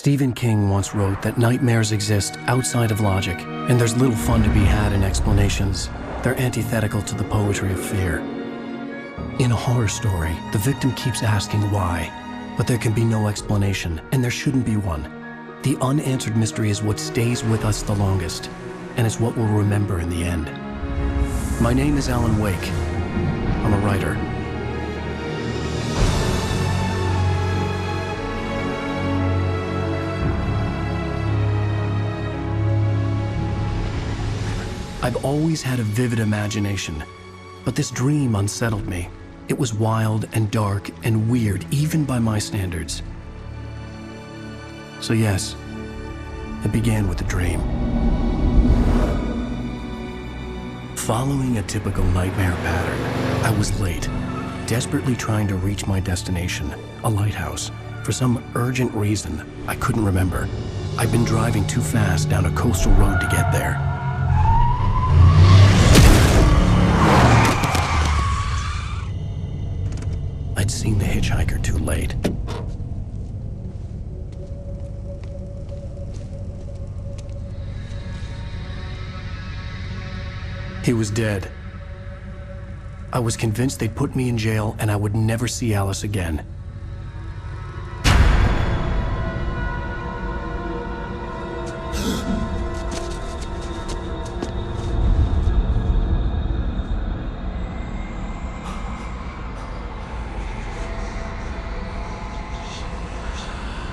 Stephen King once wrote that nightmares exist outside of logic, and there's little fun to be had in explanations. They're antithetical to the poetry of fear. In a horror story, the victim keeps asking why, but there can be no explanation, and there shouldn't be one. The unanswered mystery is what stays with us the longest, and it's what we'll remember in the end. My name is Alan Wake. I'm a writer. I've always had a vivid imagination, but this dream unsettled me. It was wild and dark and weird, even by my standards. So yes, it began with a dream. Following a typical nightmare pattern, I was late, desperately trying to reach my destination, a lighthouse. For some urgent reason I couldn't remember. I'd been driving too fast down a coastal road to get there. I'd seen the hitchhiker too late. He was dead. I was convinced they'd put me in jail and I would never see Alice again.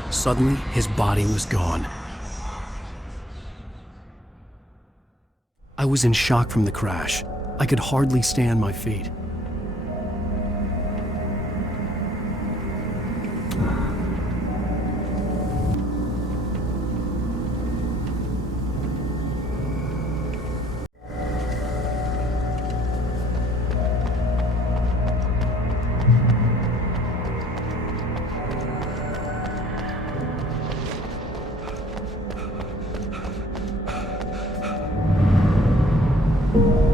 Suddenly, his body was gone. I was in shock from the crash. I could hardly stand my feet.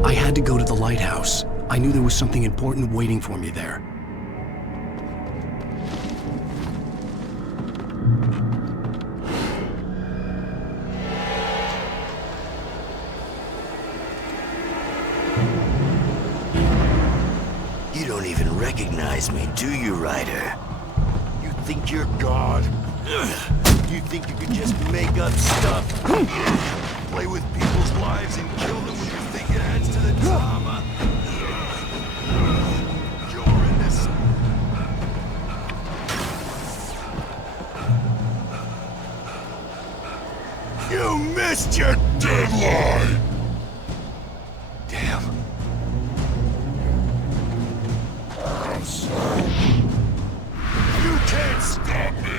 I had to go to the lighthouse. I knew there was something important waiting for me there. You don't even recognize me, do you, Ryder? You think you're God? You think you could just make up stuff? Play with people's lives and kill them when you think it adds to the drama? You're innocent. You missed your deadline! Damn. I'm sorry. You can't stop me!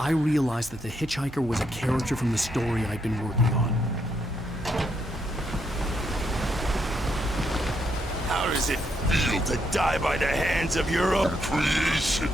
I realized that the hitchhiker was a character from the story I'd been working on. How does it feel to die by the hands of your own creation?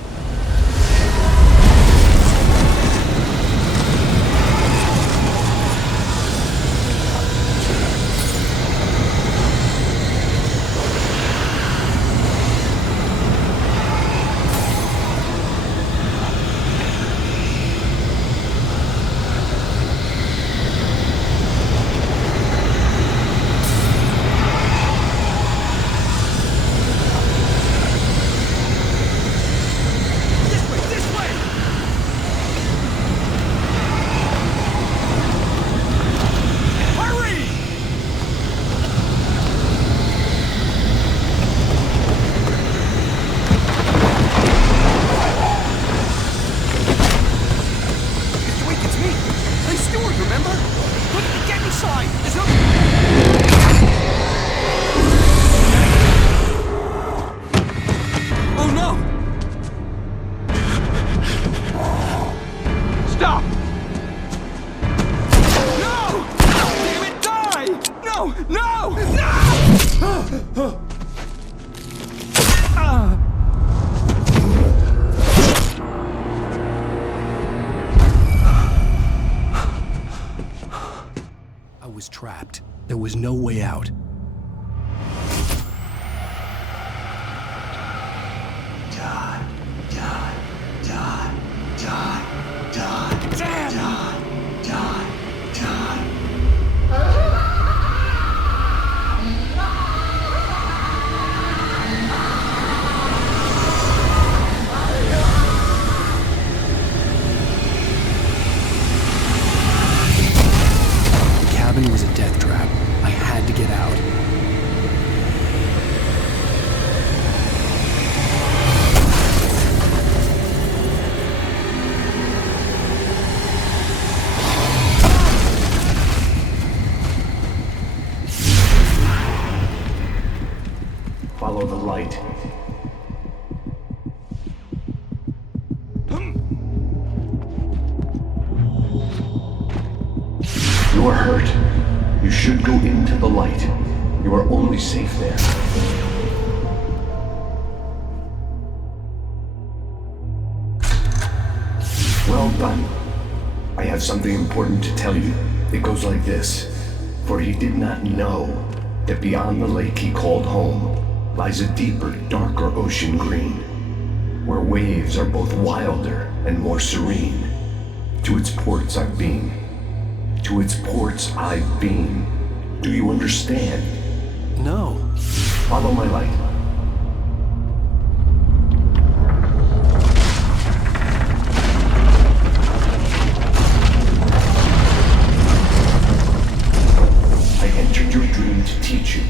Stop! No! Damn it, die! No! No! No! I was trapped. There was no way out. Die, die, die, die, die, Damn! die, die, die. The cabin was a death trap. I had to get out. Follow the light. You are hurt. You should go into the light. You are only safe there. Well done. I have something important to tell you. It goes like this. For he did not know that beyond the lake he called home lies a deeper, darker ocean green, where waves are both wilder and more serene. To its ports I've been. To its ports I've been. Do you understand? No. Follow my light. I entered your dream to teach you.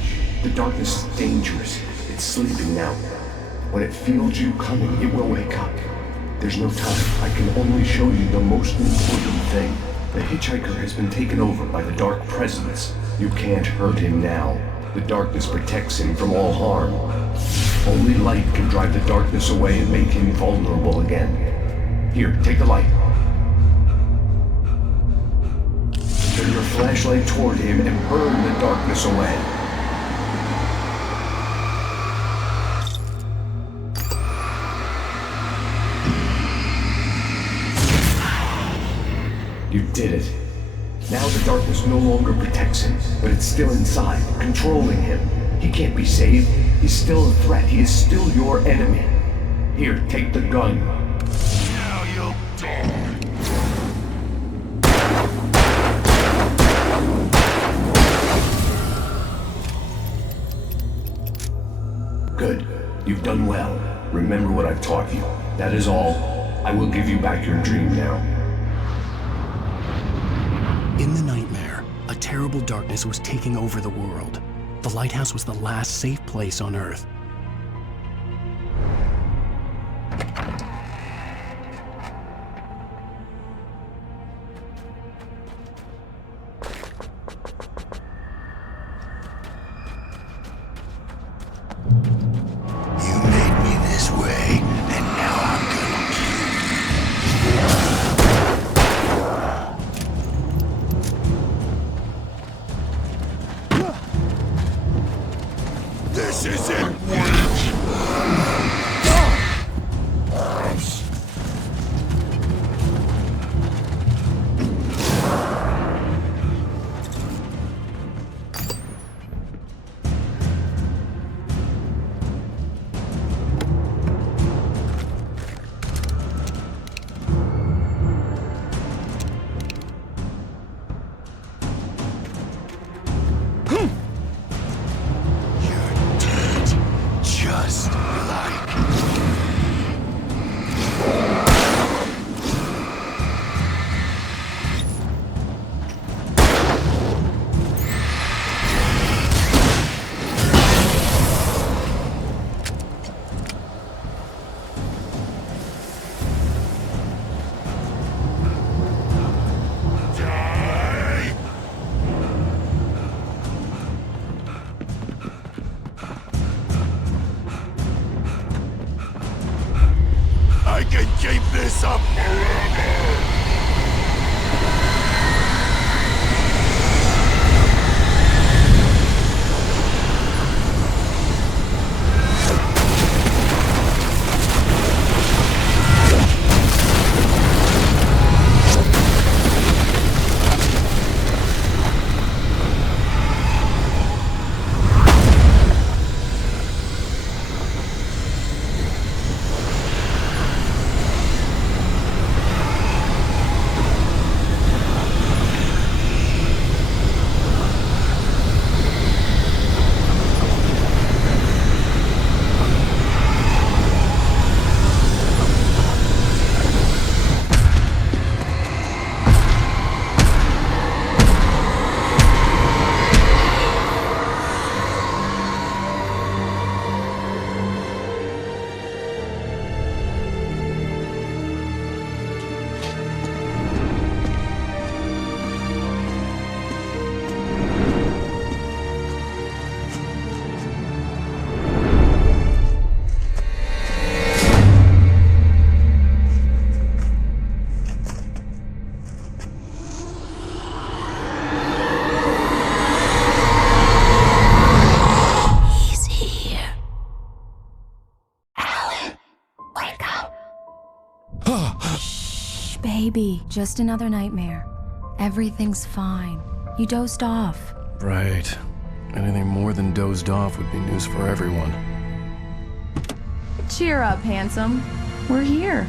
The darkness is dangerous. It's sleeping now. When it feels you coming, it will wake up. There's no time. I can only show you the most important thing. The hitchhiker has been taken over by the dark presence. You can't hurt him now. The darkness protects him from all harm. Only light can drive the darkness away and make him vulnerable again. Here, take the light. Turn your flashlight toward him and burn the darkness away. You did it. Now the darkness no longer protects him, but it's still inside, controlling him. He can't be saved. He's still a threat. He is still your enemy. Here, take the gun. Now you'll die. Good. You've done well. Remember what I've taught you. That is all. I will give you back your dream now. In the nightmare, a terrible darkness was taking over the world. The lighthouse was the last safe place on Earth. You made me this way, and now I'm gonna kill you. This isn't Maybe just another nightmare. Everything's fine. You dozed off. Right. Anything more than dozed off would be news for everyone. Cheer up, handsome. We're here.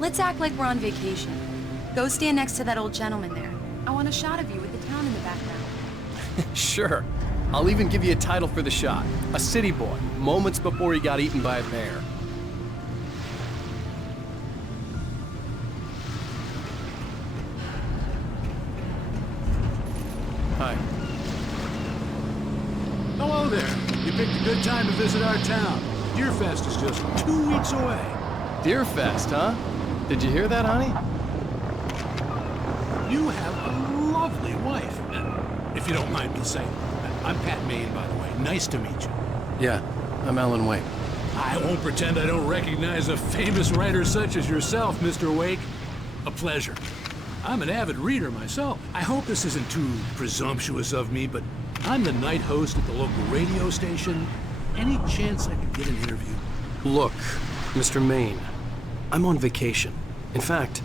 Let's act like we're on vacation. Go stand next to that old gentleman there. I want a shot of you with the town in the background. Sure. I'll even give you a title for the shot. A city boy, moments before he got eaten by a bear. Hi. Hello there. You picked a good time to visit our town. Deerfest is just 2 weeks away. Deerfest, huh? Did you hear that, honey? You have a lovely wife. If you don't mind me saying. I'm Pat Maine, by the way. Nice to meet you. Yeah, I'm Alan Wake. I won't pretend I don't recognize a famous writer such as yourself, Mr. Wake. A pleasure. I'm an avid reader myself. I hope this isn't too presumptuous of me, but I'm the night host at the local radio station. Any chance I could get an interview? Look, Mr. Maine, I'm on vacation. In fact,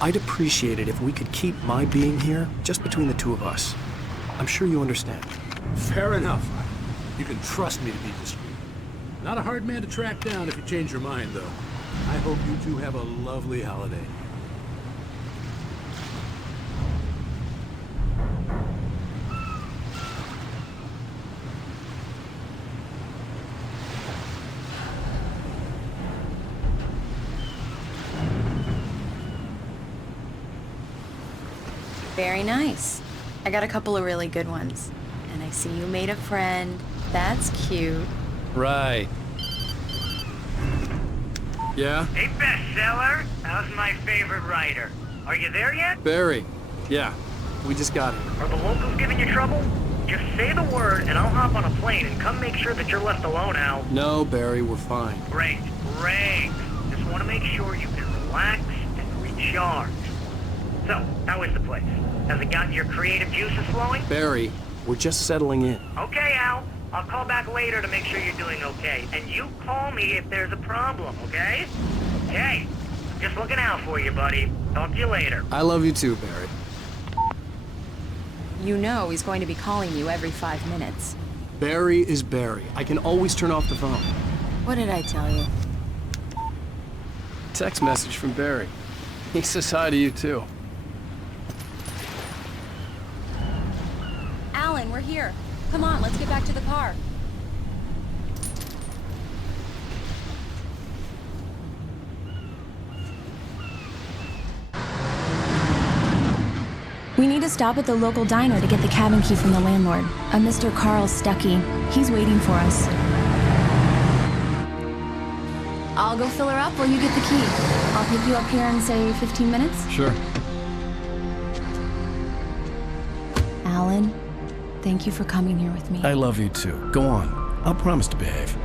I'd appreciate it if we could keep my being here just between the two of us. I'm sure you understand. Fair enough. You can trust me to be discreet. Not a hard man to track down if you change your mind, though. I hope you two have a lovely holiday. Very nice. I got a couple of really good ones. And I see you made a friend. That's cute. Right. Yeah? Hey, bestseller. How's my favorite writer? Are you there yet? Barry. Yeah. We just got here. Are the locals giving you trouble? Just say the word and I'll hop on a plane and come make sure that you're left alone, Al. No, Barry, we're fine. Great. Just want to make sure you can relax and recharge. So, how is the place? Has it gotten your creative juices flowing? Barry, we're just settling in. Okay, Al. I'll call back later to make sure you're doing okay. And you call me if there's a problem, okay? Okay. Just looking out for you, buddy. Talk to you later. I love you too, Barry. You know he's going to be calling you every 5 minutes. Barry is Barry. I can always turn off the phone. What did I tell you? Text message from Barry. He says hi to you too. Alan, we're here. Come on, let's get back to the car. We need to stop at the local diner to get the cabin key from the landlord, a Mr. Carl Stuckey. He's waiting for us. I'll go fill her up while you get the key. I'll pick you up here in, say, 15 minutes? Sure. Alan, thank you for coming here with me. I love you too. Go on. I'll promise to behave.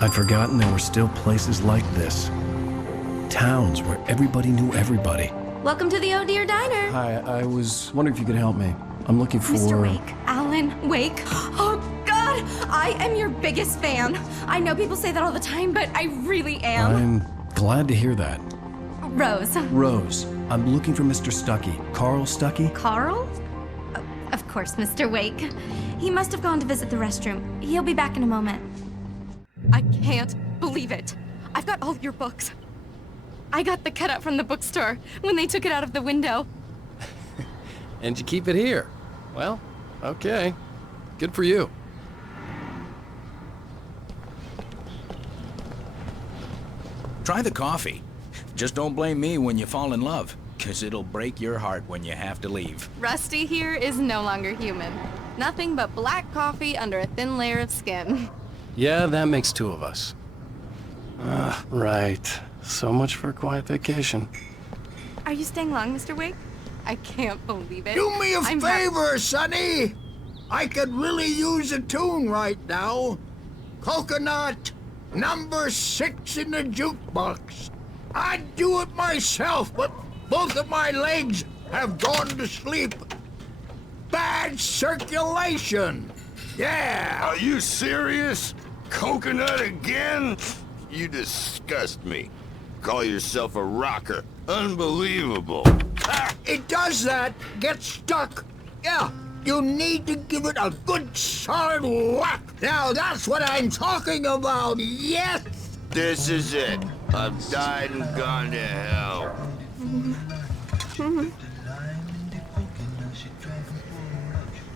I'd forgotten there were still places like this. Towns where everybody knew everybody. Welcome to the Oh Dear Diner. Hi, I was wondering if you could help me. I'm looking for... Mr. Wake. Alan Wake. Oh, God! I am your biggest fan. I know people say that all the time, but I really am. I'm glad to hear that. Rose. Rose, I'm looking for Mr. Stuckey. Carl Stuckey? Carl? Of course, Mr. Wake. He must have gone to visit the restroom. He'll be back in a moment. I can't believe it. I've got all your books. I got the cutout from the bookstore when they took it out of the window. And you keep it here. Well, okay. Good for you. Try the coffee. Just don't blame me when you fall in love, 'cause it'll break your heart when you have to leave. Rusty here is no longer human. Nothing but black coffee under a thin layer of skin. Yeah, that makes two of us. Right. So much for a quiet vacation. Are you staying long, Mr. Wake? I can't believe it. Do me a I'm favor, Sonny. I could really use a tune right now. Coconut, number 6 in the jukebox. I'd do it myself, but both of my legs have gone to sleep. Bad circulation. Yeah. Are you serious? Coconut again? You disgust me. Call yourself a rocker. Unbelievable. It does that. Get stuck. Yeah. You need to give it a good solid whack. Now that's what I'm talking about. Yes. This is it. I've died and gone to hell.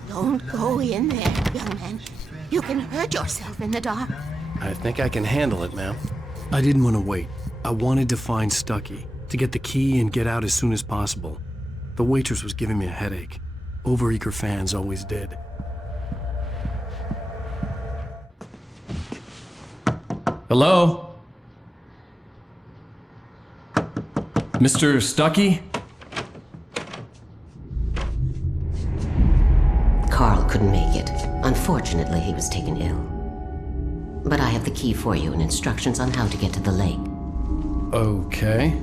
Don't go in there, young man. You can hurt yourself in the dark. I think I can handle it, ma'am. I didn't want to wait. I wanted to find Stucky, to get the key and get out as soon as possible. The waitress was giving me a headache. Overeager fans always did. Hello? Mr. Stucky? Carl couldn't make it. Unfortunately, he was taken ill. But I have the key for you and instructions on how to get to the lake. Okay.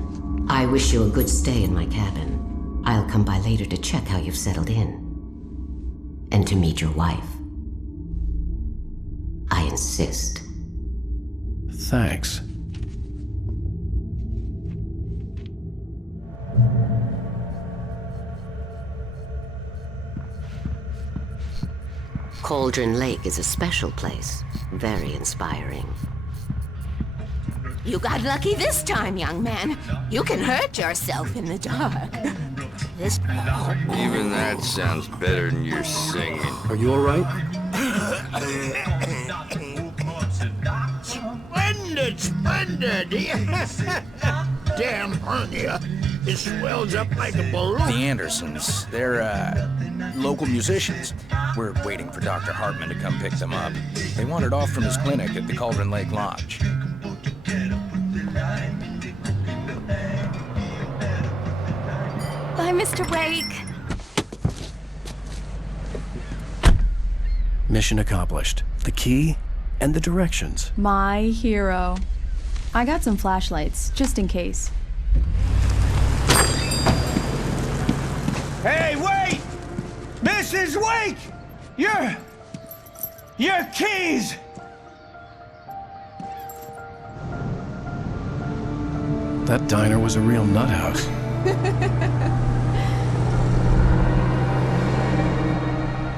I wish you a good stay in my cabin. I'll come by later to check how you've settled in. And to meet your wife. I insist. Thanks. Cauldron Lake is a special place. Very inspiring. You got lucky this time, young man. You can hurt yourself in the dark. This... Even that sounds better than your singing. Are you all right? Splendid, splendid. Damn hernia. It swells up like a balloon. The Andersons, they're, local musicians. We're waiting for Dr. Hartman to come pick them up. They wandered off from his clinic at the Cauldron Lake Lodge. Bye, Mr. Wake. Mission accomplished. The key and the directions. My hero. I got some flashlights, just in case. Hey, wait! Mrs. Wake! Your keys! That diner was a real nut house.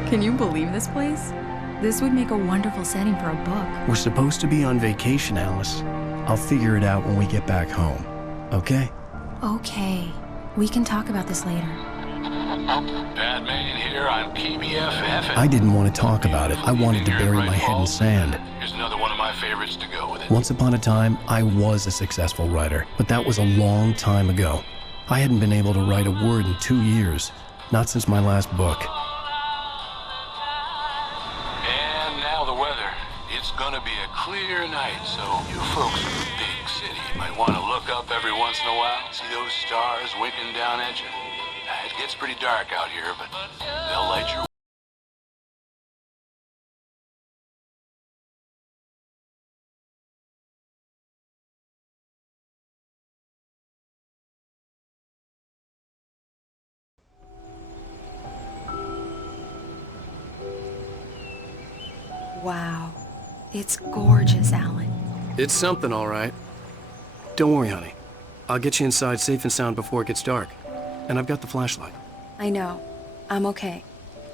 Can you believe this place? This would make a wonderful setting for a book. We're supposed to be on vacation, Alice. I'll figure it out when we get back home. Okay? Okay. We can talk about this later. Bad man here on PBFF. I didn't want to talk about it. I wanted to bury my head in sand. Here's another one of my favorites to go with it. Once upon a time, I was a successful writer, but that was a long time ago. I hadn't been able to write a word in 2 years, not since my last book. And now the weather. It's gonna be a clear night, so you folks in the big city might want to look up every once in a while, see those stars winking down at you. It gets pretty dark out here, but they'll light your... Wow. It's gorgeous, Alan. It's something, all right. Don't worry, honey. I'll get you inside safe and sound before it gets dark. And I've got the flashlight. I know. I'm okay.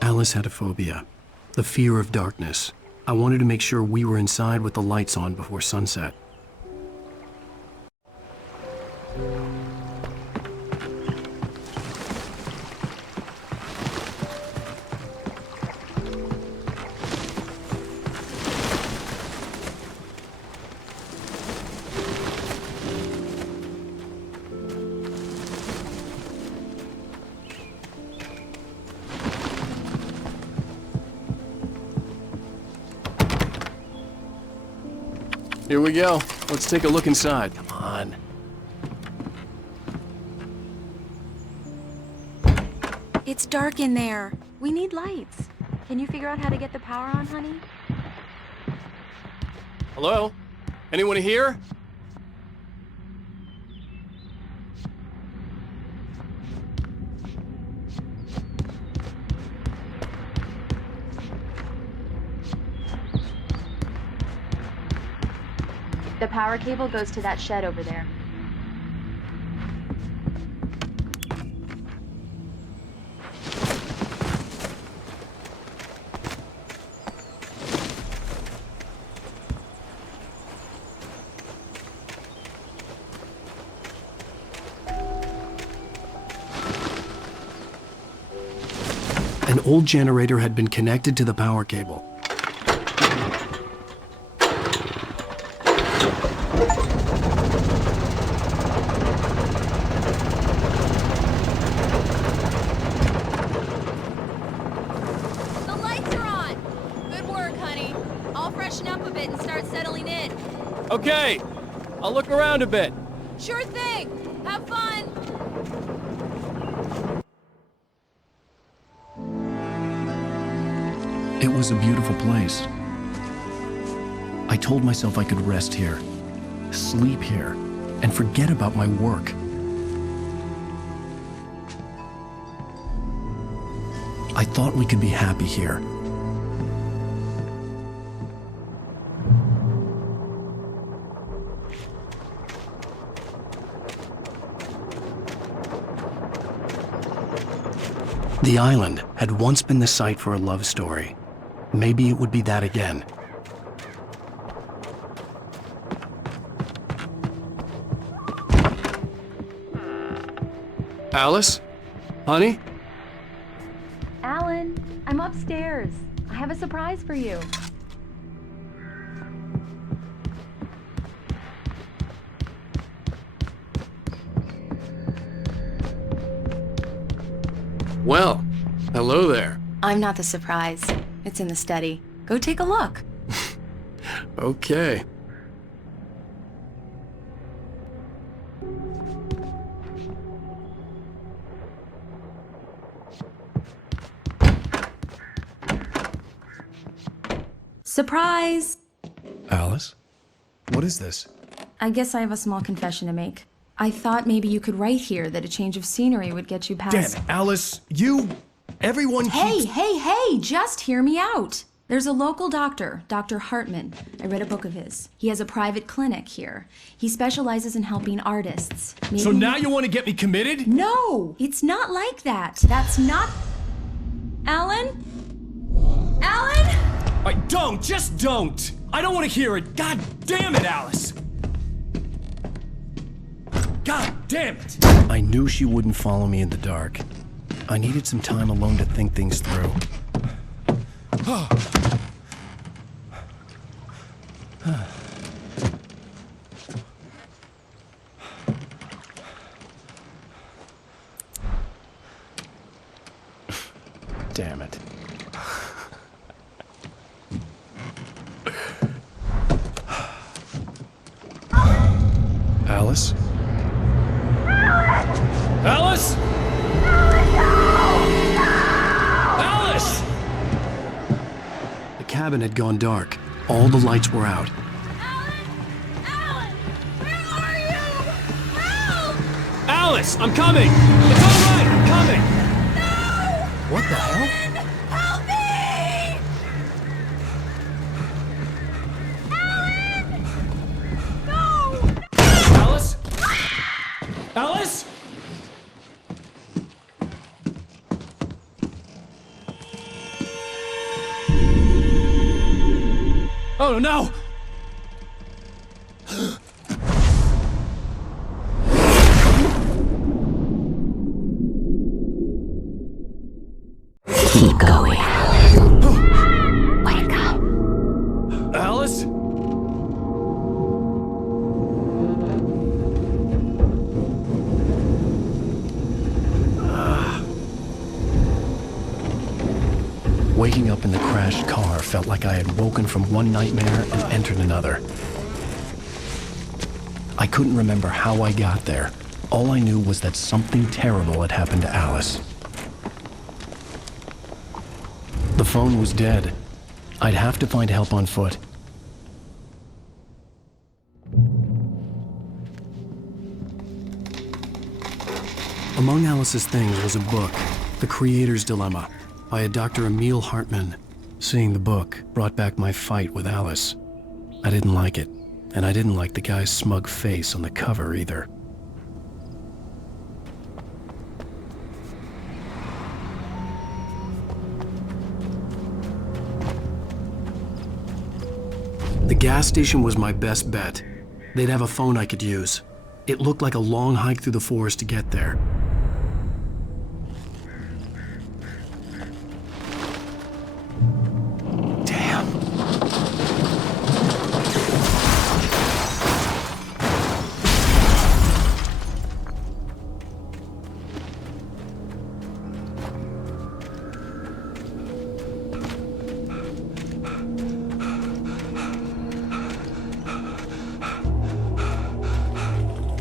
Alice had a phobia. The fear of darkness. I wanted to make sure we were inside with the lights on before sunset. Here we go. Let's take a look inside. Come on. It's dark in there. We need lights. Can you figure out how to get the power on, honey? Hello? Anyone here? The power cable goes to that shed over there. An old generator had been connected to the power cable. The lights are on! Good work, honey. I'll freshen up a bit and start settling in. Okay. I'll look around a bit. Sure thing! Have fun! It was a beautiful place. I told myself I could rest here, sleep here, and forget about my work. I thought we could be happy here. The island had once been the site for a love story. Maybe it would be that again. Alice? Honey? Alan, I'm upstairs. I have a surprise for you. Well, hello there. I'm not the surprise. It's in the study. Go take a look. Okay. Surprise! Alice? What is this? I guess I have a small confession to make. I thought maybe you could write here that a change of scenery would get you past— Damn it, Alice! Everyone keeps— Hey, just hear me out. There's a local doctor, Dr. Hartman. I read a book of his. He has a private clinic here. He specializes in helping artists. So now you want to get me committed? No, it's not like that. That's not— Alan? Alan? Just don't! I don't want to hear it! God damn it, Alice! God damn it! I knew she wouldn't follow me in the dark. I needed some time alone to think things through. Damn it. Alice? Alice? Alice! The cabin had gone dark. All the lights were out. Alice, I'm coming! It's all right, I'm coming! No! What the hell? Help me! Alan! No! Alice? Alice? Oh no! Keep going. Wake up. Alice? Waking up in the crashed car felt like I had woken from one nightmare and entered another. I couldn't remember how I got there. All I knew was that something terrible had happened to Alice. The phone was dead. I'd have to find help on foot. Among Alice's things was a book, The Creator's Dilemma, by a Dr. Emil Hartmann. Seeing the book brought back my fight with Alice. I didn't like it, and I didn't like the guy's smug face on the cover either. The gas station was my best bet. They'd have a phone I could use. It looked like a long hike through the forest to get there.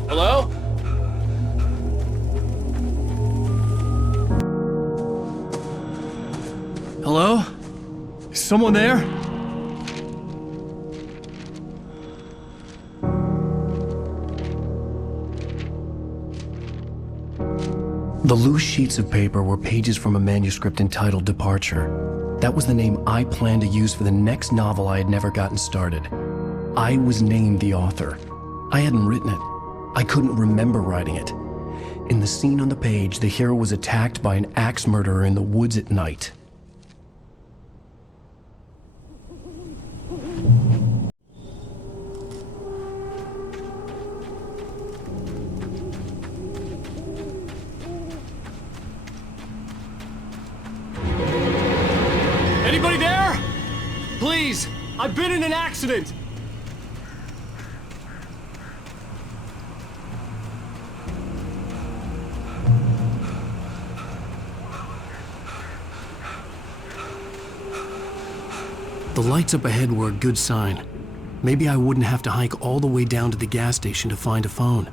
Hello? Hello? Is someone there? The loose sheets of paper were pages from a manuscript entitled Departure. That was the name I planned to use for the next novel I had never gotten started. I was named the author. I hadn't written it. I couldn't remember writing it. In the scene on the page, the hero was attacked by an axe murderer in the woods at night. Anybody there? Please, I've been in an accident. The lights up ahead were a good sign. Maybe I wouldn't have to hike all the way down to the gas station to find a phone.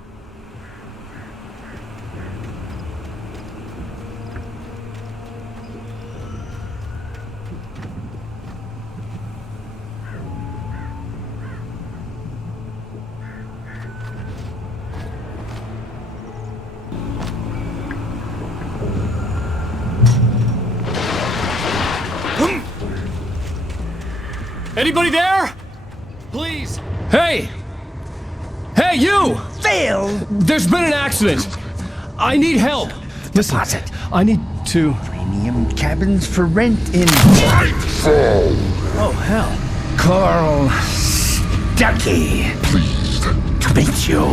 Anybody there? Please. Hey! Hey, you! Phil! There's been an accident. I need help. Listen, I need to... Premium cabins for rent in... Oh, hell. Carl Stuckey. Pleased to meet you.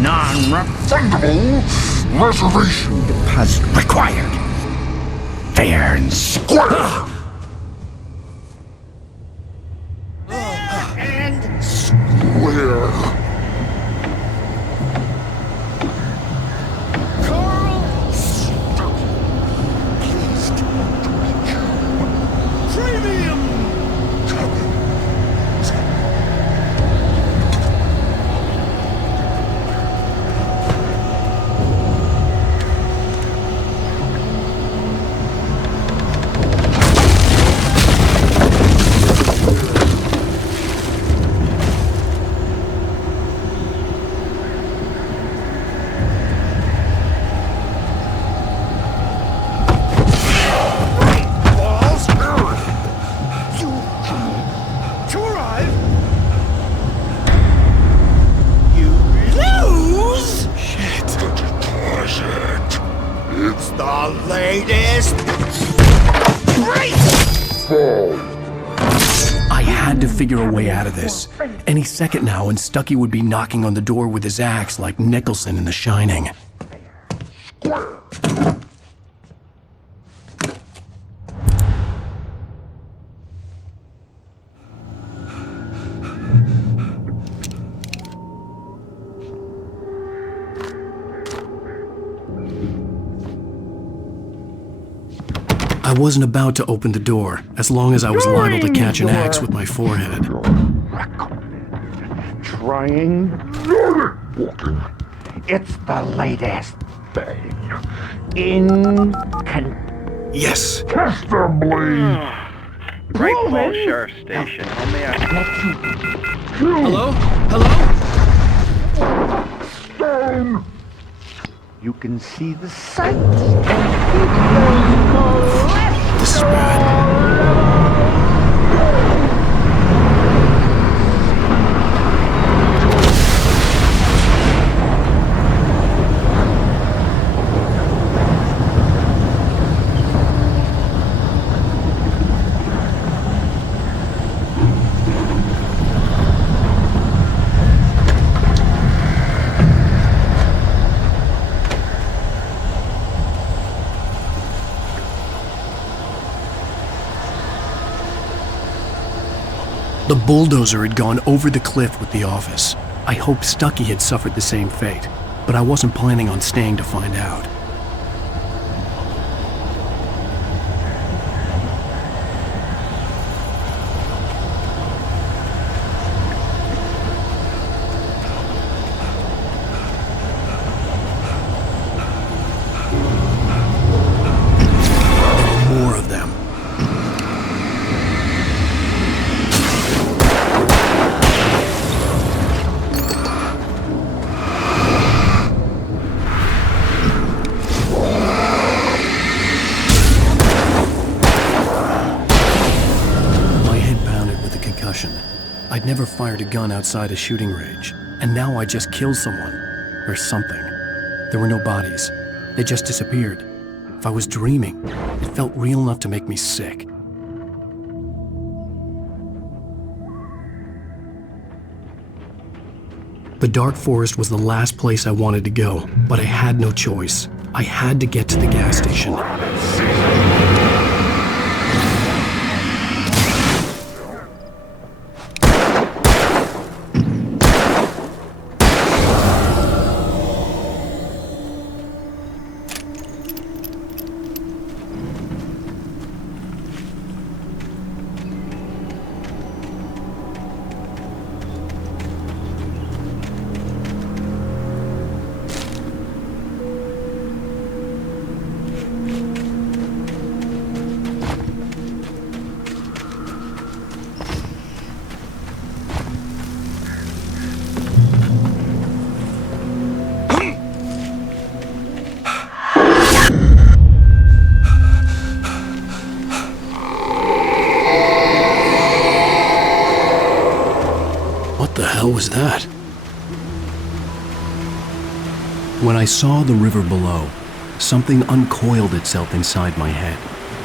Non-refundable reservation deposit required. Fair and square. And square. Carl Stuckey. Pleased to meet you. Premium I had to figure a way out of this. Any second now, and Stuckey would be knocking on the door with his axe like Nicholson in The Shining. I wasn't about to open the door, as long as I was liable to catch an axe with my forehead. trying? It's the latest thing. Incontestably. Right phone, Sheriff Station. How may I... Hello? Hello? Stone! You can see the sights and keep those This is bad. The bulldozer had gone over the cliff with the office. I hoped Stucky had suffered the same fate, but I wasn't planning on staying to find out. There were more of them. I'd never fired a gun outside a shooting range, and now I just killed someone. Or something. There were no bodies. They just disappeared. If I was dreaming, it felt real enough to make me sick. The dark forest was the last place I wanted to go, but I had no choice. I had to get to the gas station. What the hell was that? When I saw the river below, something uncoiled itself inside my head.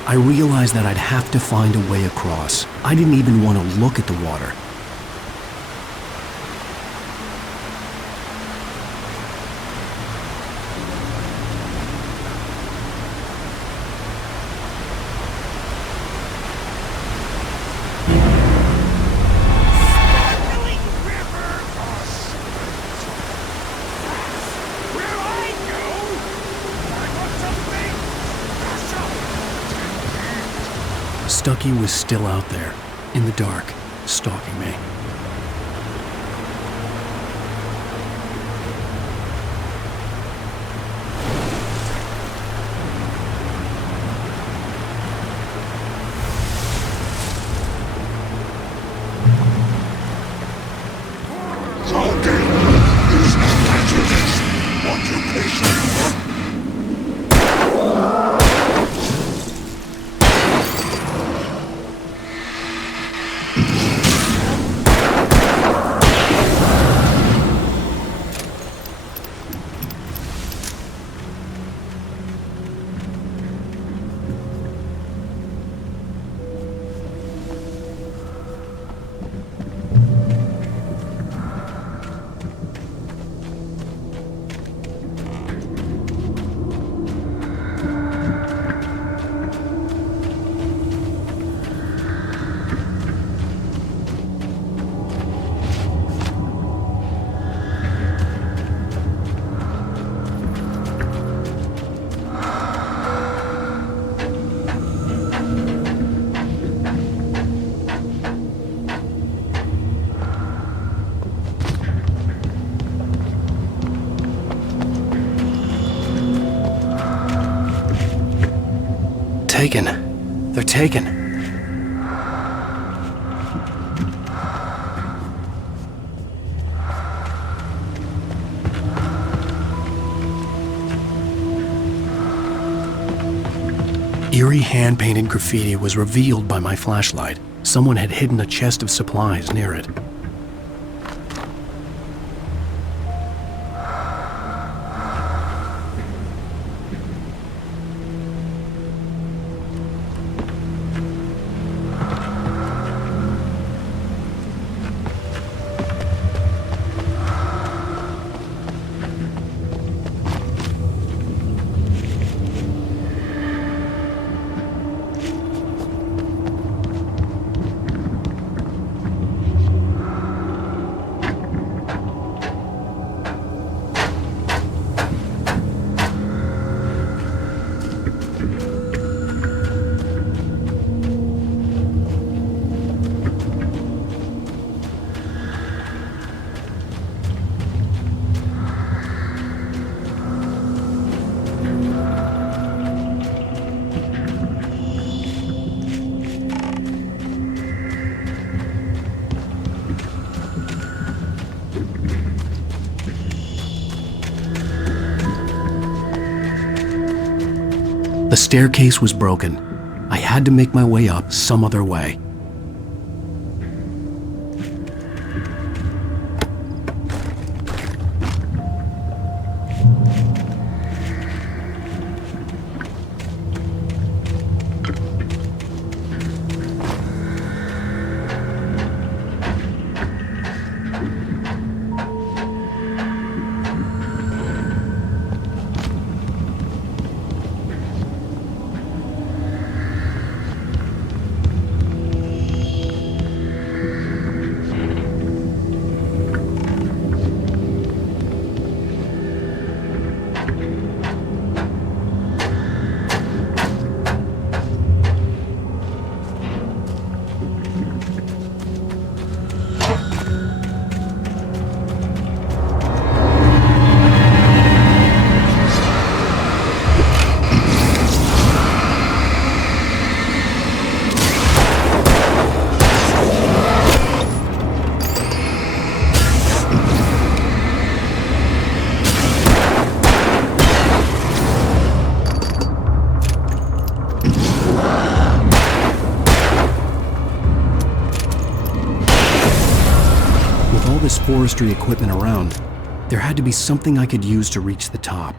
I realized that I'd have to find a way across. I didn't even want to look at the water. Stucky was still out there, in the dark, stalking me. taken. They're taken. Eerie hand-painted graffiti was revealed by my flashlight. Someone had hidden a chest of supplies near it. The staircase was broken. I had to make my way up some other way. This forestry equipment around, there had to be something I could use to reach the top.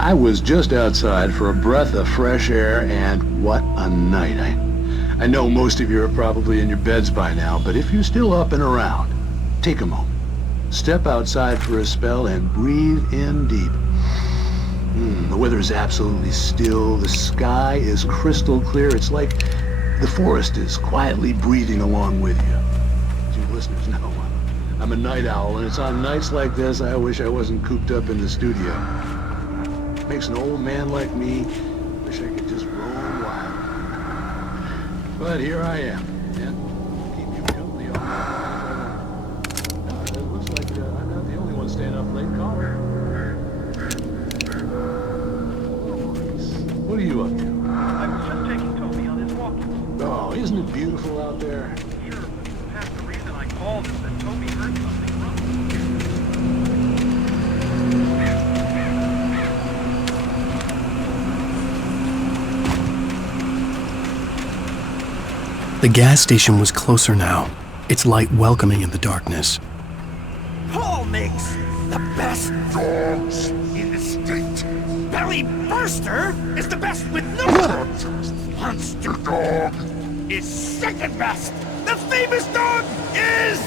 I was just outside for a breath of fresh air, and what a night. I know most of you are probably in your beds by now, but if you're still up and around, take a moment. Step outside for a spell and breathe in deep. The weather is absolutely still. The sky is crystal clear. It's like the forest is quietly breathing along with you. As you listeners know, I'm a night owl, and it's on nights like this I wish I wasn't cooped up in the studio. Makes an old man like me wish I could just roam wild. But here I am, and keep you company all night. No, it looks like I'm not the only one staying up late calling. What are you up to? I was just taking Toby on his walk. Oh, isn't it beautiful out there? Sure, but perhaps the reason I called is that Toby heard something wrong. The gas station was closer now, its light welcoming in the darkness. Paul makes the best dogs in the state. Belly Burster is the best with no Monster Dog is second best. The famous dog is...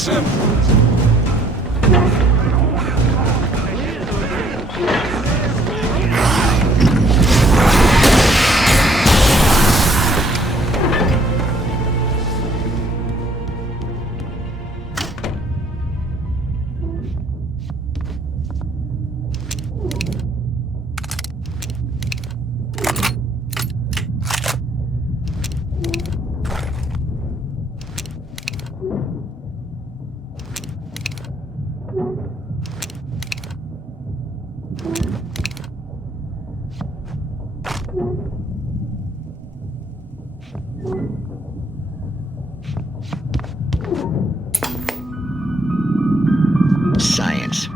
Listen! Science.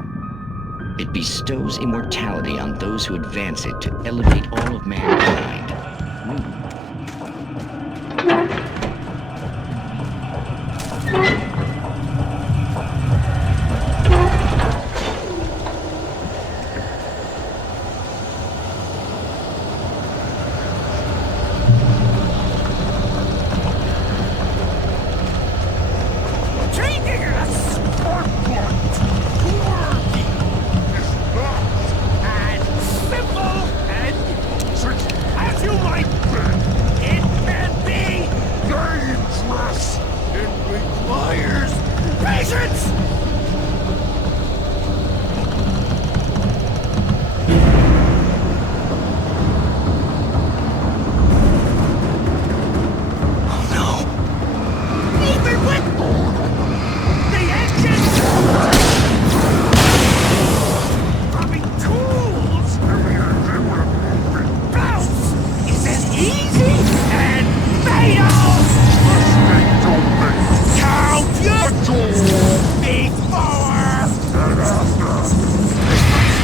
It bestows immortality on those who advance it to elevate all of mankind. Changing us for what? Working is not as simple and tricky as you might think. It can be dangerous. It requires patience. Even with the engine! Dropping tools! Bounce is as easy and fatal! Count your before!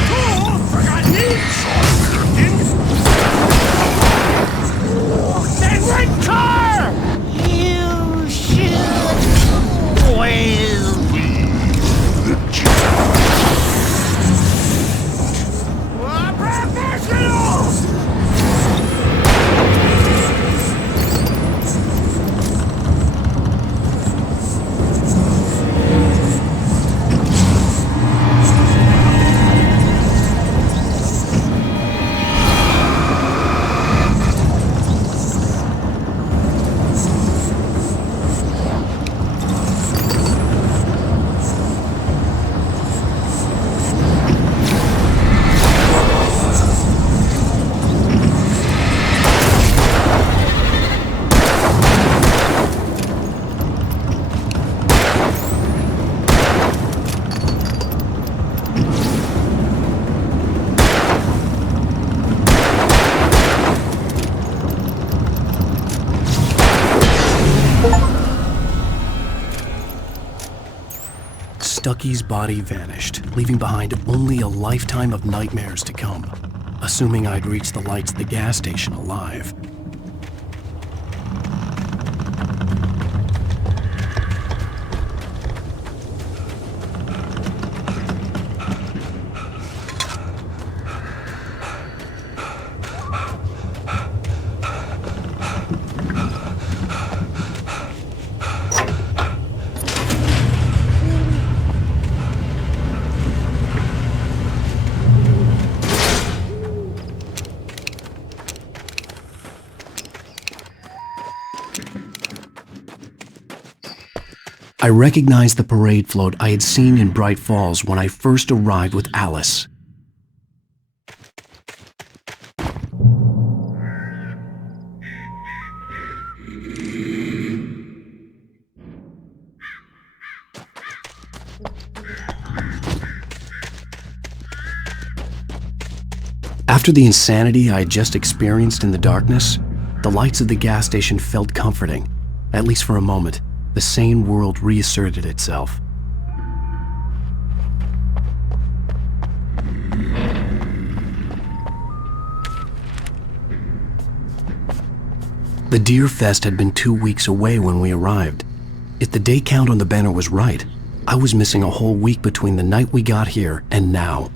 Tools forgotten then rent car! You should always leave the professionals! Stucky's body vanished, leaving behind only a lifetime of nightmares to come, assuming I'd reached the lights of the gas station alive. I recognized the parade float I had seen in Bright Falls when I first arrived with Alice. After the insanity I had just experienced in the darkness, the lights of the gas station felt comforting, at least for a moment. The sane world reasserted itself. The Deer Fest had been 2 weeks away when we arrived. If the day count on the banner was right, I was missing a whole week between the night we got here and now.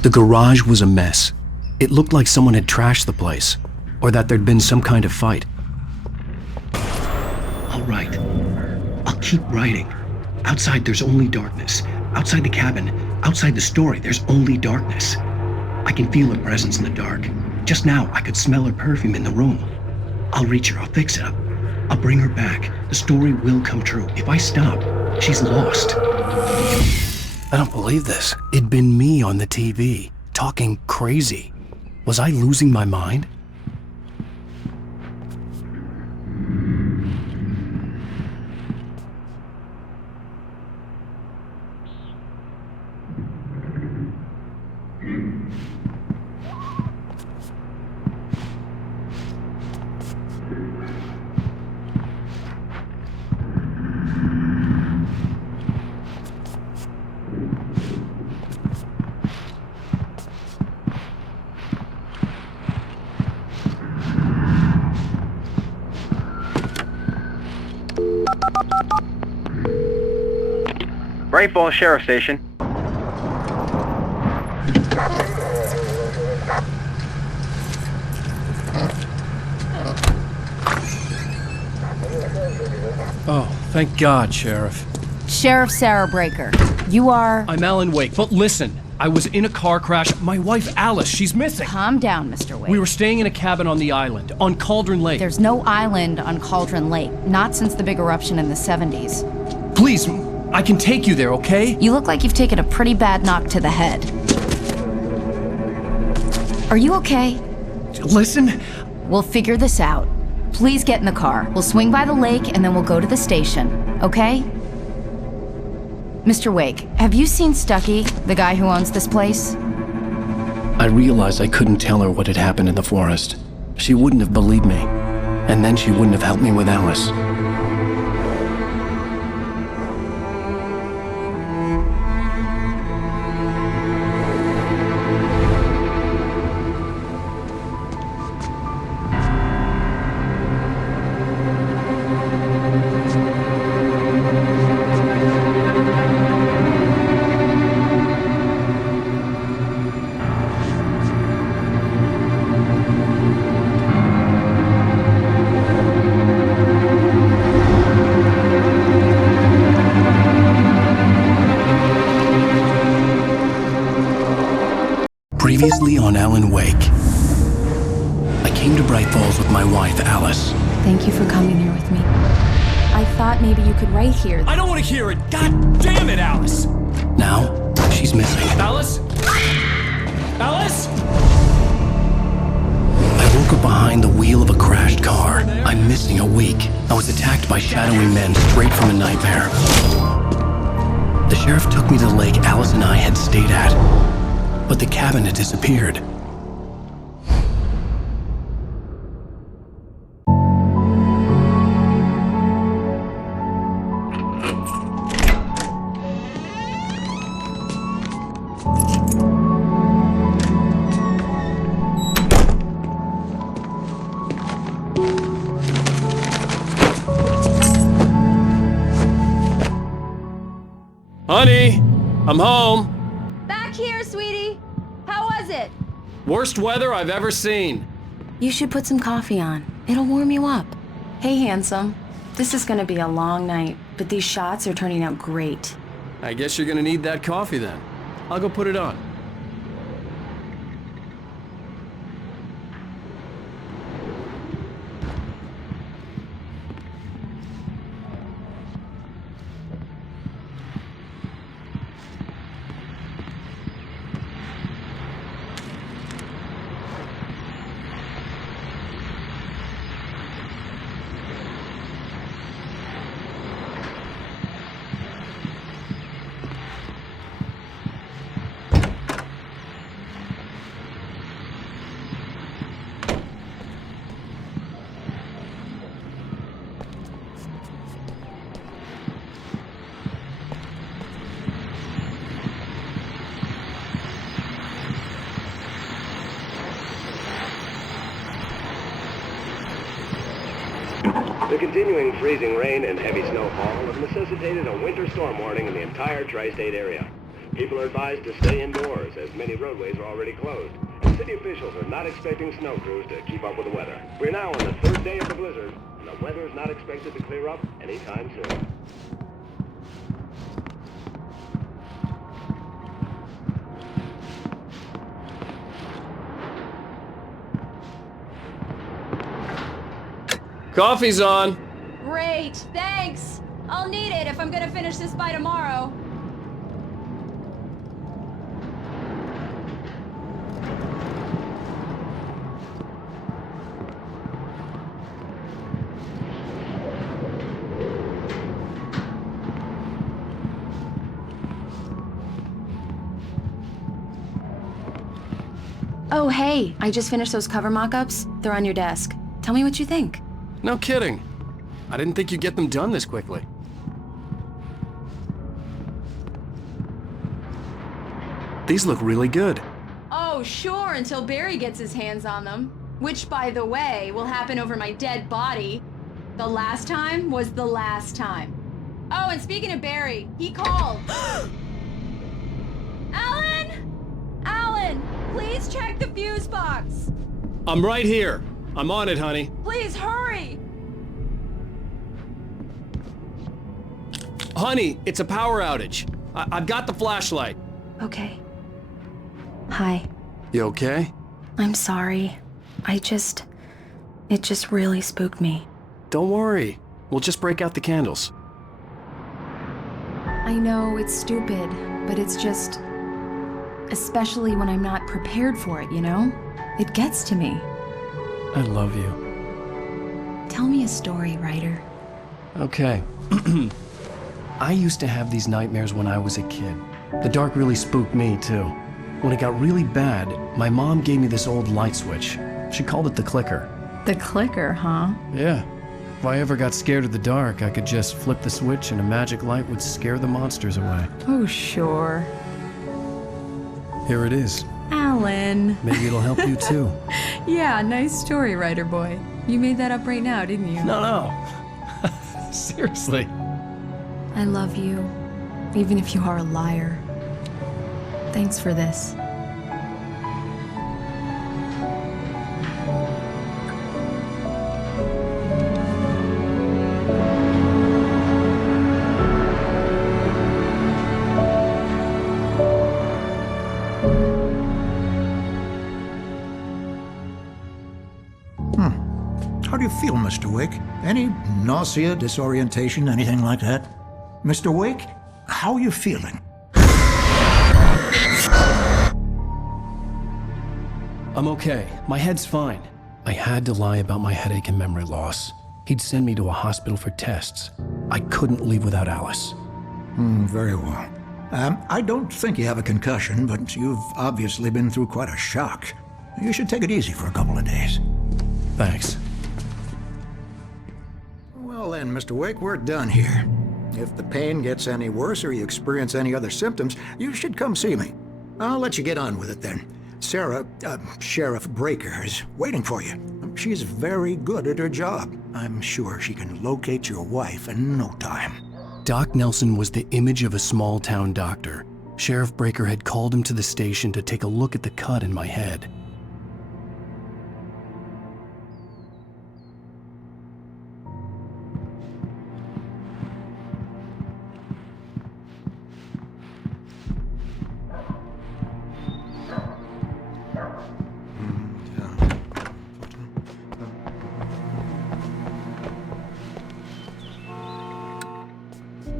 The garage was a mess. It looked like someone had trashed the place, or that there'd been some kind of fight. I'll write. I'll keep writing. Outside, there's only darkness. Outside the cabin, outside the story, there's only darkness. I can feel her presence in the dark. Just now, I could smell her perfume in the room. I'll reach her. I'll fix it up. I'll bring her back. The story will come true. If I stop, she's lost. I don't believe this. It'd been me on the TV, talking crazy. Was I losing my mind? Bright Falls Sheriff Station. Oh, thank God, Sheriff. Sheriff Sarah Breaker, you are... I'm Alan Wake, but listen, I was in a car crash. My wife, Alice, she's missing. Calm down, Mr. Wake. We were staying in a cabin on the island, on Cauldron Lake. There's no island on Cauldron Lake, not since the big eruption in the 70s. Please, I can take you there, okay? You look like you've taken a pretty bad knock to the head. Are you okay? Listen. We'll figure this out. Please get in the car. We'll swing by the lake and then we'll go to the station, okay? Mr. Wake, have you seen Stucky, the guy who owns this place? I realized I couldn't tell her what had happened in the forest. She wouldn't have believed me, and then she wouldn't have helped me with Alice. Previously on Alan Wake. I came to Bright Falls with my wife, Alice. Thank you for coming here with me. I thought maybe you could write here. I don't want to hear it! God damn it, Alice! Now, she's missing. Alice? Alice? I woke up behind the wheel of a crashed car. I'm missing a week. I was attacked by shadowy men straight from a nightmare. The sheriff took me to the lake Alice and I had stayed at. But the cabin had disappeared. Honey, I'm home. Back here, sweetie. How was it? Worst weather I've ever seen. You should put some coffee on. It'll warm you up. Hey, handsome. This is gonna be a long night, but these shots are turning out great. I guess you're gonna need that coffee then. I'll go put it on. The continuing freezing rain and heavy snowfall have necessitated a winter storm warning in the entire tri-state area. People are advised to stay indoors, as many roadways are already closed. And city officials are not expecting snow crews to keep up with the weather. We're now on the 3rd day of the blizzard, and the weather is not expected to clear up anytime soon. Coffee's on. Great, thanks. I'll need it if I'm gonna finish this by tomorrow. Oh, hey, I just finished those cover mock-ups. They're on your desk. Tell me what you think. No kidding. I didn't think you'd get them done this quickly. These look really good. Oh, sure, until Barry gets his hands on them. Which, by the way, will happen over my dead body. The last time was the last time. Oh, and speaking of Barry, he called. Alan! Alan, please check the fuse box. I'm right here. I'm on it, honey. Please hurry! Honey, it's a power outage. I've got the flashlight. Okay. Hi. You okay? I'm sorry. It just really spooked me. Don't worry. We'll just break out the candles. I know it's stupid, but it's just... especially when I'm not prepared for it, you know? It gets to me. I love you. Tell me a story, Ryder. Okay. I used to have these nightmares when I was a kid. The dark really spooked me, too. When it got really bad, my mom gave me this old light switch. She called it the clicker. The clicker, huh? Yeah. If I ever got scared of the dark, I could just flip the switch and a magic light would scare the monsters away. Oh, sure. Here it is. Alan. Maybe it'll help you, too. Yeah, nice story, Ryder boy. You made that up right now, didn't you? No. Seriously. I love you, even if you are a liar. Thanks for this. How do you feel, Mr. Wake? Any nausea, disorientation, anything like that? Mr. Wake, how are you feeling? I'm okay. My head's fine. I had to lie about my headache and memory loss. He'd send me to a hospital for tests. I couldn't leave without Alice. Very well. I don't think you have a concussion, but you've obviously been through quite a shock. You should take it easy for a couple of days. Thanks. Well then, Mr. Wake, we're done here. If the pain gets any worse or you experience any other symptoms, you should come see me. I'll let you get on with it then. Sarah, Sheriff Breaker, is waiting for you. She's very good at her job. I'm sure she can locate your wife in no time. Doc Nelson was the image of a small-town doctor. Sheriff Breaker had called him to the station to take a look at the cut in my head.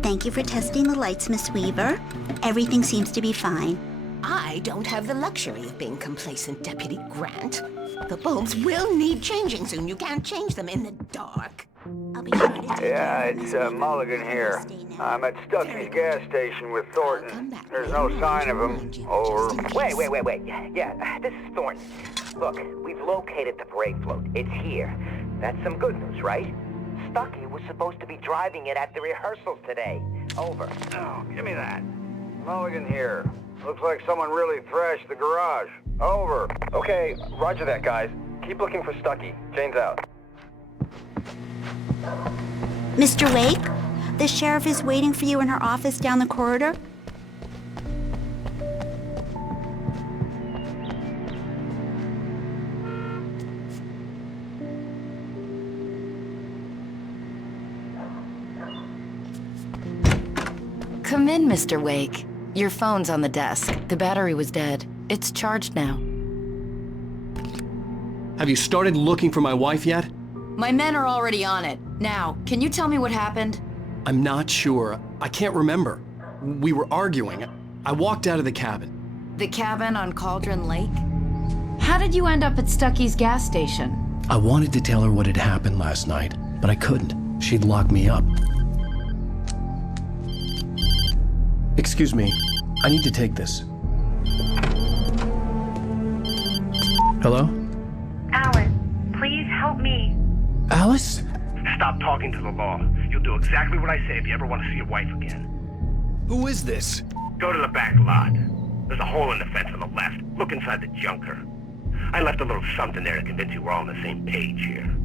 Thank you for testing the lights, Miss Weaver. Everything seems to be fine. I don't have the luxury of being complacent, Deputy Grant. The bulbs will need changing soon. You can't change them in the dark. I'll be sure to Yeah, it's Mulligan here. I'm at Stucky's gas station with Thornton. There's no sign of him. Over. Wait. Yeah, this is Thornton. Look, we've located the brake float. It's here. That's some good news, right? Stucky was supposed to be driving it at the rehearsals today. Over. Oh, give me that. Mulligan here. Looks like someone really thrashed the garage. Over. Okay, roger that, guys. Keep looking for Stucky. Jane's out. Mr. Wake, the sheriff is waiting for you in her office down the corridor. Come in, Mr. Wake. Your phone's on the desk. The battery was dead. It's charged now. Have you started looking for my wife yet? My men are already on it. Now, can you tell me what happened? I'm not sure. I can't remember. We were arguing. I walked out of the cabin. The cabin on Cauldron Lake? How did you end up at Stucky's gas station? I wanted to tell her what had happened last night, but I couldn't. She'd lock me up. Excuse me. I need to take this. Hello? Alice, please help me. Alice? Stop talking to the law. You'll do exactly what I say if you ever want to see your wife again. Who is this? Go to the back lot. There's a hole in the fence on the left. Look inside the junker. I left a little something there to convince you we're all on the same page here.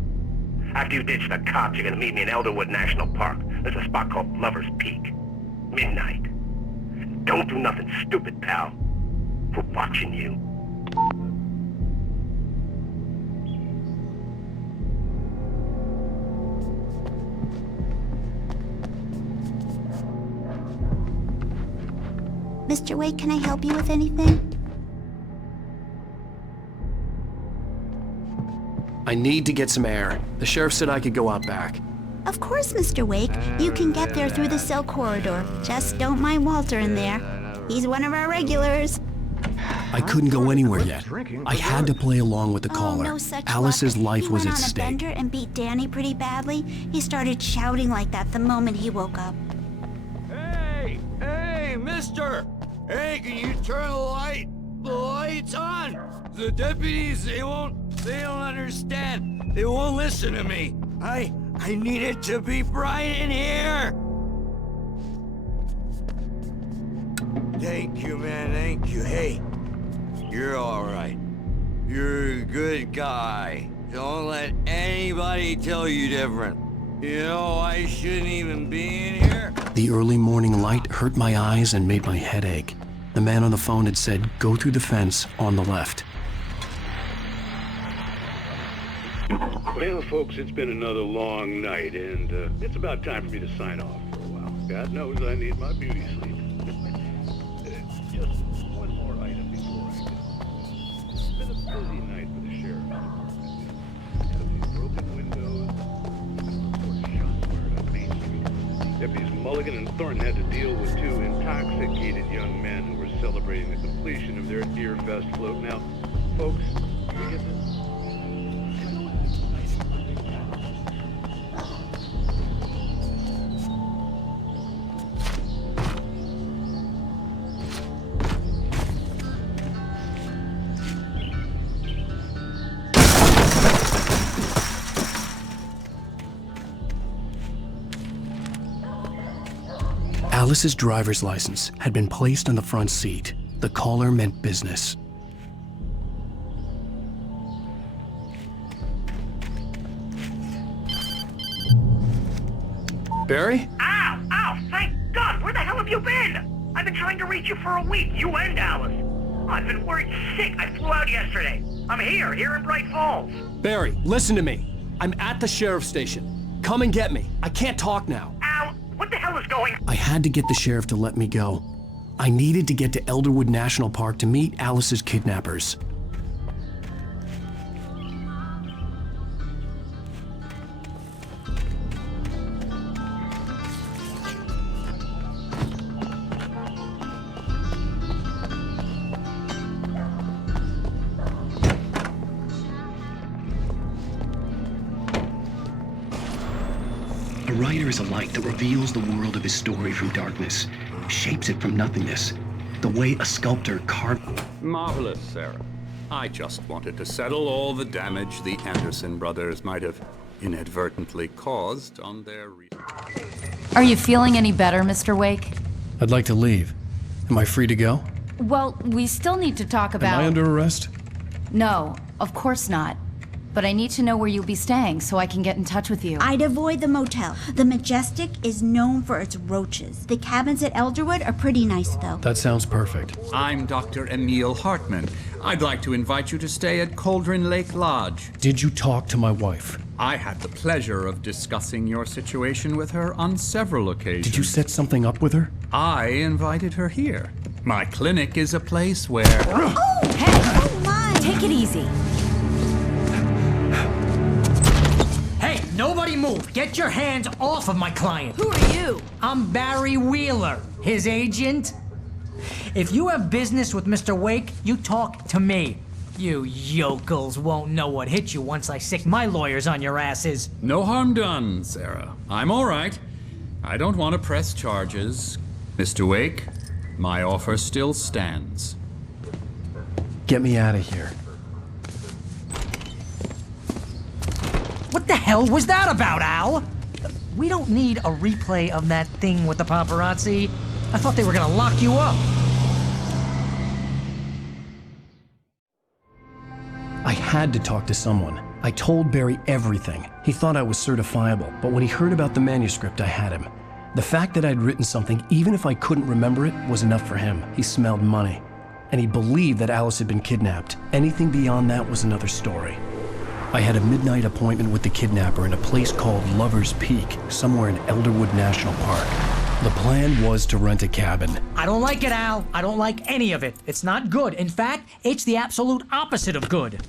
After you ditch the cops, you're gonna meet me in Elderwood National Park. There's a spot called Lover's Peak. Midnight. Don't do nothing stupid, pal. We're watching you. Mr. Wake, can I help you with anything? I need to get some air. The sheriff said I could go out back. Of course, Mr. Wake. You can get there through the cell corridor. Just don't mind Walter in there. He's one of our regulars. I couldn't go anywhere yet. I had to play along with the caller. No such Alice's luck. life was He at went on a stake. bender and beat Danny pretty badly. He started shouting like that the moment he woke up. Hey, mister! Hey, can you turn the light? The light's on! The deputies, they don't understand. They won't listen to me. I need it to be bright in here! Thank you, man, thank you. Hey, you're all right. You're a good guy. Don't let anybody tell you different. You know, I shouldn't even be in here. The early morning light hurt my eyes and made my head ache. The man on the phone had said, go through the fence on the left. Well, folks, it's been another long night, and it's about time for me to sign off for a while. God knows I need my beauty sleep. Just one more item before I go. It's been a busy night for the sheriff's department. These broken windows, shots fired on Main Street. Deputies Mulligan and Thornton had to deal with two intoxicated young men who were celebrating the completion of their Deer Fest float. Now, folks, you get this? Alice's driver's license had been placed on the front seat. The caller meant business. Barry? Ow! Ow! Thank God! Where the hell have you been? I've been trying to reach you for a week, you and Alice. I've been worried sick. I flew out yesterday. I'm here in Bright Falls. Barry, listen to me. I'm at the sheriff's station. Come and get me. I can't talk now. Ow! What the hell is going on? I had to get the sheriff to let me go. I needed to get to Elderwood National Park to meet Alice's kidnappers. A writer is a light that reveals the world of his story from darkness, shapes it from nothingness, the way a sculptor carved. Marvelous, Sarah. I just wanted to settle all the damage the Anderson brothers might have inadvertently caused on their... Are you feeling any better, Mr. Wake? I'd like to leave. Am I free to go? Well, we still need to talk about... Am I under arrest? No, of course not. but I need to know where you'll be staying so I can get in touch with you. I'd avoid the motel. The Majestic is known for its roaches. The cabins at Elderwood are pretty nice, though. That sounds perfect. I'm Dr. Emil Hartman. I'd like to invite you to stay at Cauldron Lake Lodge. Did you talk to my wife? I had the pleasure of discussing your situation with her on several occasions. Did you set something up with her? I invited her here. My clinic is a place where... Oh, hey! Oh, my! Take it easy. Hey, nobody move! Get your hands off of my client! Who are you? I'm Barry Wheeler, his agent. If you have business with Mr. Wake, you talk to me. You yokels won't know what hit you once I sick my lawyers on your asses. No harm done, Sarah. I'm all right. I don't want to press charges. Mr. Wake, my offer still stands. Get me out of here. What the hell was that about, Al? We don't need a replay of that thing with the paparazzi. I thought they were gonna lock you up. I had to talk to someone. I told Barry everything. He thought I was certifiable, but when he heard about the manuscript, I had him. The fact that I'd written something, even if I couldn't remember it, was enough for him. He smelled money. And he believed that Alice had been kidnapped. Anything beyond that was another story. I had a midnight appointment with the kidnapper in a place called Lover's Peak, somewhere in Elderwood National Park. The plan was to rent a cabin. I don't like it, Al. I don't like any of it. It's not good. In fact, it's the absolute opposite of good.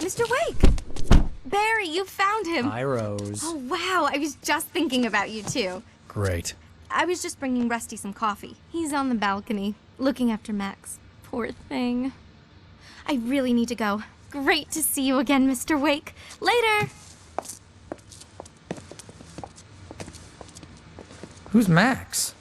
Mr. Wake! Barry, you found him. Hi, Rose. Oh, wow. I was just thinking about you, too. Great. I was just bringing Rusty some coffee. He's on the balcony, looking after Max. Poor thing. I really need to go. Great to see you again, Mr. Wake. Later! Who's Max?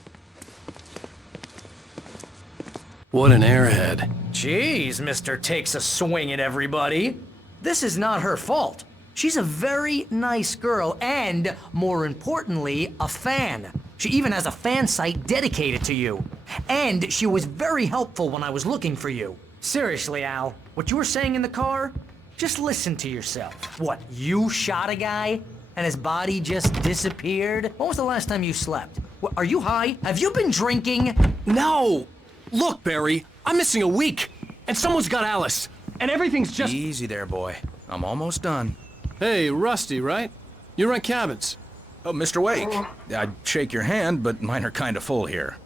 What an airhead. Jeez, Mr. Takes a swing at everybody. This is not her fault. She's a very nice girl and, more importantly, a fan. She even has a fan site dedicated to you. And she was very helpful when I was looking for you. Seriously, Al, what you were saying in the car? Just listen to yourself. What, you shot a guy? And his body just disappeared? When was the last time you slept? What, are you high? Have you been drinking? No! Look, Barry, I'm missing a week, and someone's got Alice, and everything's just... Easy there, boy. I'm almost done. Hey, Rusty, right? You rent cabins. Oh, Mr. Wake. I'd shake your hand, but mine are kind of full here.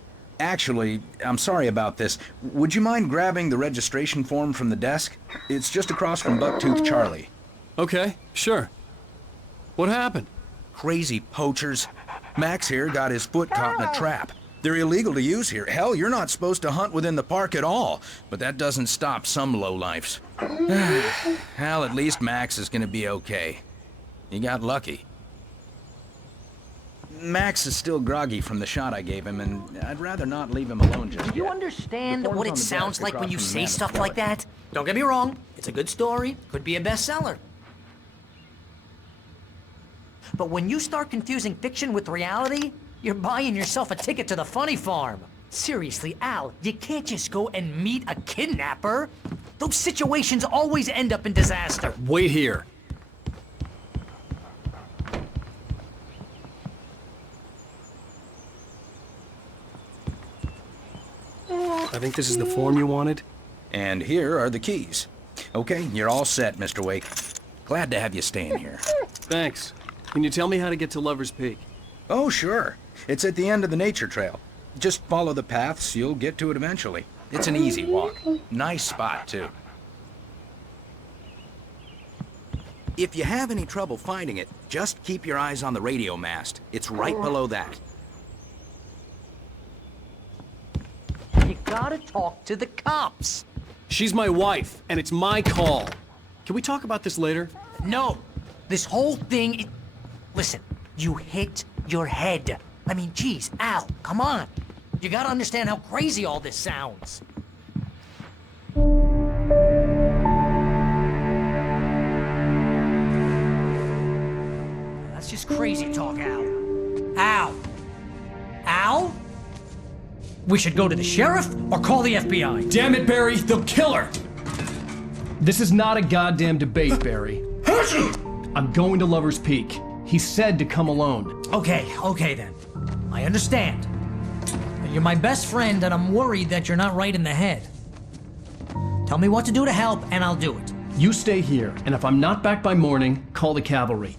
Actually, I'm sorry about this. Would you mind grabbing the registration form from the desk? It's just across from Bucktooth Charlie. Okay, sure. What happened? Crazy poachers. Max here got his foot caught in a trap. They're illegal to use here. Hell, you're not supposed to hunt within the park at all. But that doesn't stop some lowlifes. Well, at least Max is gonna be okay. He got lucky. Max is still groggy from the shot I gave him, and I'd rather not leave him alone just yet. Do you understand what it sounds like when you say stuff like that? Don't get me wrong. It's a good story. Could be a bestseller. But when you start confusing fiction with reality, you're buying yourself a ticket to the funny farm. Seriously, Al, you can't just go and meet a kidnapper. Those situations always end up in disaster. Wait here. I think this is the form you wanted. And here are the keys. Okay, you're all set, Mr. Wake. Glad to have you staying here. Thanks. Can you tell me how to get to Lover's Peak? Oh, sure. It's at the end of the nature trail. Just follow the paths, you'll get to it eventually. It's an easy walk. Nice spot, too. If you have any trouble finding it, just keep your eyes on the radio mast. It's right below that. You gotta talk to the cops. She's my wife, and it's my call. Can we talk about this later? No. This whole thing... Listen, you hit your head. I mean, geez, Al, come on. You gotta understand how crazy all this sounds. That's just crazy talk, Al. Al? Al? We should go to the sheriff or call the FBI. Damn it, Barry, they'll kill her! This is not a goddamn debate, Barry. I'm going to Lover's Peak. He said to come alone. Okay then. I understand. You're my best friend, and I'm worried that you're not right in the head. Tell me what to do to help, and I'll do it. You stay here, and if I'm not back by morning, call the cavalry.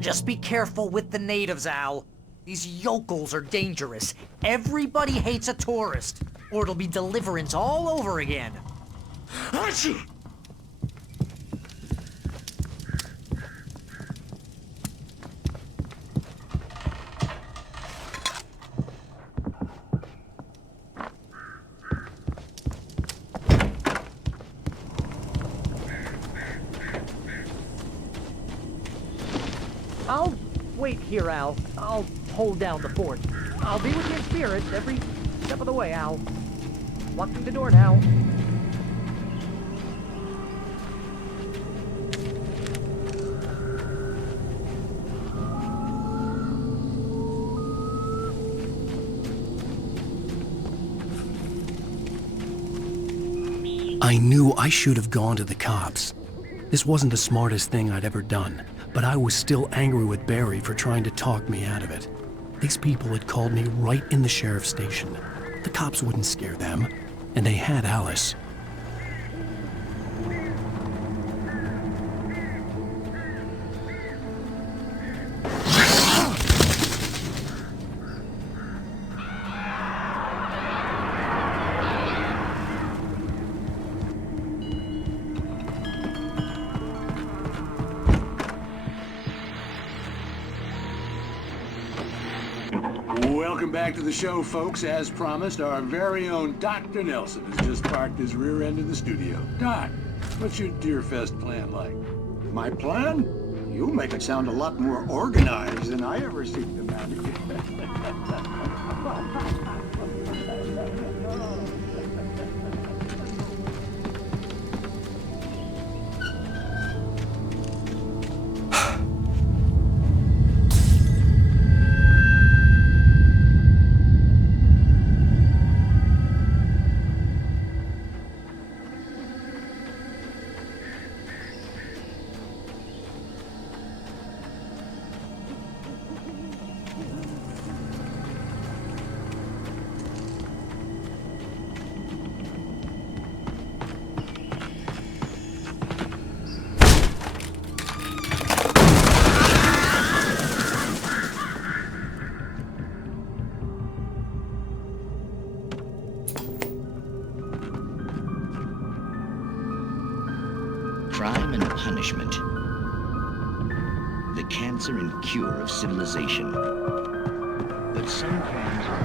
Just be careful with the natives, Al. These yokels are dangerous. Everybody hates a tourist, or it'll be Deliverance all over again. I'll wait here, Al. I'll hold down the fort. I'll be with you in spirit every step of the way, Al. Walk through the door now. I knew I should have gone to the cops. This wasn't the smartest thing I'd ever done, but I was still angry with Barry for trying to talk me out of it. These people had called me right in the sheriff's station. The cops wouldn't scare them, and they had Alice. Welcome back to the show, folks. As promised, our very own Dr. Nelson has just parked his rear end in the studio. Doc, what's your Deerfest plan like? My plan? You make it sound a lot more organized than I ever seem to manage. Crime and punishment. The cancer and cure of civilization. But some crimes are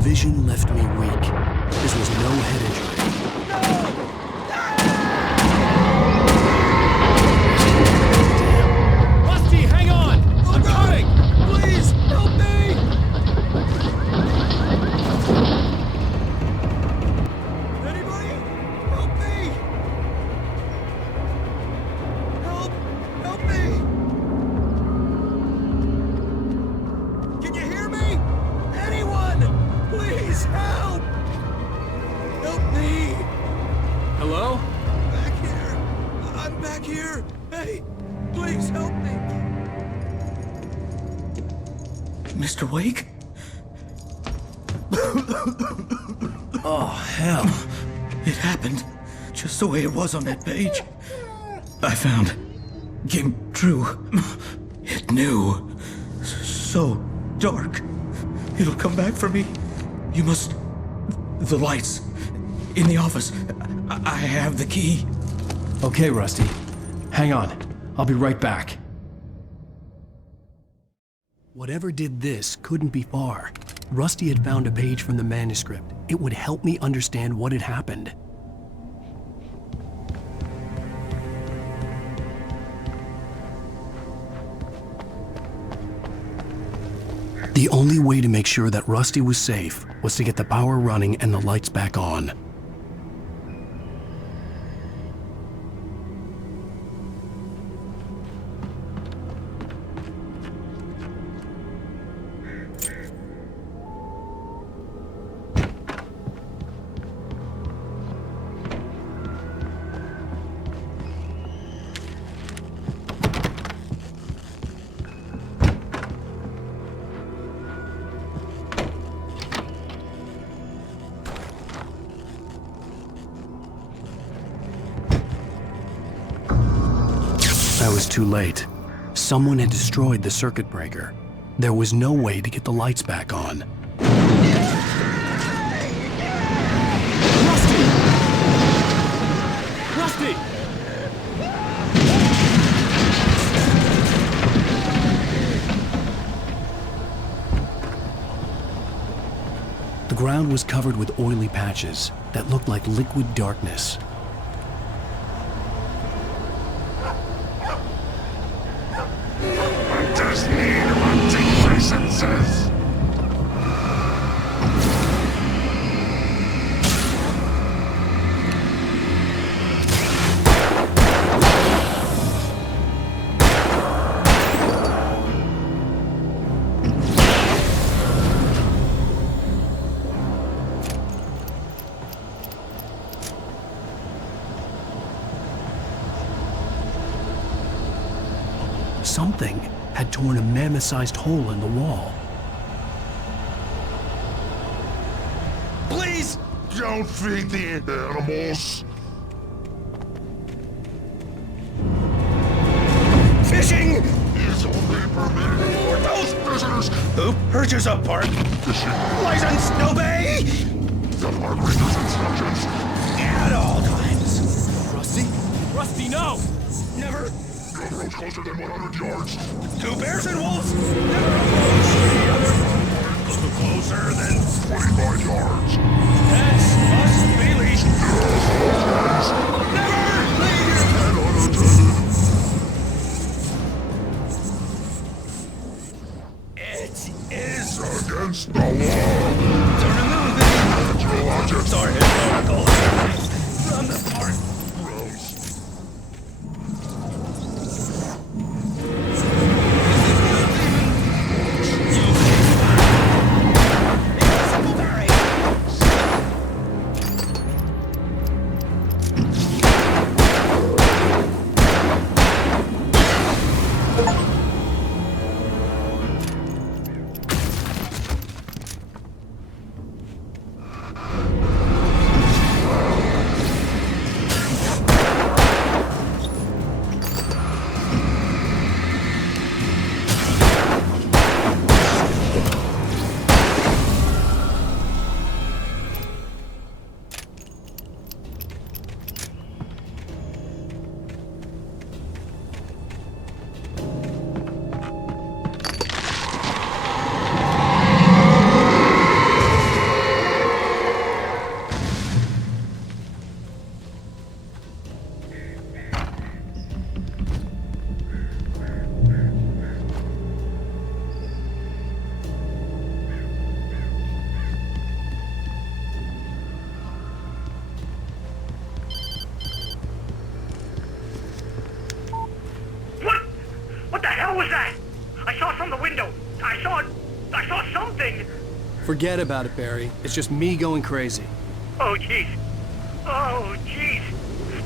Vision left me weak. This was no head injury. Rusty, hang on! I'm coming! Please, help me! Anybody? Help me! Help me! Can you hear me? Anyone? Please help! Help me! Hello? Back here! I'm back here! Hey, please help me! Mr. Wake? Oh, hell. It happened just the way it was on that page. I found. Came true. It knew. So dark. It'll come back for me. You must... The lights. In the office. I have the key. Okay, Rusty. Hang on. I'll be right back. Whatever did this couldn't be far. Rusty had found a page from the manuscript. It would help me understand what had happened. The only way to make sure that Rusty was safe was to get the power running and the lights back on. I was too late. Someone had destroyed the circuit breaker. There was no way to get the lights back on. Rusty! The ground was covered with oily patches that looked like liquid darkness. Something had torn a mammoth-sized hole in the wall. Please! Don't feed the animals! Fishing is only permitted for those visitors who purchase a park license to obey the park ranger's instructions at all times. Rusty? Rusty, no! Never approach closer than 100 yards. Two bears and wolves never approach the other. Closer than 25 yards. That must be leashed. Never leave your pet unattended. It is against the law to remove the natural objects or historical objects from the park. Forget about it, Barry. It's just me going crazy. Oh, jeez. Oh, jeez.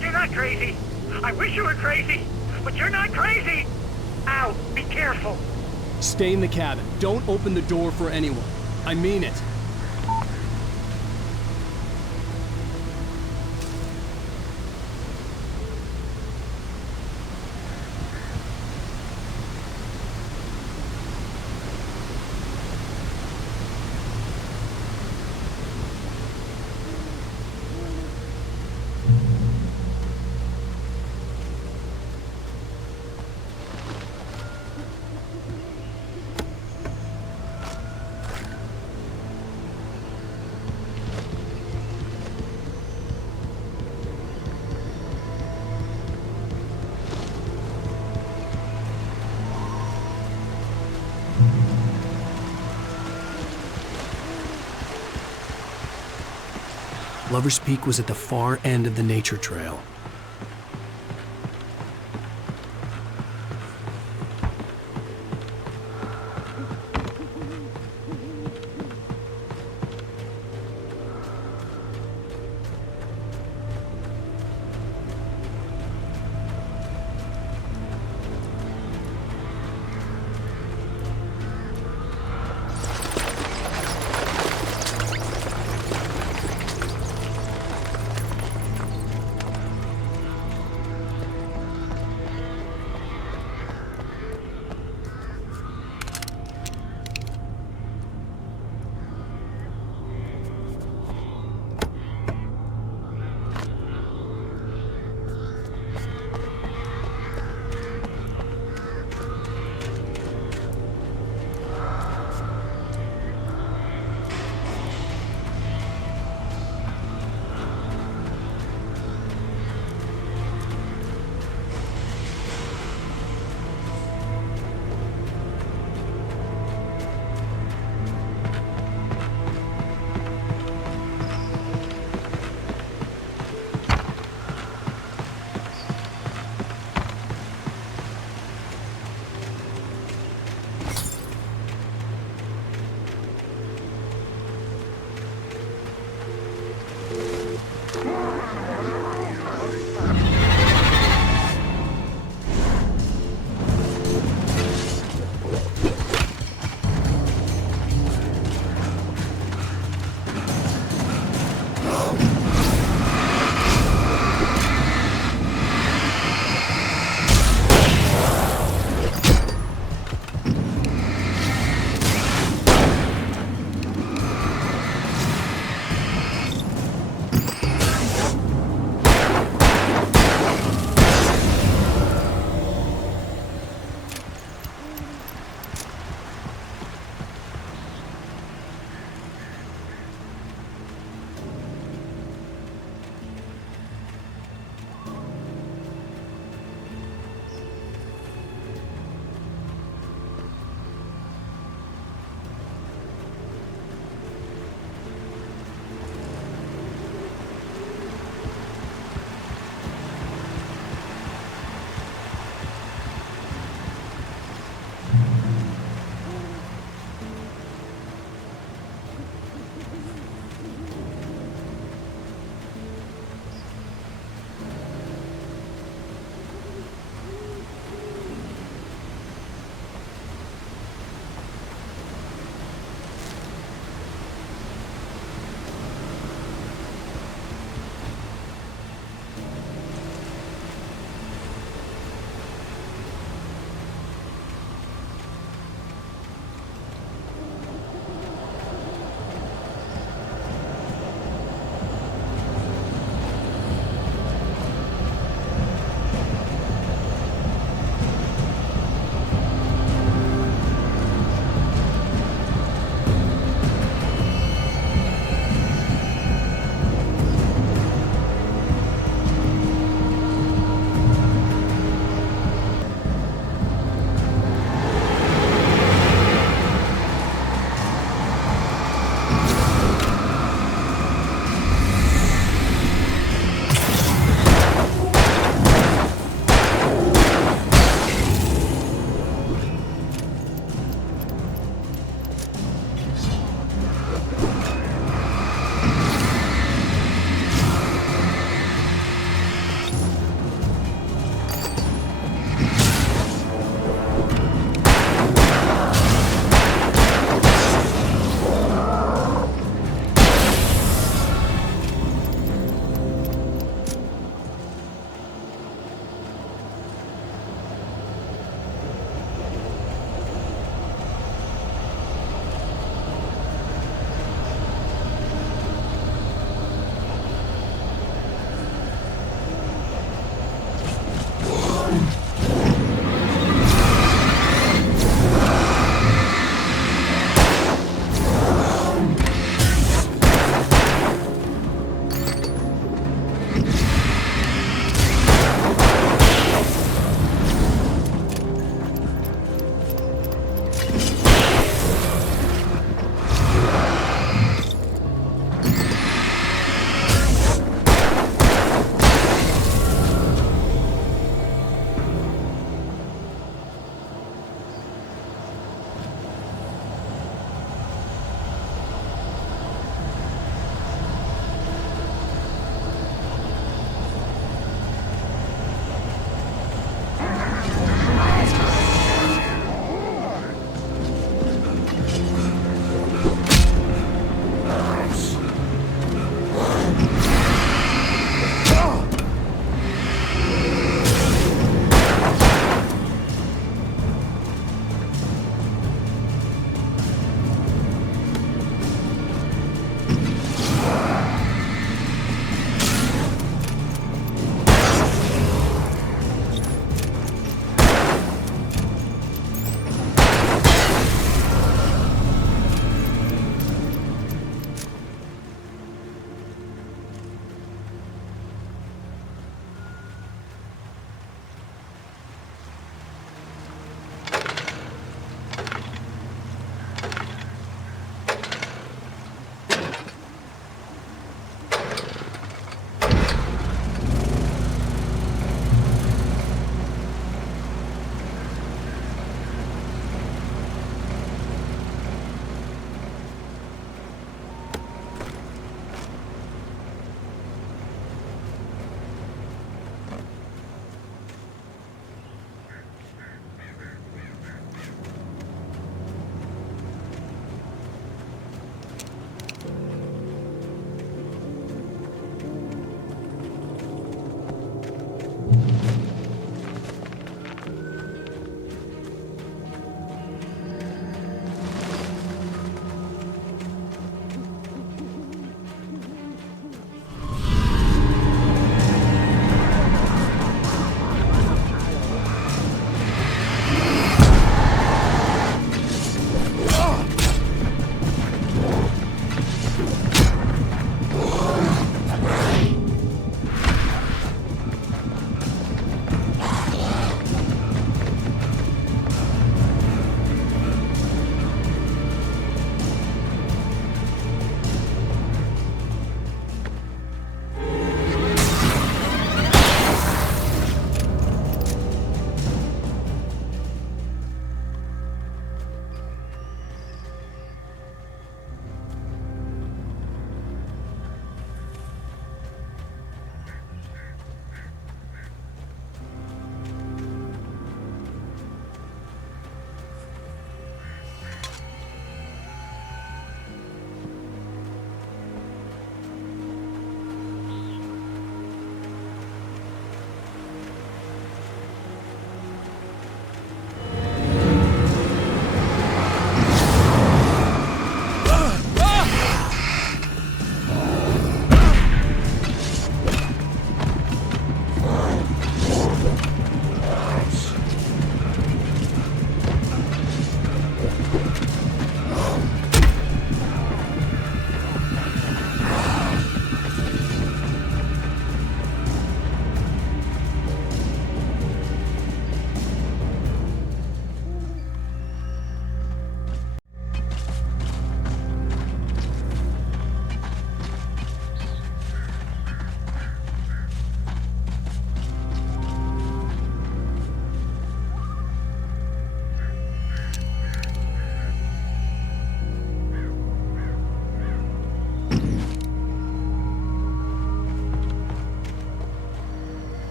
You're not crazy. I wish you were crazy, but you're not crazy. Ow, be careful. Stay in the cabin. Don't open the door for anyone. I mean it. Lover's Peak was at the far end of the nature trail.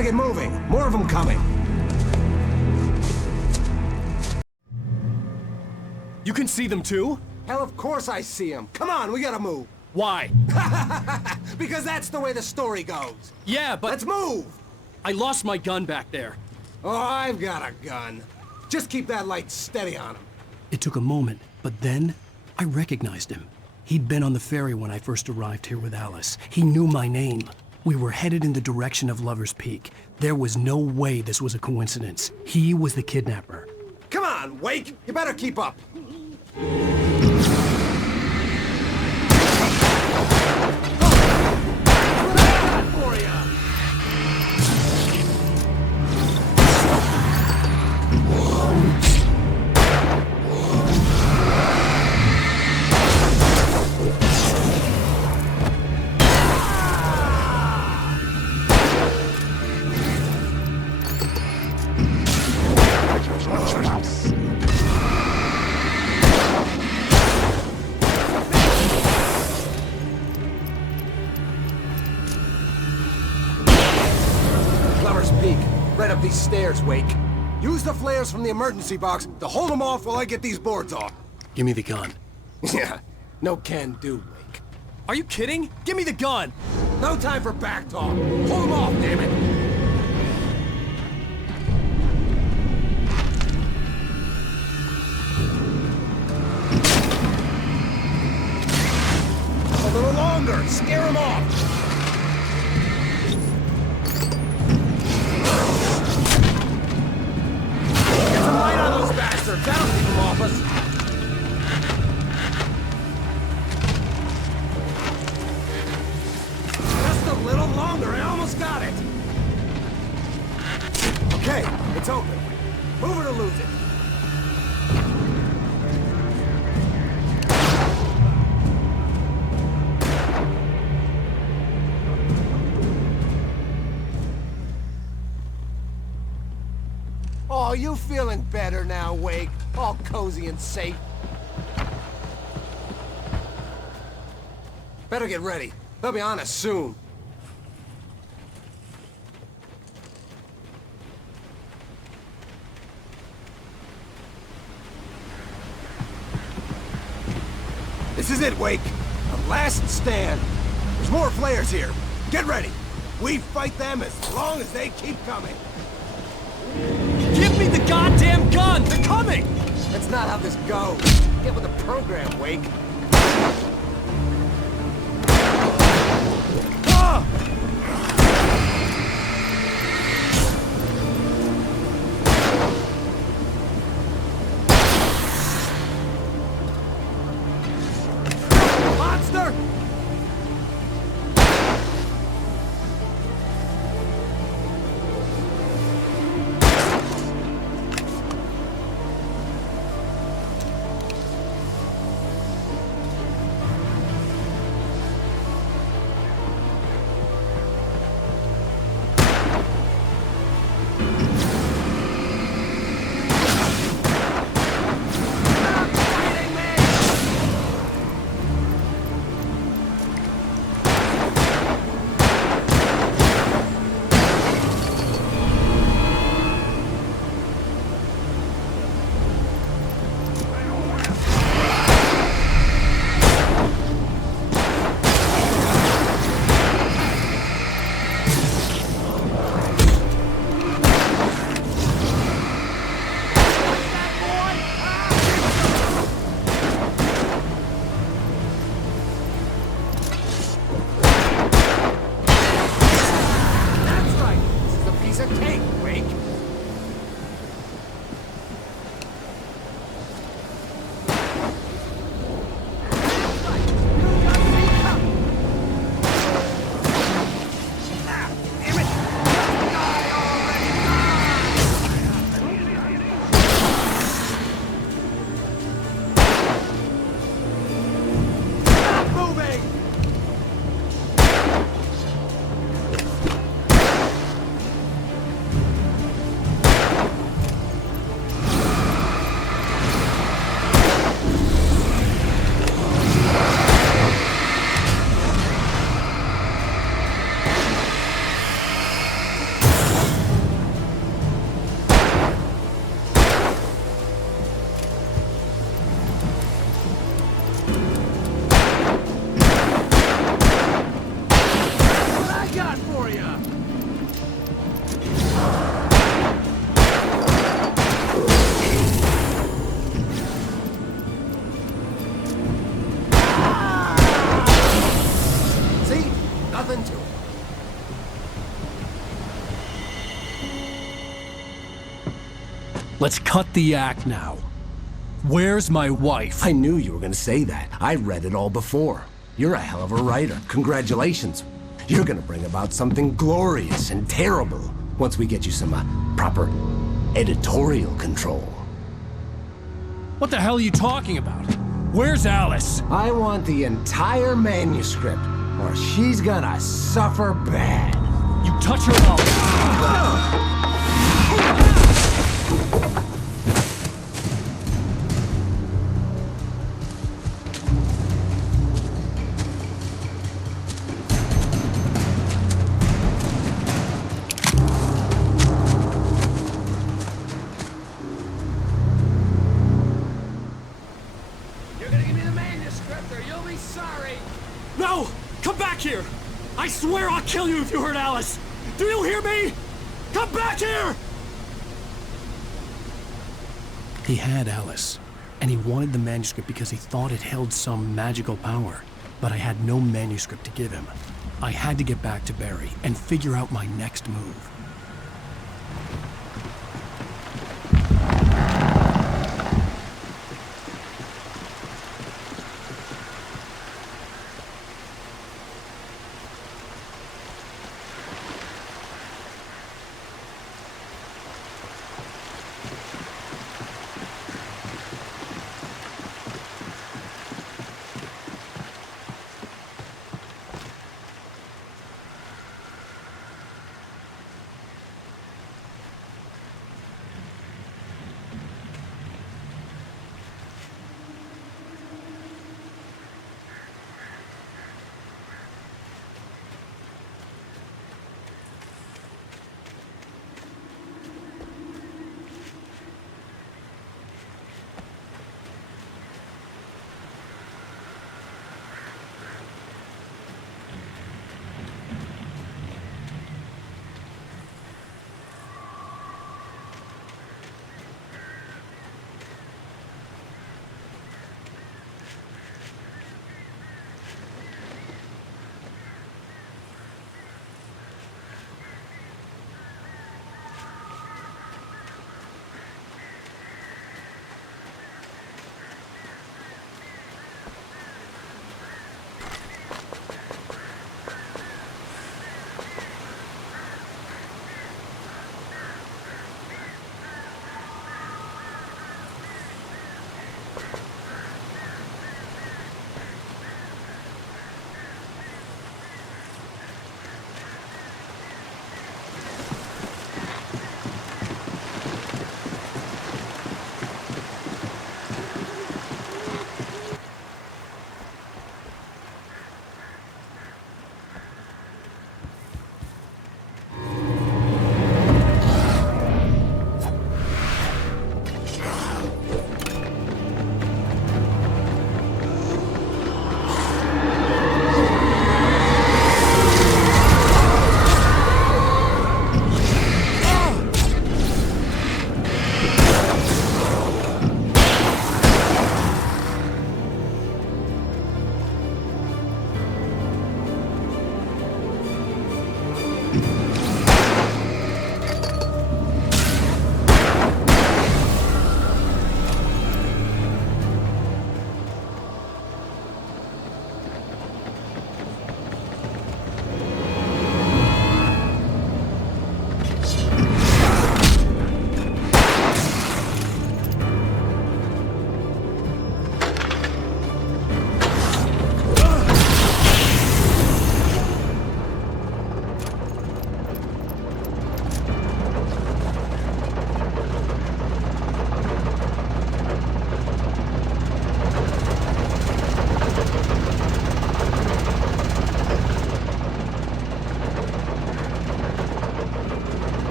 Gotta get moving. More of them coming. You can see them too? Hell, of course I see them. Come on, we gotta move. Why? Because that's the way the story goes. Yeah, but... Let's move! I lost my gun back there. Oh, I've got a gun. Just keep that light steady on him. It took a moment, but then I recognized him. He'd been on the ferry when I first arrived here with Alice. He knew my name. We were headed in the direction of Lover's Peak. There was no way this was a coincidence. He was the kidnapper. Come on, Wake! You better keep up. Right up these stairs, Wake. Use the flares from the emergency box to hold them off while I get these boards off. Give me the gun. Yeah, no can do, Wake. Are you kidding? Give me the gun! No time for back talk. Hold them off, damn it! A little longer! Scare them off! That'll keep them off us. Just a little longer. I almost got it. Okay, it's open. Move it or lose it. Oh, you feeling better now, Wake? All cozy and safe. Better get ready. They'll be on us soon. This is it, Wake. The last stand. There's more flares here. Get ready. We fight them as long as they keep coming. Give me the goddamn gun! They're coming! That's not how this goes. Get with the program, Wake. Ah! Monster! Let's cut the act now. Where's my wife? I knew you were gonna say that. I read it all before. You're a hell of a writer. Congratulations. You're gonna bring about something glorious and terrible once we get you some proper editorial control. What the hell are you talking about? Where's Alice? I want the entire manuscript, or she's gonna suffer bad. You touch her up. No! Come back here! I swear I'll kill you if you hurt Alice! Do you hear me? Come back here! He had Alice, and he wanted the manuscript because he thought it held some magical power. But I had no manuscript to give him. I had to get back to Barry and figure out my next move.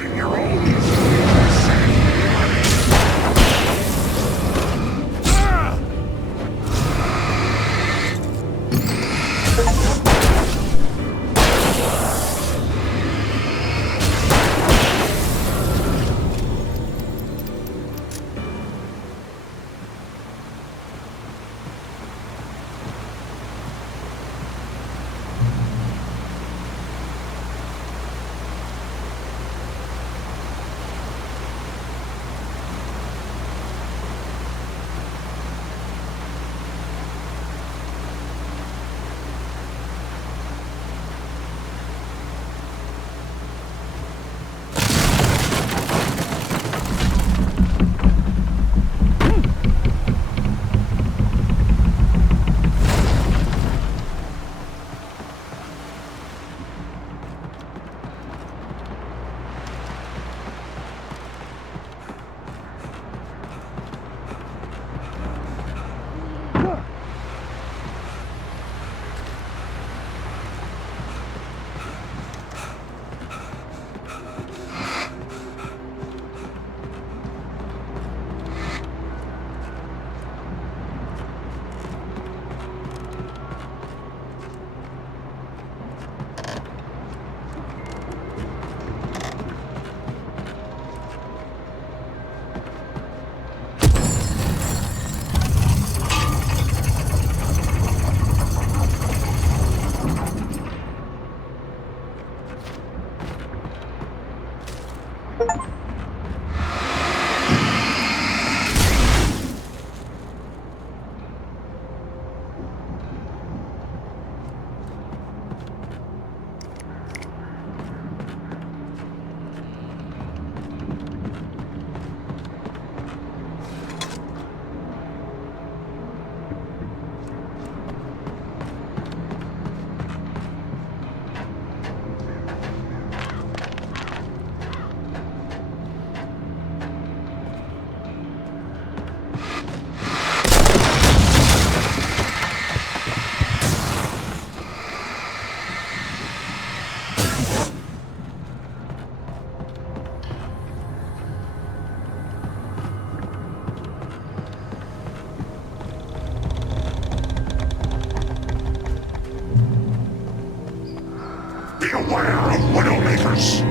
Acting your own insane Beware of Widowmakers!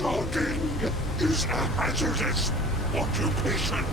Logging is a hazardous occupation.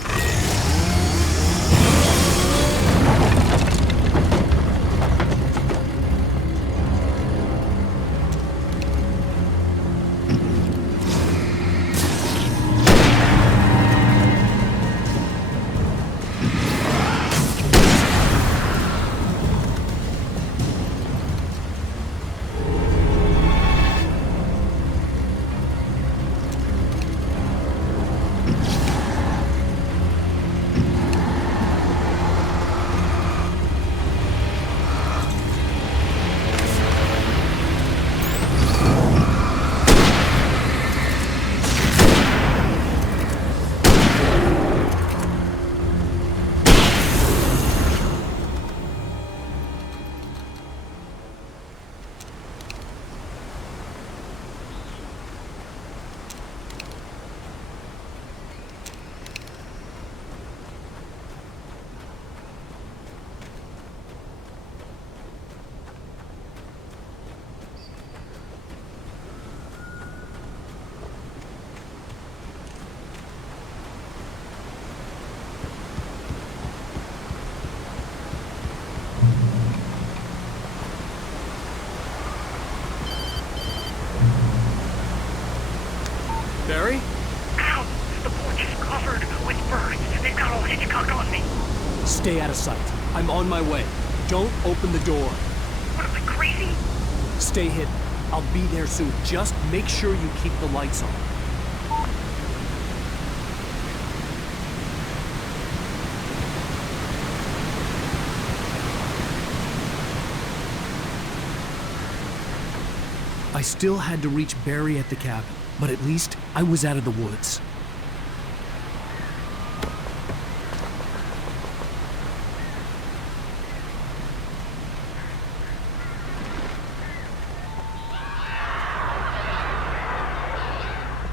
Barry? Ow! The porch is covered with birds. They've got all Hitchcock on me. Stay out of sight. I'm on my way. Don't open the door. What am I, crazy? Stay hidden. I'll be there soon. Just make sure you keep the lights on. I still had to reach Barry at the cabin, but at least I was out of the woods.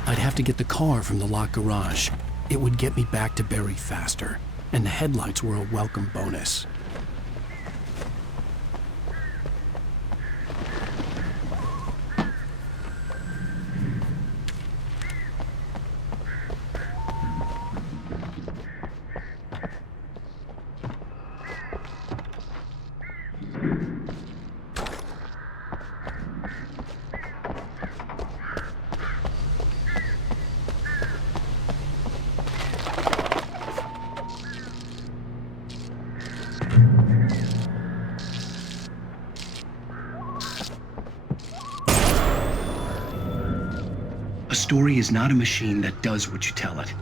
I'd have to get the car from the locked garage. It would get me back to Barry faster, and the headlights were a welcome bonus. A story is not a machine that does what you tell it.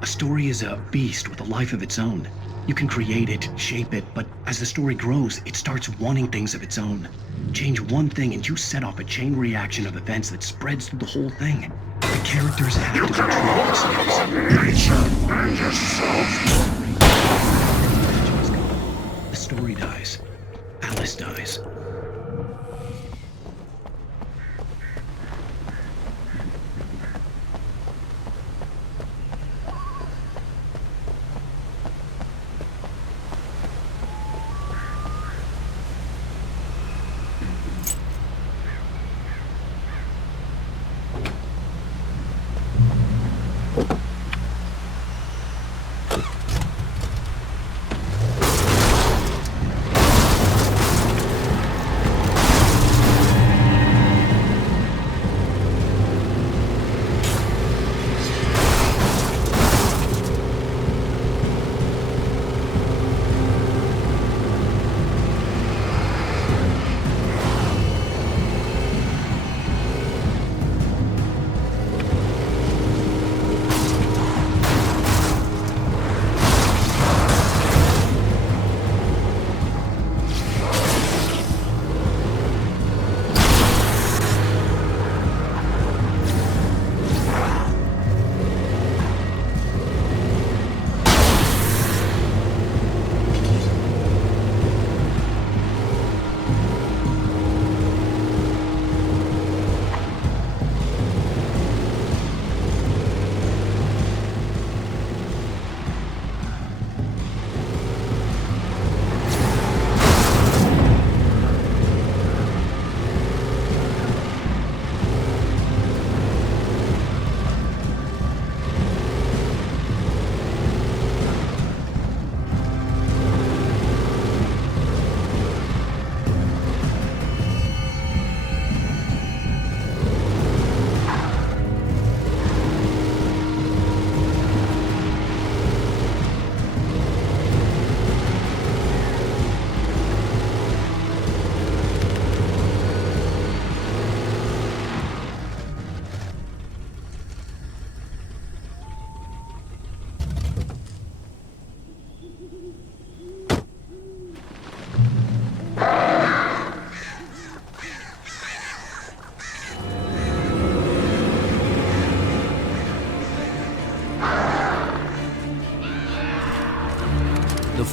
A story is a beast with a life of its own. You can create it, shape it, but as the story grows, it starts wanting things of its own. Change one thing and you set off a chain reaction of events that spreads through the whole thing. The characters have to control themselves. Nature and yourself. The story dies. Alice dies.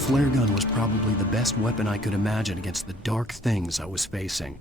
flare gun was probably the best weapon I could imagine against the dark things I was facing.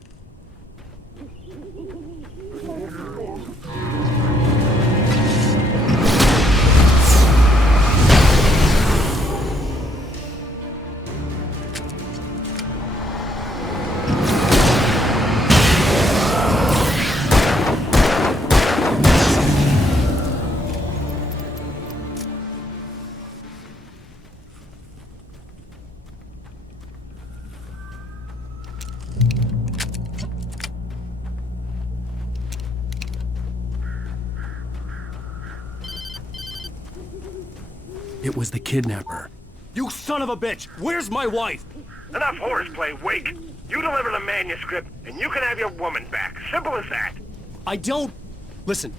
It was the kidnapper. You son of a bitch! Where's my wife? Enough horseplay, Wake. You deliver the manuscript, and you can have your woman back. Simple as that. I don't... Listen.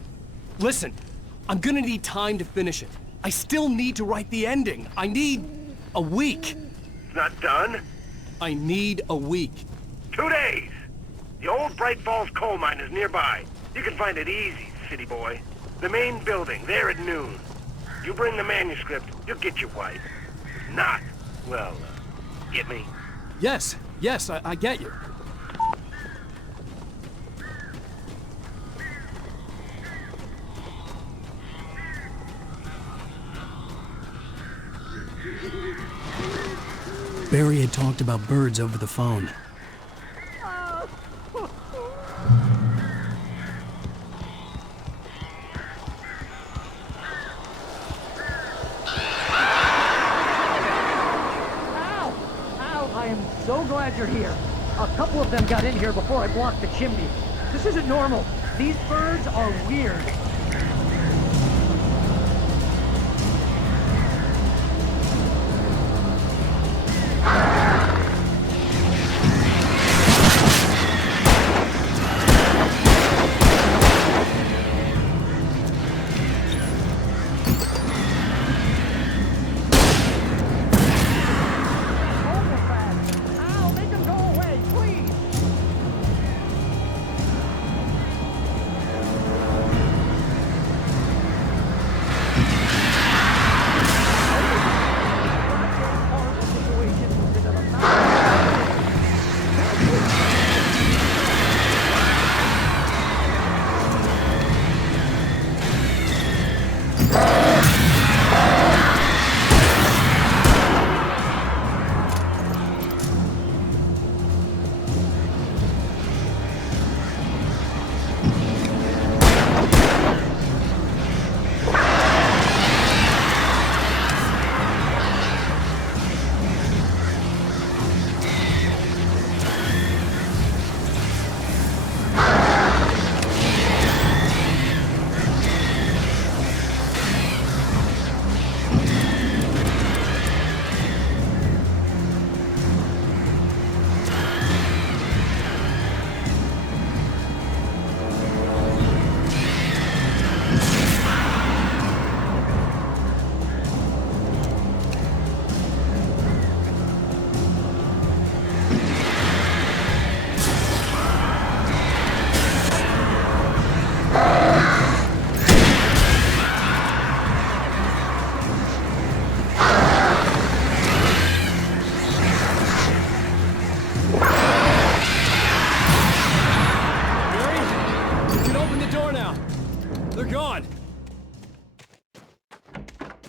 I'm gonna need time to finish it. I still need to write the ending. I need a week. It's not done? I need a week. 2 days. The old Bright Falls coal mine is nearby. You can find it easy, city boy. The main building, there at noon. You bring the manuscript, you'll get your wife. If not, well, get me? Yes, I get you. Barry had talked about birds over the phone. So glad you're here. A couple of them got in here before I blocked the chimney. This isn't normal. These birds are weird.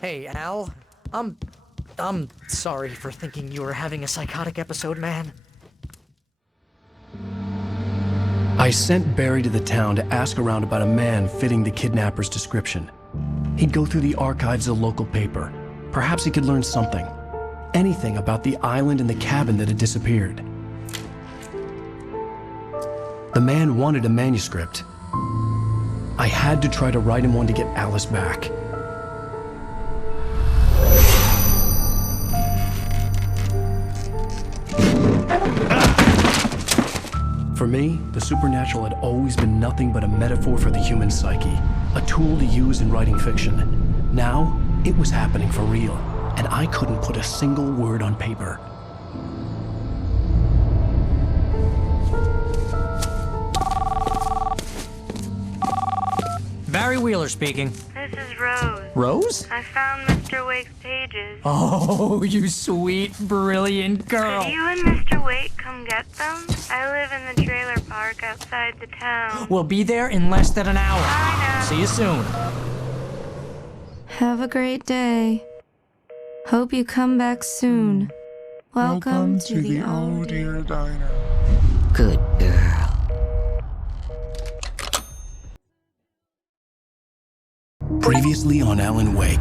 Hey, Al. I'm sorry for thinking you were having a psychotic episode, man. I sent Barry to the town to ask around about a man fitting the kidnapper's description. He'd go through the archives of the local paper. Perhaps he could learn something. Anything about the island and the cabin that had disappeared. The man wanted a manuscript. I had to try to write him one to get Alice back. For me, the supernatural had always been nothing but a metaphor for the human psyche, a tool to use in writing fiction. Now, it was happening for real, and I couldn't put a single word on paper. Barry Wheeler speaking. This is Rose. Rose? I found Mr. Wake's pages. Oh, you sweet, brilliant girl. Could you and Mr. Wake come get them? I live in the trailer park outside the town. We'll be there in less than an hour. Bye now. See you soon. Have a great day. Hope you come back soon. Welcome to the Oh Dear Diner. Good girl. Previously on Alan Wake,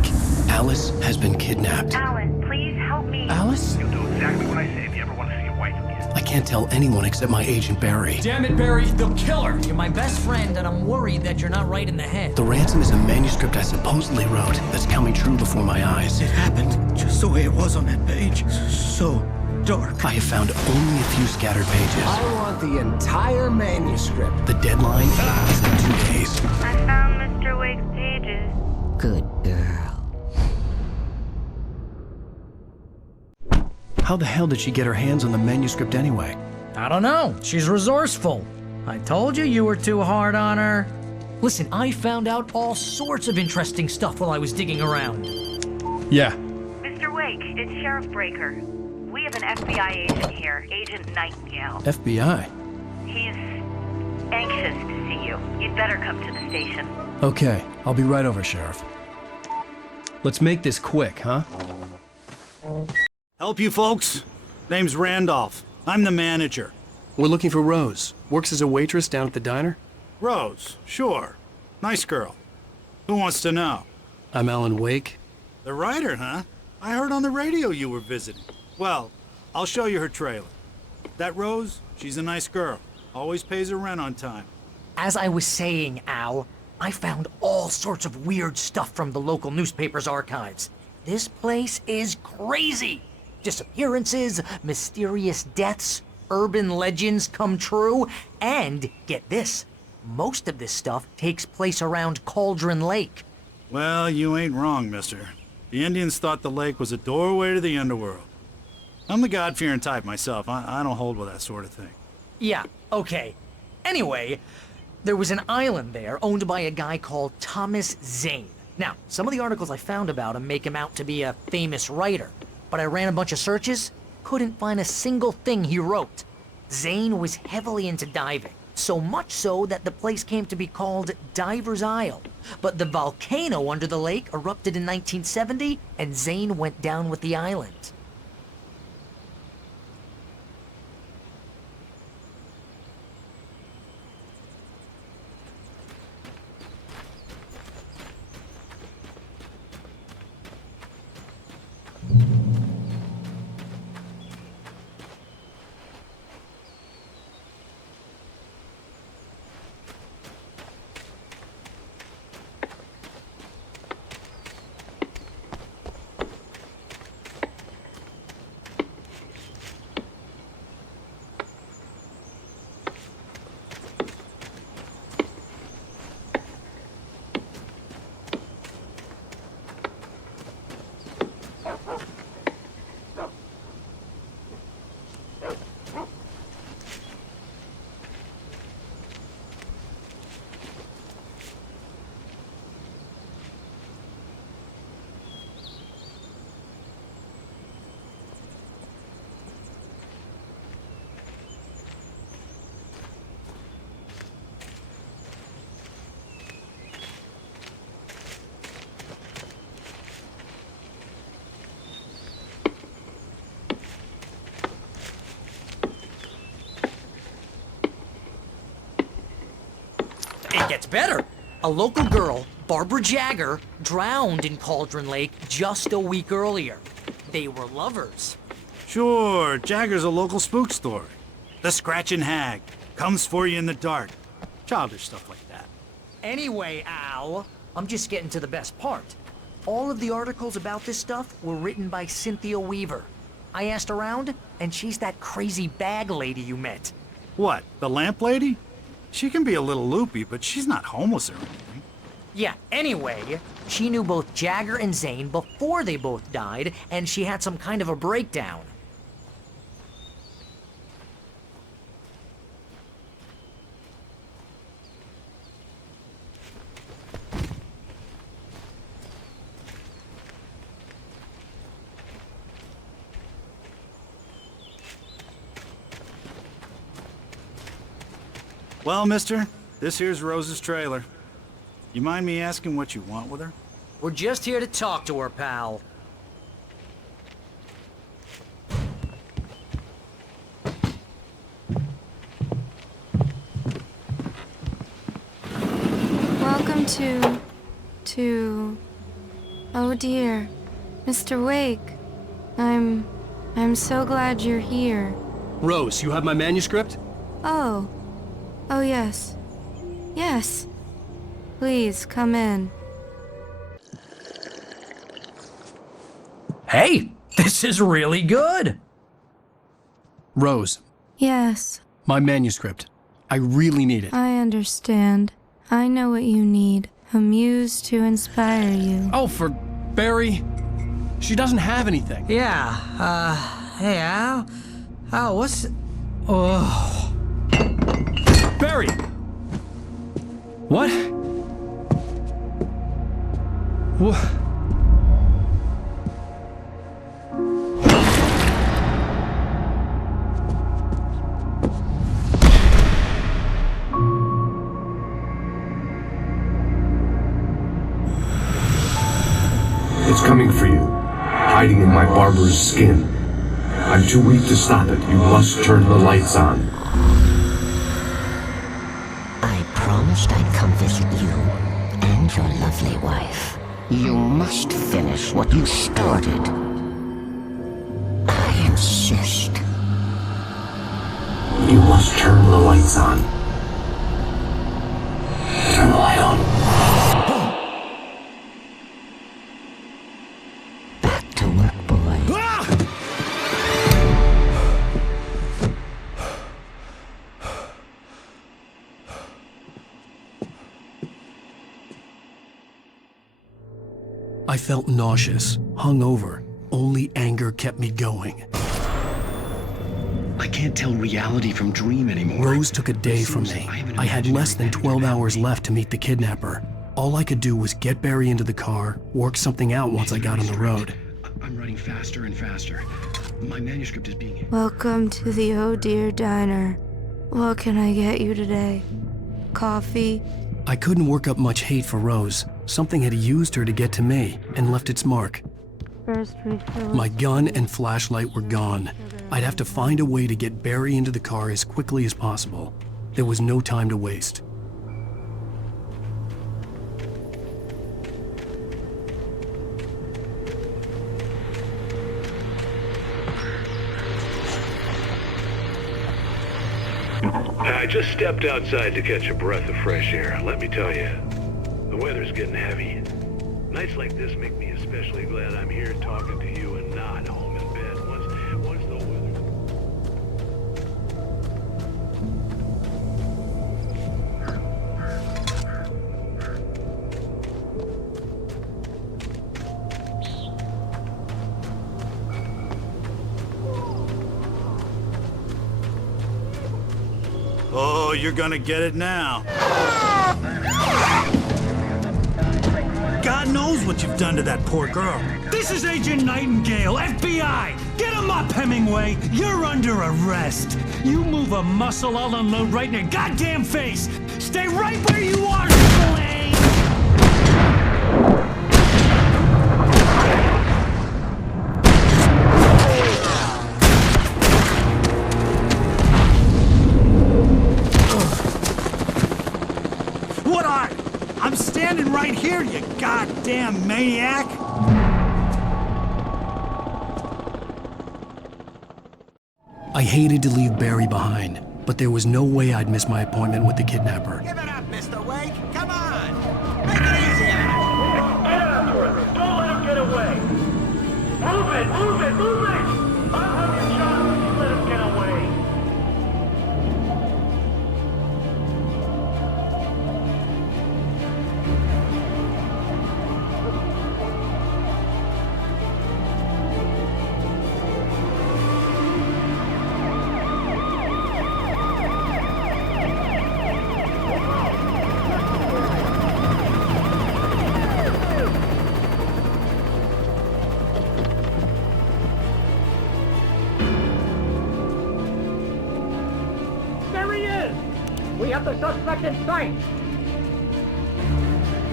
Alice has been kidnapped. Alan, please help me. Alice? You'll do exactly what I say if you ever want to see your wife again. I can't tell anyone except my agent Barry. Damn it, Barry, they'll kill her. You're my best friend, and I'm worried that you're not right in the head. The ransom is a manuscript I supposedly wrote that's coming true before my eyes. It happened just the way it was on that page. So dark. I have found only a few scattered pages. I want the entire manuscript. The deadline is in 2 days. I found Mr. Wake's pages. Good girl. How the hell did she get her hands on the manuscript anyway? I don't know. She's resourceful. I told you were too hard on her. Listen, I found out all sorts of interesting stuff while I was digging around. Yeah. Mr. Wake, it's Sheriff Breaker. We have an FBI agent here, Agent Nightingale. FBI? He's anxious to see you. You'd better come to the station. Okay, I'll be right over, Sheriff. Let's make this quick, huh? Help you folks? Name's Randolph. I'm the manager. We're looking for Rose. Works as a waitress down at the diner. Rose, sure. Nice girl. Who wants to know? I'm Alan Wake. The writer, huh? I heard on the radio you were visiting. Well, I'll show you her trailer. That Rose, she's a nice girl. Always pays her rent on time. As I was saying, Al, I found all sorts of weird stuff from the local newspaper's archives. This place is crazy. Disappearances, mysterious deaths, urban legends come true, and get this, most of this stuff takes place around Cauldron Lake. Well, you ain't wrong, mister. The Indians thought the lake was a doorway to the underworld. I'm the God-fearing type myself. I don't hold with that sort of thing. Yeah, okay. Anyway, there was an island there owned by a guy called Thomas Zane. Now, some of the articles I found about him make him out to be a famous writer, but I ran a bunch of searches, couldn't find a single thing he wrote. Zane was heavily into diving, so much so that the place came to be called Diver's Isle. But the volcano under the lake erupted in 1970, and Zane went down with the island. It gets better. A local girl, Barbara Jagger, drowned in Cauldron Lake just a week earlier. They were lovers. Sure, Jagger's a local spook story. The Scratching Hag comes for you in the dark. Childish stuff like that. Anyway, Al, I'm just getting to the best part. All of the articles about this stuff were written by Cynthia Weaver. I asked around, and she's that crazy bag lady you met. What, the lamp lady? She can be a little loopy, but she's not homeless or anything. Yeah, anyway, she knew both Jagger and Zane before they both died, and she had some kind of a breakdown. Well, mister, this here's Rose's trailer. You mind me asking what you want with her? We're just here to talk to her, pal. Welcome to... Oh dear, Mr. Wake. I'm so glad you're here. Rose, you have my manuscript? Oh. Oh yes. Yes. Please, come in. Hey, this is really good. Rose, Yes, my manuscript. I really need it. I understand. I know what you need. A muse to inspire you. Oh, for Barry? She doesn't have anything. Yeah, hey, Al? Al, what's... Oh... Barry! What? What? It's coming for you, hiding in my barber's skin. I'm too weak to stop it. You must turn the lights on. I promised I'd come visit you and your lovely wife. You must finish what you started. I insist. You must turn the lights on. Turn the light on. Back to work, boy. I felt nauseous, hungover. Only anger kept me going. I can't tell reality from dream anymore. Rose took a day from me. I had less than 12 hours left to meet the kidnapper. All I could do was get Barry into the car, work something out once I got on the road. I'm writing faster and faster. My manuscript is being... Welcome to the Oh Dear Diner. What can I get you today? Coffee? I couldn't work up much hate for Rose. Something had used her to get to me and left its mark. First refill. My gun and flashlight were gone. I'd have to find a way to get Barry into the car as quickly as possible. There was no time to waste. I just stepped outside to catch a breath of fresh air. Let me tell you, the weather's getting heavy. Nights like this make me especially glad I'm here talking to you and not home in bed. Once the weather... Oh, you're gonna get it now. God knows what you've done to that poor girl. This is Agent Nightingale, FBI! Get him up, Hemingway! You're under arrest! You move a muscle, I'll unload right in your goddamn face! Stay right where you are, Slane! What are you? I'm standing right here, you goddamn maniac! I hated to leave Barry behind, but there was no way I'd miss my appointment with the kidnapper. Give it up, Mr. Wake. Come on. Make it easy on him. Get after him. Don't let him get away. Move it, move it, move it. I'll have you shot when you let him get away. have the suspect in sight!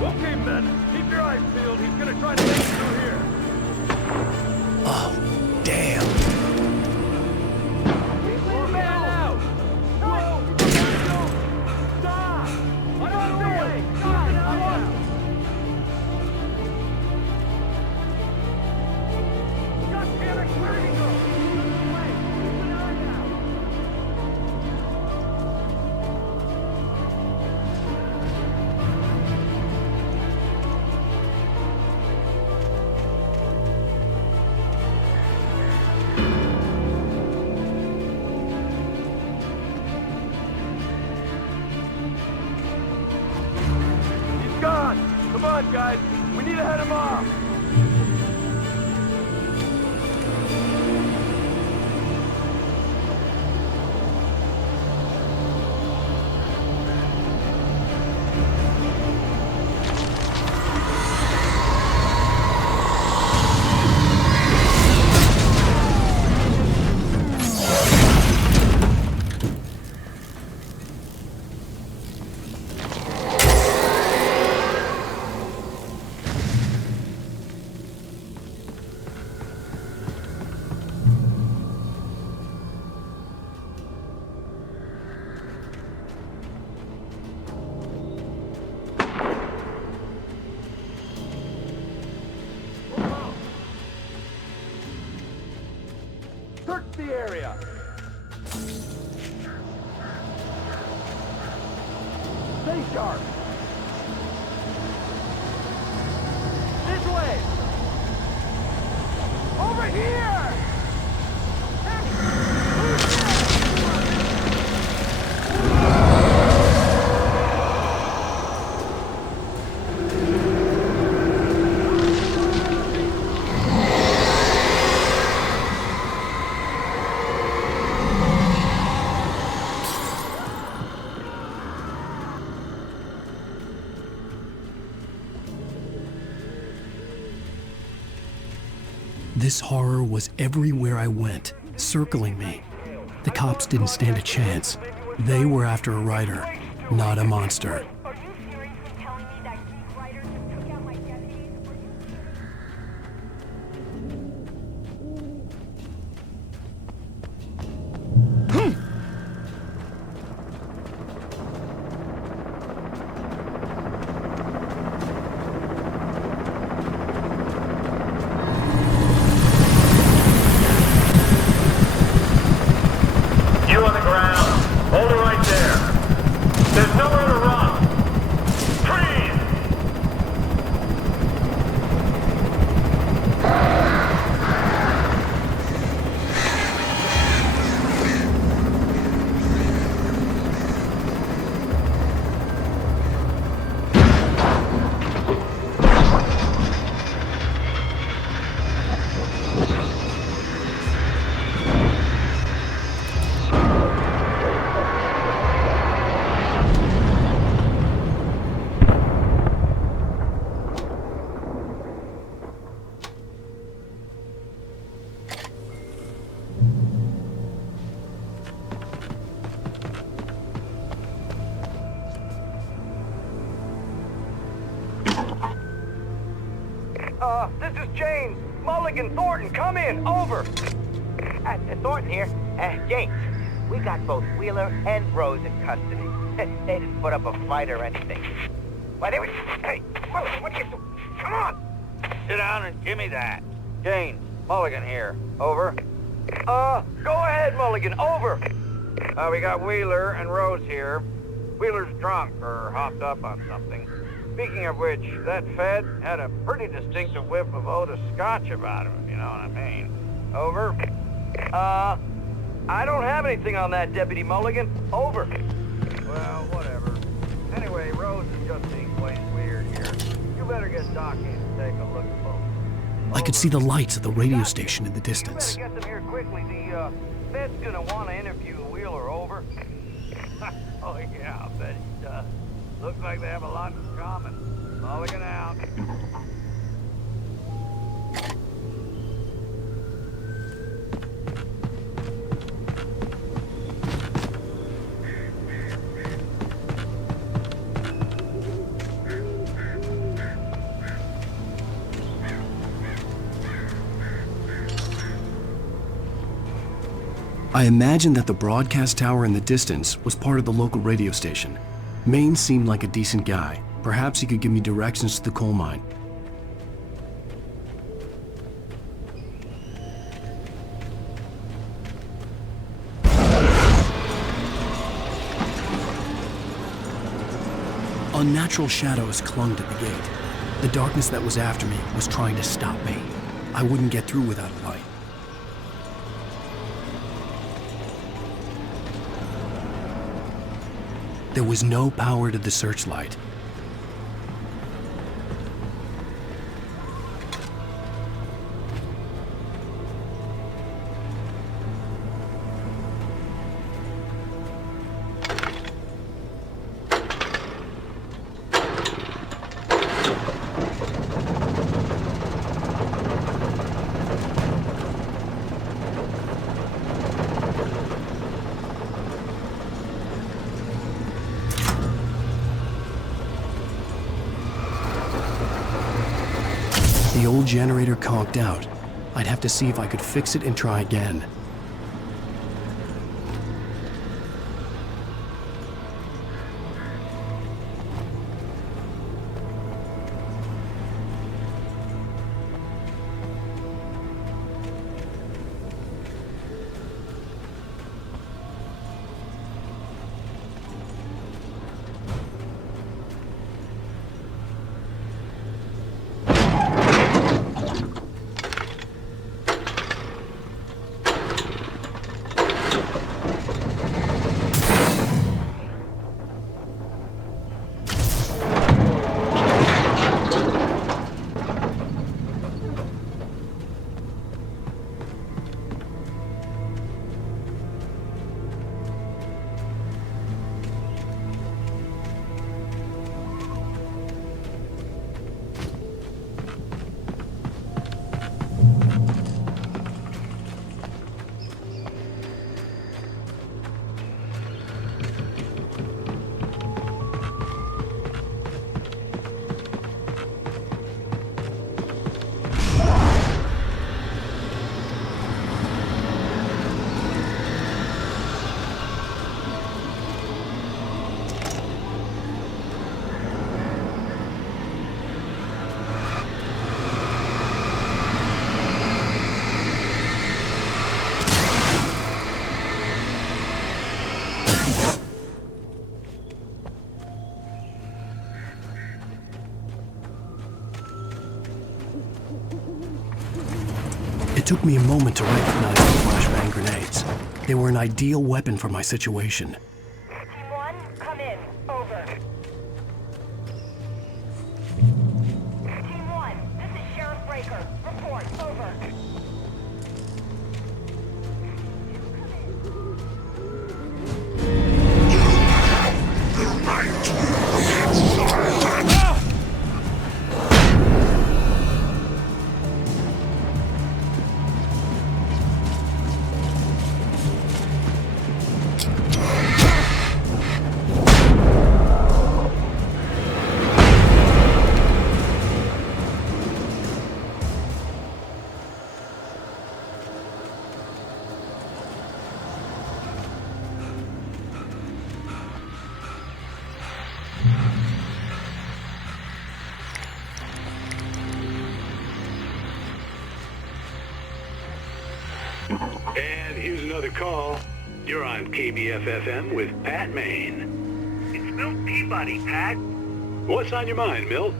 Okay, men. Keep your eyes peeled. He's gonna try to make it through here. Oh, damn. More men out! Whoa! Stop! Out of the way! Stop! God damn it! Where did he go? Wait, keep an eye out! He's gone! Come on, guys! We need to head him off! Search the area! Stay sharp! This way! Over here! This horror was everywhere I went, circling me. The cops didn't stand a chance. They were after a writer, not a monster. You on the ground. Hold it right there. There's nowhere to run. Freeze! This is James. Mulligan, Thornton, come in. Over. Thornton here. James, we got both Wheeler and Rose in custody. They didn't put up a fight or anything. Why, they were... Hey, what are you doing? Come on! Sit down and give me that. James, Mulligan here. Over. Go ahead, Mulligan. Over. We got Wheeler and Rose here. Wheeler's drunk or hopped up on something. Speaking of which, that Fed had a pretty distinctive whiff of Otis Scotch about him, if you know what I mean. Over. I don't have anything on that, Deputy Mulligan. Over. Well, whatever. Anyway, Rose is just being plain weird here. You better get Doc in and take a look at both. I could see the lights of the radio station in the distance. You better get them here quickly. The Fed's gonna want to interview Wheeler. Over. Oh, yeah, I'll bet he does. Looks like they have a lot in common. Mulligan out. I imagined that the broadcast tower in the distance was part of the local radio station. Maine seemed like a decent guy. Perhaps he could give me directions to the coal mine. Unnatural shadows clung to the gate. The darkness that was after me was trying to stop me. I wouldn't get through without a light. There was no power to the searchlight. The old generator conked out. I'd have to see if I could fix it and try again. It took me a moment to recognize the flashbang grenades. They were an ideal weapon for my situation. Team 1, come in. Over. Team 1, this is Sheriff Breaker. Report. Over. And here's another call. You're on KBF-FM with Pat Maine. It's Milt Peabody, Pat. What's on your mind, Milt?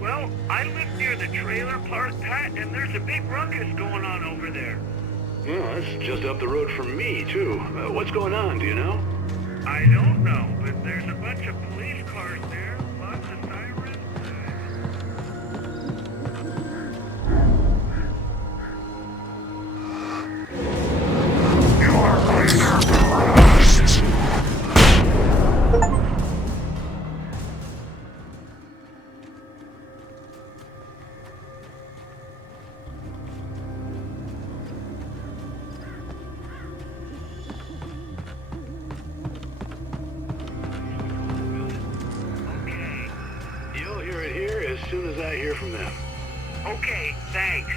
Well, I live near the trailer park, Pat, and there's a big ruckus going on over there. Well, that's just up the road from me, too. What's going on, do you know? I don't know, but there's a bunch of police cars there, lots of sirens. You'll hear it here as soon as I hear from them. Okay, thanks.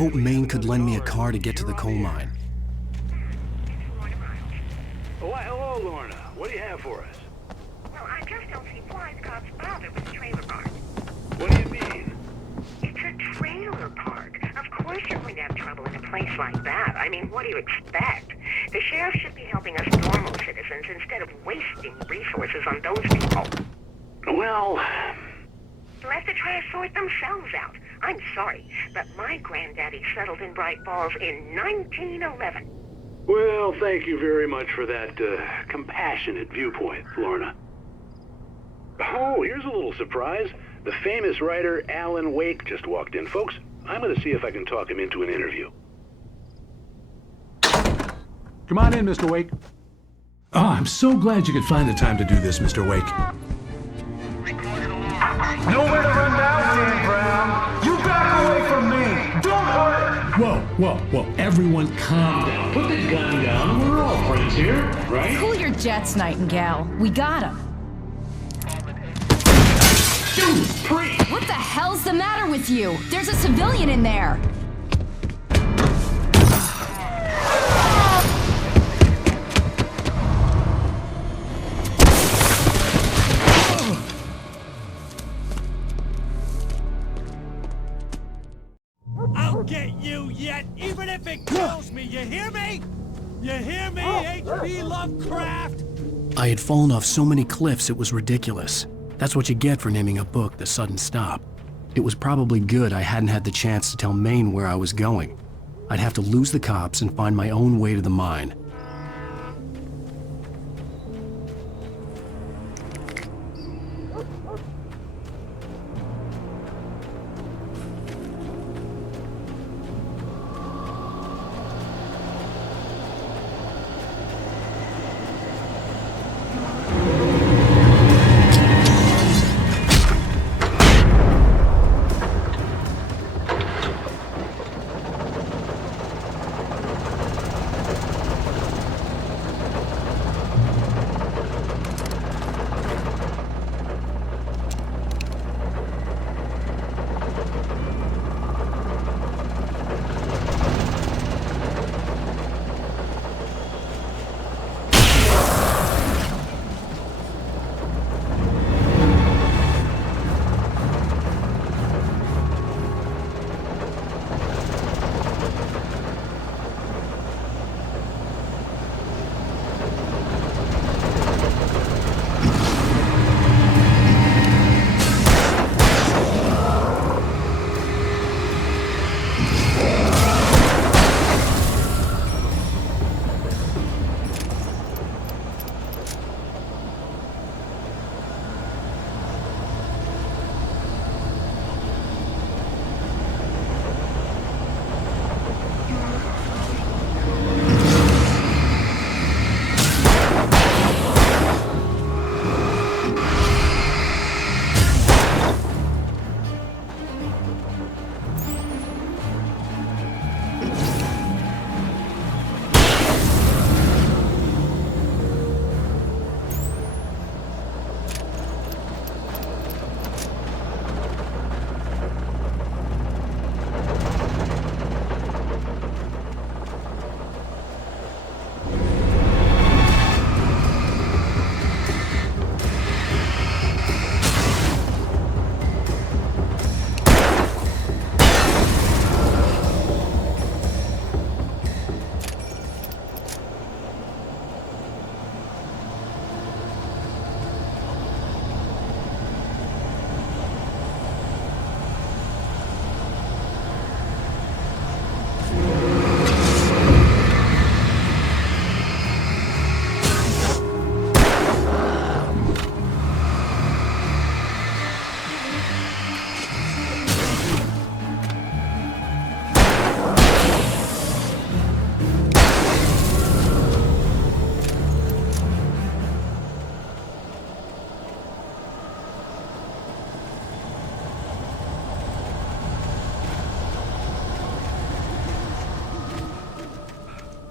hoped Maine could lend me a car to get to the coal mine. Oh, hello, Lorna. What do you have for us? Well, I just don't see why the cops bother with the trailer park. What do you mean? It's a trailer park. Of course you're going to have trouble in a place like that. I mean, what do you expect? The sheriff should be helping us normal citizens instead of wasting resources on those people. Well... Let the trash sort themselves out. I'm sorry, but my granddaddy settled in Bright Falls in 1911. Well, thank you very much for that compassionate viewpoint, Lorna. Oh, here's a little surprise. The famous writer Alan Wake just walked in. Folks, I'm going to see if I can talk him into an interview. Come on in, Mr. Wake. Oh, I'm so glad you could find the time to do this, Mr. Wake. Nowhere to run now, Dan Brown. You back away from me. Don't hurt. Whoa. Everyone calm down. Put the gun down. We're all friends here, right? Cool your jets, Nightingale. We got him. What the hell's the matter with you? There's a civilian in there. I'll get you yet, even if it kills me. You hear me? You hear me, H.P. Lovecraft? I had fallen off so many cliffs it was ridiculous. That's what you get for naming a book The Sudden Stop. It was probably good I hadn't had the chance to tell Maine where I was going. I'd have to lose the cops and find my own way to the mine.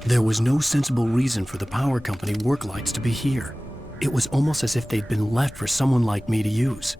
There was no sensible reason for the power company work lights to be here. It was almost as if they'd been left for someone like me to use.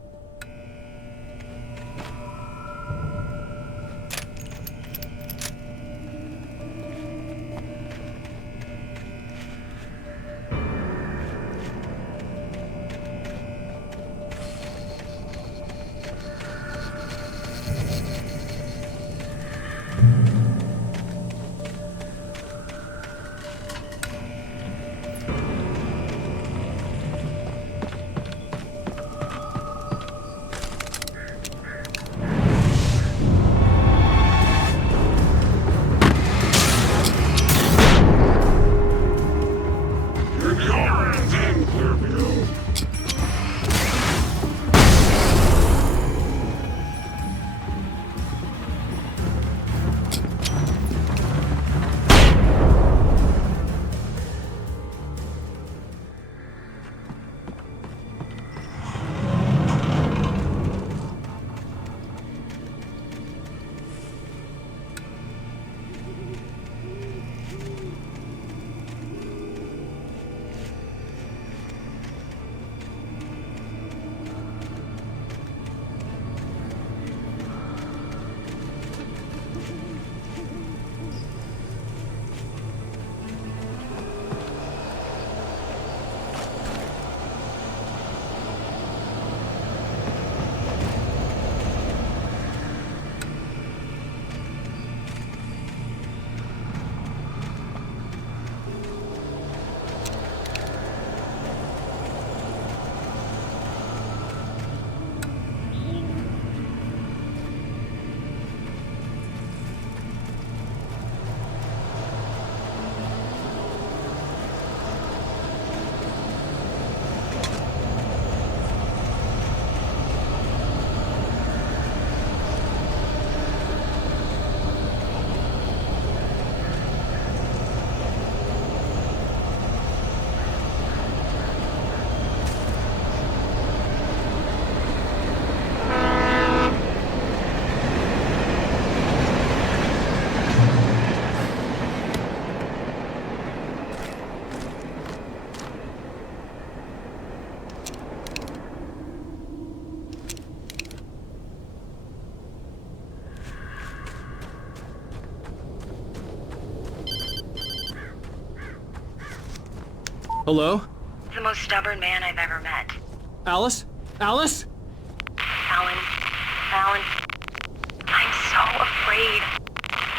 Hello? The most stubborn man I've ever met. Alice? Alice? Alan. Alan. I'm so afraid.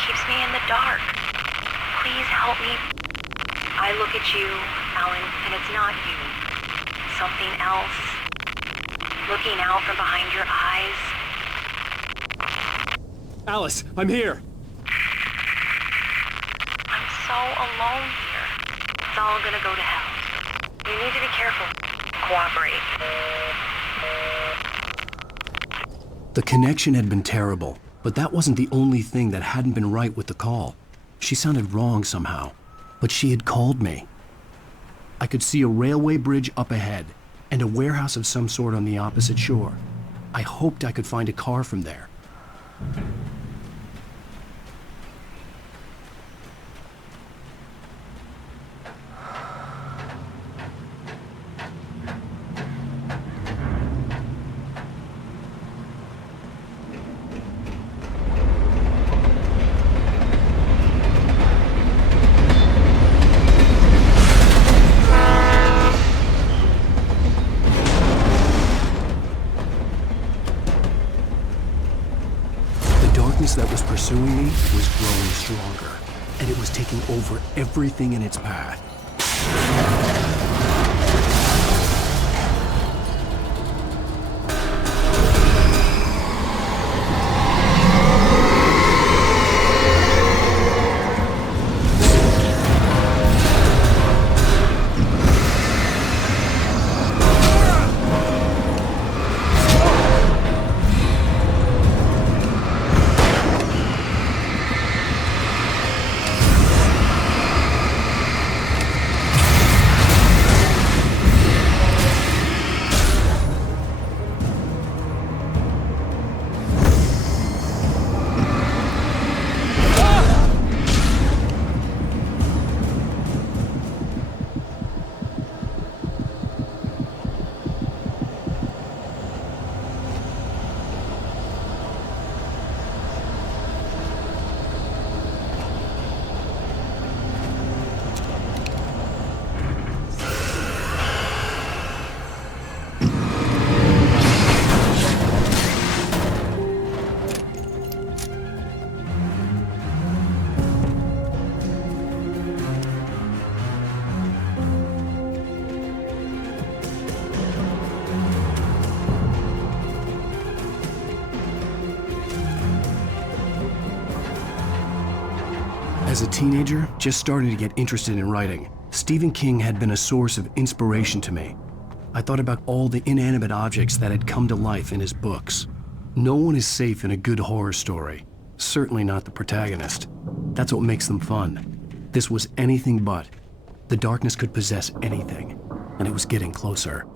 Keeps me in the dark. Please help me. I look at you, Alan, and it's not you. Something else. Looking out from behind your eyes. Alice, I'm here. I'm so alone here. It's all gonna go to hell. You need to be careful. Cooperate. The connection had been terrible, but that wasn't the only thing that hadn't been right with the call. She sounded wrong somehow, but she had called me. I could see a railway bridge up ahead and a warehouse of some sort on the opposite shore. I hoped I could find a car from there. That was pursuing me was growing stronger, and it was taking over everything in its path. As a teenager, just starting to get interested in writing, Stephen King had been a source of inspiration to me. I thought about all the inanimate objects that had come to life in his books. No one is safe in a good horror story. Certainly not the protagonist. That's what makes them fun. This was anything but. The darkness could possess anything, and it was getting closer.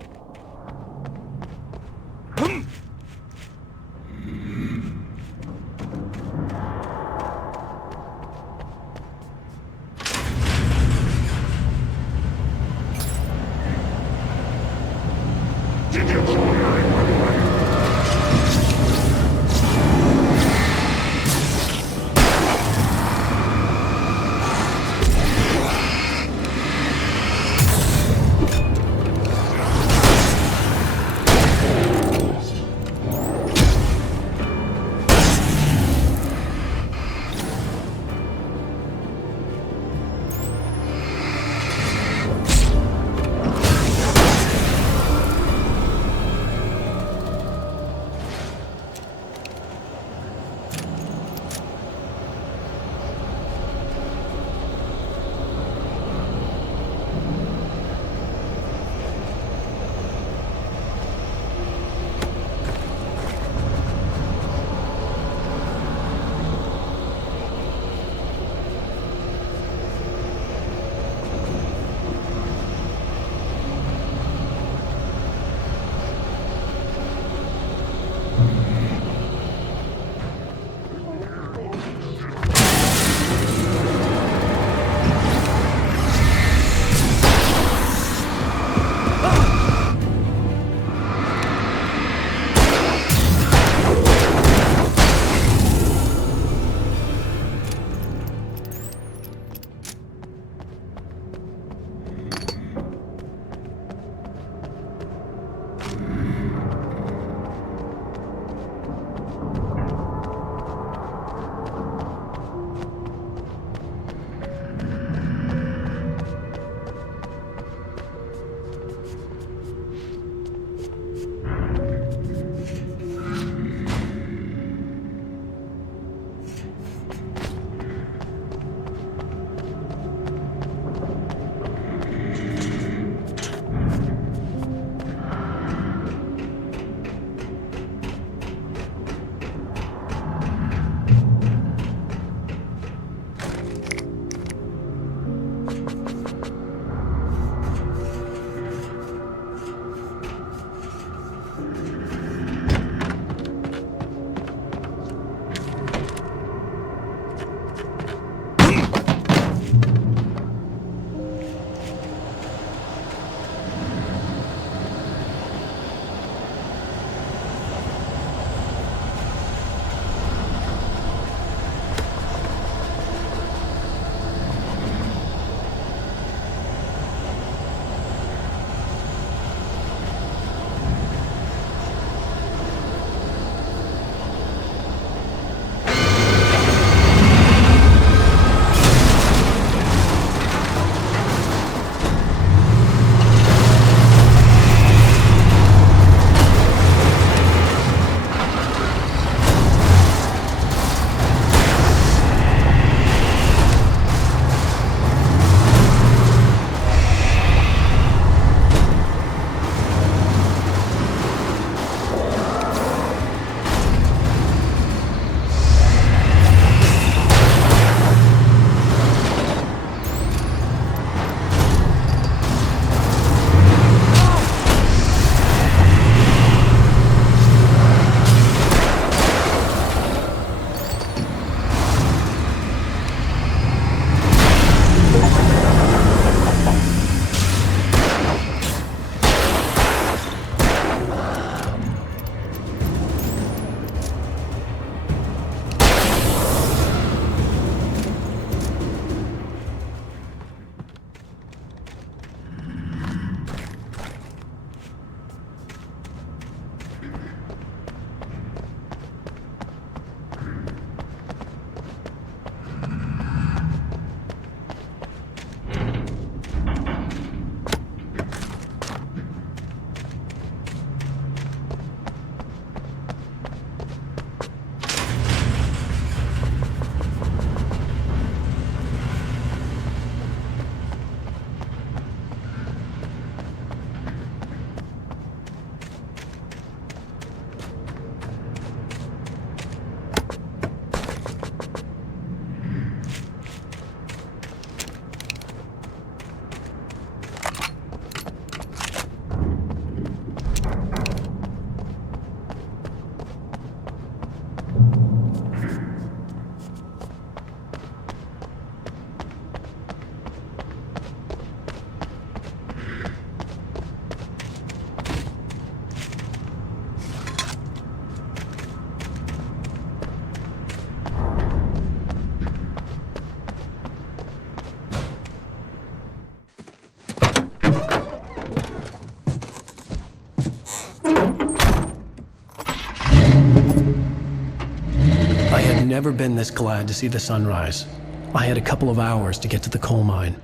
never been this glad to see the sunrise. I had a couple of hours to get to the coal mine.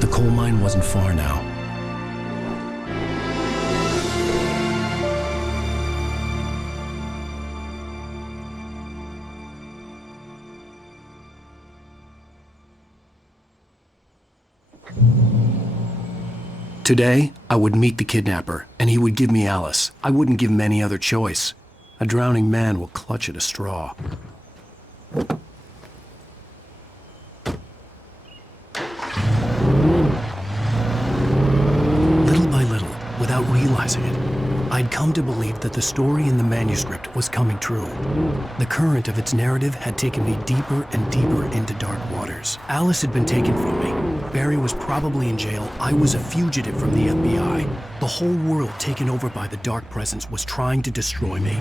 The coal mine wasn't far now. Today, I would meet the kidnapper, and he would give me Alice. I wouldn't give him any other choice. A drowning man will clutch at a straw. Little by little, without realizing it, I'd come to believe that the story in the manuscript was coming true. The current of its narrative had taken me deeper and deeper into dark waters. Alice had been taken from me. Barry was probably in jail. I was a fugitive from the FBI. The whole world taken over by the dark presence was trying to destroy me.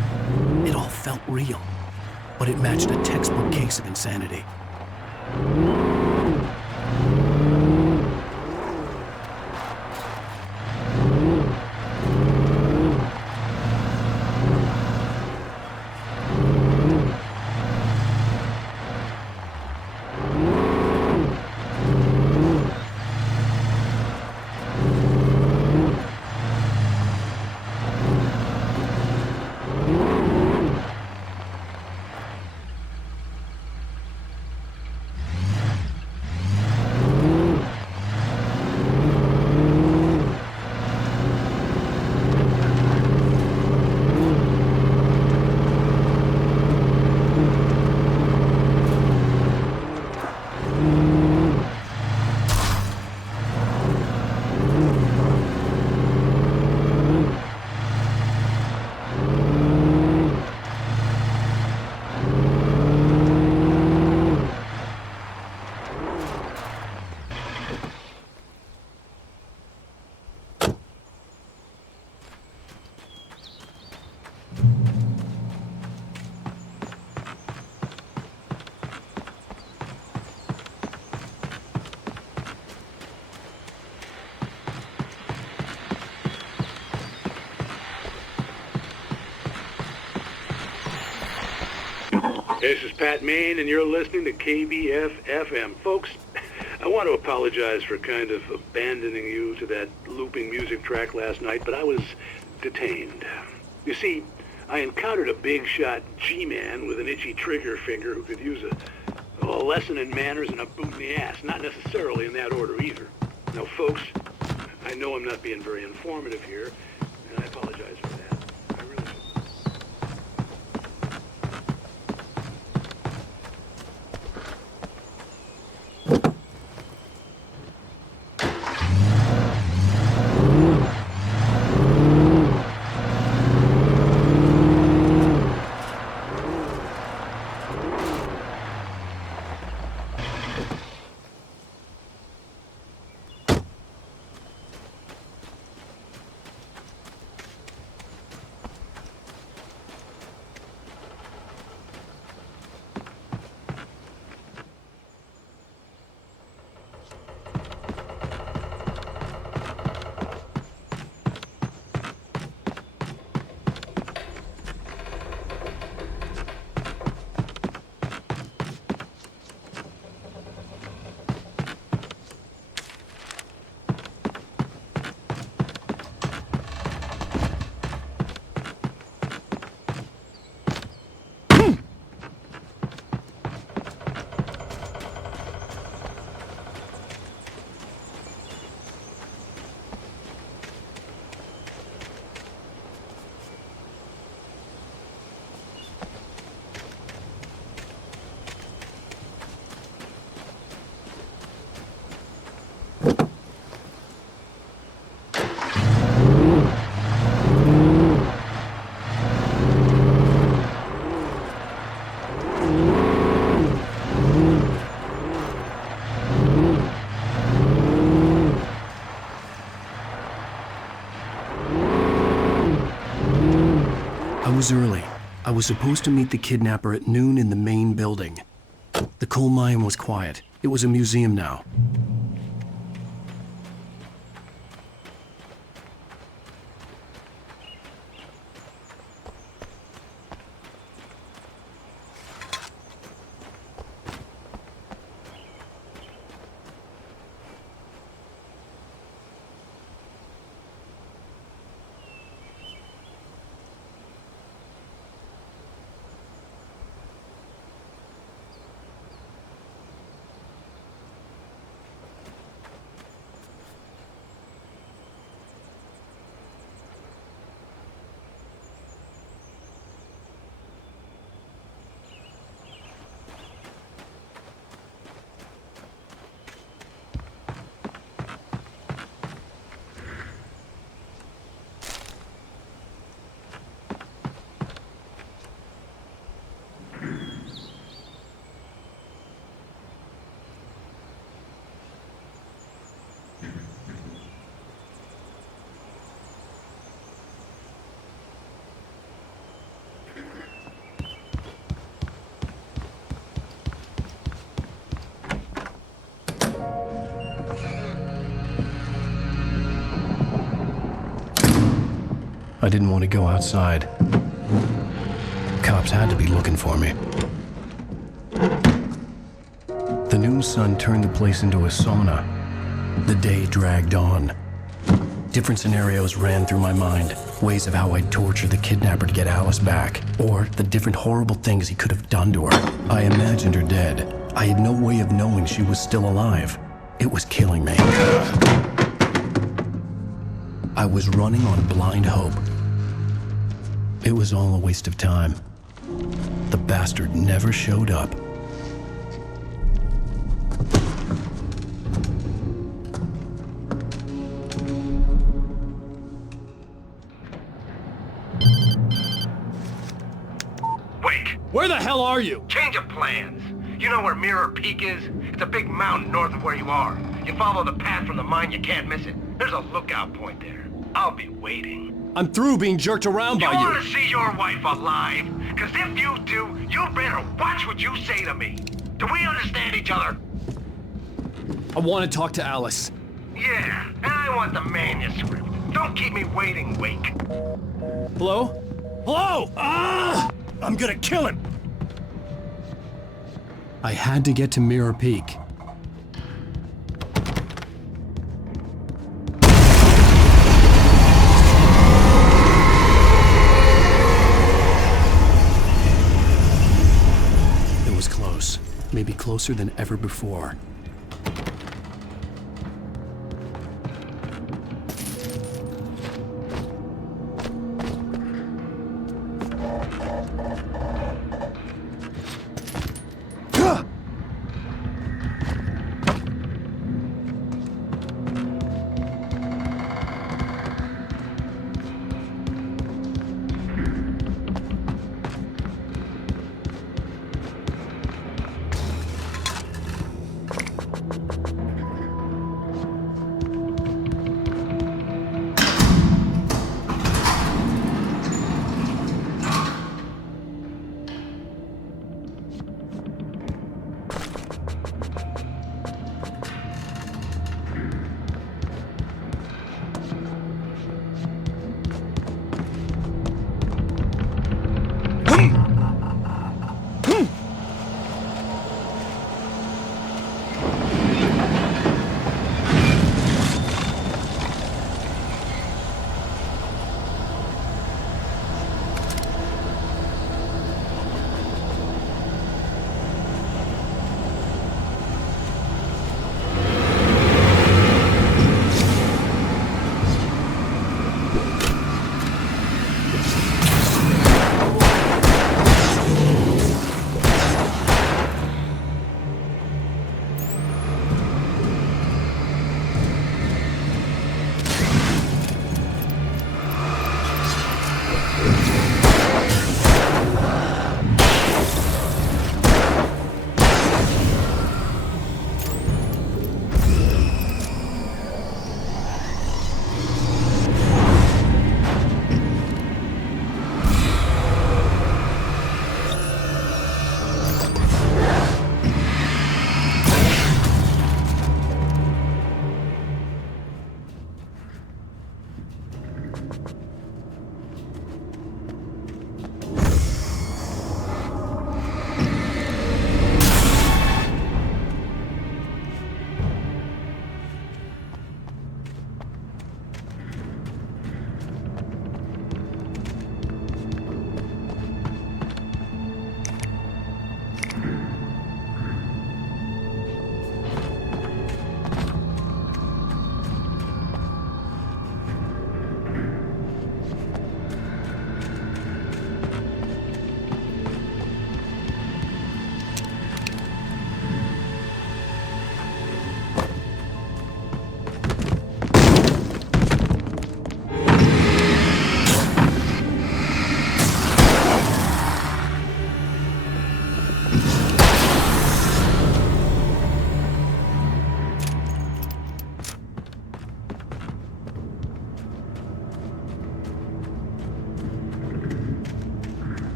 It all felt real, but it matched a textbook case of insanity. This is Pat Main, and you're listening to KBF-FM. Folks, I want to apologize for kind of abandoning you to that looping music track last night, but I was detained. You see, I encountered a big-shot G-man with an itchy trigger finger who could use a lesson in manners and a boot in the ass. Not necessarily in that order either. Now, folks, I know I'm not being very informative here, and I apologize for that. I was early. I was supposed to meet the kidnapper at noon in the main building. The coal mine was quiet. It was a museum now. I didn't want to go outside. Cops had to be looking for me. The noon sun turned the place into a sauna. The day dragged on. Different scenarios ran through my mind. Ways of how I'd torture the kidnapper to get Alice back. Or the different horrible things he could have done to her. I imagined her dead. I had no way of knowing she was still alive. It was killing me. I was running on blind hope. It was all a waste of time. The bastard never showed up. Where the hell are you? Change of plans. You know where Mirror Peak is? It's a big mountain north of where you are. You follow the path from the mine, you can't miss it. There's a lookout point there. I'll be waiting. I'm through being jerked around by you. You want to see your wife alive? Because if you do, you better watch what you say to me. Do we understand each other? I want to talk to Alice. Yeah, and I want the manuscript. Don't keep me waiting, Wake. Hello? Hello! Ah! I'm gonna kill him! I had to get to Mirror Peak. It was close. Maybe closer than ever before.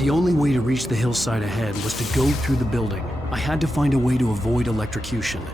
The only way to reach the hillside ahead was to go through the building. I had to find a way to avoid electrocution.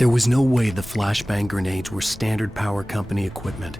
There was no way the flashbang grenades were Standard Power Company equipment.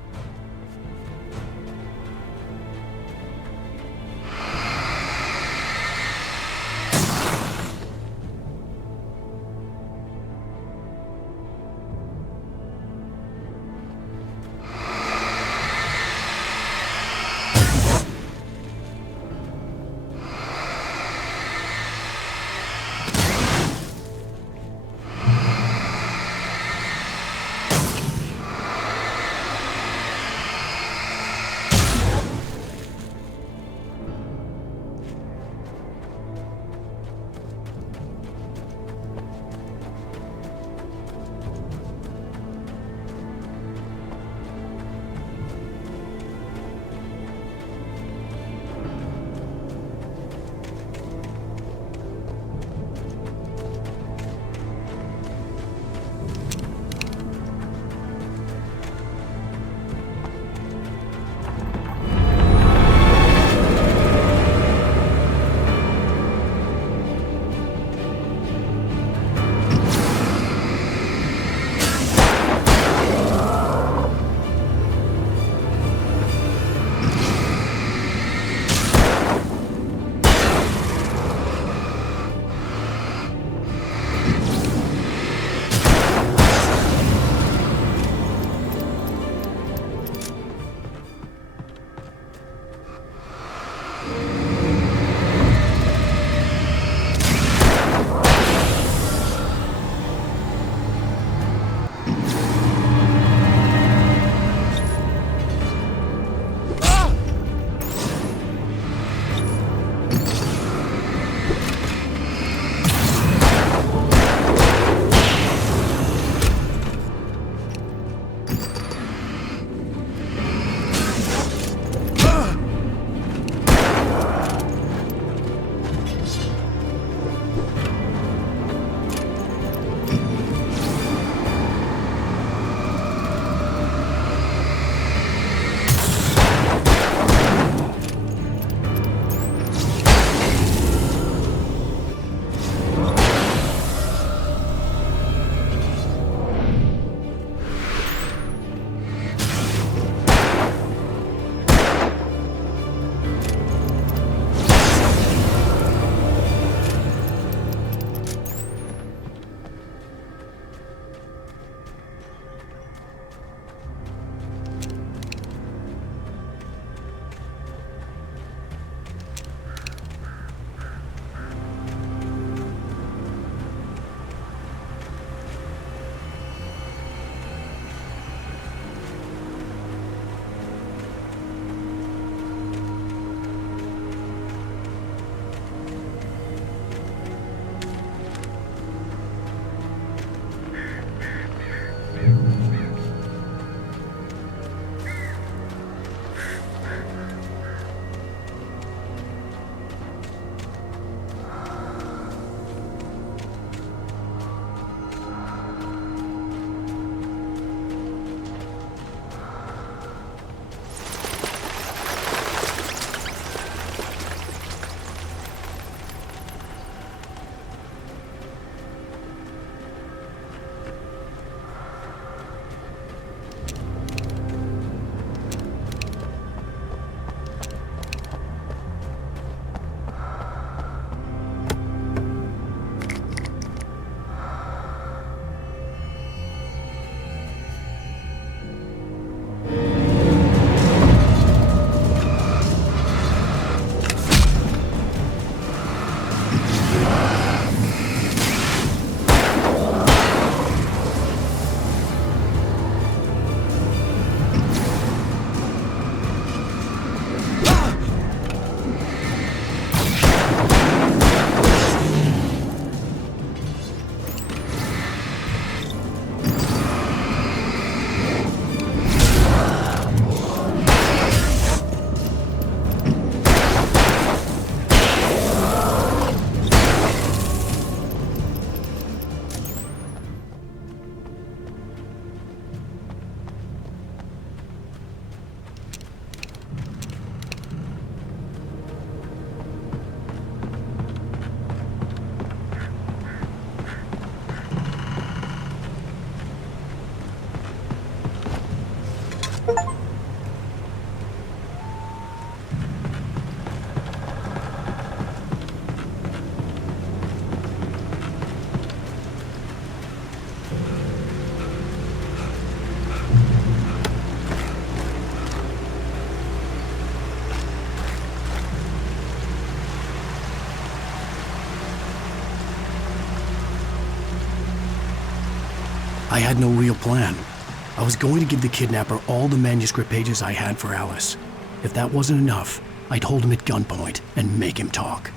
I had no real plan. I was going to give the kidnapper all the manuscript pages I had for Alice. If that wasn't enough, I'd hold him at gunpoint and make him talk.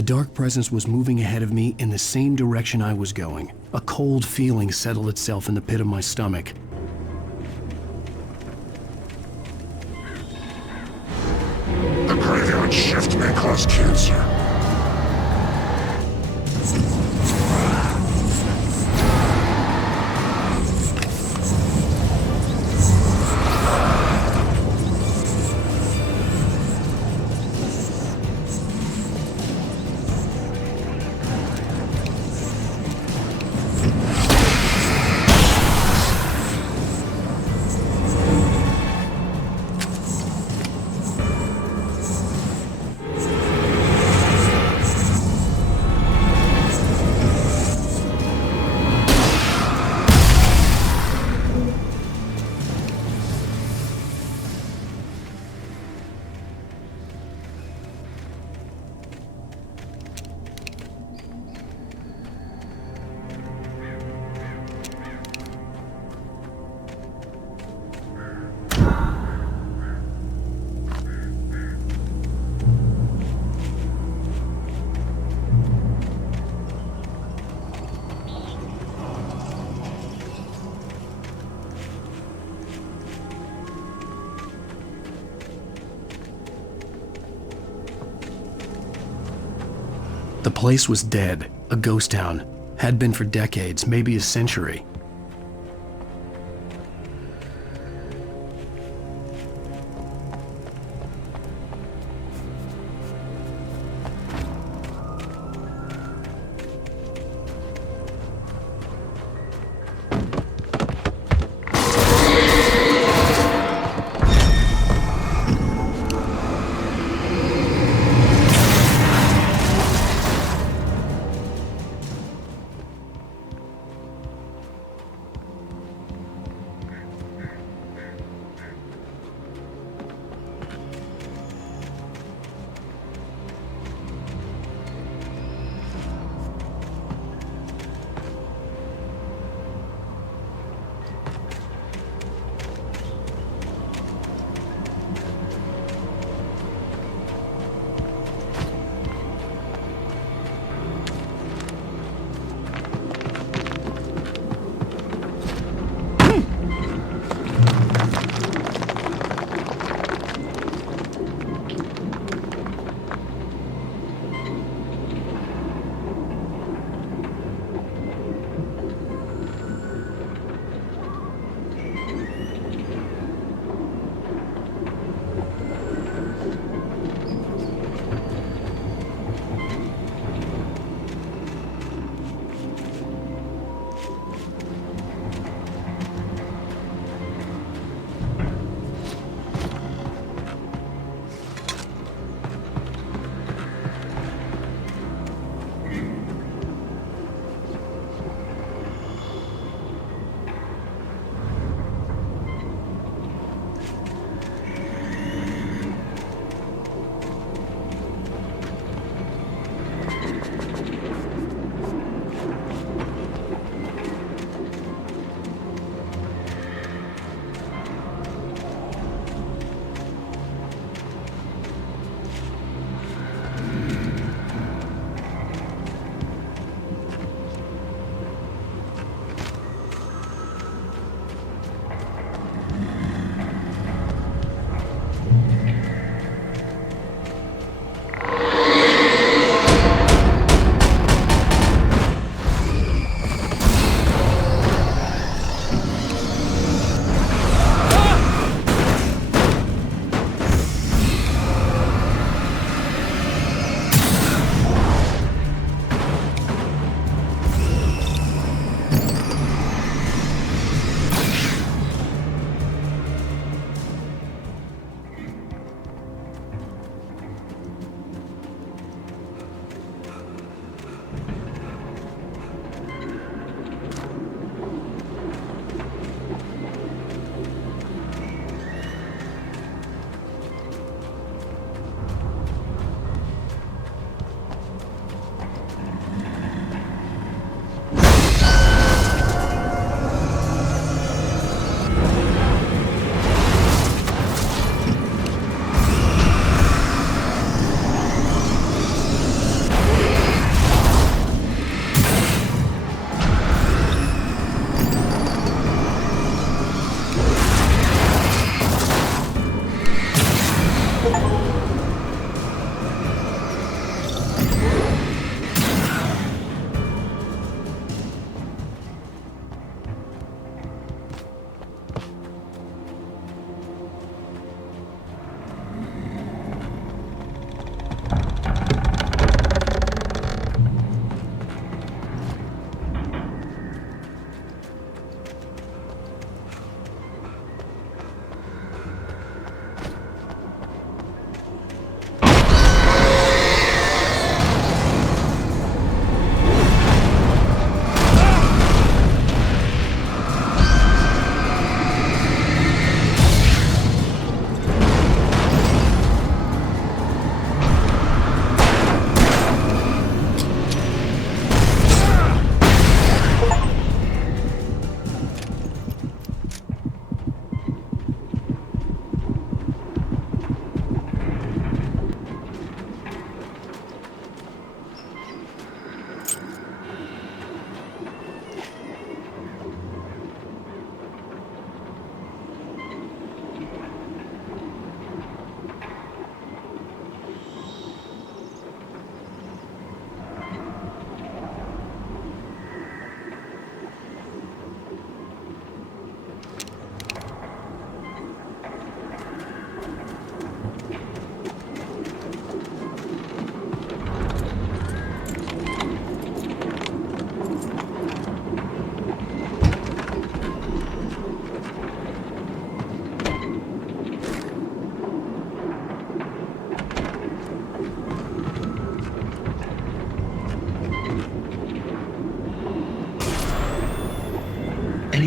The dark presence was moving ahead of me in the same direction I was going. A cold feeling settled itself in the pit of my stomach. has cancer. The place was dead, a ghost town. Had been for decades, maybe a century.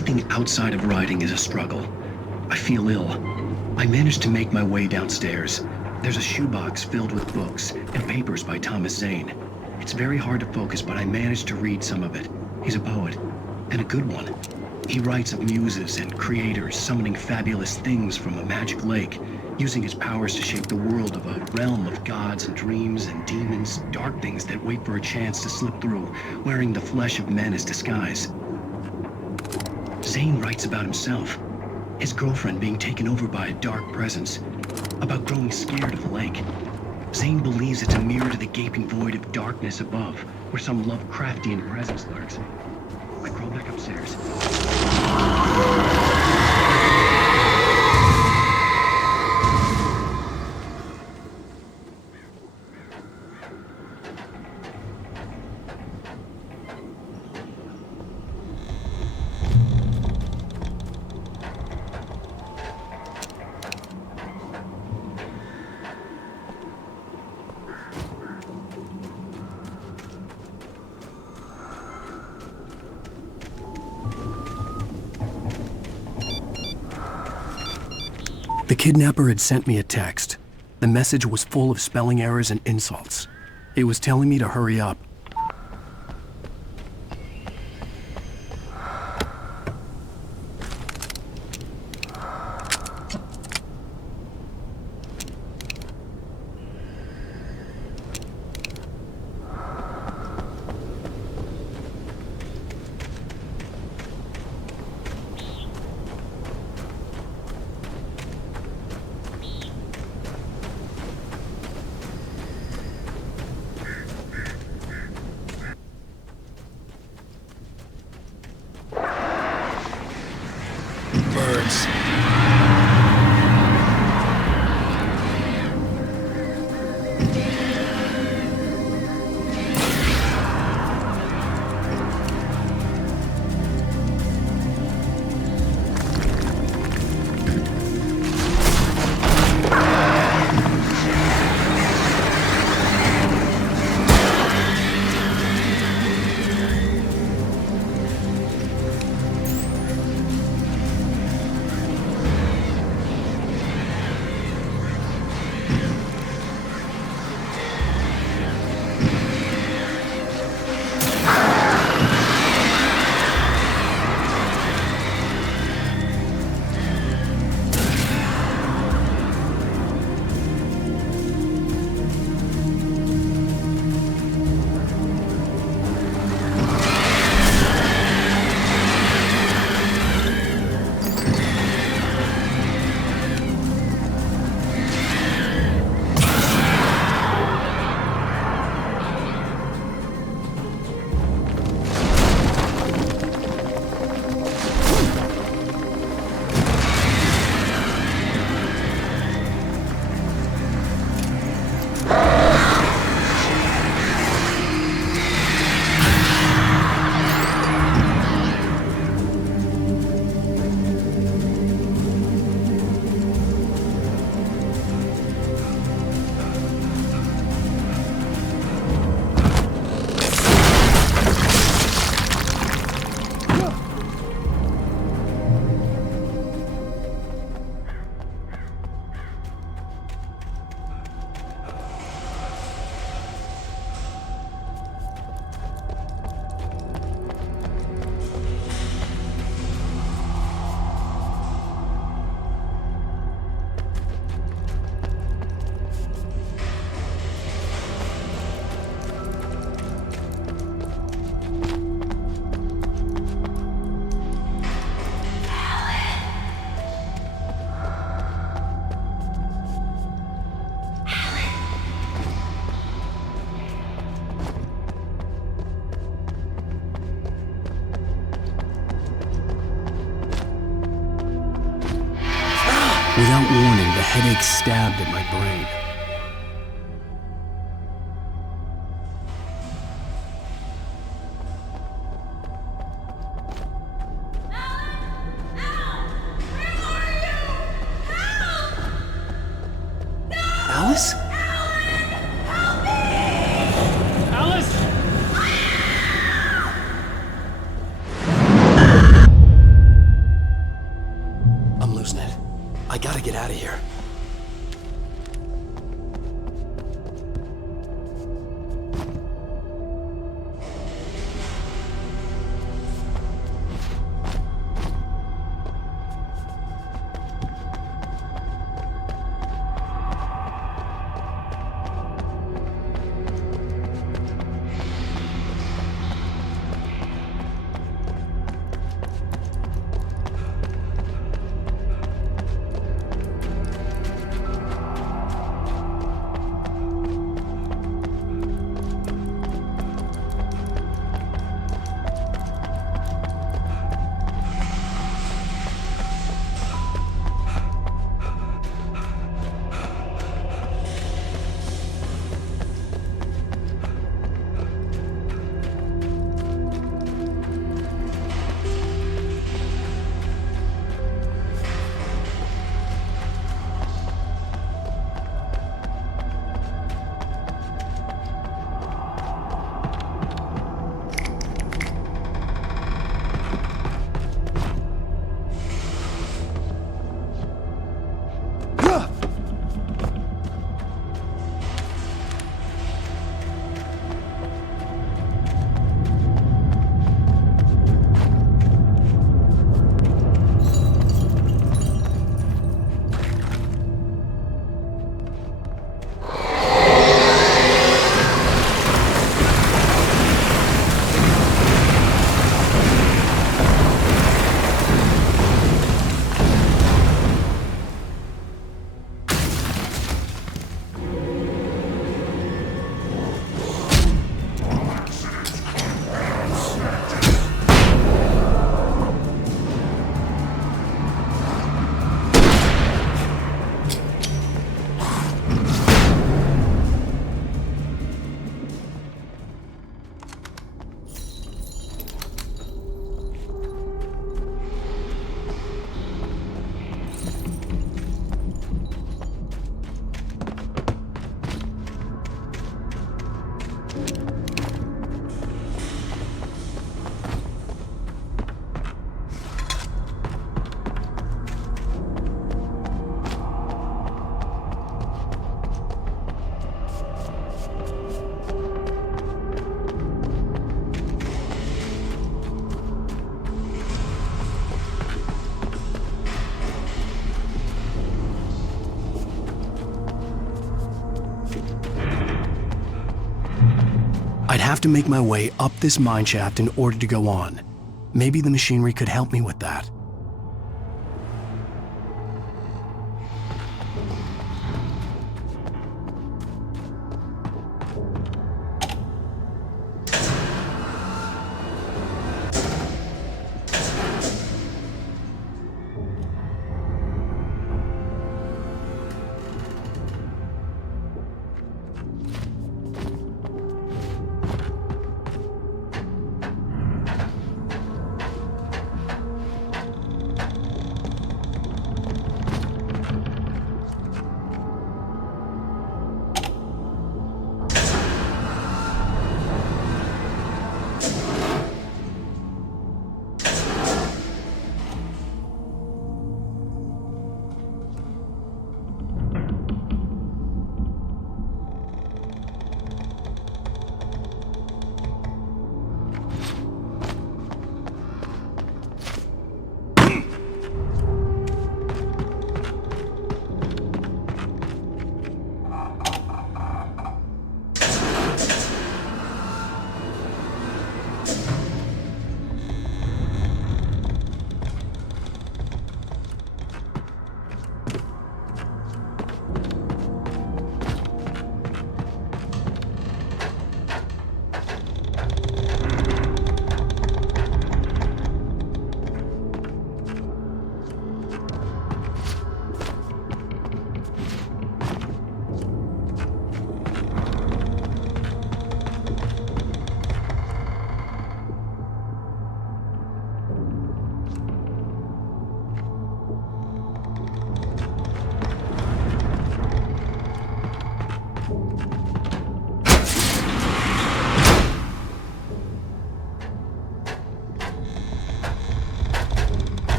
Anything outside of writing is a struggle. I feel ill. I managed to make my way downstairs. There's a shoebox filled with books and papers by Thomas Zane. It's very hard to focus, but I managed to read some of it. He's a poet, and a good one. He writes of muses and creators summoning fabulous things from a magic lake, using his powers to shape the world of a realm of gods and dreams and demons, dark things that wait for a chance to slip through, wearing the flesh of men as disguise. Zane writes about himself, his girlfriend being taken over by a dark presence, about growing scared of the lake. Zane believes it's a mirror to the gaping void of darkness above, where some Lovecraftian presence lurks. I crawl back upstairs. The kidnapper had sent me a text. The message was full of spelling errors and insults. It was telling me to hurry up. Birds. Without warning, the headache stabbed at my brain. Alice? Alice! 'Alice! I'd have to make my way up this mine shaft in order to go on. Maybe the machinery could help me with that.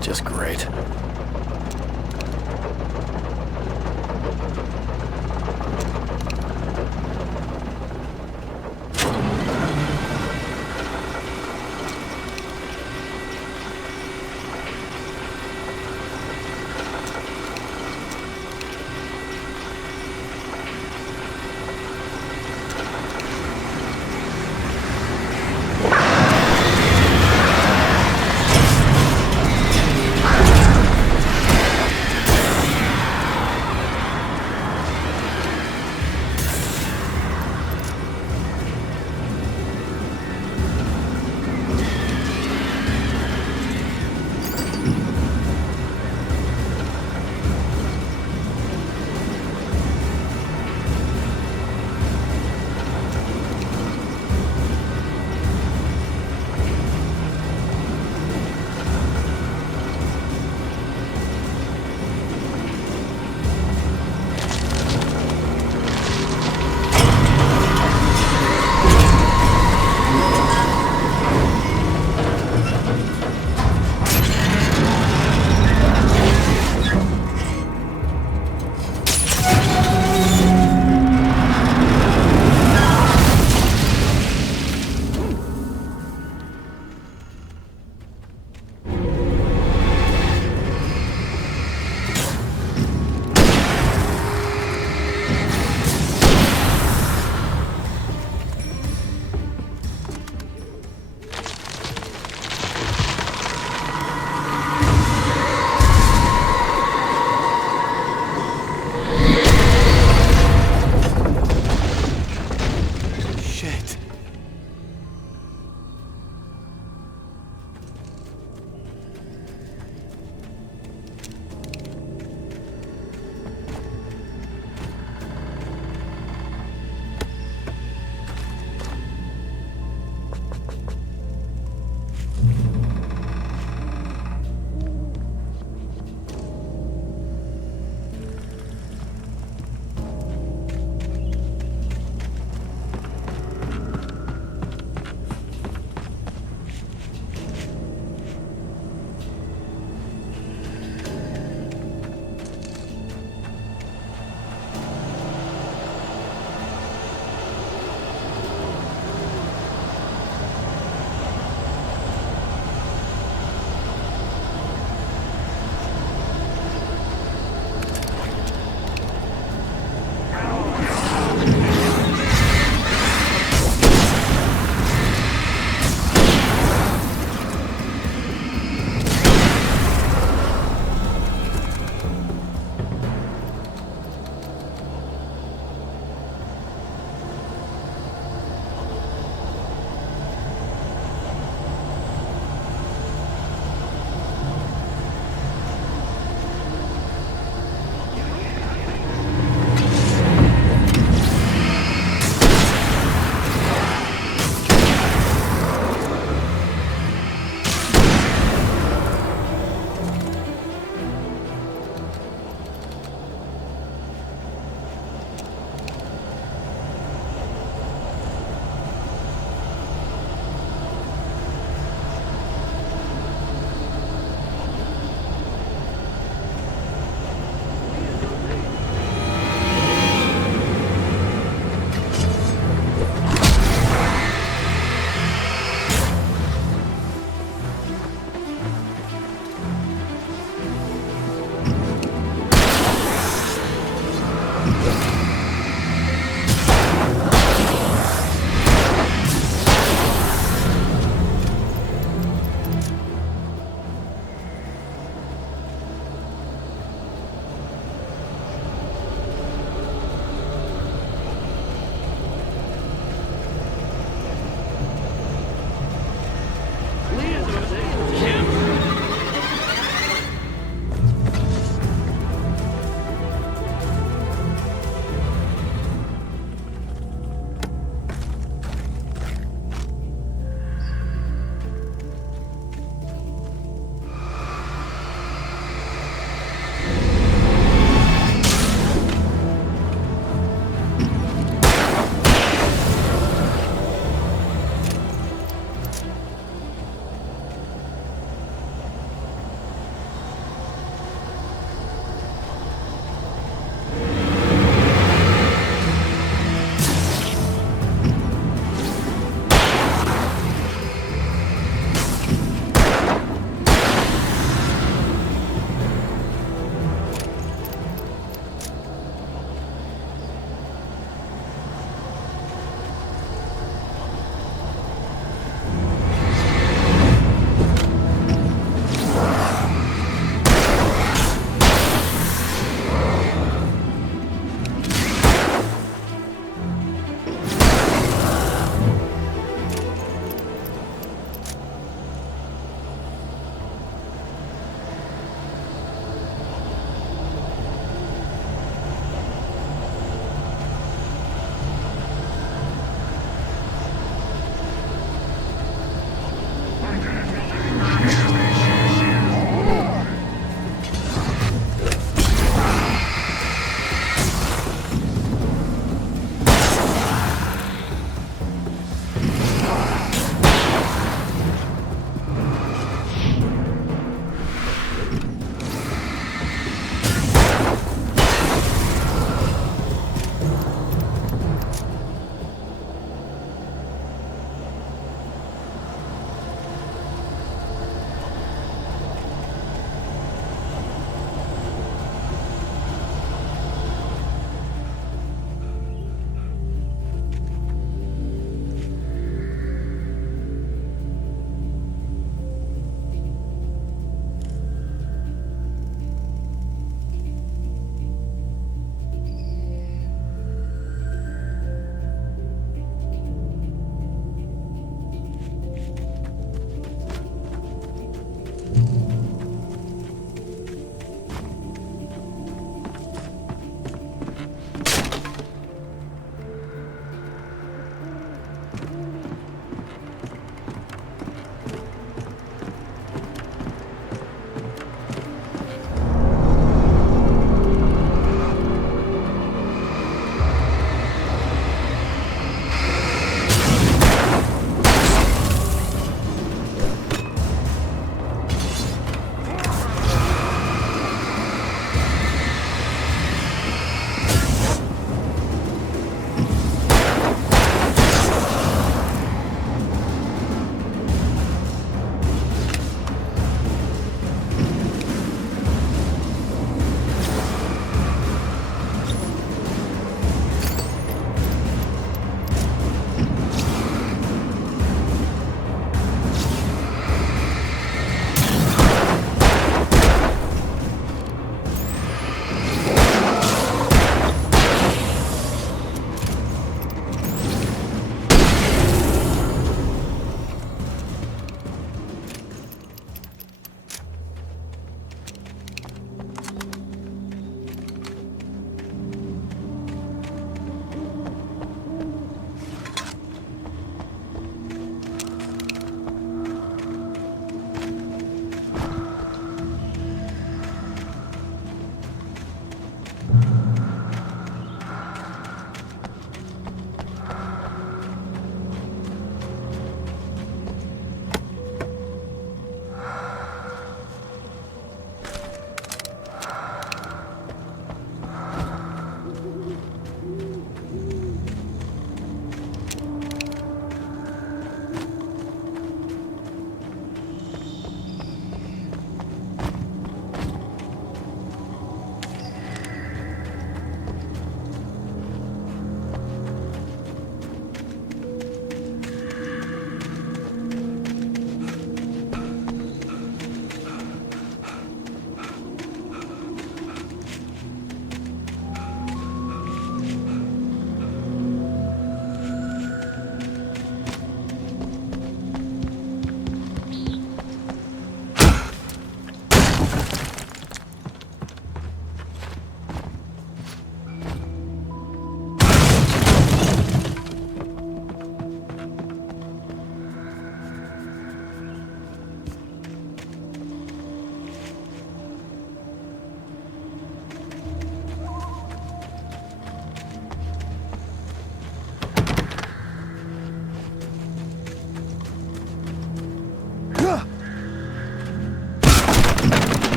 Just great.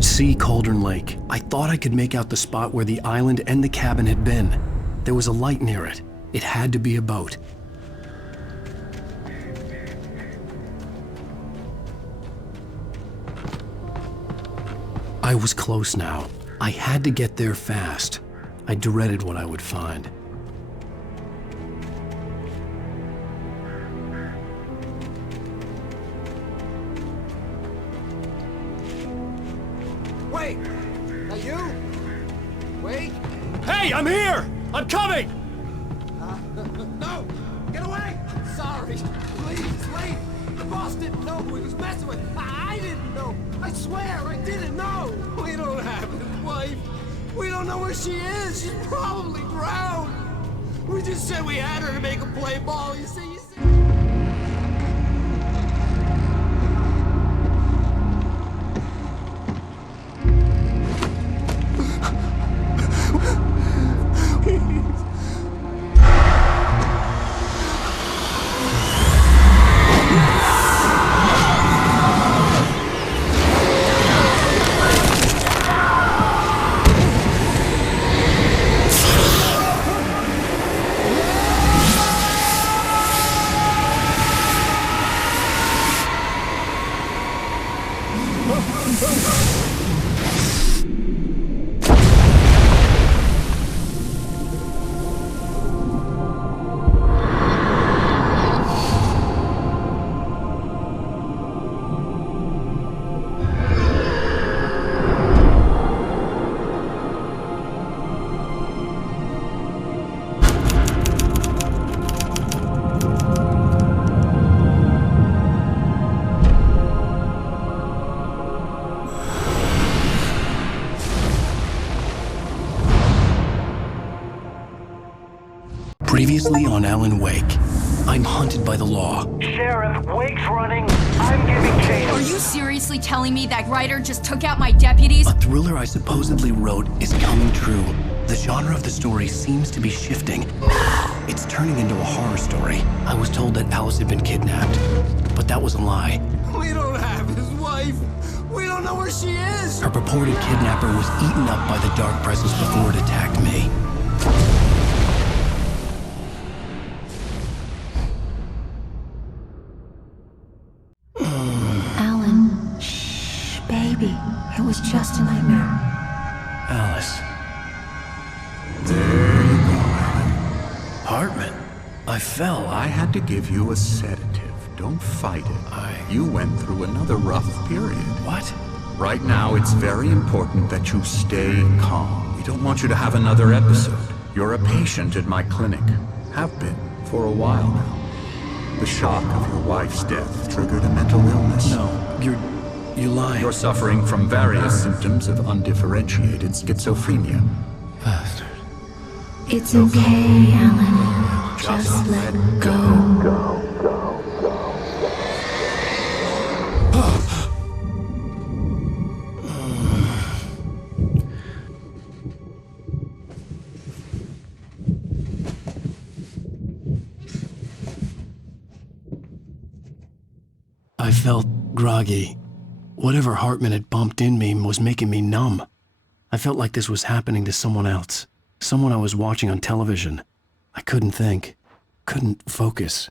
could see Cauldron Lake. I thought I could make out the spot where the island and the cabin had been. There was a light near it. It had to be a boat. I was close now. I had to get there fast. I dreaded what I would find. Wait! That you? Wait! Hey, I'm here! I'm coming! No! Get away! Sorry. Please, leave! The boss didn't know who he was messing with. I didn't know. I swear, I didn't know. We don't have his wife. We don't know where she is. She's probably drowned. We just said we had her to make a play ball. You see? Previously on Alan Wake, I'm hunted by the law. Sheriff, Wake's running. I'm giving chase. Are you seriously telling me that writer just took out my deputies? A thriller I supposedly wrote is coming true. The genre of the story seems to be shifting. It's turning into a horror story. I was told that Alice had been kidnapped, but that was a lie. We don't have his wife. We don't know where she is. Her purported kidnapper was eaten up by the dark presence before it attacked me. Alan, shh, baby. It was just a nightmare. Alice. There you go, Alan. Hartman, I fell. I had to give you a sedative. Don't fight it. You went through another rough period. What? Right now, it's very important that you stay calm. We don't want you to have another episode. You're a patient at my clinic. Have been for a while now. The shock of your wife's death triggered a mental illness. No, you're lying. You're suffering from various symptoms of undifferentiated schizophrenia. Bastard. It's okay, Alan. Just let go. I felt groggy. Whatever Hartman had bumped in me was making me numb. I felt like this was happening to someone else. Someone I was watching on television. I couldn't think. Couldn't focus.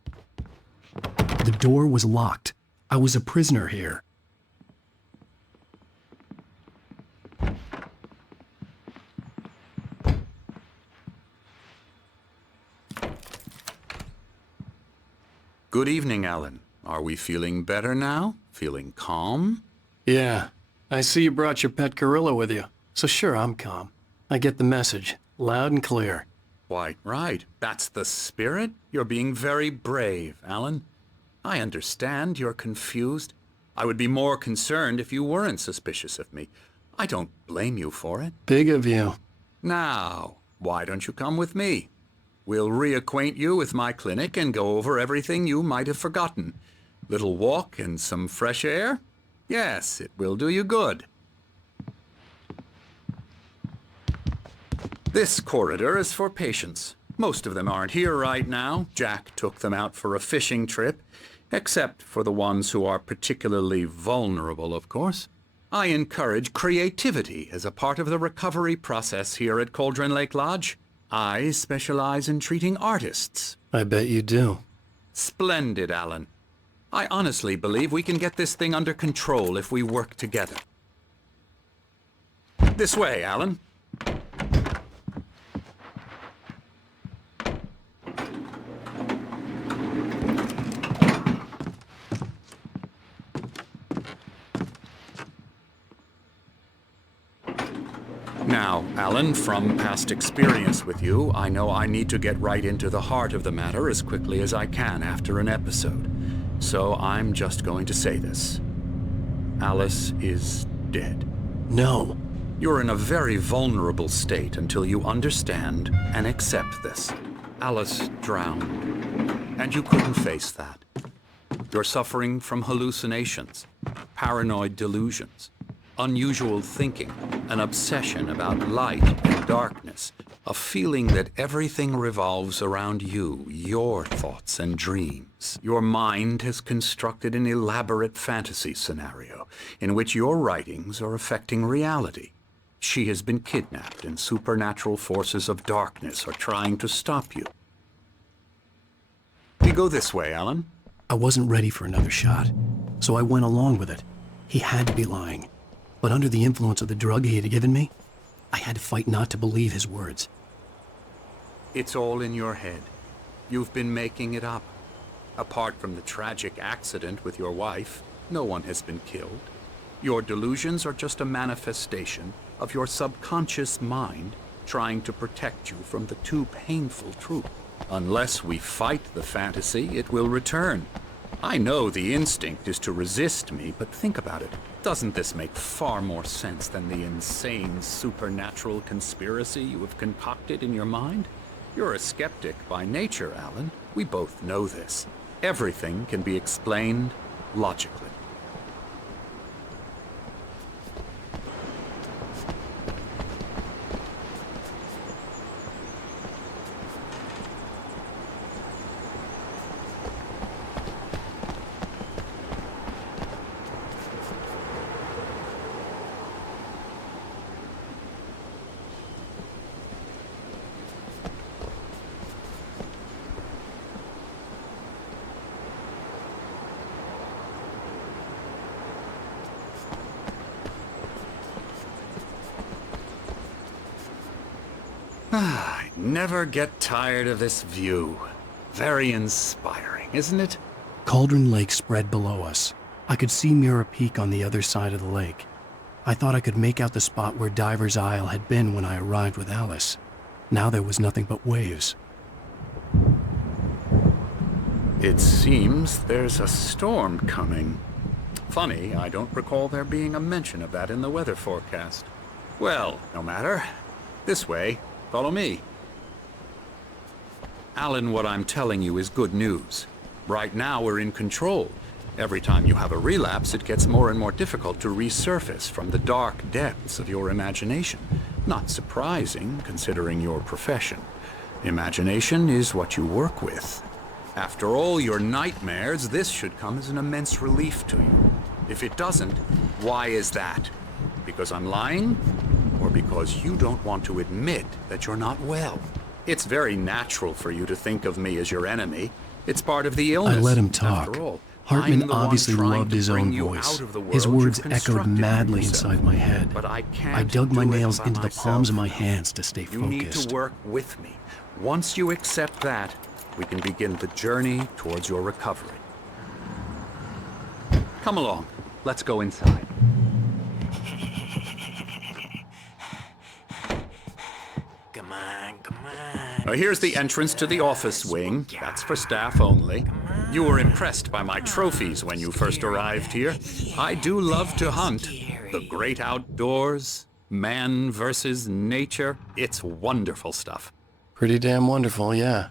The door was locked. I was a prisoner here. Good evening, Alan. Are we feeling better now? Feeling calm? Yeah. I see you brought your pet gorilla with you. So sure, I'm calm. I get the message. Loud and clear. Quite right. That's the spirit. You're being very brave, Alan. I understand you're confused. I would be more concerned if you weren't suspicious of me. I don't blame you for it. Big of you. Now, why don't you come with me? We'll reacquaint you with my clinic and go over everything you might have forgotten. Little walk and some fresh air? Yes, it will do you good. This corridor is for patients. Most of them aren't here right now. Jack took them out for a fishing trip, except for the ones who are particularly vulnerable, of course. I encourage creativity as a part of the recovery process here at Cauldron Lake Lodge. I specialize in treating artists. I bet you do. Splendid, Alan. I honestly believe we can get this thing under control if we work together. This way, Alan. Now, Alan, from past experience with you, I know I need to get right into the heart of the matter as quickly as I can after an episode. So I'm just going to say this. Alice is dead. No. You're in a very vulnerable state until you understand and accept this. Alice drowned, and you couldn't face that. You're suffering from hallucinations, paranoid delusions, unusual thinking, an obsession about light and darkness, a feeling that everything revolves around you, your thoughts and dreams. Your mind has constructed an elaborate fantasy scenario in which your writings are affecting reality. She has been kidnapped and supernatural forces of darkness are trying to stop you. We go this way, Alan. I wasn't ready for another shot, so I went along with it. He had to be lying. But under the influence of the drug he had given me, I had to fight not to believe his words. It's all in your head. You've been making it up. Apart from the tragic accident with your wife, no one has been killed. Your delusions are just a manifestation of your subconscious mind trying to protect you from the too painful truth. Unless we fight the fantasy, it will return. I know the instinct is to resist me, but think about it. Doesn't this make far more sense than the insane supernatural conspiracy you have concocted in your mind? You're a skeptic by nature, Alan. We both know this. Everything can be explained logically. I never get tired of this view. Very inspiring, isn't it? Cauldron Lake spread below us. I could see Mirror Peak on the other side of the lake. I thought I could make out the spot where Diver's Isle had been when I arrived with Alice. Now there was nothing but waves. It seems there's a storm coming. Funny, I don't recall there being a mention of that in the weather forecast. Well, no matter. This way. Follow me. Alan, what I'm telling you is good news. Right now, we're in control. Every time you have a relapse, it gets more and more difficult to resurface from the dark depths of your imagination. Not surprising, considering your profession. Imagination is what you work with. After all your nightmares, this should come as an immense relief to you. If it doesn't, why is that? Because I'm lying? Or because you don't want to admit that you're not well? It's very natural for you to think of me as your enemy. It's part of the illness. I let him talk. After all, Hartman obviously loved his own voice. His words echoed madly inside my head. But I dug my nails into the palms of my hands to stay You need focused. to work with me. Once you accept that, we can begin the journey towards your recovery. Come along. Let's go inside. Here's the entrance to the office wing. That's for staff only. You were impressed by my trophies when you first arrived here. I do love to hunt. The great outdoors, man versus nature. It's wonderful stuff. Pretty damn wonderful, yeah.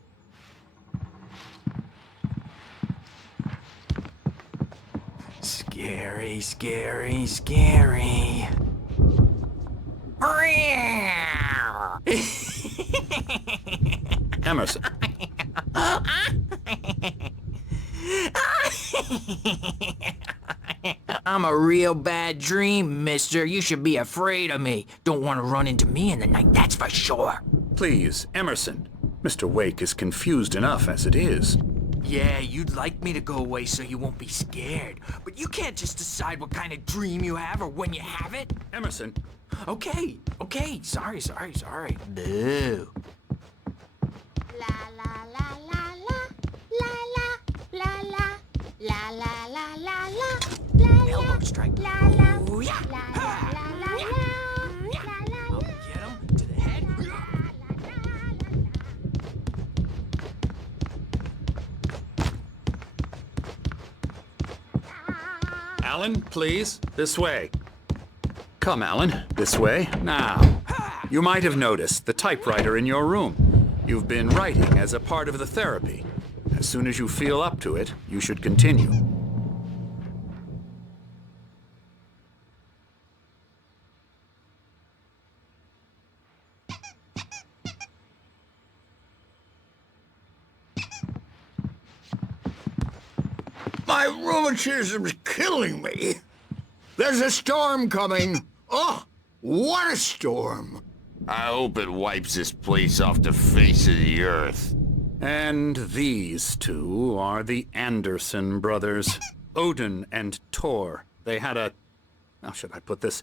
Scary, scary, scary. Emerson. I'm a real bad dream, mister. You should be afraid of me. Don't want to run into me in the night, that's for sure. Please, Emerson. Mr. Wake is confused enough as it is. Yeah, you'd like me to go away so you won't be scared. But you can't just decide what kind of dream you have or when you have it. Emerson. Okay. Sorry. Boo. Elbow strike. Ooh, yeah. I'll get him to the head. Alan, please, this way. Come, Alan, this way, now. You might have noticed the typewriter in your room. You've been writing as a part of the therapy. As soon as you feel up to it, you should continue. My rheumatism's killing me. There's a storm coming. Oh, what a storm. I hope it wipes this place off the face of the earth. And these two are the Anderson brothers, Odin and Tor. They had how should I put this?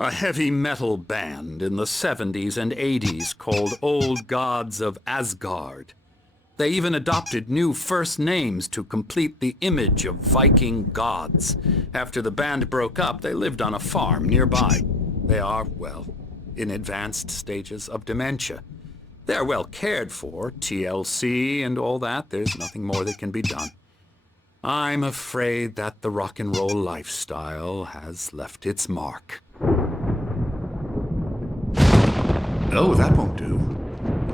A heavy metal band in the 70s and 80s called Old Gods of Asgard. They even adopted new first names to complete the image of Viking gods. After the band broke up, they lived on a farm nearby. They are, well, in advanced stages of dementia. They're well cared for, TLC and all that. There's nothing more that can be done. I'm afraid that the rock and roll lifestyle has left its mark. Oh, that won't do.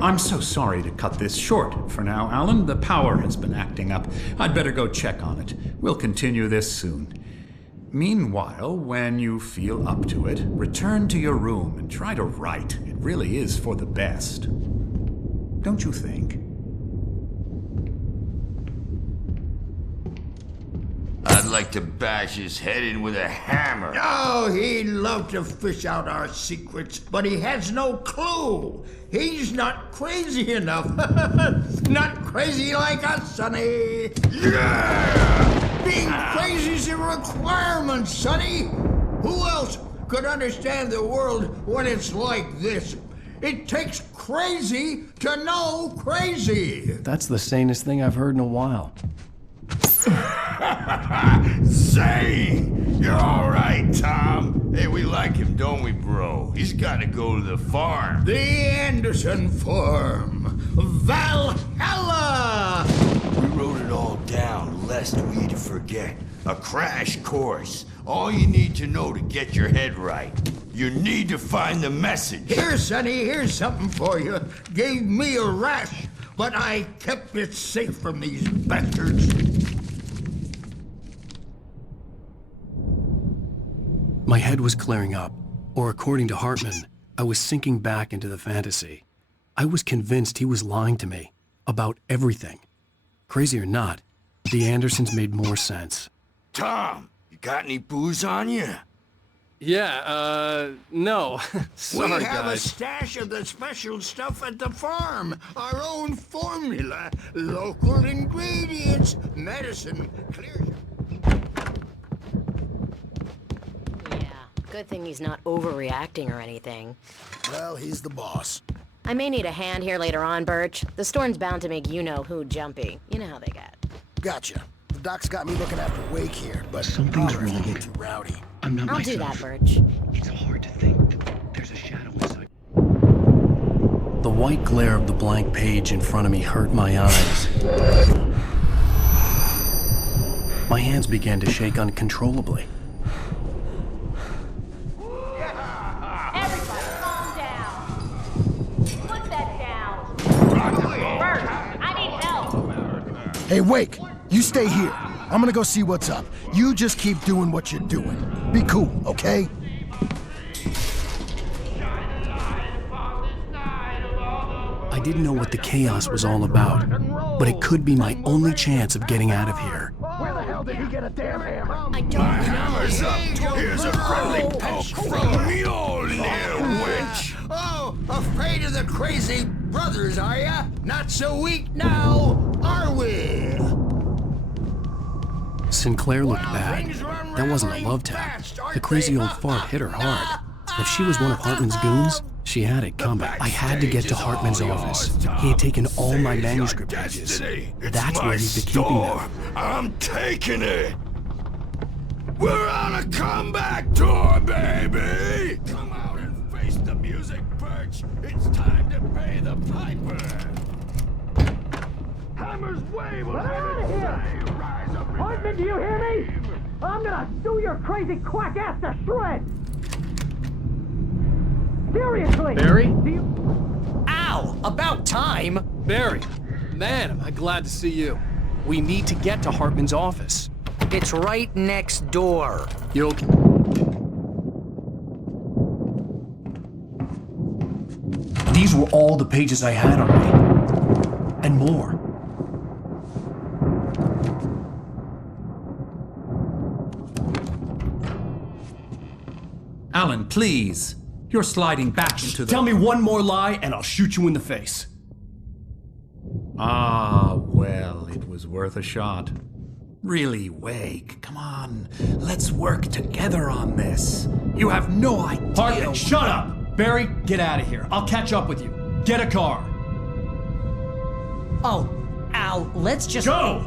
I'm so sorry to cut this short for now, Alan. The power has been acting up. I'd better go check on it. We'll continue this soon. Meanwhile, when you feel up to it, return to your room and try to write. It really is for the best. Don't you think? I'd like to bash his head in with a hammer. Oh, he'd love to fish out our secrets, but he has no clue. He's not crazy enough. Not crazy like us, Sonny. Yeah! Being crazy's a requirement, Sonny. Who else could understand the world when it's like this? It takes crazy to know crazy. That's the sanest thing I've heard in a while. Say, you're all right, Tom. Hey, we like him, don't we, bro? He's got to go to the farm. The Anderson farm. Valhalla! We wrote it all down, lest we'd forget. A crash course. All you need to know to get your head right. You need to find the message. Here, Sonny, here's something for you. Gave me a rash, but I kept it safe from these bastards. My head was clearing up, or according to Hartman, I was sinking back into the fantasy. I was convinced he was lying to me about everything. Crazy or not, the Andersons made more sense. Tom, you got any booze on you? Yeah, no. Sorry, we have guys. a stash of the special stuff at the farm. Our own formula, local ingredients, medicine, clear. Good thing he's not overreacting or anything. Well, he's the boss. I may need a hand here later on, Birch. The storm's bound to make you-know-who jumpy. You know how they get. Gotcha. The doc's got me looking after Wake here, but something's I'll wrong. get too rowdy. I'm not I'll myself. do that, Birch. It's hard to think. There's a shadow inside. The white glare of the blank page in front of me hurt my eyes. My hands began to shake uncontrollably. Hey, Wake, you stay here. I'm gonna go see what's up. You just keep doing what you're doing. Be cool, okay? I didn't know what the chaos was all about, but it could be my only chance of getting out of here. Where the hell hell did he get a damn hammer? I don't My hammer's up! Here's a friendly poke from Mjolnir, wench! Oh, afraid of the crazy brothers, are ya? Not so weak now, are we? Sinclair looked bad. That wasn't a love tap. The crazy old fart hit her hard. If she was one of Hartman's goons, she had it coming. I had to get to Hartman's office. He had taken all my manuscript pages. That's where he'd been keeping them. I'm taking it! We're on a comeback tour, baby! Come out and face the music, Birch! It's time to pay the piper! Hammer's way will have it say, rise up! Hartman, do you hear me? I'm gonna sue your crazy quack ass to shreds! Seriously! Barry? Do you... Ow! About time! Barry, man, am I glad to see you. We need to get to Hartman's office. It's right next door. You okay? These were all the pages I had on me. And more. Alan, please. You're sliding back into the... Tell me one more lie and I'll shoot you in the face. Ah, well, it was worth a shot. Really, Wake, come on. Let's work together on this. You have no idea... Hartman, shut up! Barry, get out of here. I'll catch up with you. Get a car. Oh, Al, let's just... Go!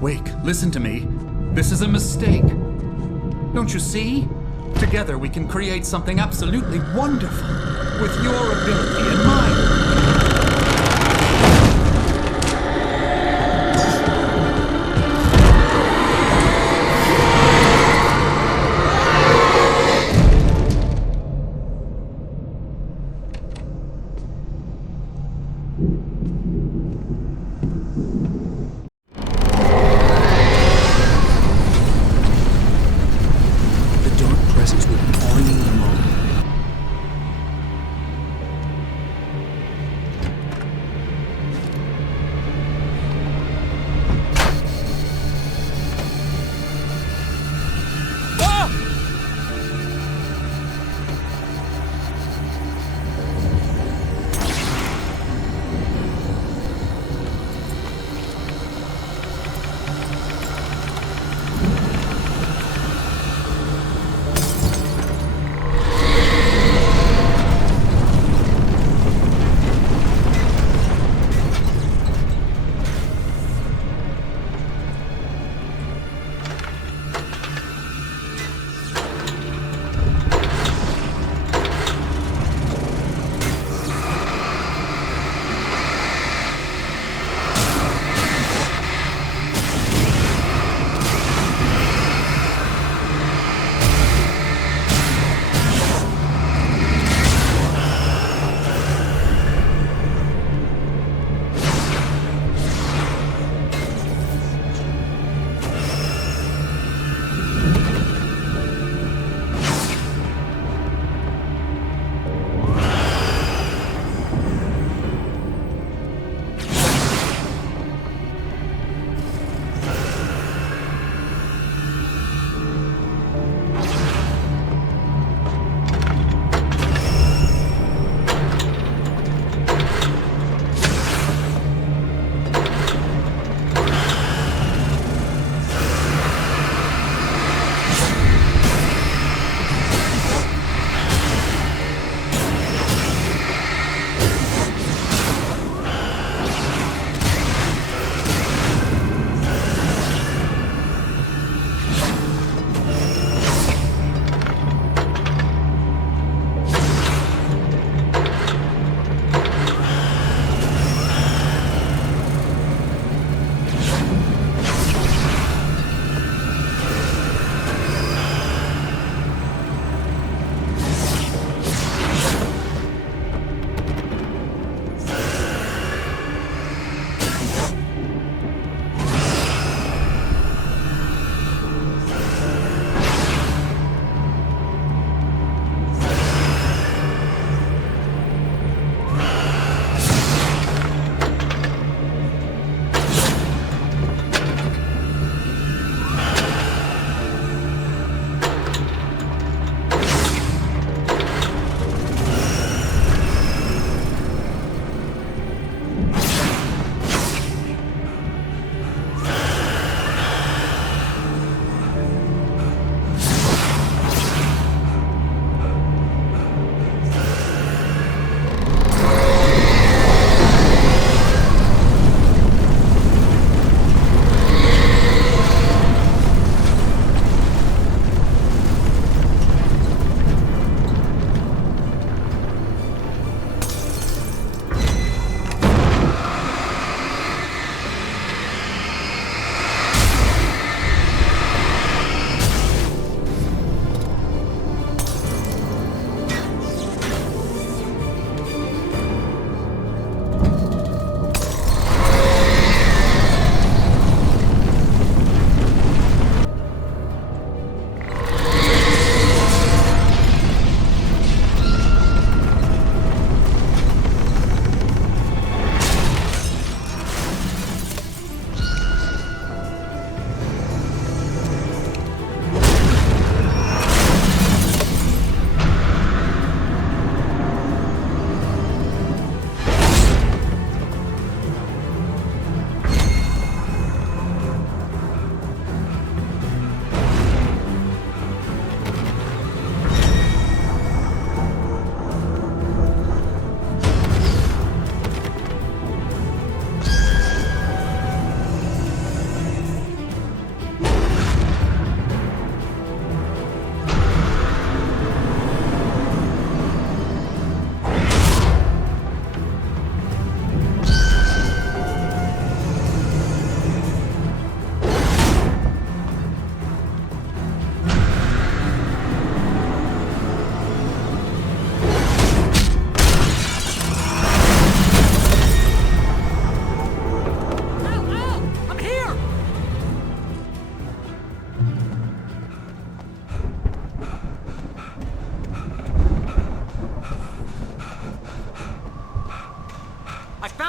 Wake, listen to me. This is a mistake. Don't you see? Together we can create something absolutely wonderful. With your ability and mine.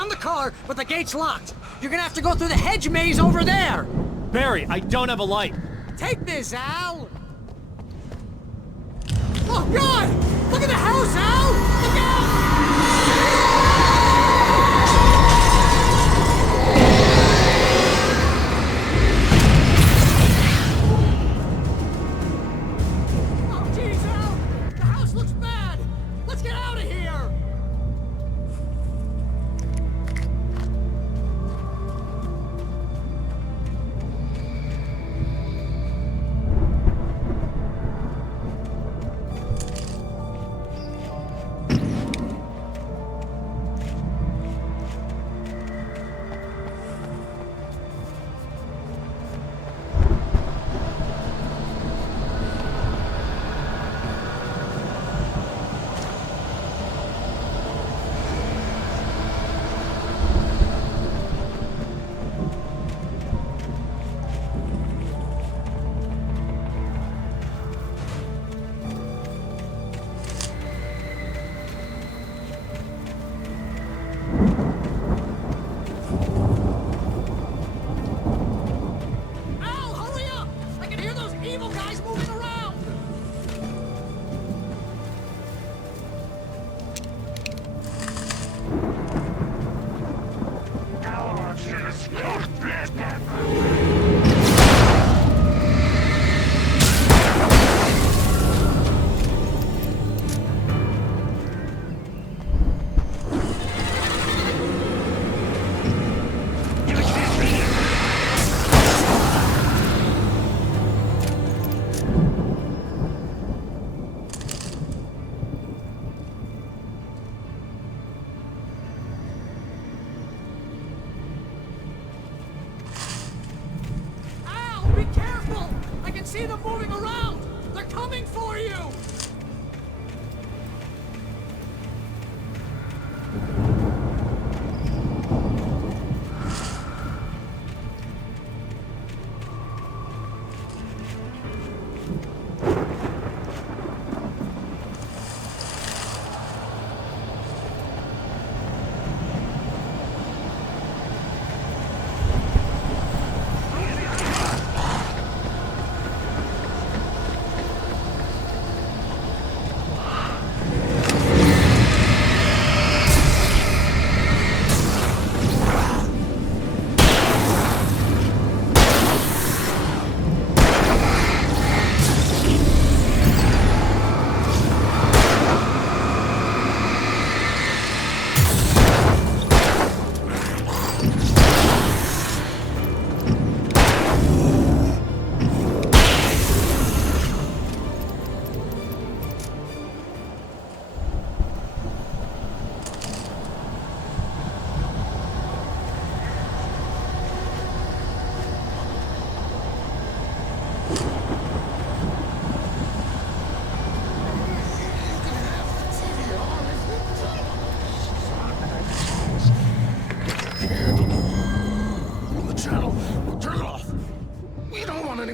found the car, but the gate's locked. You're gonna have to go through the hedge maze over there. Barry, I don't have a light. Take this, Al. Oh, God! Look at the house, Al! Look out! See them moving around! They're coming for you!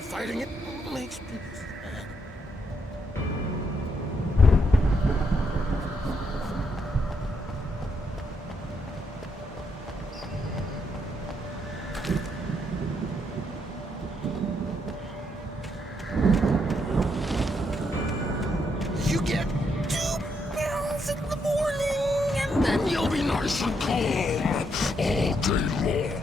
Fighting it makes people sad. You get 2 pills in the morning, and then you'll be nice and calm all day long.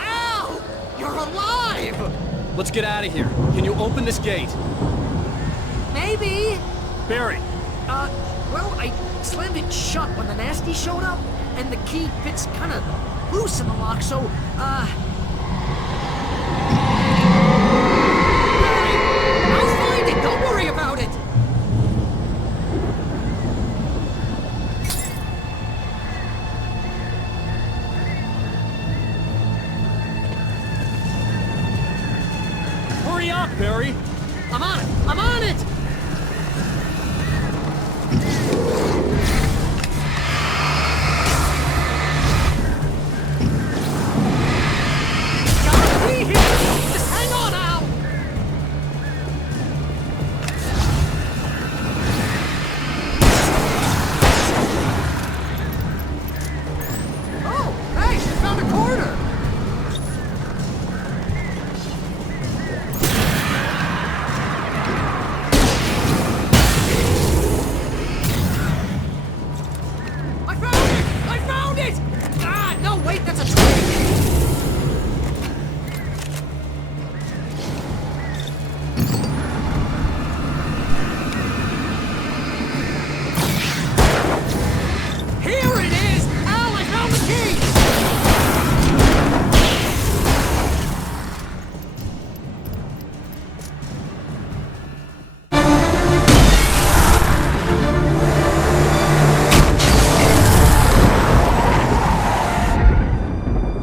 Al! You're alive! Let's get out of here. Can you open this gate? Maybe. Barry! Well, I slammed it shut when the nasty showed up, and the key fits kind of loose in the lock, so, Barry! I'll find it! Don't worry about it! Hurry up, Barry! I'm on it! I'm on it! Just hang on, Al! Oh, hey, she found a corner! I found it! I found it! Ah, no, wait, that's a trick! Here it is! Al, I found the key!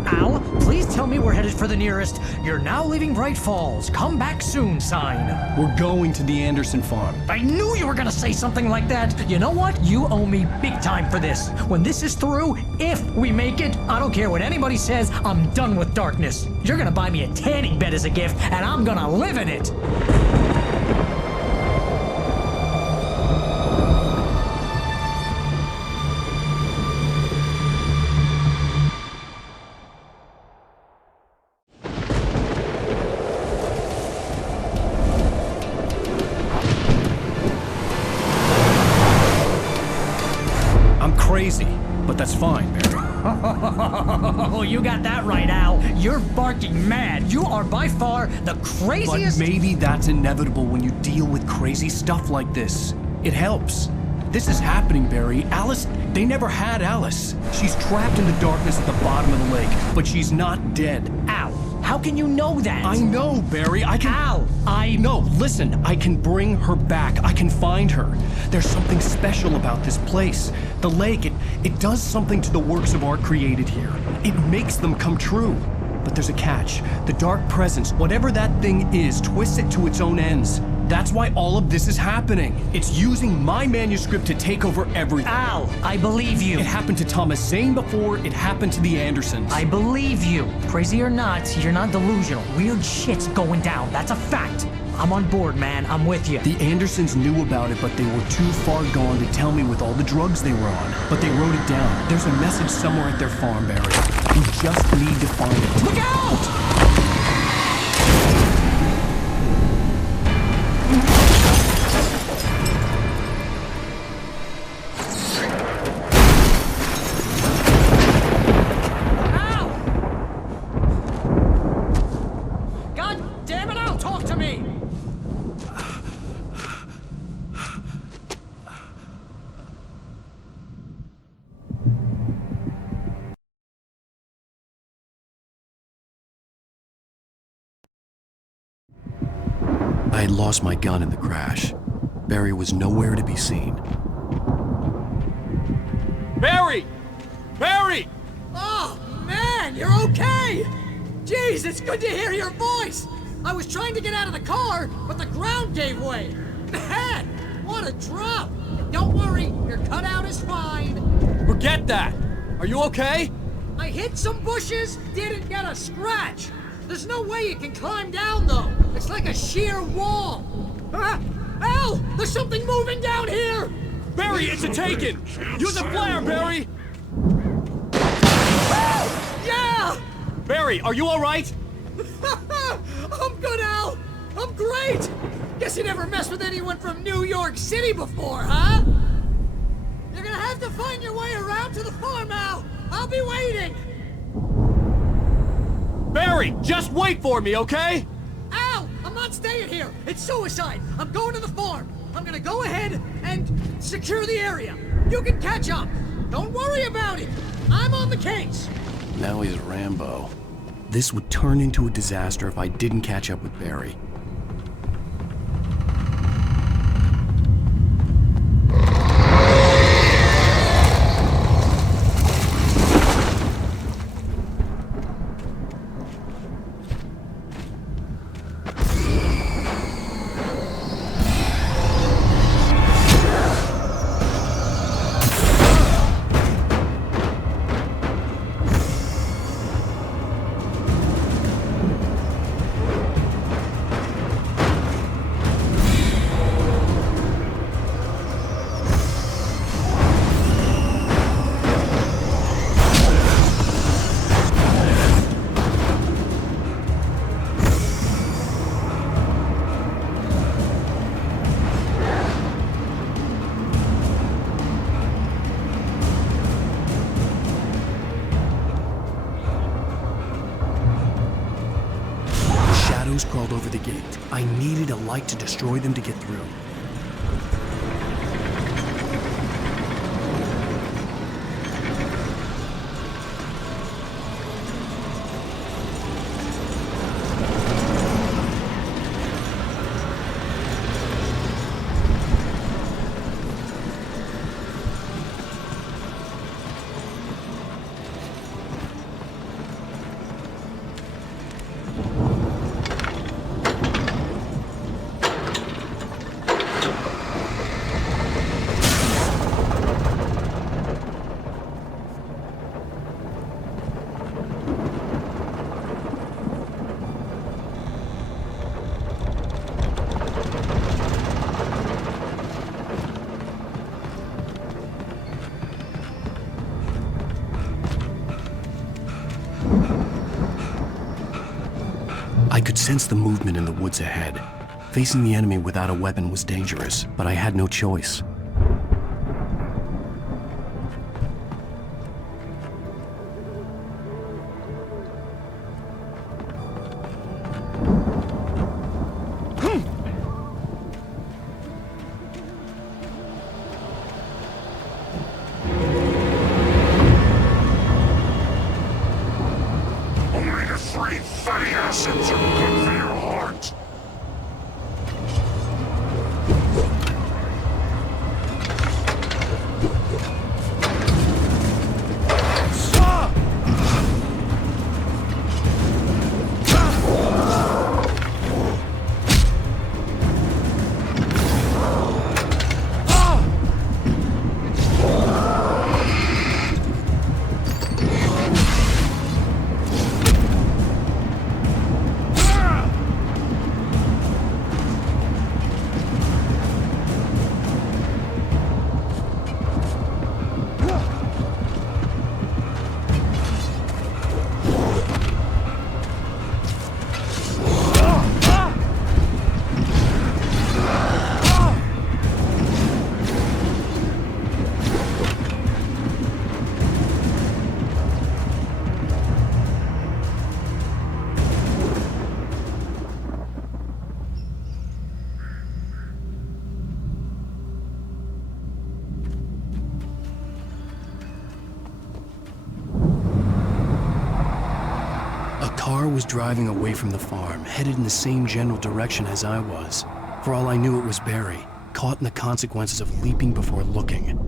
Al, please tell me we're headed for the nearest "You're now leaving Bright Falls. Come back soon" sign. We're going to the Anderson farm. I knew you were gonna say something like that. You know what? You owe me big time for this. When this is through, if we make it, I don't care what anybody says, I'm done with darkness. You're gonna buy me a tanning bed as a gift, and I'm gonna live in it. I'm crazy, but that's fine, Barry. Oh, you got that right, Al. You're barking mad. You are by far the craziest. But maybe that's inevitable when you deal with crazy stuff like this. It helps. This is happening, Barry. Alice, they never had Alice. She's trapped in the darkness at the bottom of the lake, but she's not dead. Al, how can you know that? I know, Barry. I can... Al, No, listen. I can bring her back. I can find her. There's something special about this place. The lake, it does something to the works of art created here. It makes them come true. But there's a catch. The dark presence, whatever that thing is, twists it to its own ends. That's why all of this is happening. It's using my manuscript to take over everything. Al, I believe you. It happened to Thomas Zane before, it happened to the Andersons. I believe you. Crazy or not, you're not delusional. Weird shit's going down. That's a fact. I'm on board, man. I'm with you. The Andersons knew about it, but they were too far gone to tell me with all the drugs they were on. But they wrote it down. There's a message somewhere at their farm, Barry. We just need to find it. Look out! God damn it, Al, talk to me! I had lost my gun in the crash. Barry was nowhere to be seen. Barry! Barry! Oh, man, you're okay! Jeez, it's good to hear your voice! I was trying to get out of the car, but the ground gave way! Man, what a drop! Don't worry, your cutout is fine! Forget that! Are you okay? I hit some bushes, didn't get a scratch! There's no way you can climb down, though! It's like a sheer wall! Ah! Al! There's something moving down here! Barry, it's a taken! Use a flare, Barry! Yeah! Barry, are you alright? I'm good, Al! I'm great! Guess you never messed with anyone from New York City before, huh? You're gonna have have to find your way around to the farm, Al! I'll be waiting! Barry, just wait for me, okay? Al! I'm not staying here! It's suicide! I'm going to the farm! I'm gonna go ahead and secure the area. You can catch up. Don't worry about it. I'm on the case. Now he's Rambo. This would turn into a disaster if I didn't catch up with Barry. Crawled over the gate. I needed a light to destroy them to get through. I could sense the movement in the woods ahead. Facing the enemy without a weapon was dangerous, but I had no choice. Was driving away from the farm, headed in the same general direction as I was. For all I knew, it was Barry, caught in the consequences of leaping before looking.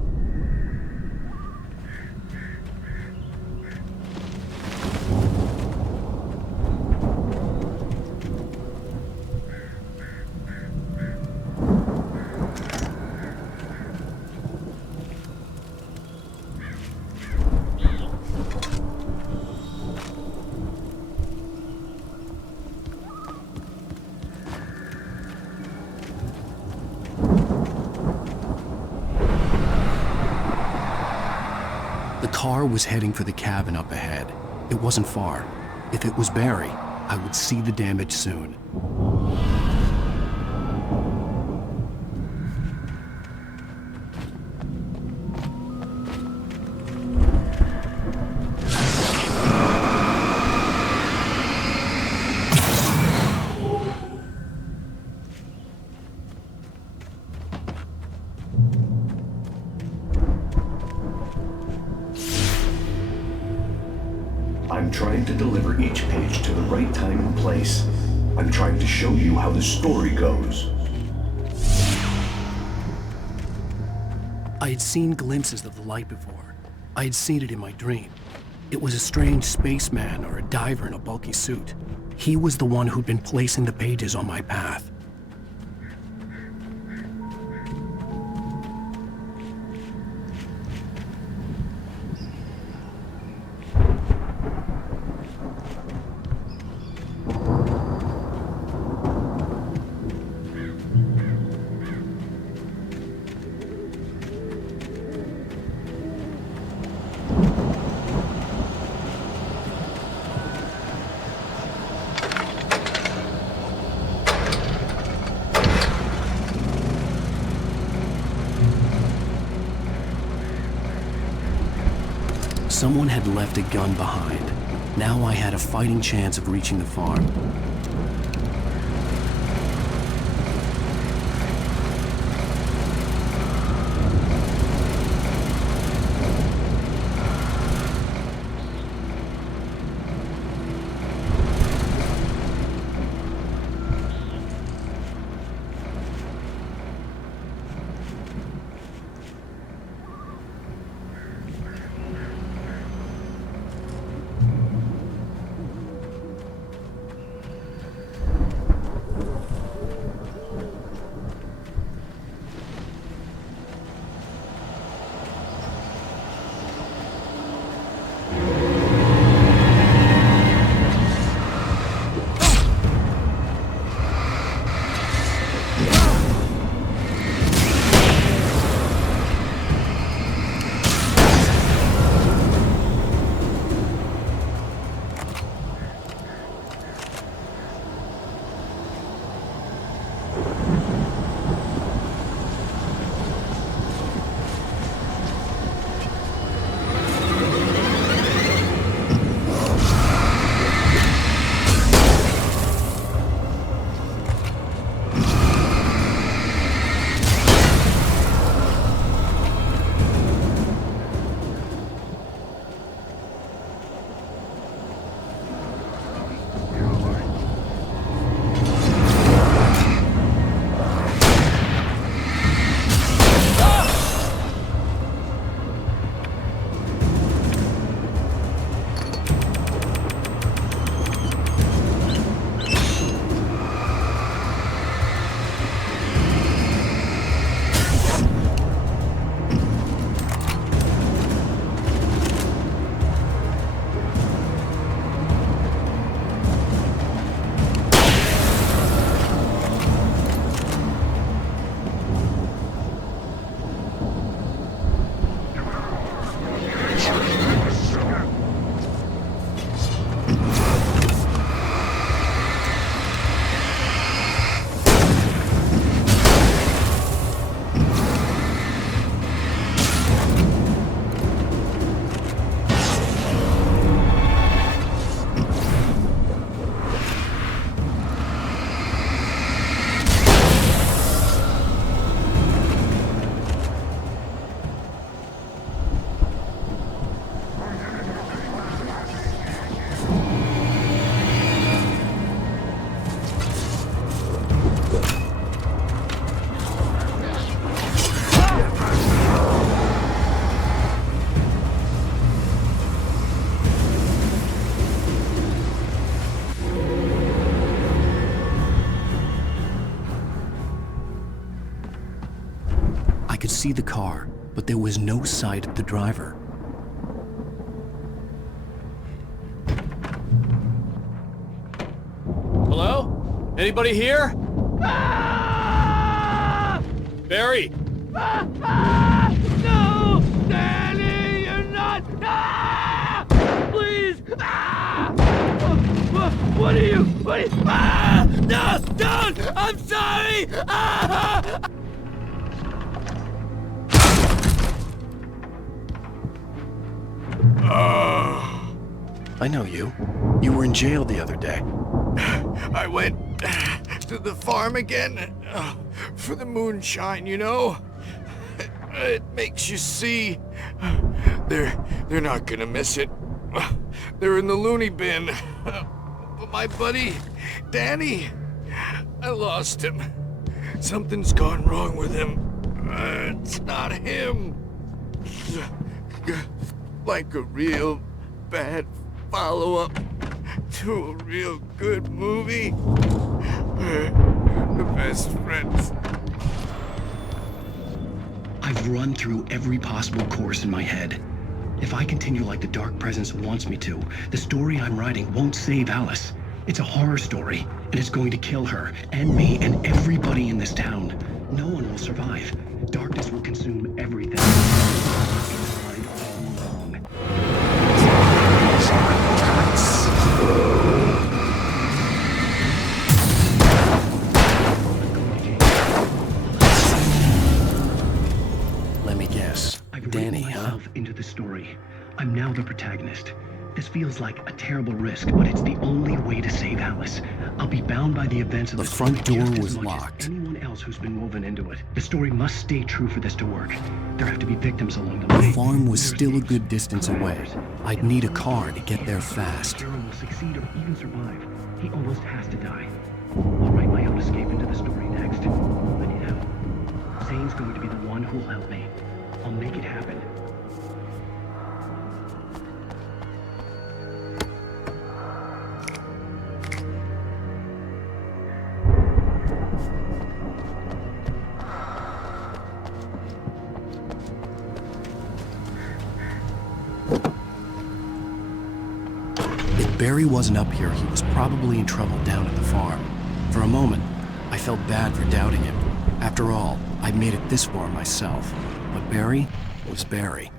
The car was heading for the cabin up ahead. It wasn't far. If it was Barry, I would see the damage soon. I'm trying to deliver each page to the right time and place. I'm trying to show you how the story goes. I had seen glimpses of the light before. I had seen it in my dream. It was a strange spaceman or a diver in a bulky suit. He was the one who'd been placing the pages on my path. Someone had left a gun behind. Now I had a fighting chance of reaching the farm. I could see the car, but there was no sight of the driver. Hello? Anybody here? Barry! No! Danny, you're not! Please! What are you? No! Don't! I'm sorry! I know you. You were in jail the other day. I went to the farm again for the moonshine, you know? It makes you see. They're not gonna miss it. They're in the loony bin. But my buddy, Danny, I lost him. Something's gone wrong with him. It's not him. Like a real bad follow-up to a real good movie. The best friends. I've run through every possible course in my head. If I continue like the Dark Presence wants me to, the story I'm writing won't save Alice. It's a horror story, and it's going to kill her, and me, and everybody in this town. No one will survive. Darkness will consume everything. Let me guess. Danny, huh? Into the story. I'm now the protagonist. This feels like a terrible risk, but it's the only way to save Alice. I'll be bound by the events of The the front story door just as was much as locked. anyone else who's been woven into it. The story must stay true for this to work. There have to be victims along the way. The farm was still a good distance away. I'd need a car to get there fast. Darren will succeed or even survive. He almost has to die. I'll write my own escape into the story next. I need help. Zane's going to be the one who'll help me. I'll make it happen. If Barry wasn't up here, he was probably in trouble down at the farm. For a moment, I felt bad for doubting him. After all, I'd made it this far myself. But Barry was Barry.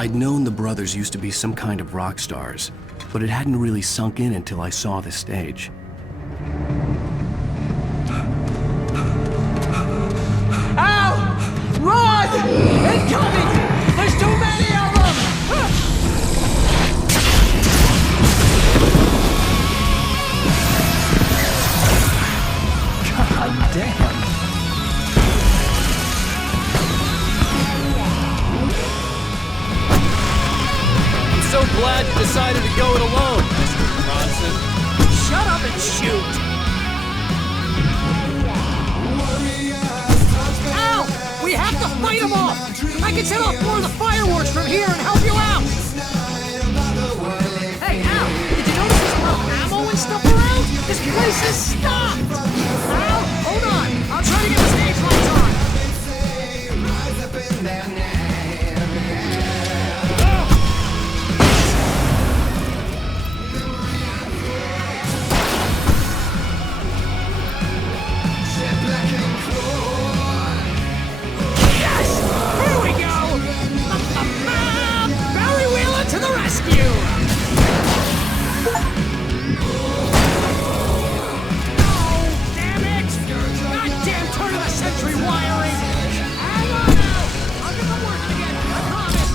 I'd known the brothers used to be some kind of rock stars, but it hadn't really sunk in until I saw the stage. Al! Run! Incoming! There's too many of them! God damn. I'm so glad you decided to go it alone, Mr. Bronson. Shut up and shoot! Al! We have to fight them off! I can set off more of the fireworks from here and help you out! Hey, Al! Did you notice there's more ammo and stuff around? This place is stopped! Al, hold on! I'll try to get the stage lights on! To the rescue! No! Damn it! Goddamn turn of the century wiring! Hang on now! I'll get them working again, I promise!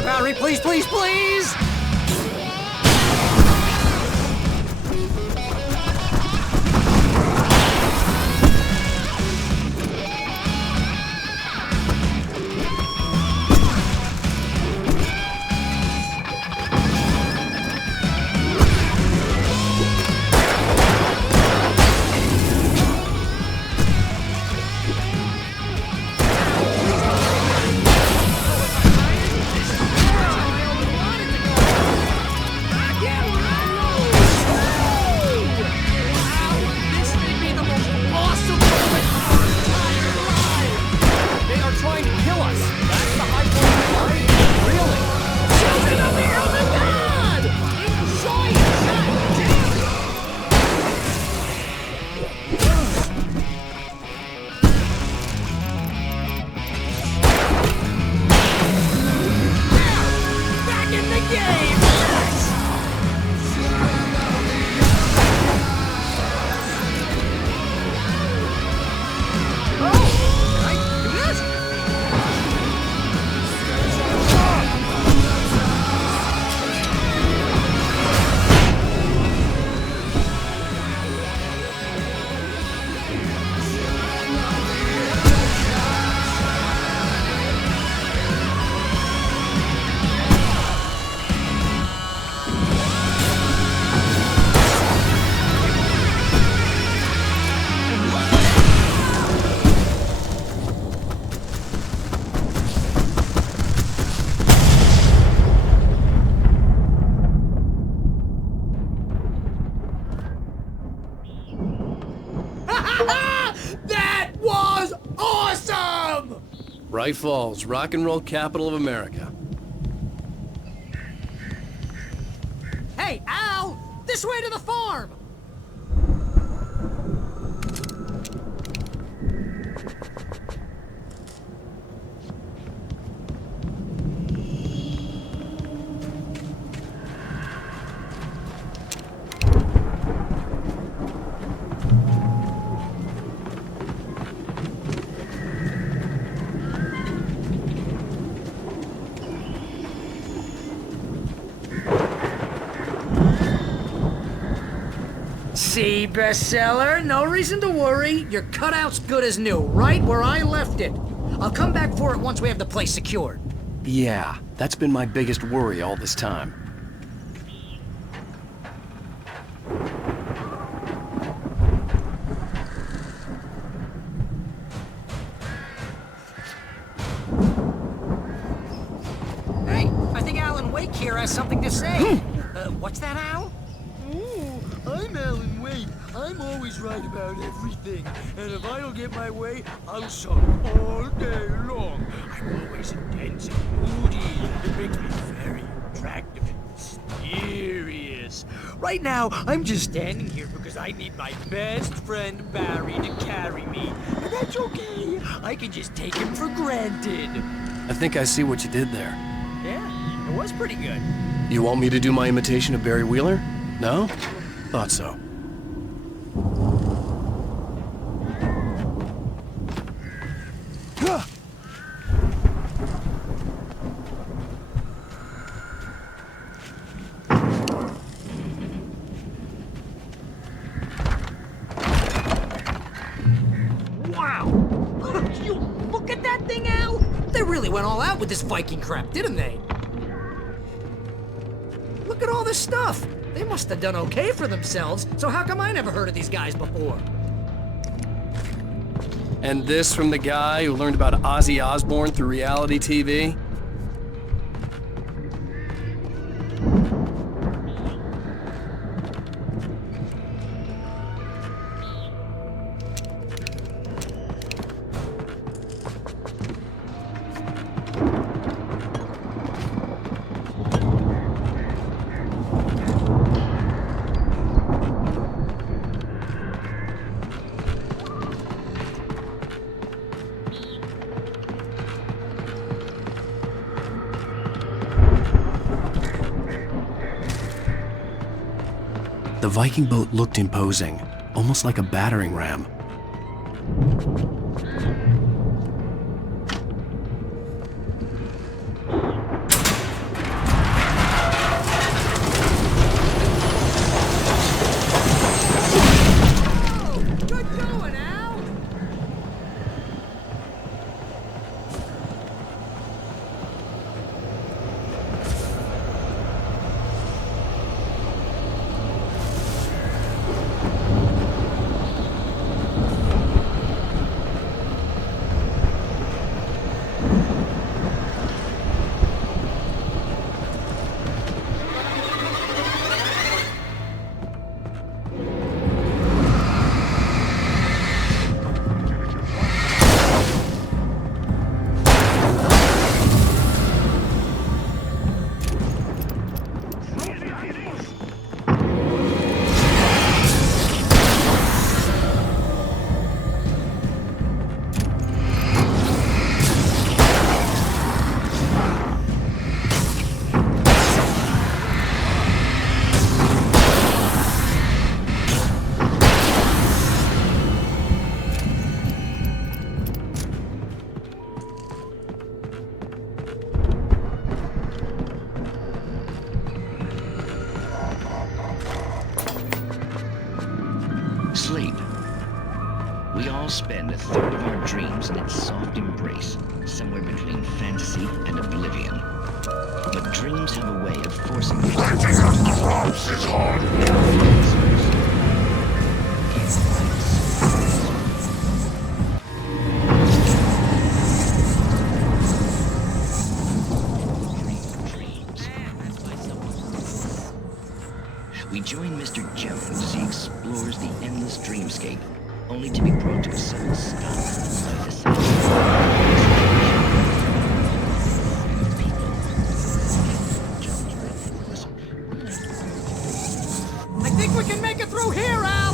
Battery, please, please, please! That was awesome! Bright Falls, rock and roll capital of America. Hey, Al! This way to the farm! See, bestseller? No reason to worry. Your cutout's good as new, right where I left it. I'll come back for it once we have the place secured. Yeah, that's been my biggest worry all this time. Hey, I think Alan Wake here has something to say. What's that, Al? Ooh, I'm Alan Wake. I'm always right about everything. And if I don't get my way, I'll sulk all day long. I'm always intense and moody. It makes me very attractive and mysterious. Right now, I'm just standing here because I need my best friend Barry to carry me. And that's okay. I can just take him for granted. I think I see what you did there. Yeah, it was pretty good. You want me to do my imitation of Barry Wheeler? No? Thought so. Wow! You look at that thing, Al! They really went all out with this Viking crap, didn't they? Look at all this stuff! They must have done okay for themselves, so how come I never heard of these guys before? And this from the guy who learned about Ozzy Osbourne through reality TV? The Viking boat looked imposing, almost like a battering ram. Good going, Al! Sleep. We all spend a third of our dreams in its soft embrace, somewhere between fantasy and oblivion. But dreams have a way of forcing us We join Mr. Jones as he explores the endless dreamscape, only to be brought to a sudden stop by the sound I think we can make it through here, Al!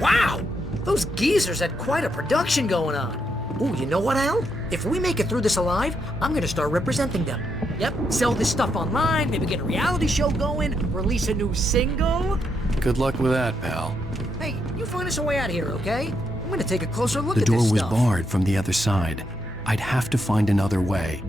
Wow! Those geezers had quite a production going on. Ooh, you know what, Al? If we make it through this alive, I'm gonna start representing them. Yep, sell this stuff online, maybe get a reality show going, release a new single. Good luck with that, pal. Hey, you find us a way out of here, okay? I'm gonna take a closer look The at this door was stuff. barred from the other side. I'd have to find another way.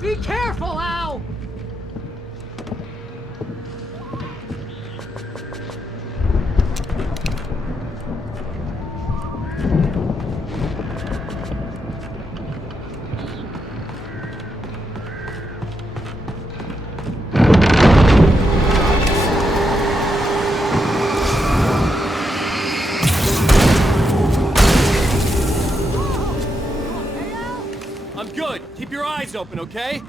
Be careful, Al! I'm good. Keep your eyes open, okay?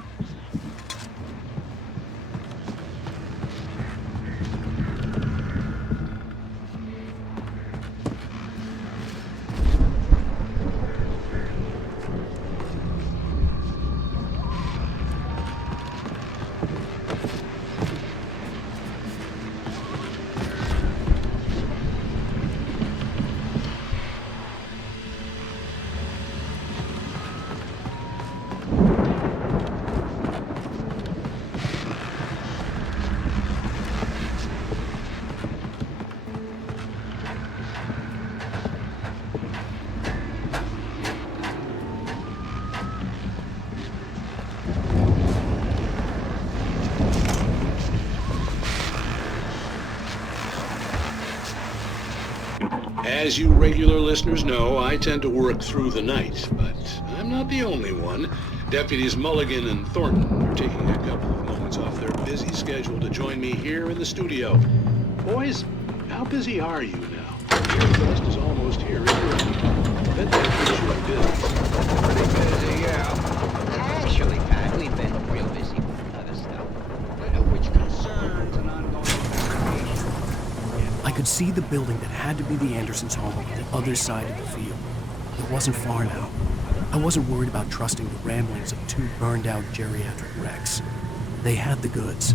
As you regular listeners know, I tend to work through the night, but I'm not the only one. Deputies Mulligan and Thornton are taking a couple of moments off their busy schedule to join me here in the studio. Boys, how busy are you now? Your guest is almost here. Bet they're pretty busy. Pretty busy, yeah. Actually, Pat, we've been real busy with other stuff, which concerns an ongoing investigation. I could see the building that had to be the Andersons' home on the other side of the field. It wasn't far now. I wasn't worried about trusting the ramblings of two burned-out geriatric wrecks. They had the goods.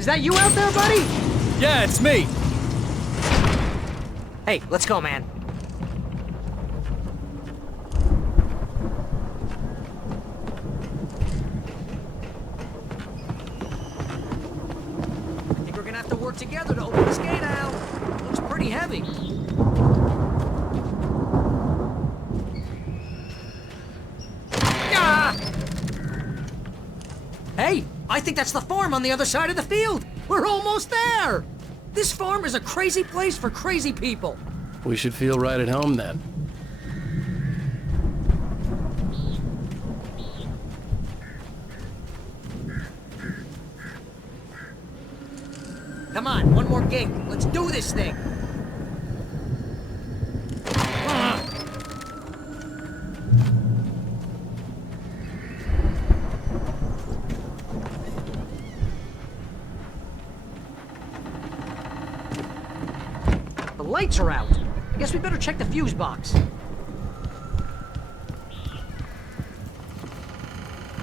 Is that you out there, buddy? Yeah, it's me. Hey, let's go, man. I think we're gonna have to work together to open this gate, Al. It looks pretty heavy. Ah! Hey, I think that's the farm on the other side of the field. We're almost there. This farm is a crazy place for crazy people. We should feel right at home then. Come on, one more gig. Let's do this thing. The lights are out. I guess we better check the fuse box.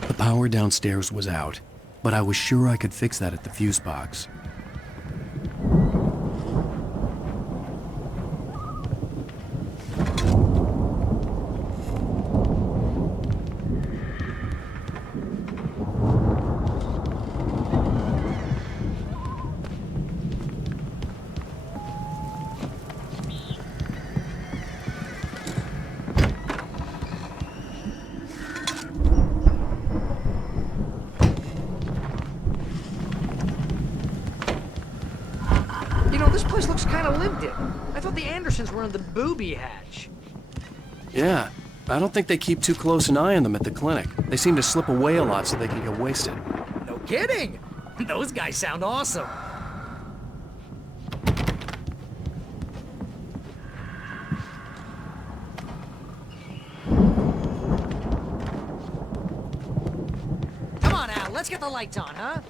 The power downstairs was out, but I was sure I could fix that at the fuse box. You know, this place looks kind of lived in. I thought the Andersons were in the booby hatch. Yeah, I don't think they keep too close an eye on them at the clinic. They seem to slip away a lot so they can get wasted. No kidding! Those guys sound awesome. Come on, Al, let's get the lights on, huh?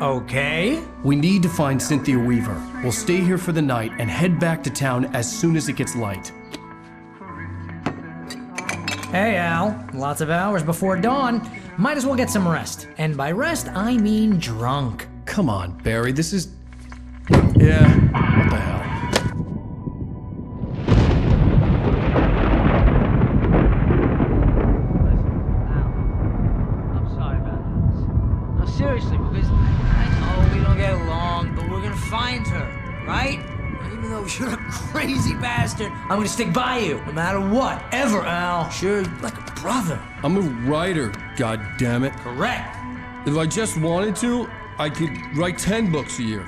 Okay. We need to find Cynthia Weaver. We'll stay here for the night and head back to town as soon as it gets light. Hey, Al. Lots of hours before dawn. Might as well get some rest. And by rest, I mean drunk. Come on, Barry, this is... Yeah, what the hell? Seriously, because I know we don't get along, but we're gonna find her, right? Even though you're a crazy bastard, I'm gonna stick by you, no matter what, ever, Al. Sure, like a brother. I'm a writer, goddammit. Correct. If I just wanted to, I could write 10 books a year.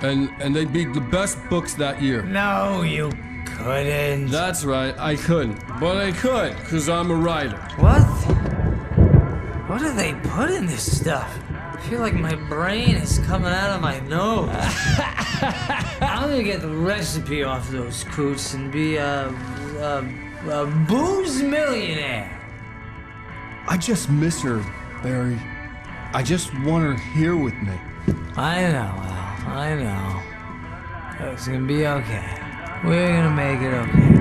And they'd be the best books that year. No, you couldn't. That's right, I couldn't. But I could, because I'm a writer. What? What do they put in this stuff? I feel like my brain is coming out of my nose. I'm gonna get the recipe off those coots and be a booze millionaire. I just miss her, Barry. I just want her here with me. I know, Al. I know. It's gonna be okay. We're gonna make it okay.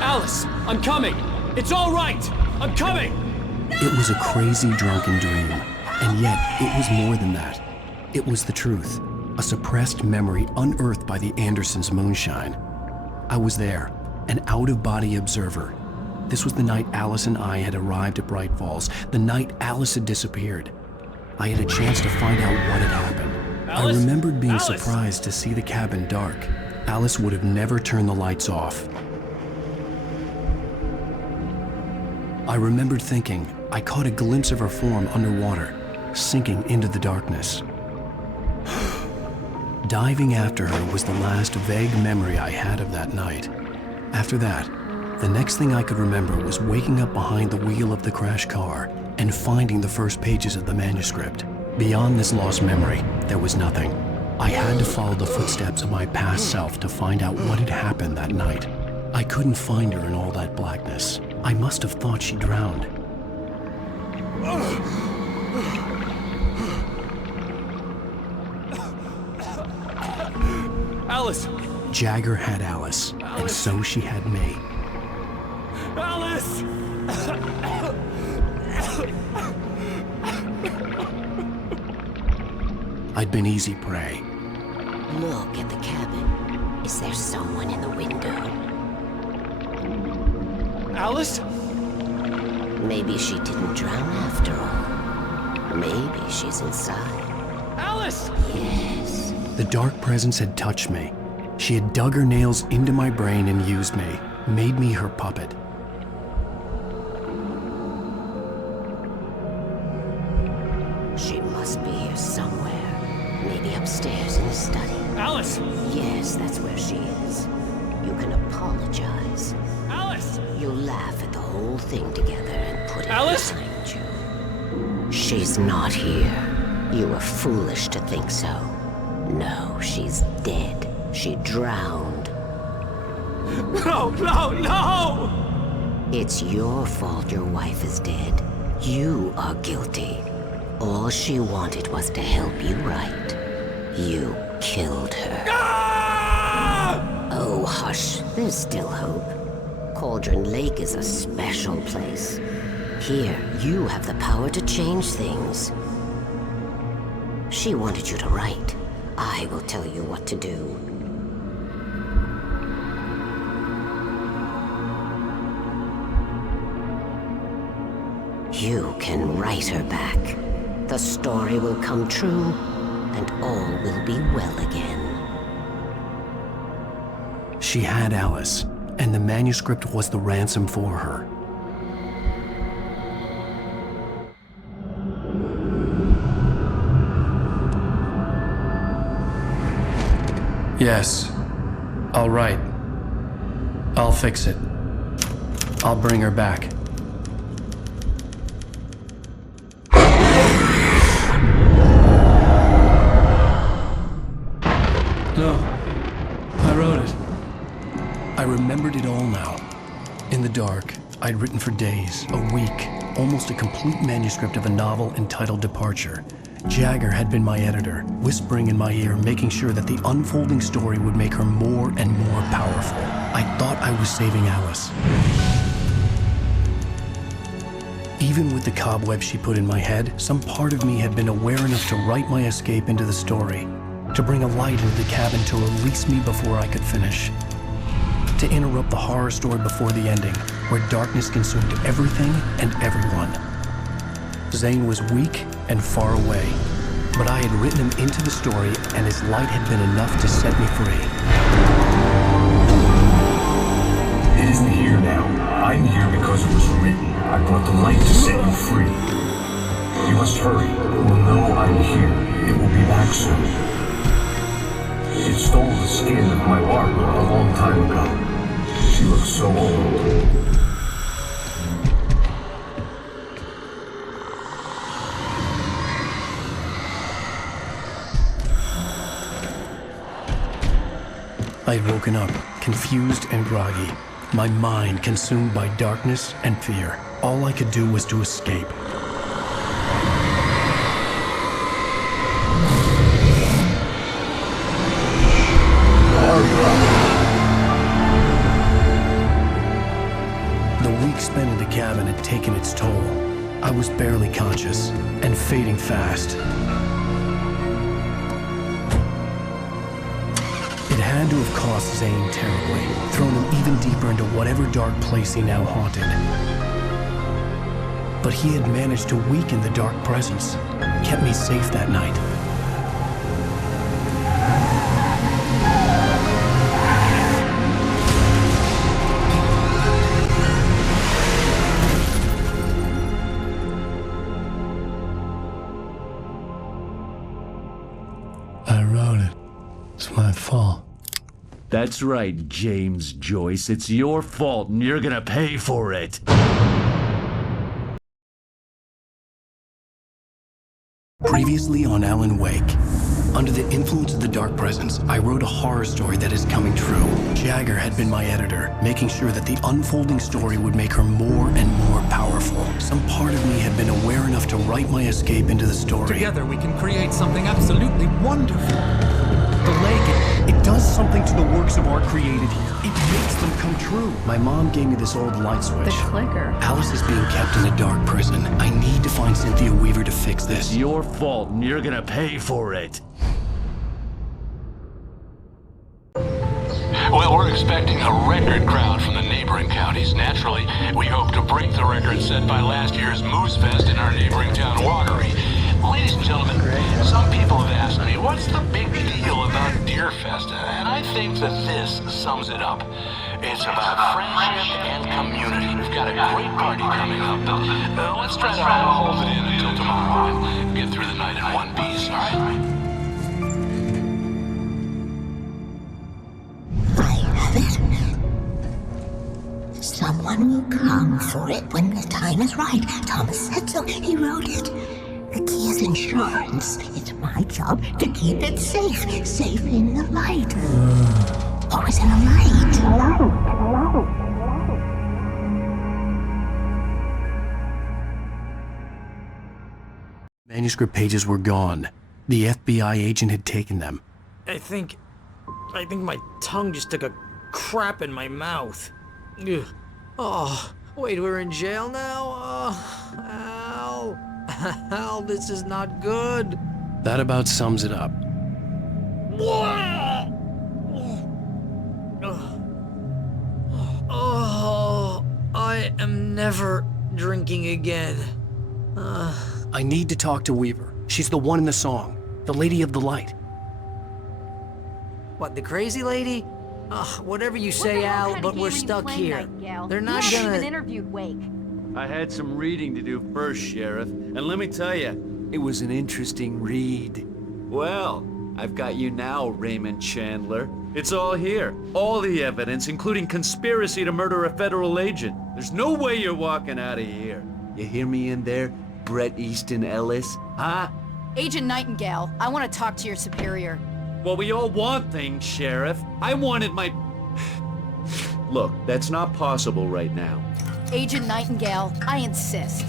Alice, I'm coming. It's all right. I'm coming. It was a crazy drunken dream, and yet it was more than that. It was the truth, a suppressed memory unearthed by the Andersons' moonshine. I was there, an out-of-body observer. This was the night Alice and I had arrived at Bright Falls, the night Alice had disappeared. I had a chance to find out what had happened. Alice? I remembered being Alice? surprised to see the cabin dark. Alice would have never turned the lights off. I remembered thinking I caught a glimpse of her form underwater, sinking into the darkness. Diving after her was the last vague memory I had of that night. After that, the next thing I could remember was waking up behind the wheel of the crashed car and finding the first pages of the manuscript. Beyond this lost memory, there was nothing. I had to follow the footsteps of my past self to find out what had happened that night. I couldn't find her in all that blackness. I must have thought she drowned. Alice! Jagger had Alice, and so she had me. Alice! I'd been easy prey. Look at the cabin. Is there someone in the window? Alice? Maybe she didn't drown after all. Maybe she's inside. Alice! Yes. The dark presence had touched me. She had dug her nails into my brain and used me, made me her puppet. She must be here somewhere. Maybe upstairs in the study. Alice! Yes, that's where she is. You can apologize. Alice! You'll laugh at the whole thing together and put it Alice? behind you. She's not here. You were foolish to think so. No, she's dead. She drowned. No, no, no! It's your fault your wife is dead. You are guilty. All she wanted was to help you right. You killed her. Ah! Oh, hush. There's still hope. Cauldron Lake is a special place. Here, you have the power to change things. She wanted you to write. I will tell you what to do. You can write her back. The story will come true, and all will be well again. She had Alice, and the manuscript was the ransom for her. Yes. All right. I'll fix it. I'll bring her back. No. I wrote it. I remembered it all now. In the dark, I'd written for days, a week, almost a complete manuscript of a novel entitled Departure. Jagger had been my editor, whispering in my ear, making sure that the unfolding story would make her more and more powerful. I thought I was saving Alice. Even with the cobweb she put in my head, some part of me had been aware enough to write my escape into the story, to bring a light into the cabin to release me before I could finish, to interrupt the horror story before the ending, where darkness consumed everything and everyone. Zane was weak and far away, but I had written him into the story, and his light had been enough to set me free. It isn't here now. I'm here because it was written. I brought the light to set you free. You must hurry. It will know I'm here. It will be back soon. It stole the skin of my Barbara a long time ago. She looks so old. I had woken up, confused and groggy, my mind consumed by darkness and fear. All I could do was to escape. The week spent in the cabin had taken its toll. I was barely conscious and fading fast. It had to have cost Zane terribly, thrown him even deeper into whatever dark place he now haunted. But he had managed to weaken the dark presence. kept me safe that night. I wrote it. It's my fault. That's right, James Joyce. It's your fault, and you're gonna pay for it. Previously on Alan Wake. Under the influence of the dark presence, I wrote a horror story that is coming true. Jagger had been my editor, making sure that the unfolding story would make her more and more powerful. Some part of me had been aware enough to write my escape into the story. Together we can create something absolutely wonderful. The lake, it does something to the works of art created here. It makes them come true. My mom gave me this old light switch. The clicker. Alice is being kept in a dark prison. I need to find Cynthia Weaver to fix this. It's your fault, and you're gonna pay for it. Well, we're expecting a record crowd from the neighboring counties. Naturally, we hope to break the record set by last year's Moose Fest in our neighboring town, Watery. Ladies and gentlemen, some people have asked me, what's the big deal about Deer Fest? And I think that this sums it up. It's about friendship and community. We've got a great party coming up. Let's try to hold it in until tomorrow and get through the night in one piece, all right? Someone will come for it when the time is right. Thomas said so. He wrote it. The key is insurance. It's my job to keep it safe. Safe in the light. Always in the light. Manuscript pages were gone. The FBI agent had taken them. I think my tongue just took a crap in my mouth. Ugh. Oh, wait, we're in jail now? Oh, Al. Al, this is not good. That about sums it up. Oh, I am never drinking again. I need to talk to Weaver. She's the one in the song. The Lady of the Light. What, the crazy lady? Whatever you say, Al, but we're stuck here. They're not gonna... even interviewed Wake. I had some reading to do first, Sheriff, and let me tell you, it was an interesting read. Well, I've got you now, Raymond Chandler. It's all here. All the evidence, including conspiracy to murder a federal agent. There's no way you're walking out of here. You hear me in there, Bret Easton Ellis? Huh? Agent Nightingale, I want to talk to your superior. Well, we all want things, Sheriff. I wanted my... Look, that's not possible right now. Agent Nightingale, I insist.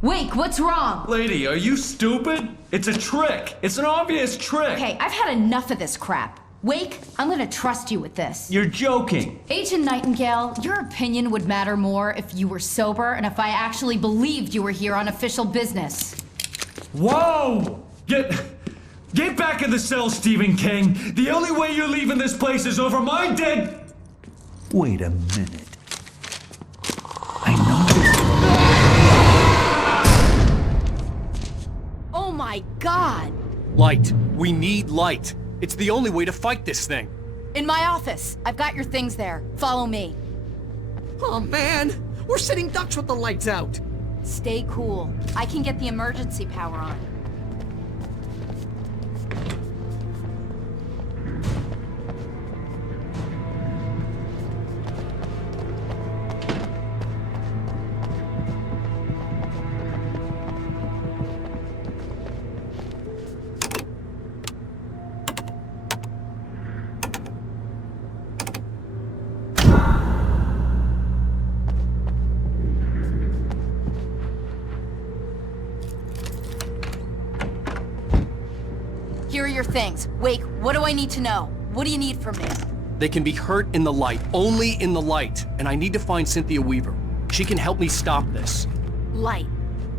Wake, what's wrong? Lady, are you stupid? It's a trick. It's an obvious trick. Okay, I've had enough of this crap. Wake, I'm gonna trust you with this. You're joking. Agent Nightingale, your opinion would matter more if you were sober and if I actually believed you were here on official business. Whoa! Get back in the cell, Stephen King. The only way you're leaving this place is over my dead... Wait a minute. Oh my God! Light. We need light. It's the only way to fight this thing. In my office. I've got your things there. Follow me. Oh man, we're sitting ducks with the lights out. Stay cool. I can get the emergency power on. Here are your things. Wake, what do I need to know? What do you need from me? They can be hurt in the light, only in the light. And I need to find Cynthia Weaver. She can help me stop this. Light.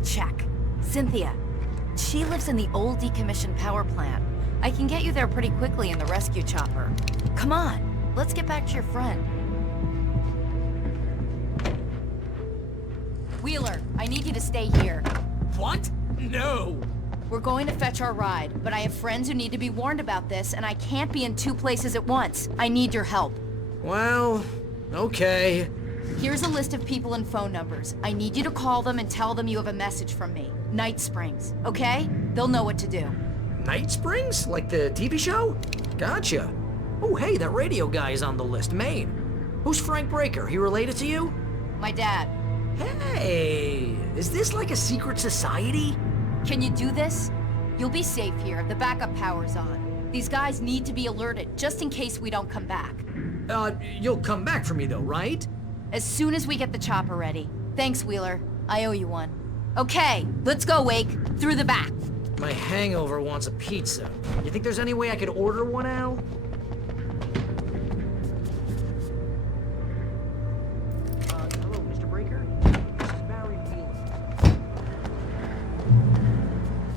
Check. Cynthia. She lives in the old decommissioned power plant. I can get you there pretty quickly in the rescue chopper. Come on, let's get back to your friend. Wheeler, I need you to stay here. What? No! We're going to fetch our ride, but I have friends who need to be warned about this, and I can't be in 2 places at once. I need your help. Well, okay. Here's a list of people and phone numbers. I need you to call them and tell them you have a message from me. Night Springs, okay? They'll know what to do. Night Springs? Like the TV show? Gotcha. Oh, hey, that radio guy is on the list, Maine. Who's Frank Breaker? He related to you? My dad. Hey, is this like a secret society? Can you do this? You'll be safe here. The backup power's on. These guys need to be alerted, just in case we don't come back. You'll come back for me though, right? As soon as we get the chopper ready. Thanks, Wheeler. I owe you one. Okay, let's go, Wake. Through the back. My hangover wants a pizza. You think there's any way I could order one, Al? Hello, Mr. Breaker? This is Barry Wheeler.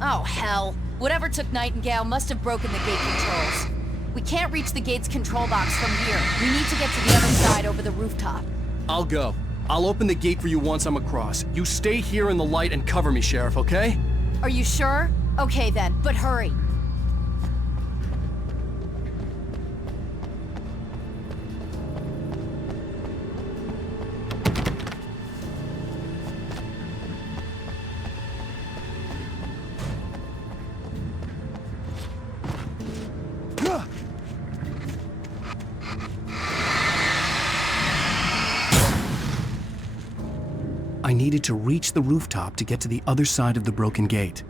Oh, hell. Whatever took Nightingale must have broken the gate controls. We can't reach the gate's control box from here. We need to get to the other side over the rooftop. I'll go. I'll open the gate for you once I'm across. You stay here in the light and cover me, Sheriff, okay? Are you sure? Okay then, but hurry. I needed to reach the rooftop to get to the other side of the broken gate.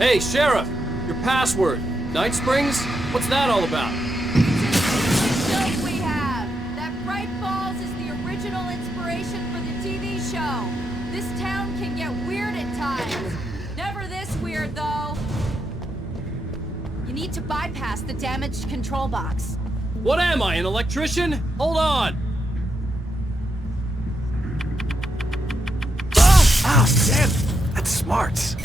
Hey, Sheriff! Your password. Night Springs? What's that all about? Joke we have. That Bright Falls is the original inspiration for the TV show. This town can get weird at times. Never this weird, though. You need to bypass the damaged control box. What am I, an electrician? Hold on! Ah, damn! That's smart.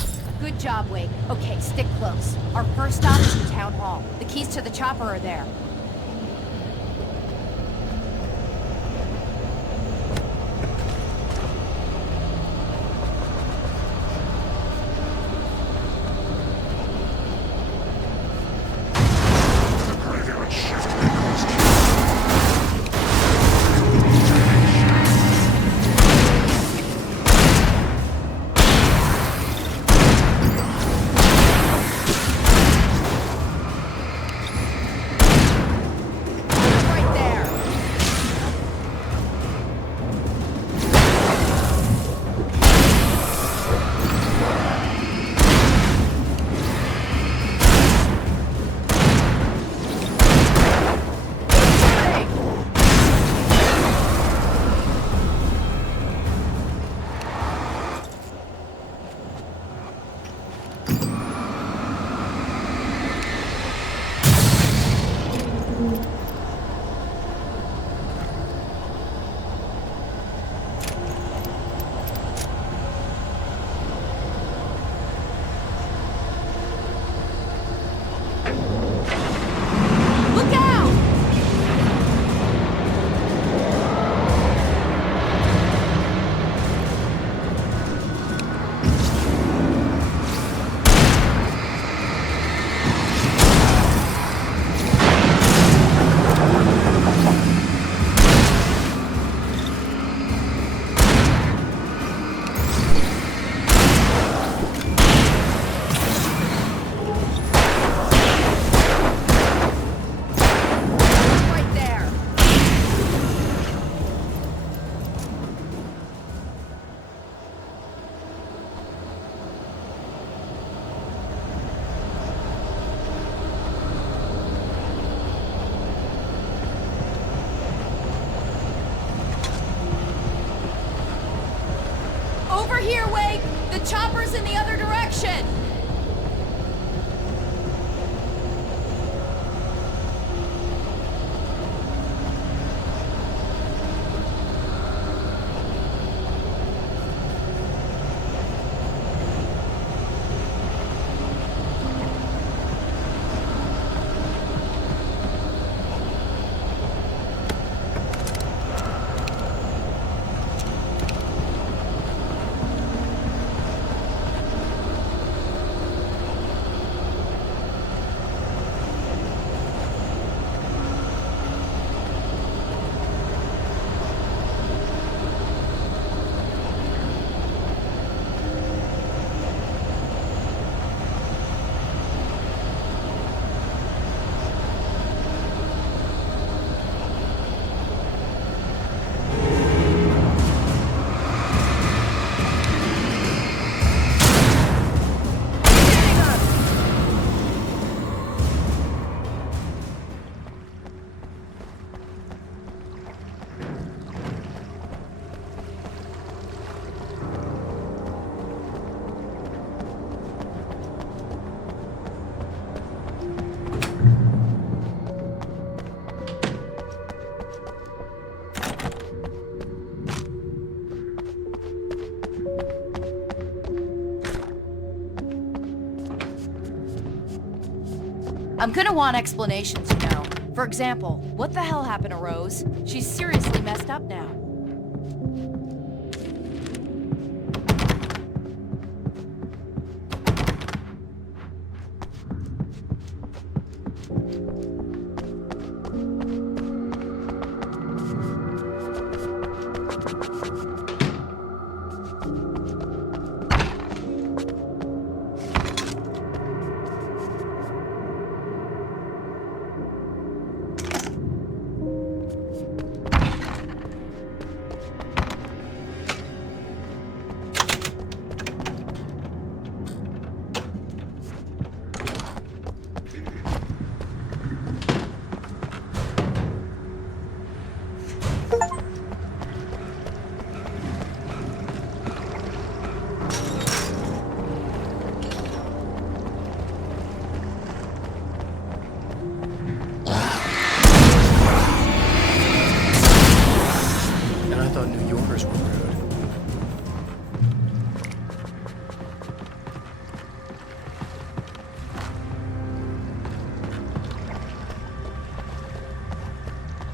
Good job, Wake. Okay, stick close. Our first stop is the town hall. The keys to the chopper are there. The graveyard shift. choppers in the other direction! I'm gonna want explanations, you know. For example, what the hell happened to Rose? She's seriously messed up now.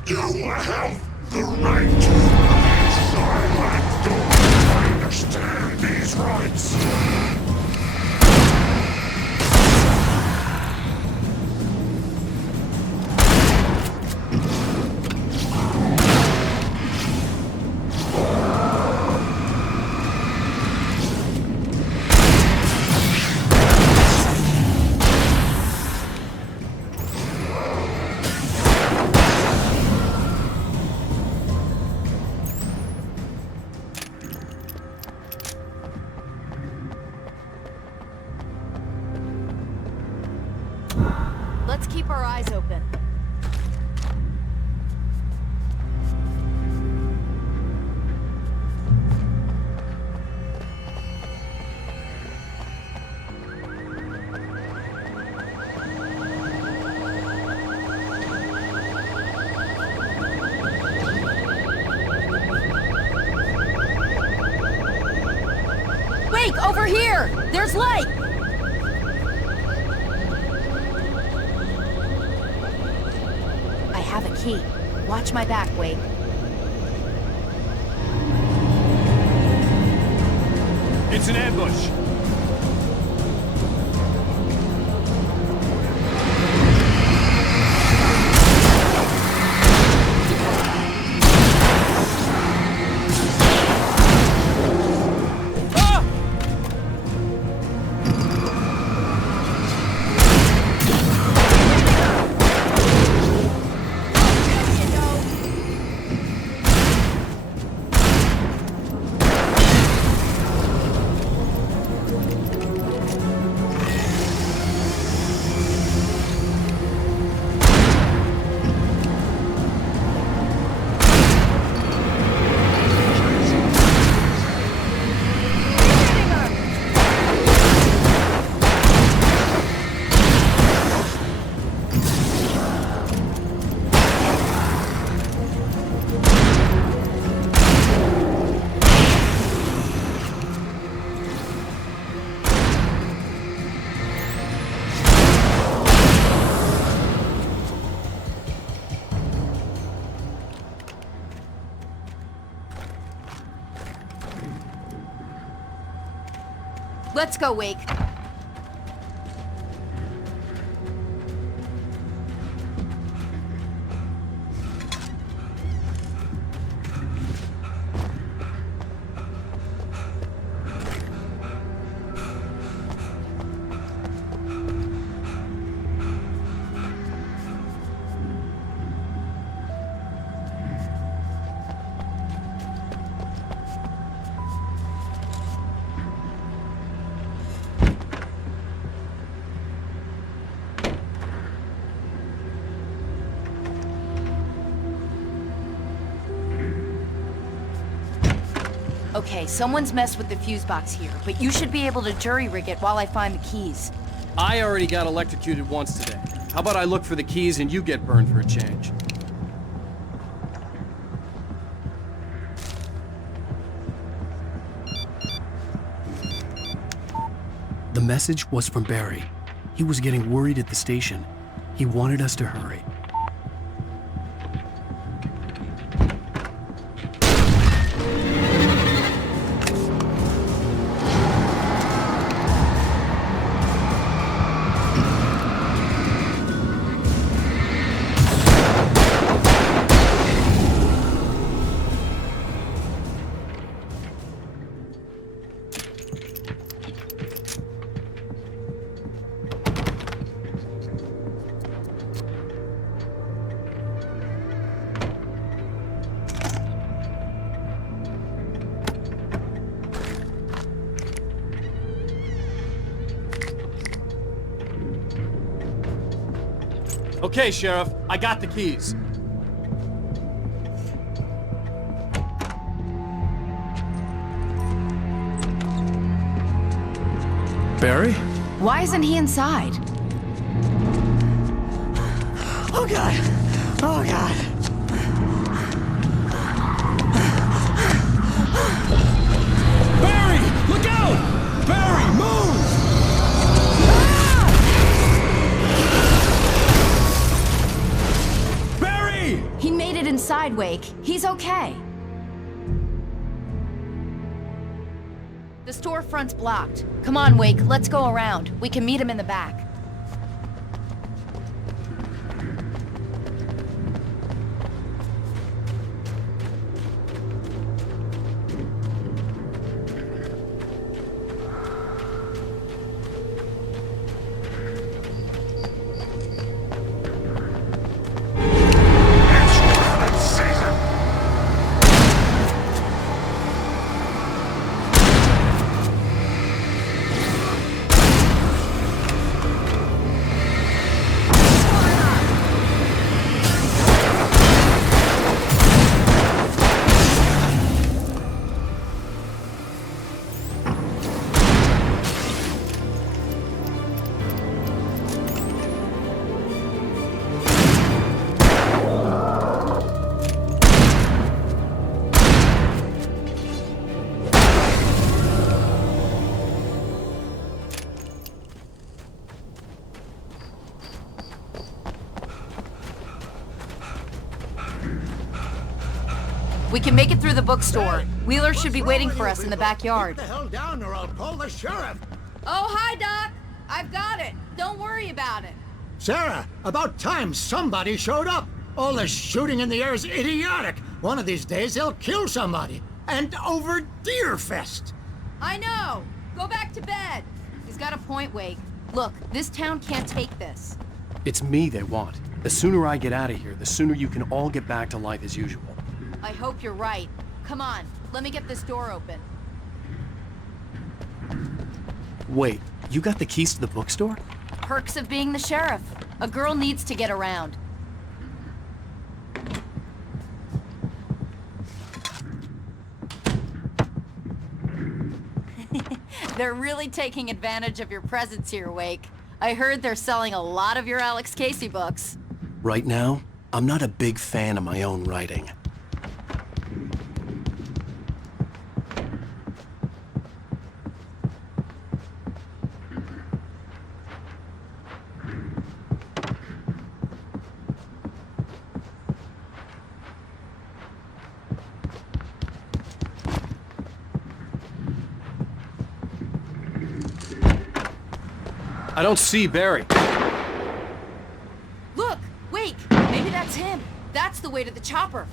You have the right to remain silent. Don't understand these rights. Let's keep our eyes open. Wait, over here! There's light! I have a key. Watch my back, Wake. It's an ambush. Let's go, Wake. Okay, someone's messed with the fuse box here, but you should be able to jury-rig it while I find the keys. I already got electrocuted once today. How about I look for the keys and you get burned for a change? The message was from Barry. He was getting worried at the station. He wanted us to hurry. Okay, Sheriff, I got the keys. Barry? Why isn't he inside? Oh God! Oh God! Barry! Look out! Barry, move! Barry! He made it inside, Wake. He's okay. The storefront's blocked. Come on, Wake, let's go around. We can meet him in the back. We can make it through the bookstore. Wheeler should be waiting for us in the backyard. Keep the hell down or I'll call the sheriff. Oh, hi, Doc. I've got it. Don't worry about it. Sarah, about time somebody showed up. All this shooting in the air is idiotic. One of these days they'll kill somebody. And over Deerfest. I know. Go back to bed. He's got a point, Wake. Look, this town can't take this. It's me they want. The sooner I get out of here, the sooner you can all get back to life as usual. I hope you're right. Come on, let me get this door open. Wait, you got the keys to the bookstore? Perks of being the sheriff. A girl needs to get around. They're really taking advantage of your presence here, Wake. I heard they're selling a lot of your Alex Casey books. Right now, I'm not a big fan of my own writing. I don't see Barry. Look! Wake! Maybe that's him. That's the way to the chopper.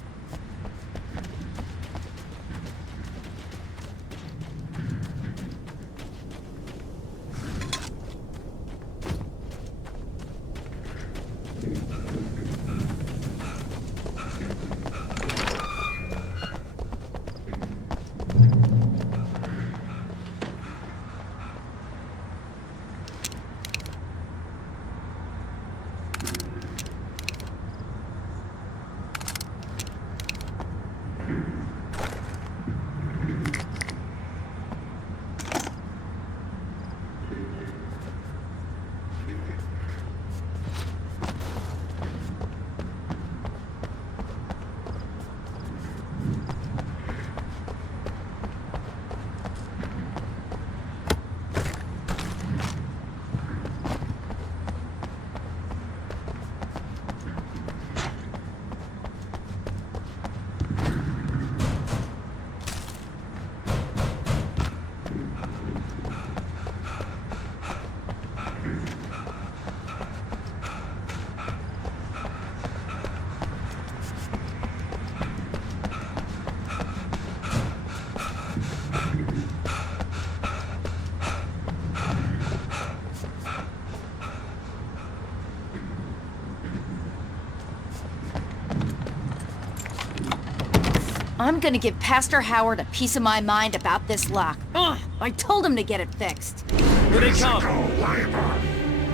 I'm gonna give Pastor Howard a piece of my mind about this lock. Ugh, I told him to get it fixed. Here they come.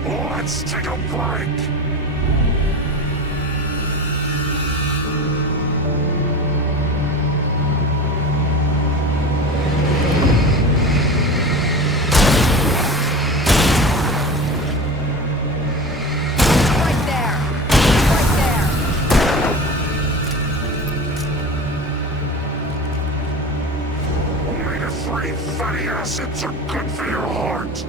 Let's take a break. Fatty acids are good for your heart.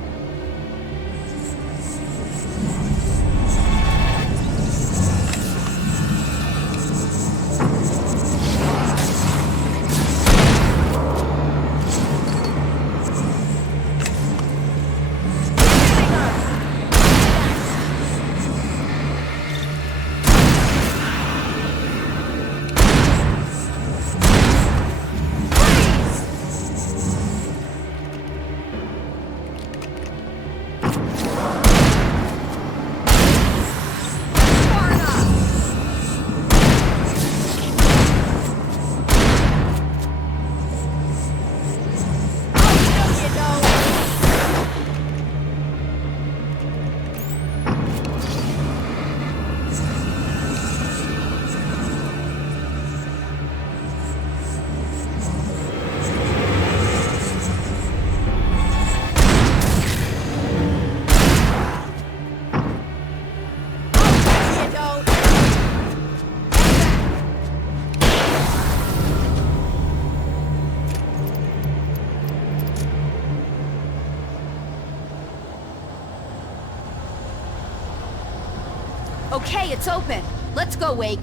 Okay, it's open. Let's go, Wake.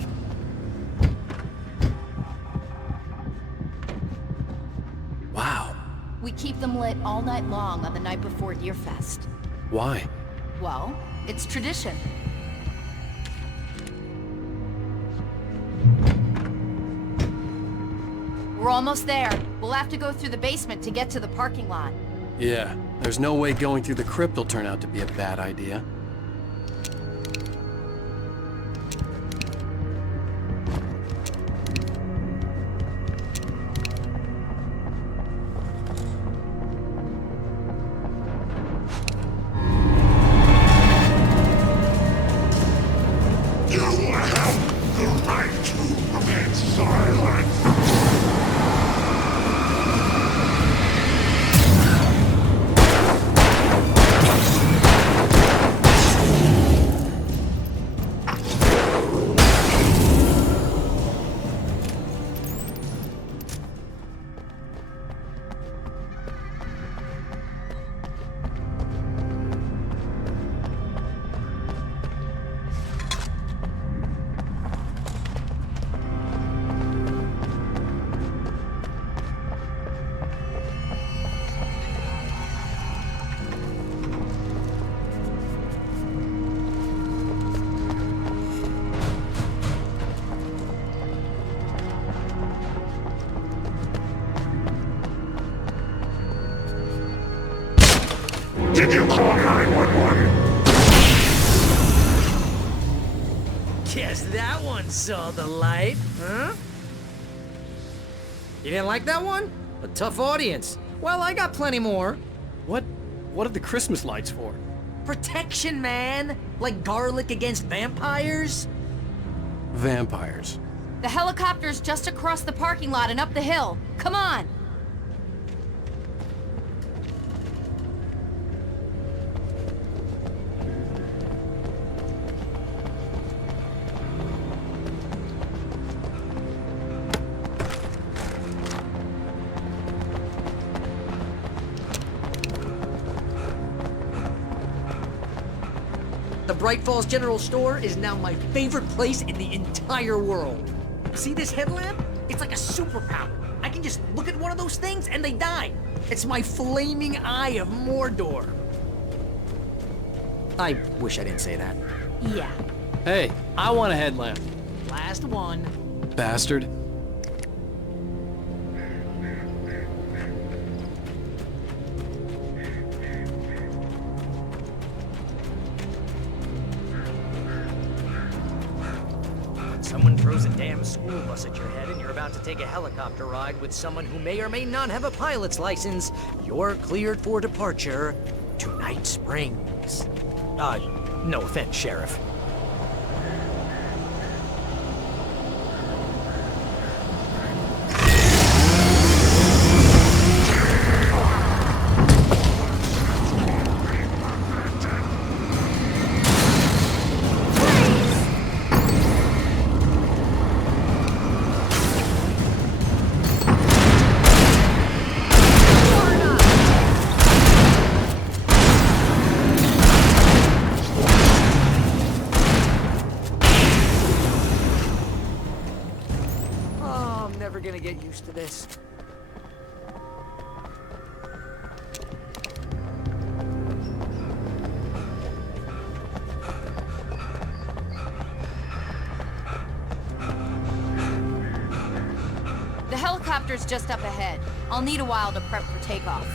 Wow. We keep them lit all night long on the night before Deerfest. Why? Well, it's tradition. We're almost there. We'll have to go through the basement to get to the parking lot. Yeah, there's no way going through the crypt will turn out to be a bad idea. Did you call 911? Guess that one saw the light, huh? You didn't like that one? A tough audience. Well, I got plenty more. What are the Christmas lights for? Protection, man! Like garlic against vampires? Vampires. The helicopter's just across the parking lot and up the hill. Come on! The Bright Falls General Store is now my favorite place in the entire world. See this headlamp? It's like a superpower. I can just look at one of those things and they die. It's my flaming eye of Mordor. I wish I didn't say that. Yeah. Hey, I want a headlamp. Last one. Bastard. Someone throws a damn school bus at your head and you're about to take a helicopter ride with someone who may or may not have a pilot's license, you're cleared for departure to Night Springs. No offense, Sheriff. Gonna get used to this. The helicopter's just up ahead. I'll need a while to prep for takeoff.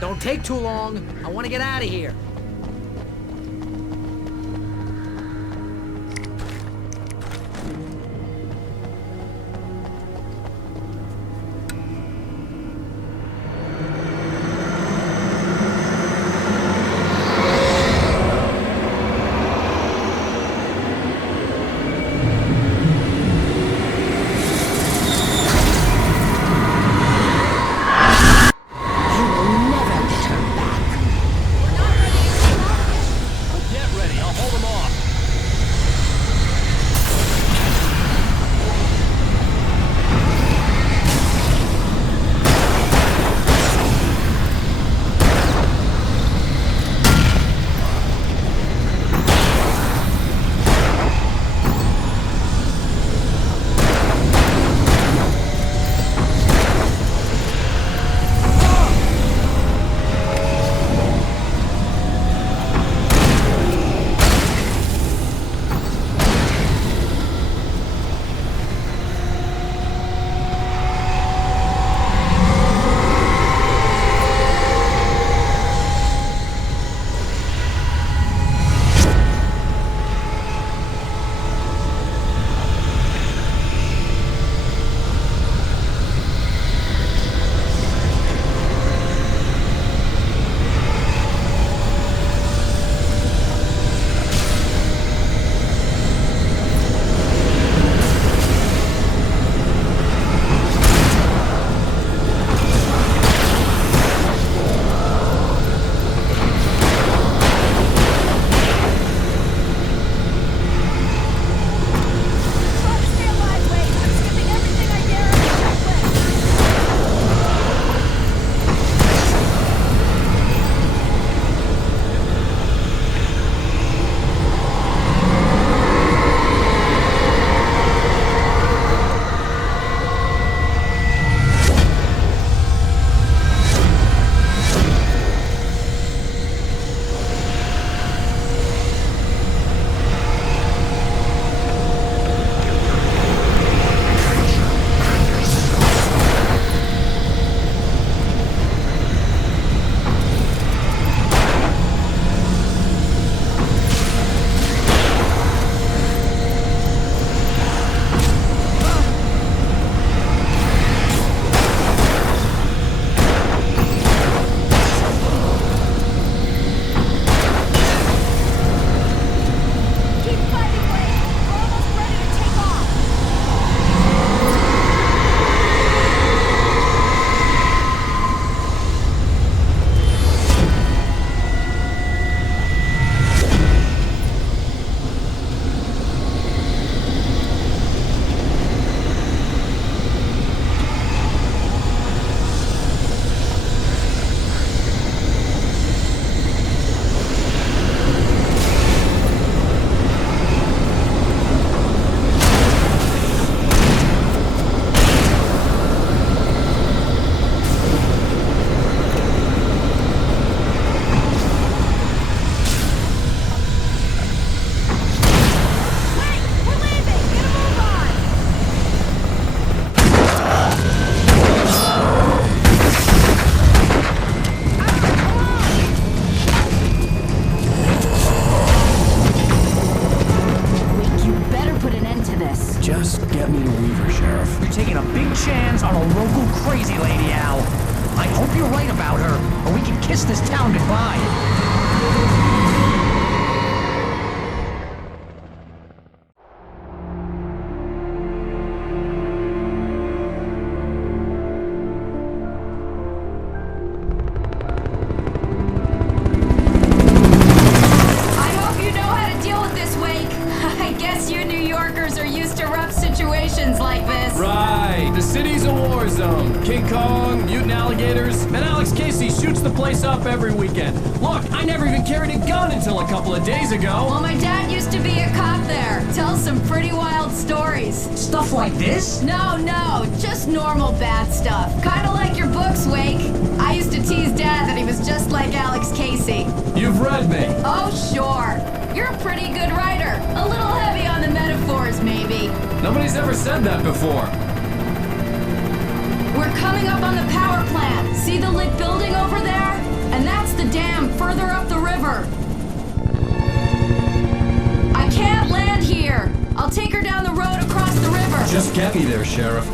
Don't take too long. I want to get out of here. taking a big chance on a local crazy lady, Al. I hope you're right about her, or we can kiss this town goodbye. Like this. Right, the city's a war zone. King Kong, mutant alligators, and Alex Casey shoots the place up every weekend. Look, I never even carried a gun until a couple of days ago. Well, my dad used to be a cop there. Tells some pretty wild stories. Stuff like this? No, just normal bad stuff. Kinda like your books, Wake. I used to tease Dad that he was just like Alex Casey. You've read me. Oh, sure. You're a pretty good writer. A little heavy on the metaphors, maybe. Nobody's ever said that before. We're coming up on the power plant. See the lit building over there? And that's the dam further up the river. I can't land here. I'll take her down the road across the river. Just get me there, Sheriff.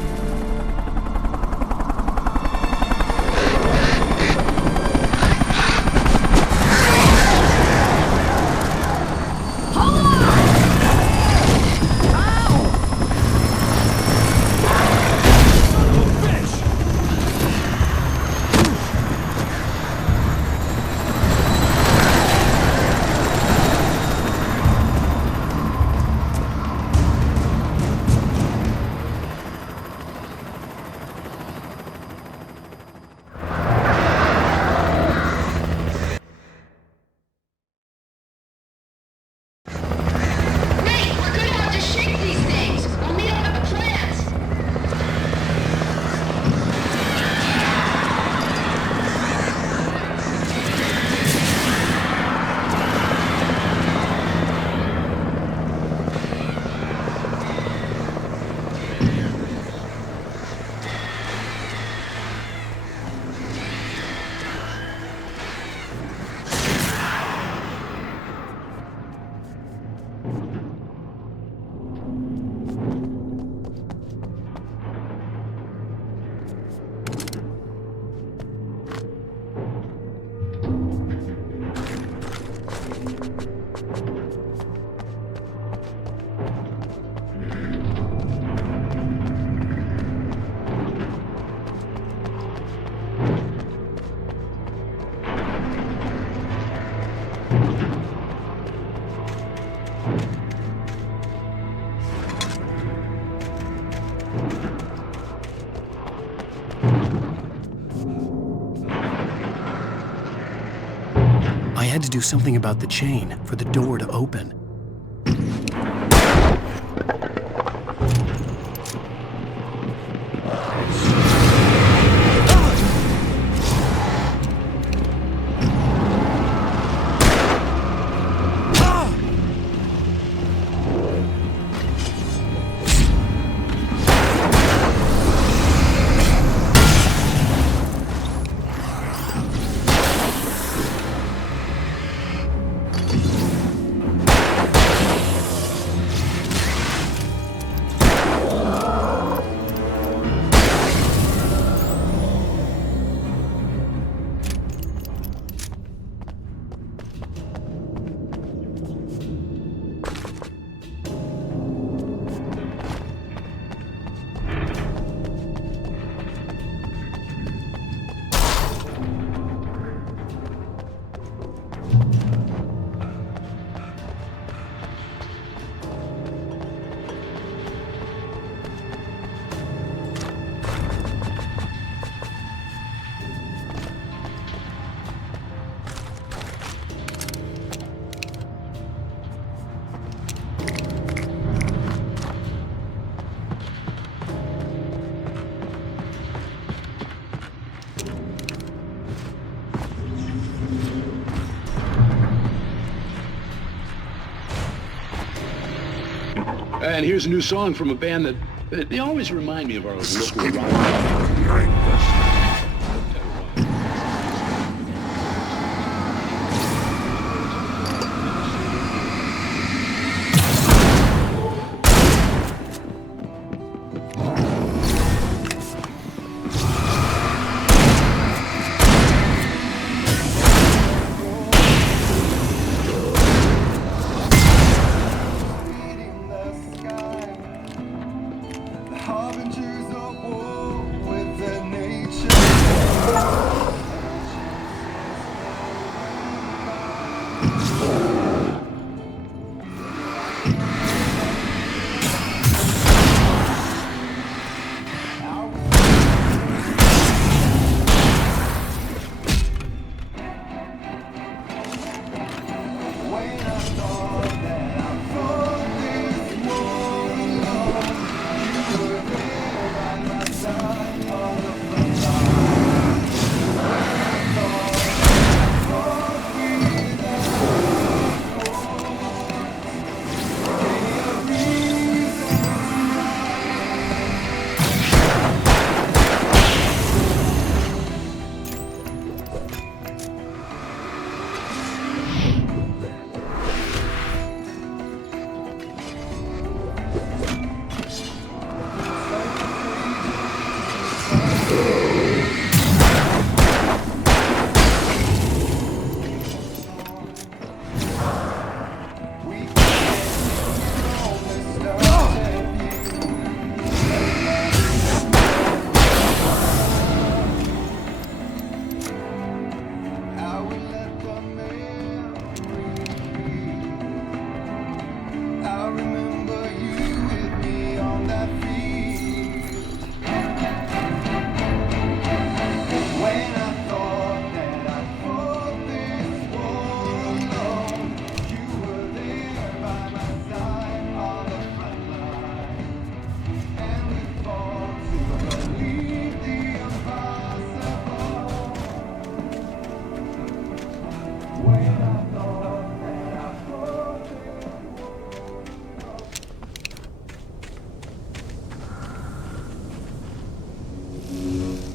I had to do something about the chain for the door to open. And here's a new song from a band that they always remind me of our local rock.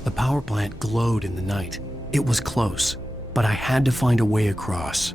The power plant glowed in the night. It was close, but I had to find a way across.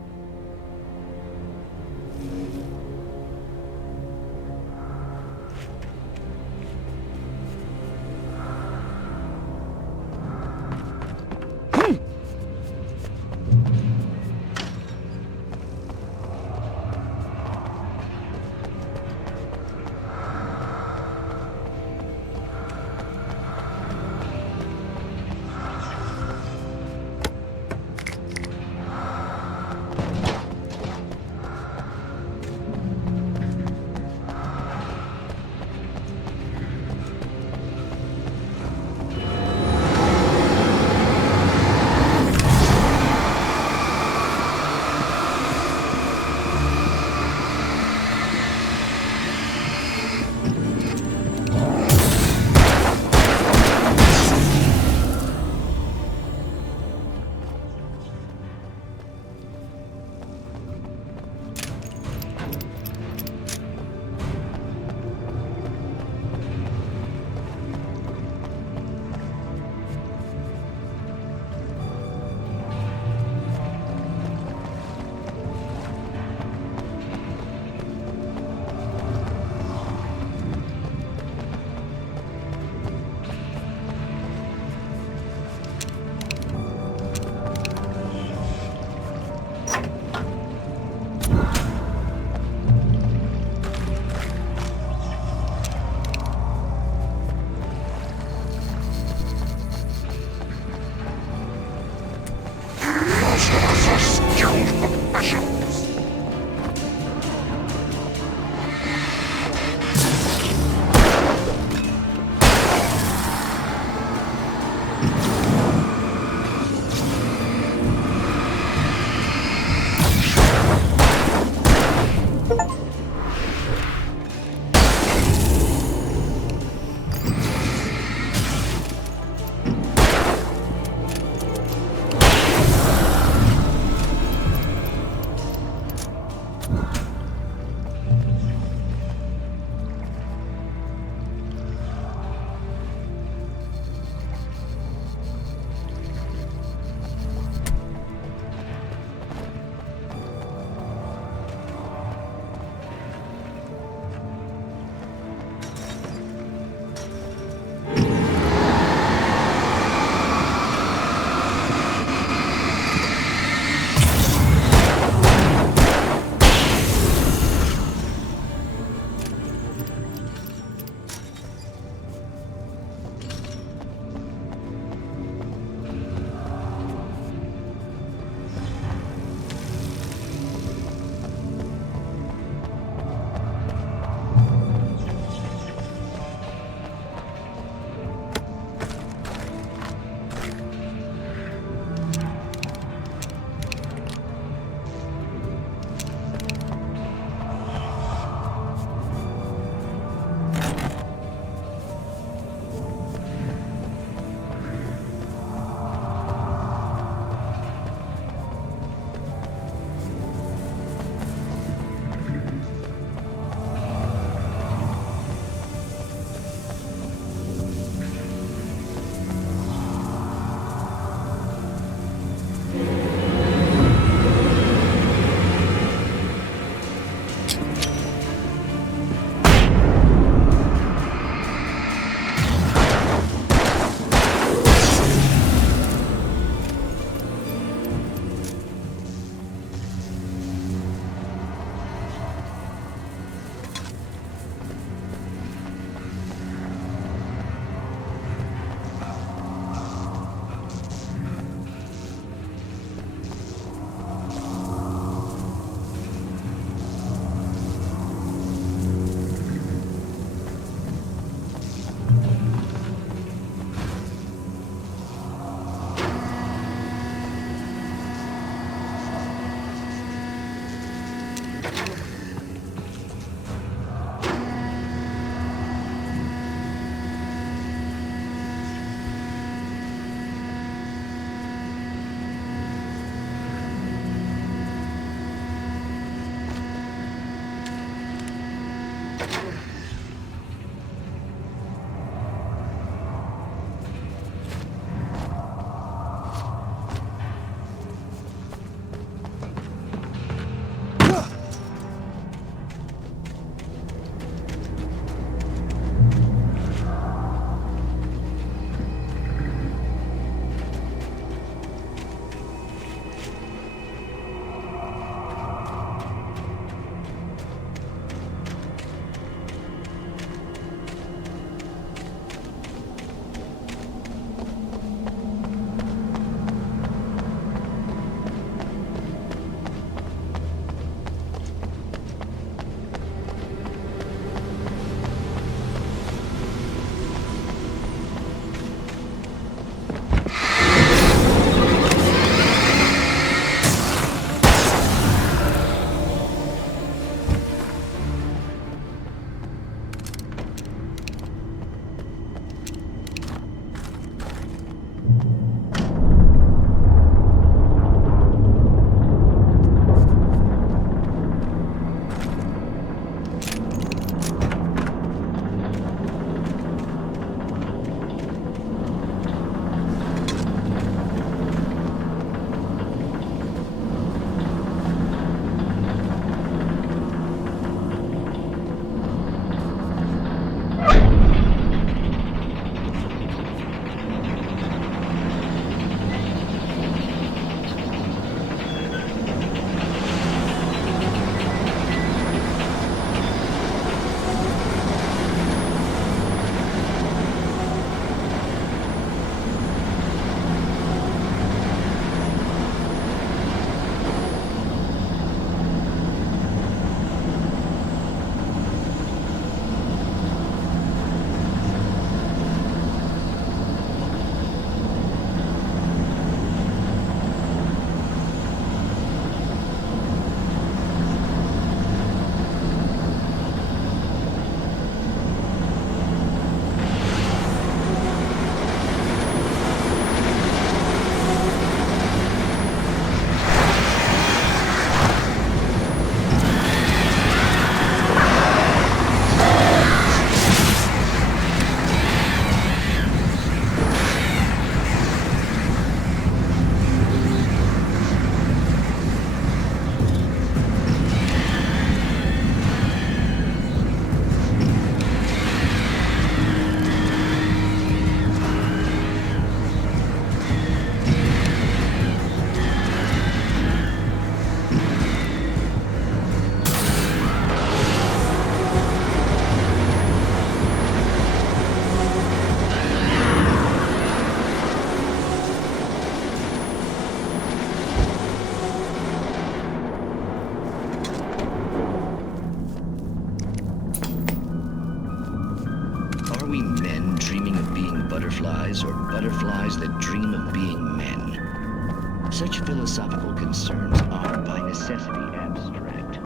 butterflies or butterflies that dream of being men. Such philosophical concerns are by necessity abstract.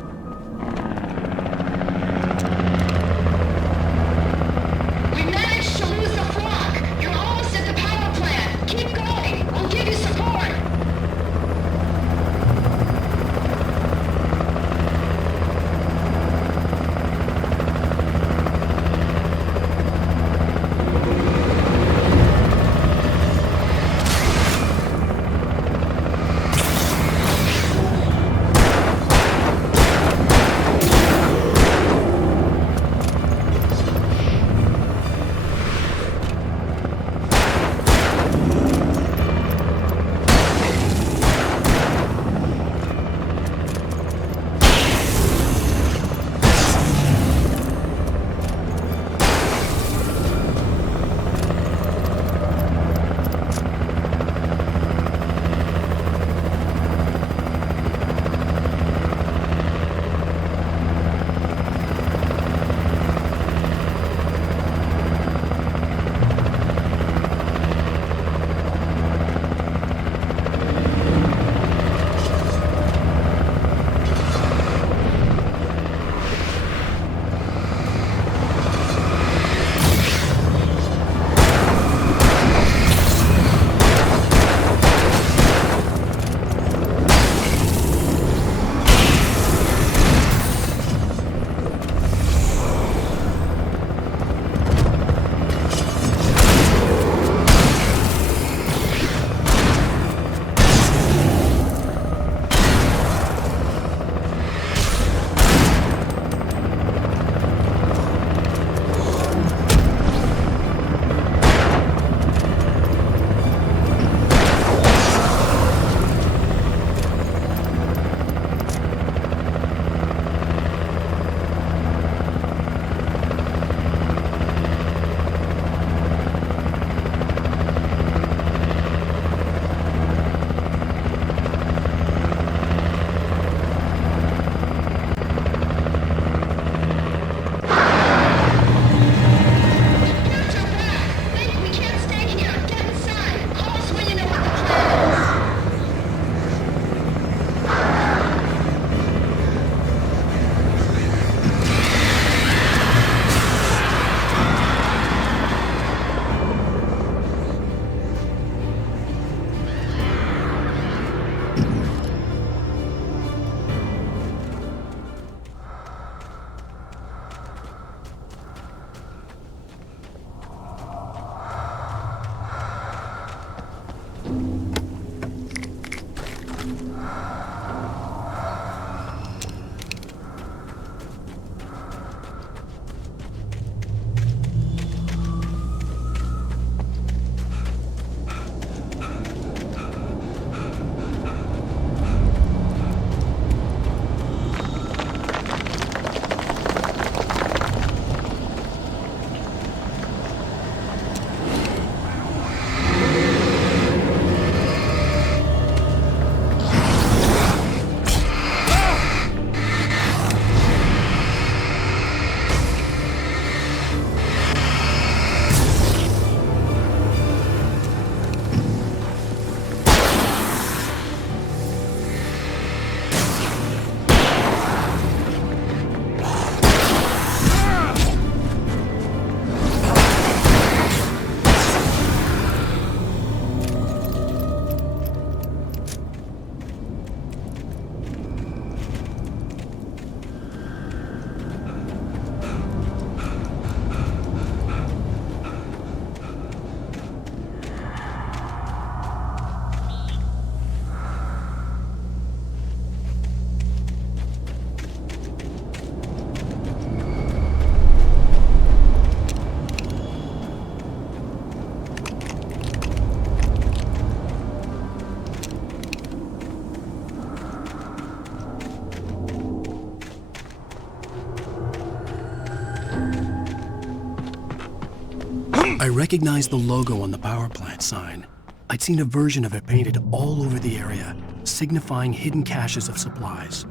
We managed to lose the flock! You're almost at the power plant! Keep going! We'll give you support! I recognized the logo on the power plant sign. I'd seen a version of it painted all over the area, signifying hidden caches of supplies.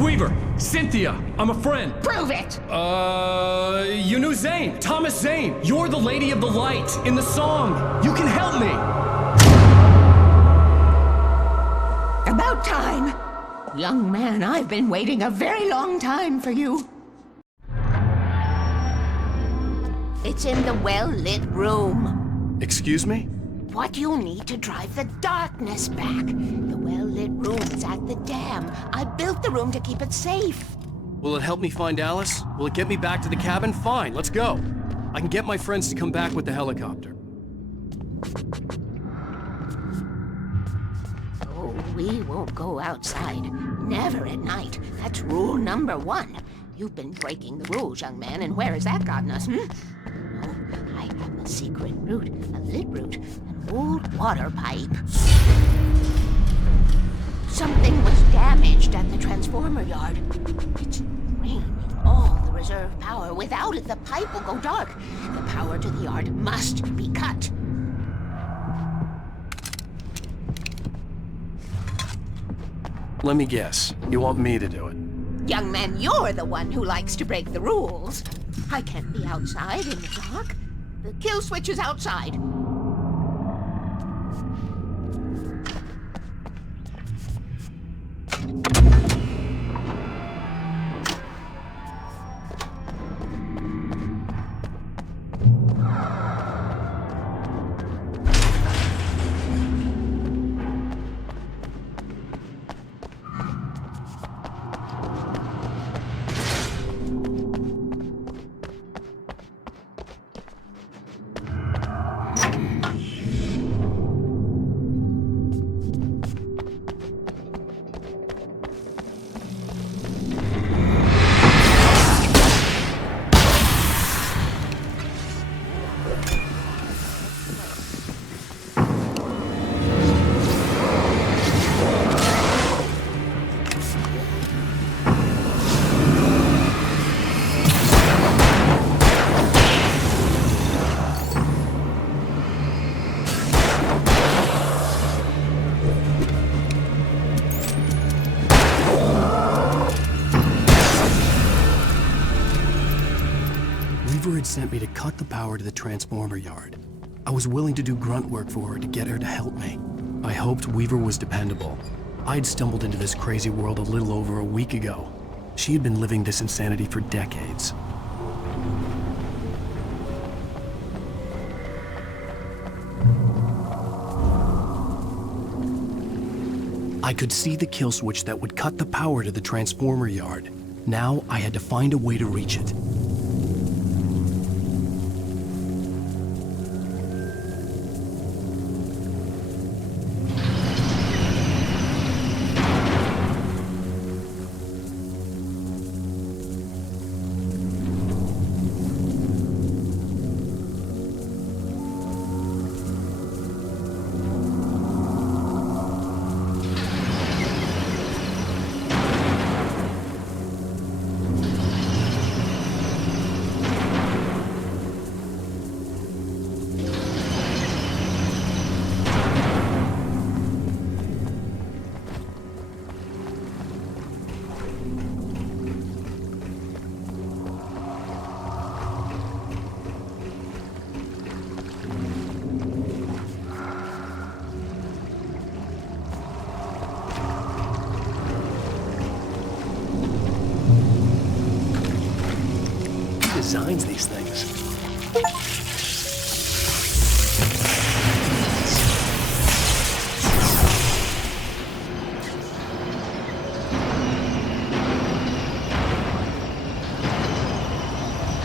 Weaver. Cynthia, I'm a friend. Prove it! You knew Zane. Thomas Zane. You're the Lady of the Light in the song. You can help me. About time. Young man, I've been waiting a very long time for you. It's in the well-lit room. Excuse me? What you'll need to drive the darkness back. The well-lit room is at the dam. I built the room to keep it safe. Will it help me find Alice? Will it get me back to the cabin? Fine, let's go. I can get my friends to come back with the helicopter. Oh, we won't go outside. Never at night. That's rule number 1. You've been breaking the rules, young man, and where has that gotten us, Oh, I have a secret route, a lit route, an old water pipe. Something was damaged at the transformer yard. It's draining all the reserve power. Without it, the pipe will go dark. The power to the yard must be cut. Let me guess. You want me to do it? Young man, you're the one who likes to break the rules. I can't be outside in the dark. The kill switch is outside. Weaver had sent me to cut the power to the transformer yard. I was willing to do grunt work for her to get her to help me. I hoped Weaver was dependable. I'd stumbled into this crazy world a little over a week ago. She had been living this insanity for decades. I could see the kill switch that would cut the power to the transformer yard. Now I had to find a way to reach it. Designs these things.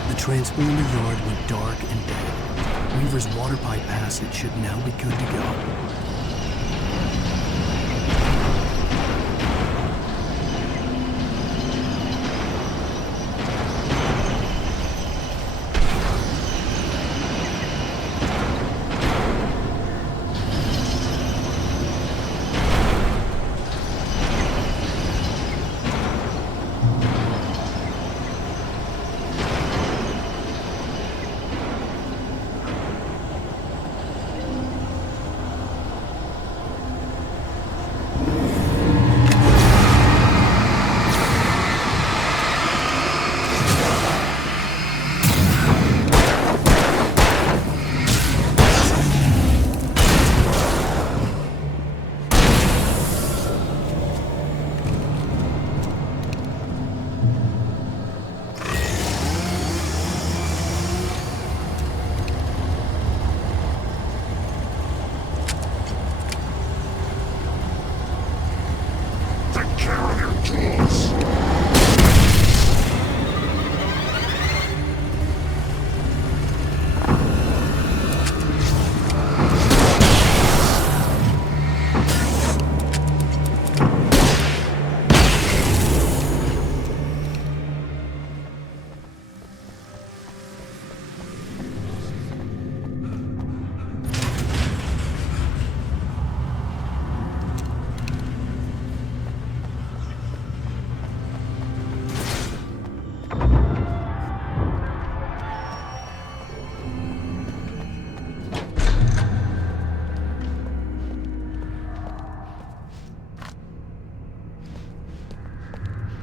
The transformer yard went dark and dead. Weaver's water pipe passage should now be good to go.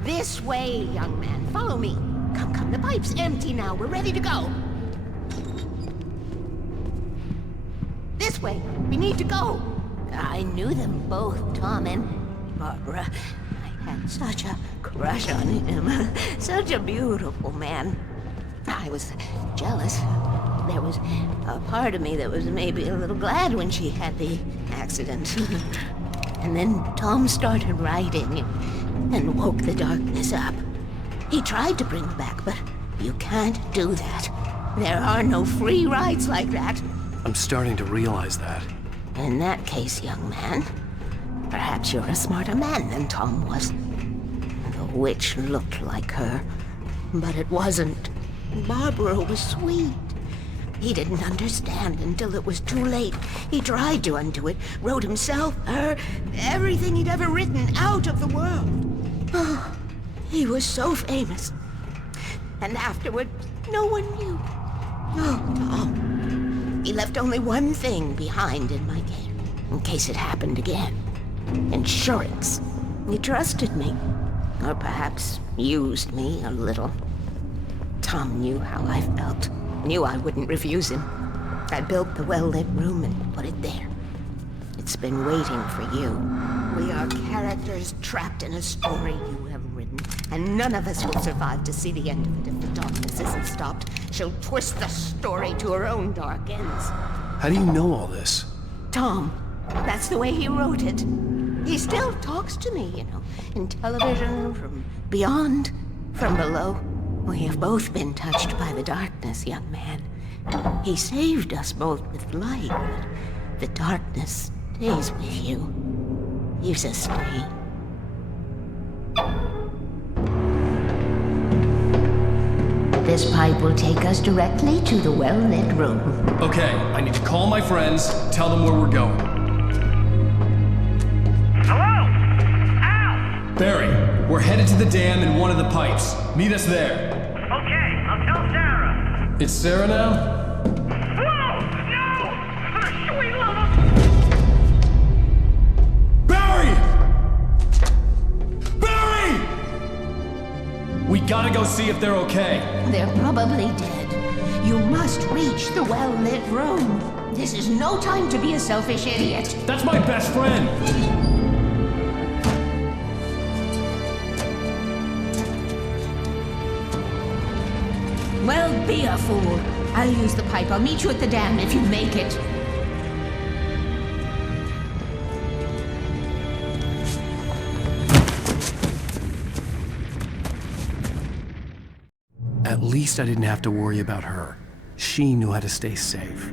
This way, young man. Follow me. Come, the pipe's empty now. We're ready to go. This way. We need to go. I knew them both, Tom and Barbara. I had such a crush on him. Such a beautiful man. I was jealous. There was a part of me that was maybe a little glad when she had the accident. And then Tom started writing and woke the darkness up. He tried to bring back, but you can't do that. There are no free rides like that. I'm starting to realize that. In that case, young man, perhaps you're a smarter man than Tom was. The witch looked like her, but it wasn't. Barbara was sweet. He didn't understand until it was too late. He tried to undo it, wrote himself, her, everything he'd ever written out of the world. Oh, he was so famous. And afterward, no one knew. Oh, Tom. He left only one thing behind in my care, in case it happened again. Insurance. He trusted me. Or perhaps used me a little. Tom knew how I felt. Knew I wouldn't refuse him. I built the well-lit room and put it there. It's been waiting for you. We are characters trapped in a story you have written, and none of us will survive to see the end of it if the darkness isn't stopped. She'll twist the story to her own dark ends. How do you know all this? Tom, that's the way he wrote it. He still talks to me, you know, in television, from beyond, from below. We have both been touched by the darkness, young man. He saved us both with light, but the darkness stays with you. You sustain. This pipe will take us directly to the well-lit room. Okay, I need to call my friends, tell them where we're going. Hello? Al! Barry, we're headed to the dam in one of the pipes. Meet us there. Okay, I'll tell Sarah. It's Sarah now? Whoa! No! For the sweet love of... Barry! Barry! We gotta go see if they're okay. They're probably dead. You must reach the well-lit room. This is no time to be a selfish idiot. That's my best friend! Well, be a fool. I'll use the pipe. I'll meet you at the dam if you make it. At least I didn't have to worry about her. She knew how to stay safe.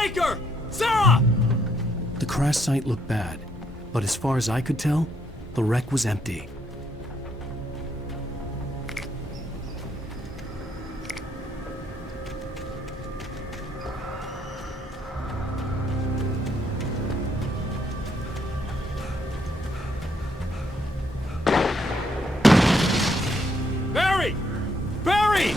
breaker! Sarah! The crash site looked bad, but as far as I could tell, the wreck was empty. Barry! Barry!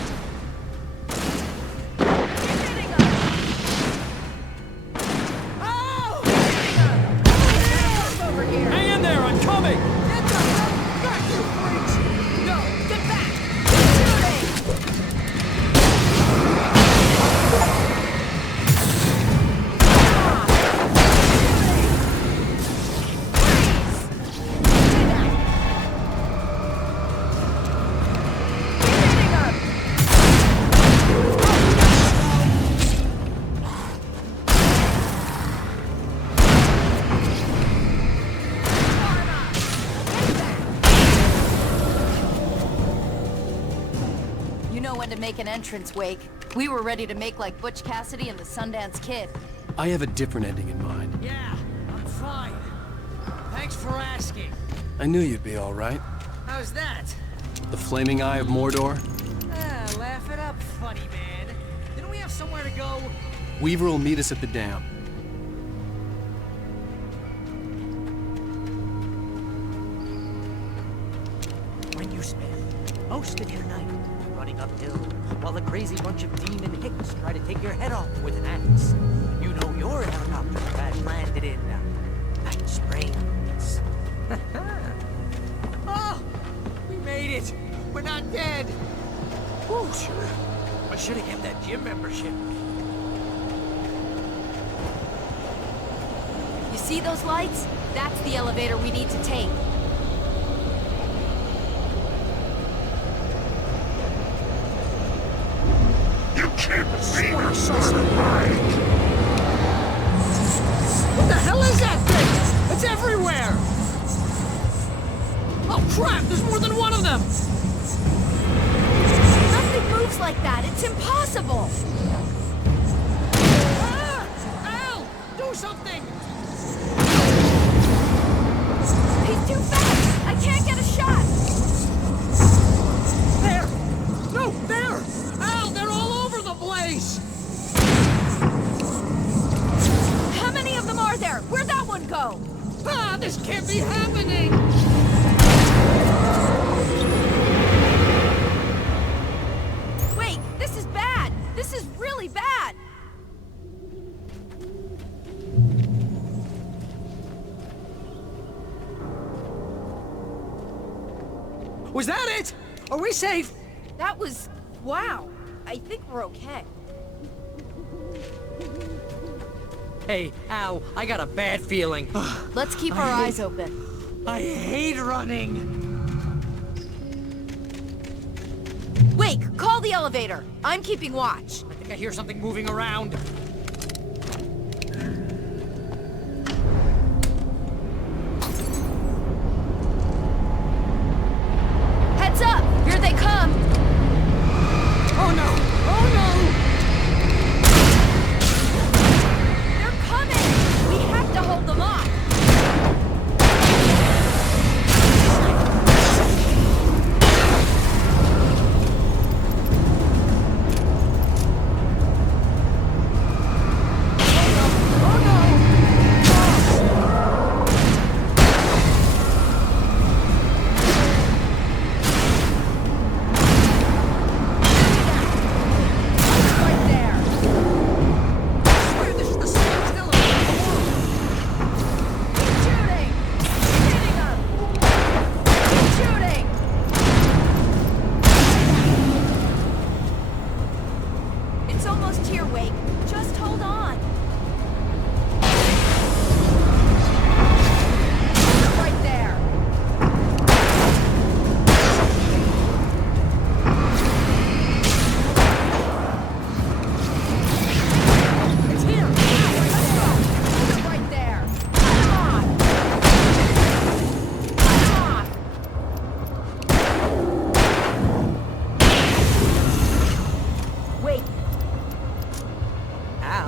Hang in there, I'm coming! You know when to make an entrance, Wake. We were ready to make like Butch Cassidy and the Sundance Kid. I have a different ending in mind. Yeah, I'm fine. Thanks for asking. I knew you'd be all right. How's that? The flaming eye of Mordor? Ah, laugh it up, funny man. Didn't we have somewhere to go? Weaver will meet us at the dam. When you spend most of your night running uphill while a crazy bunch of demon hicks try to take your head off with an axe, you know your helicopter crash landed in Night Springs. Oh! We made it! We're not dead! Whew, sure. I should have kept that gym membership. You see those lights? That's the elevator we need to take. You can't see us alive! What the hell is that thing? It's everywhere! Oh crap, there's more than one of them! Nothing moves like that. It's impossible. Ah! Al! Do something! He's too fast. I can't get a shot. There! No, there! Al, they're all over the place! How many of them are there? Where'd that one go? Ah, this can't be happening! Wait, this is bad. This is really bad. Was that it? Are we safe? That was... wow. I think we're okay. Hey, Al, I got a bad feeling. Let's keep our eyes open. I hate running! Wake, call the elevator. I'm keeping watch. I think I hear something moving around. Heads up! Here they come! Oh no! Oh no! They're coming! We have to hold them off.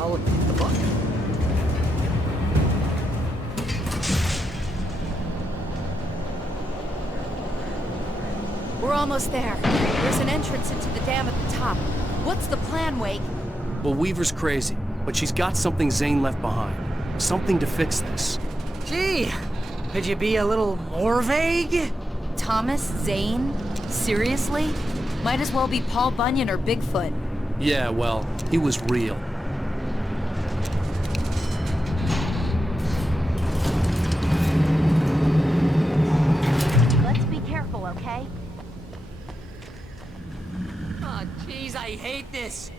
I'll hit the button. We're almost there. There's an entrance into the dam at the top. What's the plan, Wake? Well, Weaver's crazy, but she's got something Zane left behind. Something to fix this. Gee, could you be a little more vague? Thomas Zane? Seriously? Might as well be Paul Bunyan or Bigfoot. Yeah, well, he was real. Let's be careful, okay? Oh, jeez, I hate this.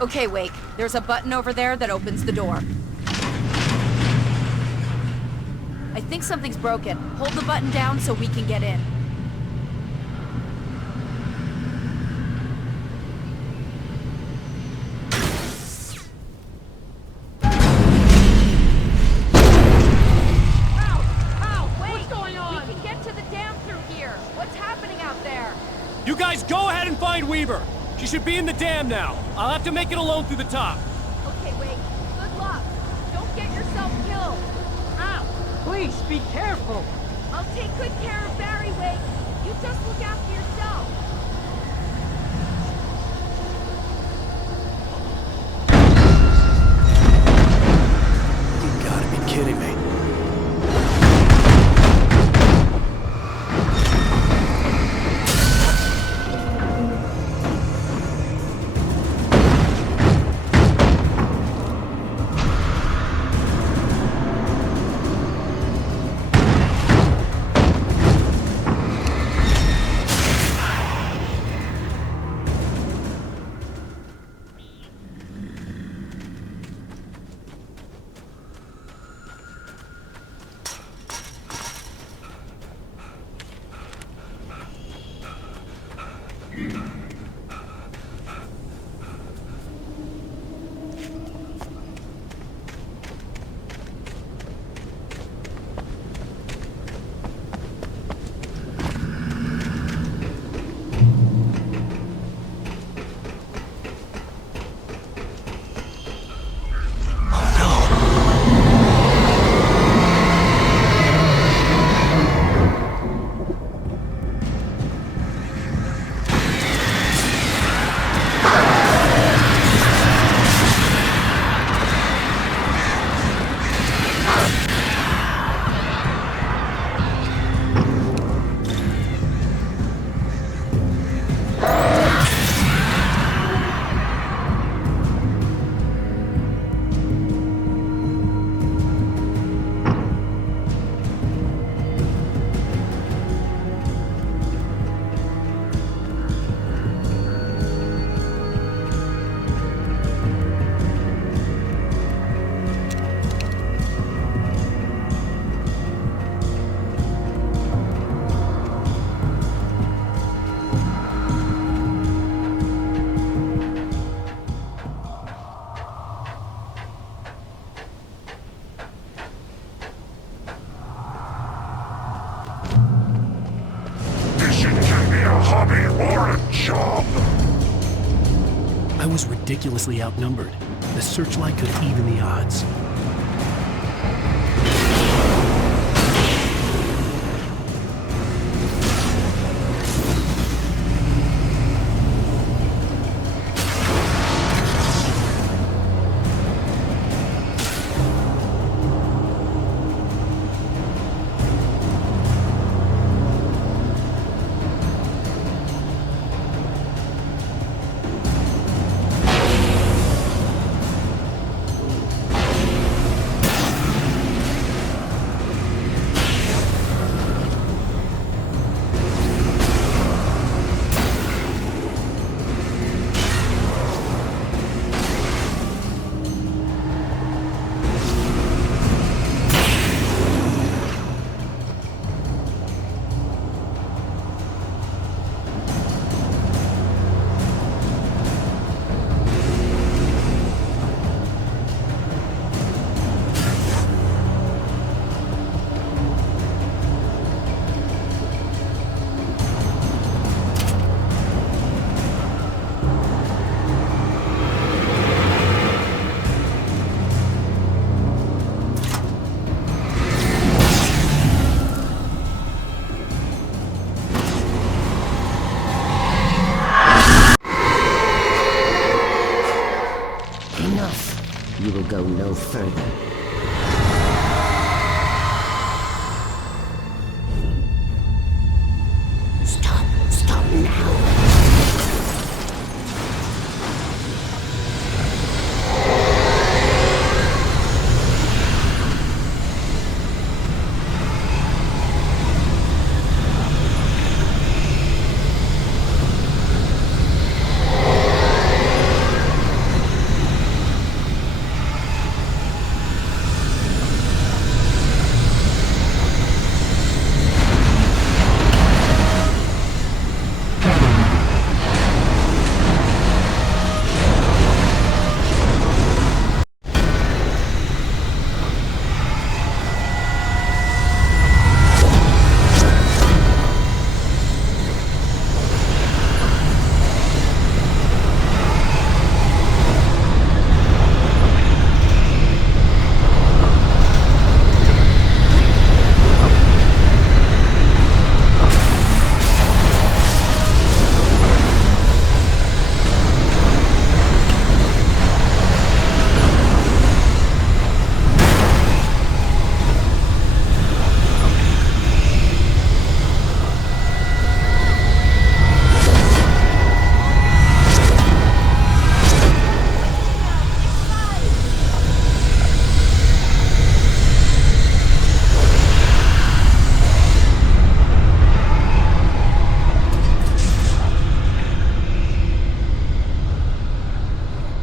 Okay, Wake. There's a button over there that opens the door. I think something's broken. Hold the button down so we can get in. What's going on? We can get to the dam through here. What's happening out there? You guys go ahead and find Weaver. She should be in the dam now. I'll have to make it alone through the top. Okay, Wake. Good luck. Don't get yourself killed. Ow! Please, be careful. I'll take good care of Barry, Wake. You just look after yourself. You gotta be kidding me. I was ridiculously outnumbered. The searchlight could even the odds. no further. Stop now.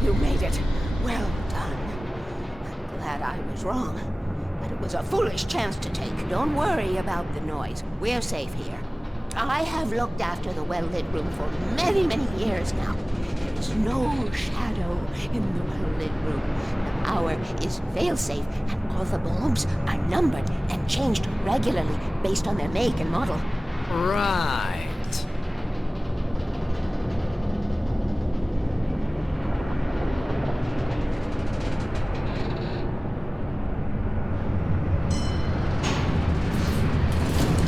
You made it. Well done. I'm glad I was wrong. But it was a foolish chance to take. Don't worry about the noise. We're safe here. I have looked after the well-lit room for many, many years now. There is no shadow in the well-lit room. The power is fail-safe, and all the bulbs are numbered and changed regularly based on their make and model. Right.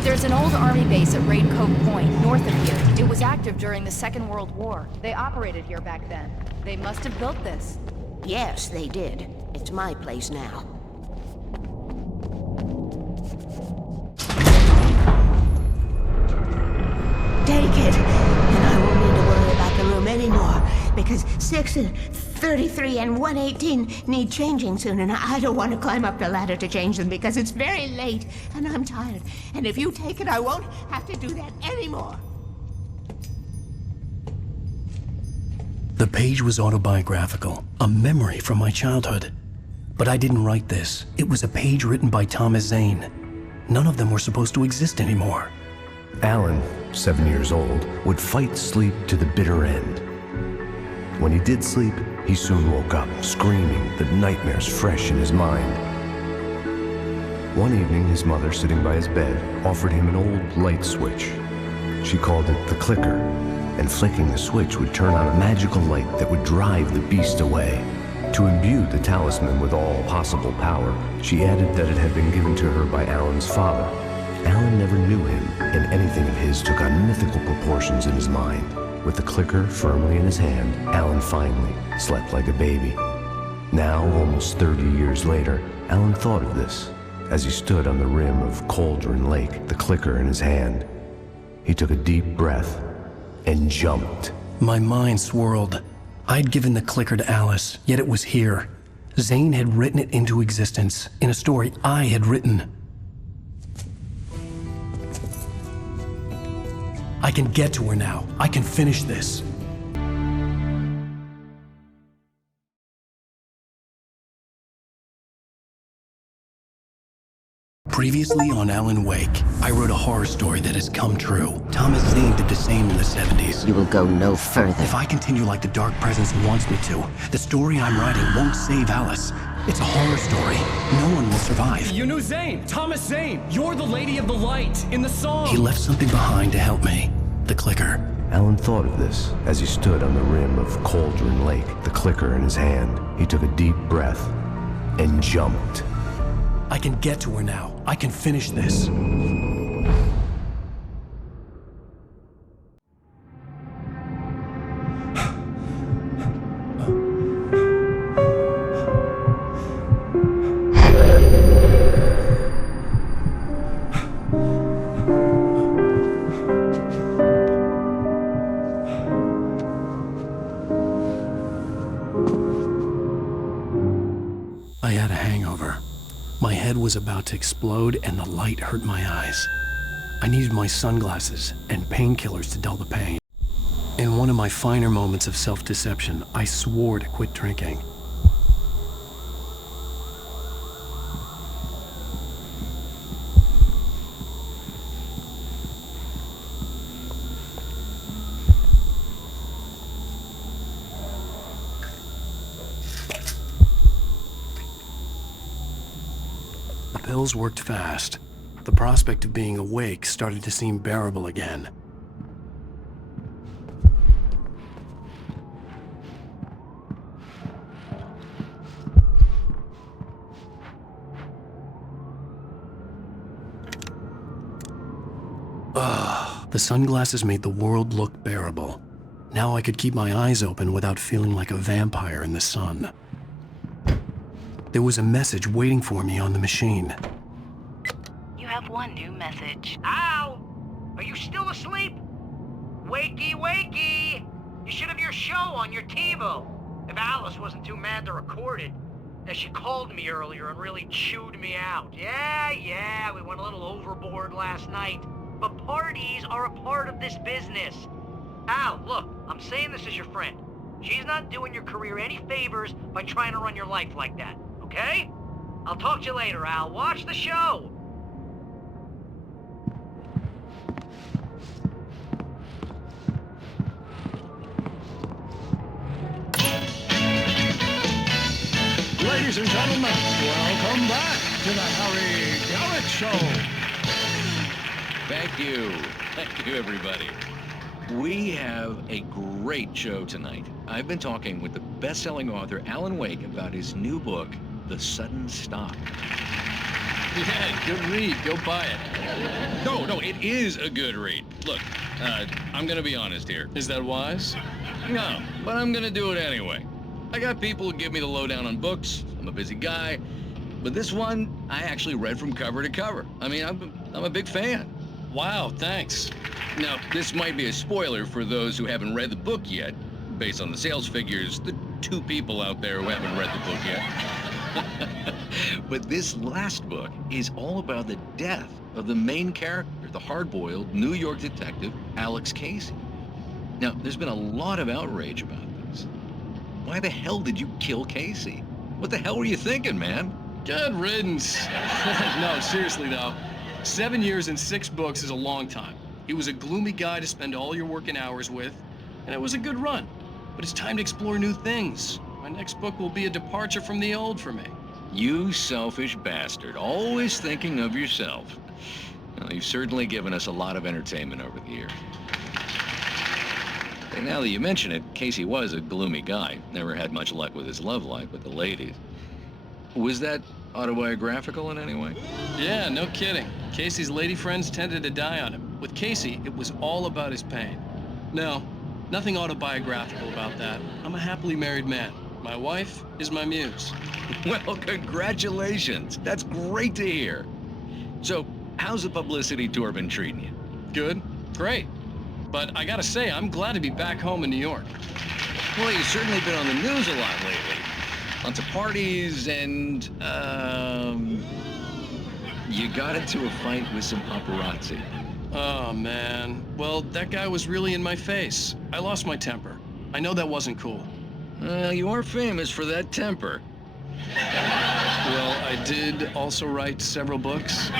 There's an old army base at Raid Cove Point, north of here. It was active during the Second World War. They operated here back then. They must have built this. Yes, they did. It's my place now. Take it, and I won't need to worry about the room anymore, because 6 and 33 and 118 need changing soon, and I don't want to climb up the ladder to change them because it's very late, and I'm tired. And if you take it, I won't have to do that anymore. The page was autobiographical, a memory from my childhood. But I didn't write this. It was a page written by Thomas Zane. None of them were supposed to exist anymore. Alan, 7 years old, would fight sleep to the bitter end. When he did sleep, he soon woke up, screaming, the nightmares fresh in his mind. One evening, his mother, sitting by his bed, offered him an old light switch. She called it the clicker, and flicking the switch would turn on a magical light that would drive the beast away. To imbue the talisman with all possible power, she added that it had been given to her by Alan's father. Alan never knew him, and anything of his took on mythical proportions in his mind. With the clicker firmly in his hand, Alan finally slept like a baby. Now, almost 30 years later, Alan thought of this as he stood on the rim of Cauldron Lake, the clicker in his hand. He took a deep breath and jumped. My mind swirled. I'd given the clicker to Alice, yet it was here. Zane had written it into existence in a story I had written. I can get to her now. I can finish this. Previously on Alan Wake, I wrote a horror story that has come true. Thomas Zane did the same in the 70s. You will go no further. If I continue like the Dark Presence wants me to, the story I'm writing won't save Alice. It's a horror story. No one will survive. You knew Zane! Thomas Zane! You're the Lady of the Light in the song! He left something behind to help me. The clicker. Alan thought of this as he stood on the rim of Cauldron Lake, the clicker in his hand. He took a deep breath and jumped. I can get to her now. I can finish this. was about to explode and the light hurt my eyes. I needed my sunglasses and painkillers to dull the pain. In one of my finer moments of self-deception, I swore to quit drinking. The pills worked fast. The prospect of being awake started to seem bearable again. The sunglasses made the world look bearable. Now I could keep my eyes open without feeling like a vampire in the sun. There was a message waiting for me on the machine. You have one new message. Al! Are you still asleep? Wakey, wakey! You should have your show on your TiVo. If Alice wasn't too mad to record it. And she called me earlier and really chewed me out. Yeah, we went a little overboard last night. But parties are a part of this business. Al, look, I'm saying this as your friend. She's not doing your career any favors by trying to run your life like that, okay? I'll talk to you later, Al. Watch the show. Ladies and gentlemen, welcome back to the Harry Garrett Show. Thank you. Thank you, everybody. We have a great show tonight. I've been talking with the best-selling author Alan Wake about his new book, The Sudden Stop. Yeah, good read. Go buy it. No, it is a good read. Look, I'm gonna be honest here. Is that wise? No, but I'm gonna do it anyway. I got people who give me the lowdown on books. I'm a busy guy. But this one, I actually read from cover to cover. I mean, I'm a big fan. Wow, thanks. Now, this might be a spoiler for those who haven't read the book yet. Based on the sales figures, the 2 people out there who haven't read the book yet. But this last book is all about the death of the main character, the hard-boiled New York detective, Alex Casey. Now, there's been a lot of outrage about this. Why the hell did you kill Casey? What the hell were you thinking, man? Good riddance. No, seriously though. 7 years and 6 books is a long time. He was a gloomy guy to spend all your working hours with, and it was a good run. But it's time to explore new things. My next book will be a departure from the old for me. You selfish bastard, always thinking of yourself. Well, you've certainly given us a lot of entertainment over the years. And now that you mention it, Casey was a gloomy guy. Never had much luck with his love life with the ladies. Was that autobiographical in any way? Yeah, no kidding. Casey's lady friends tended to die on him. With Casey, it was all about his pain. No, nothing autobiographical about that. I'm a happily married man. My wife is my muse. Well, congratulations. That's great to hear. So, how's the publicity tour been treating you? Good. Great. But I gotta say, I'm glad to be back home in New York. Well, you've certainly been on the news a lot lately. Lots of parties and, you got into a fight with some paparazzi. Oh, man. Well, that guy was really in my face. I lost my temper. I know that wasn't cool. You are famous for that temper. Well, I did also write several books.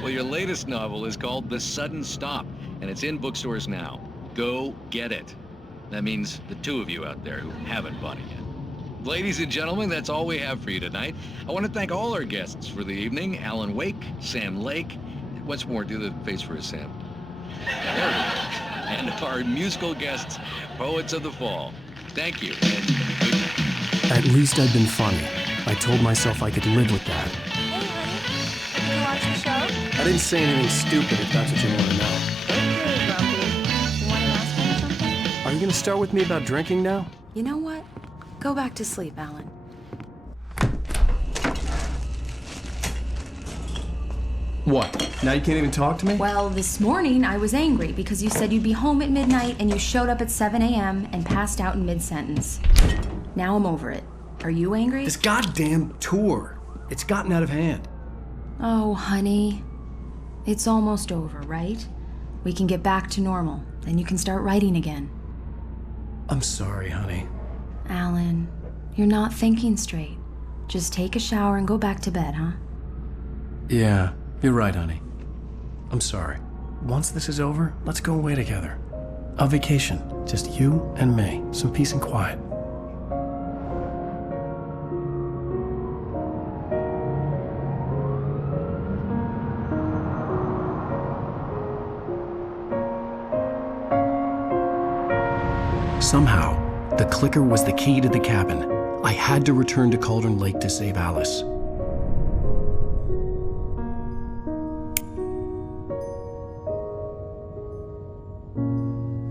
Well, your latest novel is called The Sudden Stop, and it's in bookstores now. Go get it. That means the 2 of you out there who haven't bought it yet. Ladies and gentlemen, that's all we have for you tonight. I want to thank all our guests for the evening. Alan Wake, Sam Lake. Once more, do the face for a Sam. There it is. And our musical guests, Poets of the Fall. Thank you, and good night. At least I'd been funny. I told myself I could live with that. Hey, honey. Did you watch the show? I didn't say anything stupid if that's what you want to know. Okay, Grumpy. You want to ask me something? Are you going to start with me about drinking now? You know what? Go back to sleep, Alan. What? Now you can't even talk to me? Well, this morning I was angry because you said you'd be home at midnight and you showed up at 7 a.m. and passed out in mid-sentence. Now I'm over it. Are you angry? This goddamn tour. It's gotten out of hand. Oh, honey. It's almost over, right? We can get back to normal. Then you can start writing again. I'm sorry, honey. Alan, you're not thinking straight. Just take a shower and go back to bed, huh? Yeah, you're right, honey. I'm sorry. Once this is over, let's go away together. A vacation. Just you and me. Some peace and quiet. Somehow, the clicker was the key to the cabin. I had to return to Cauldron Lake to save Alice.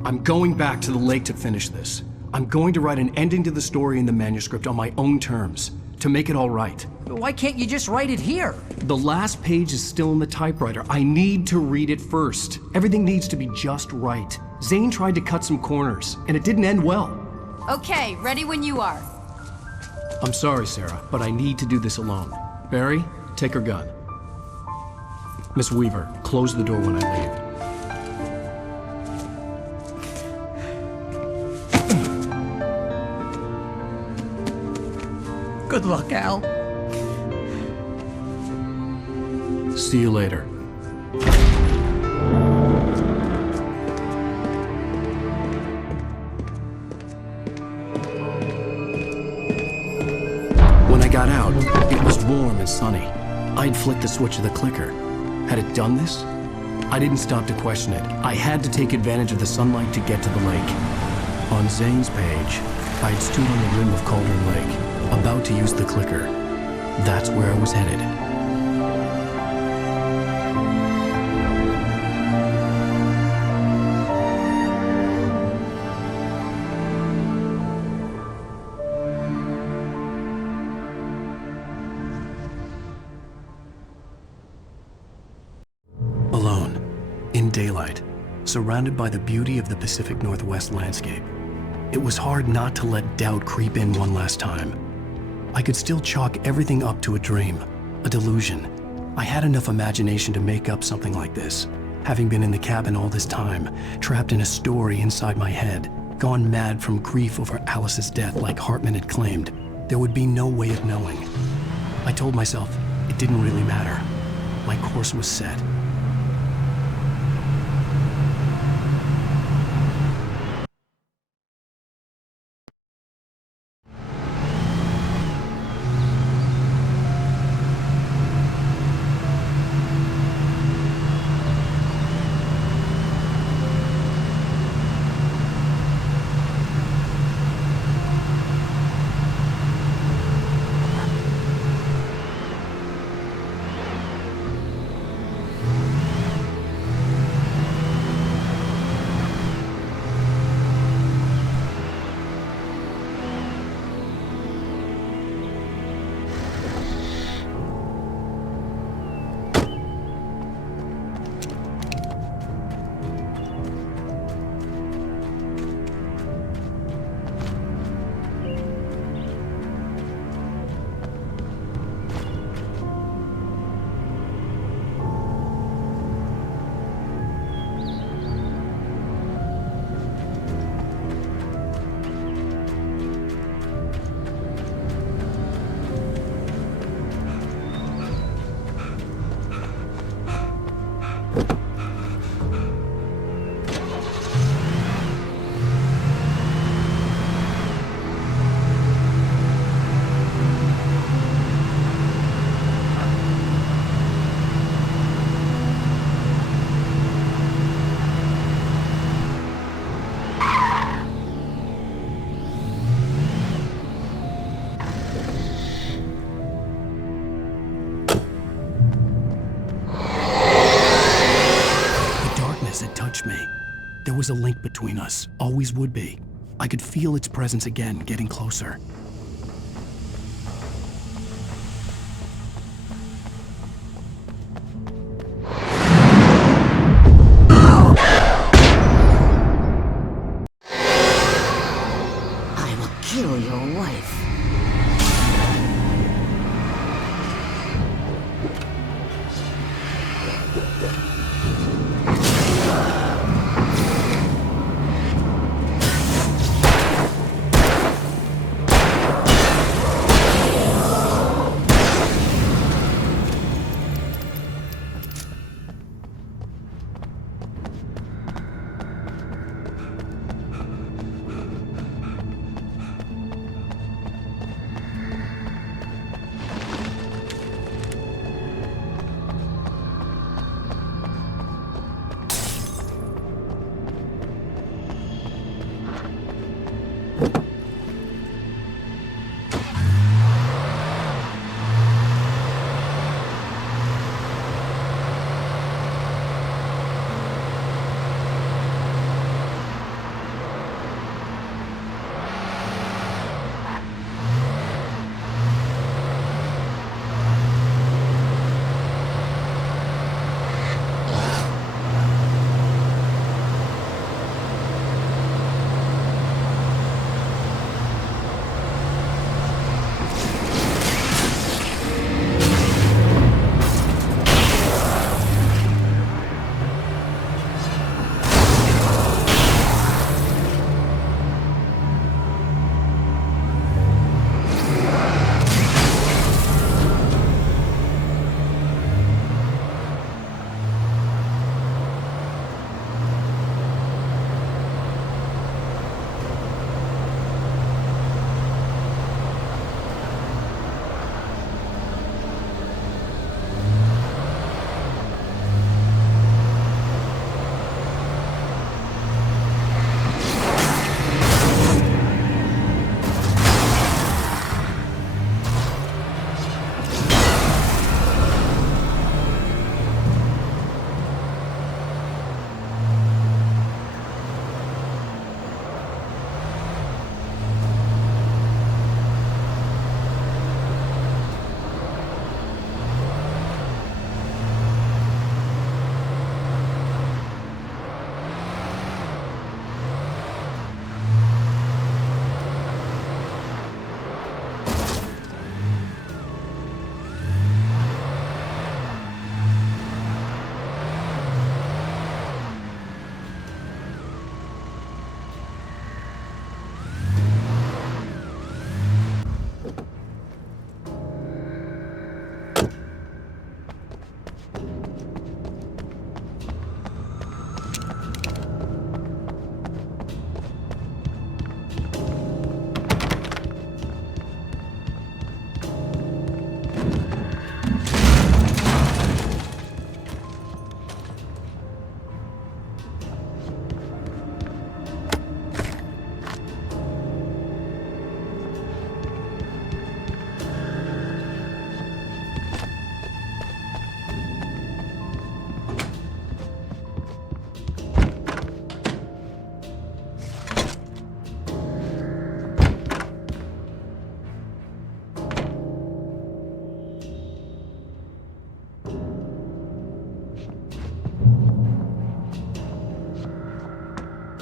I'm going back to the lake to finish this. I'm going to write an ending to the story in the manuscript on my own terms, to make it all right. Why can't you just write it here? The last page is still in the typewriter. I need to read it first. Everything needs to be just right. Zane tried to cut some corners, and it didn't end well. Okay, ready when you are. I'm sorry, Sarah, but I need to do this alone. Barry, take her gun. Miss Weaver, close the door when I leave. Good luck, Al. See you later. When I got out, it was warm and sunny. I'd flicked the switch of the clicker. Had it done this? I didn't stop to question it. I had to take advantage of the sunlight to get to the lake. On Zane's page, I'd stood on the rim of Cauldron Lake, about to use the clicker. That's where I was headed. Alone, in daylight, surrounded by the beauty of the Pacific Northwest landscape. It was hard not to let doubt creep in one last time. I could still chalk everything up to a dream, a delusion. I had enough imagination to make up something like this. Having been in the cabin all this time, trapped in a story inside my head, gone mad from grief over Alice's death like Hartman had claimed, there would be no way of knowing. I told myself it didn't really matter. My course was set. Me. There was a link between us, always would be. I could feel its presence again, getting closer. I will kill your wife.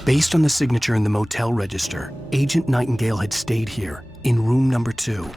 Based on the signature in the motel register, Agent Nightingale had stayed here, in room number 2.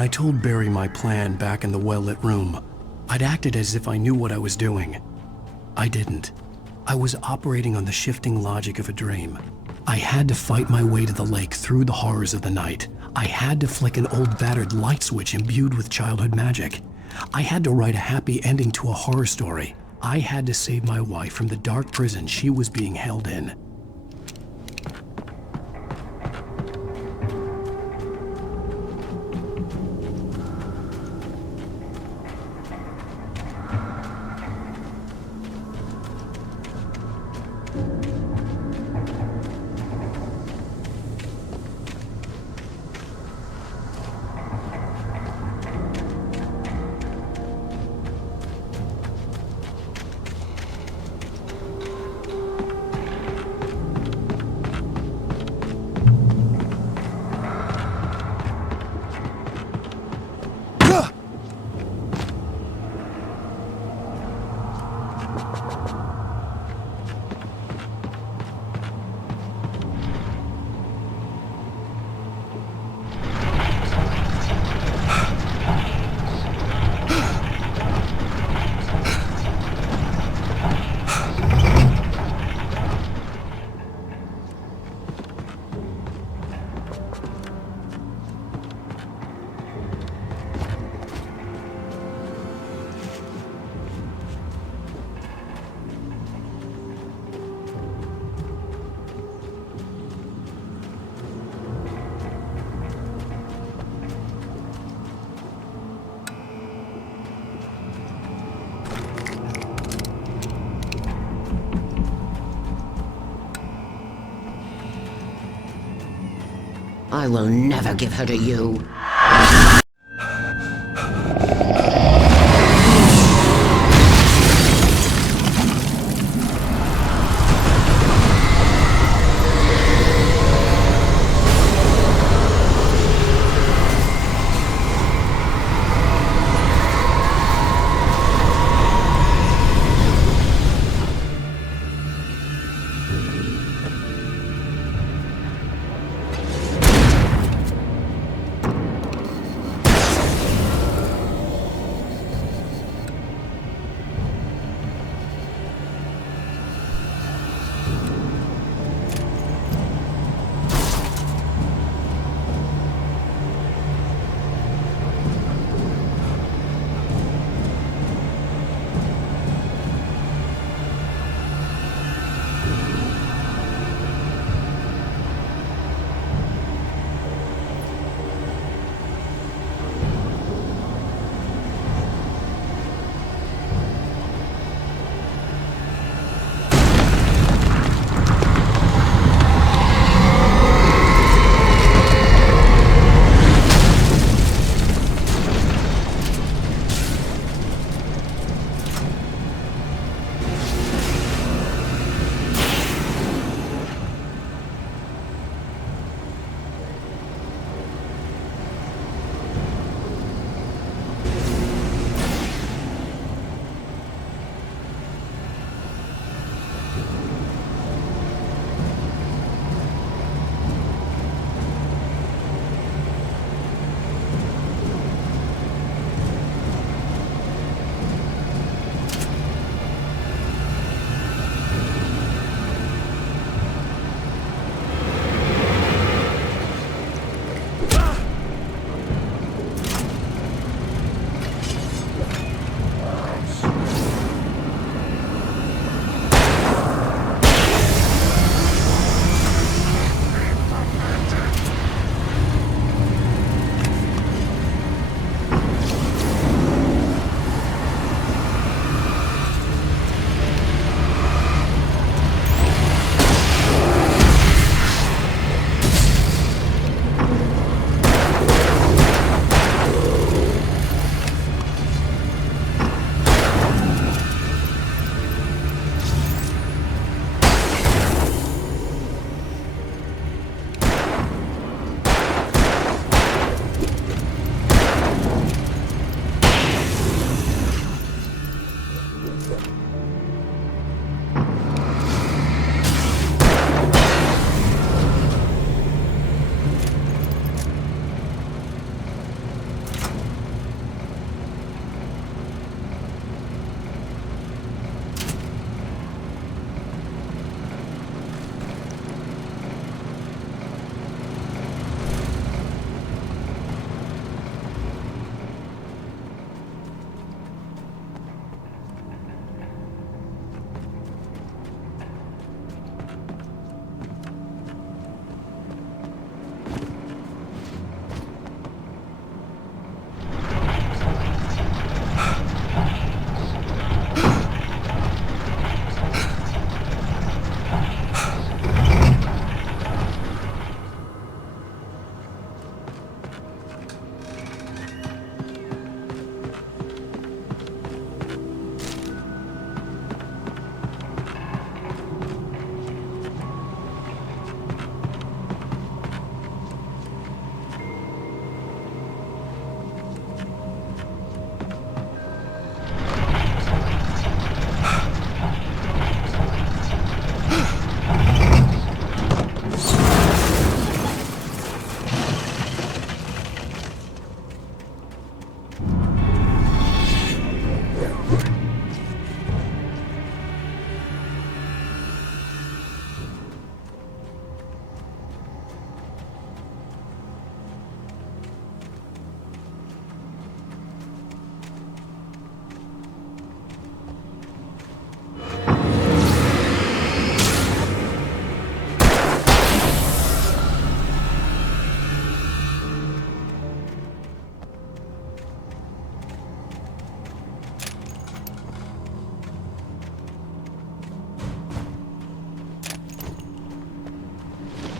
When I told Barry my plan back in the well-lit room, I'd acted as if I knew what I was doing. I didn't. I was operating on the shifting logic of a dream. I had to fight my way to the lake through the horrors of the night. I had to flick an old battered light switch imbued with childhood magic. I had to write a happy ending to a horror story. I had to save my wife from the dark prison she was being held in. I will never give her to you.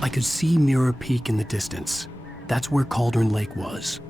I could see Mirror Peak in the distance. That's where Cauldron Lake was.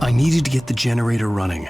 I needed to get the generator running.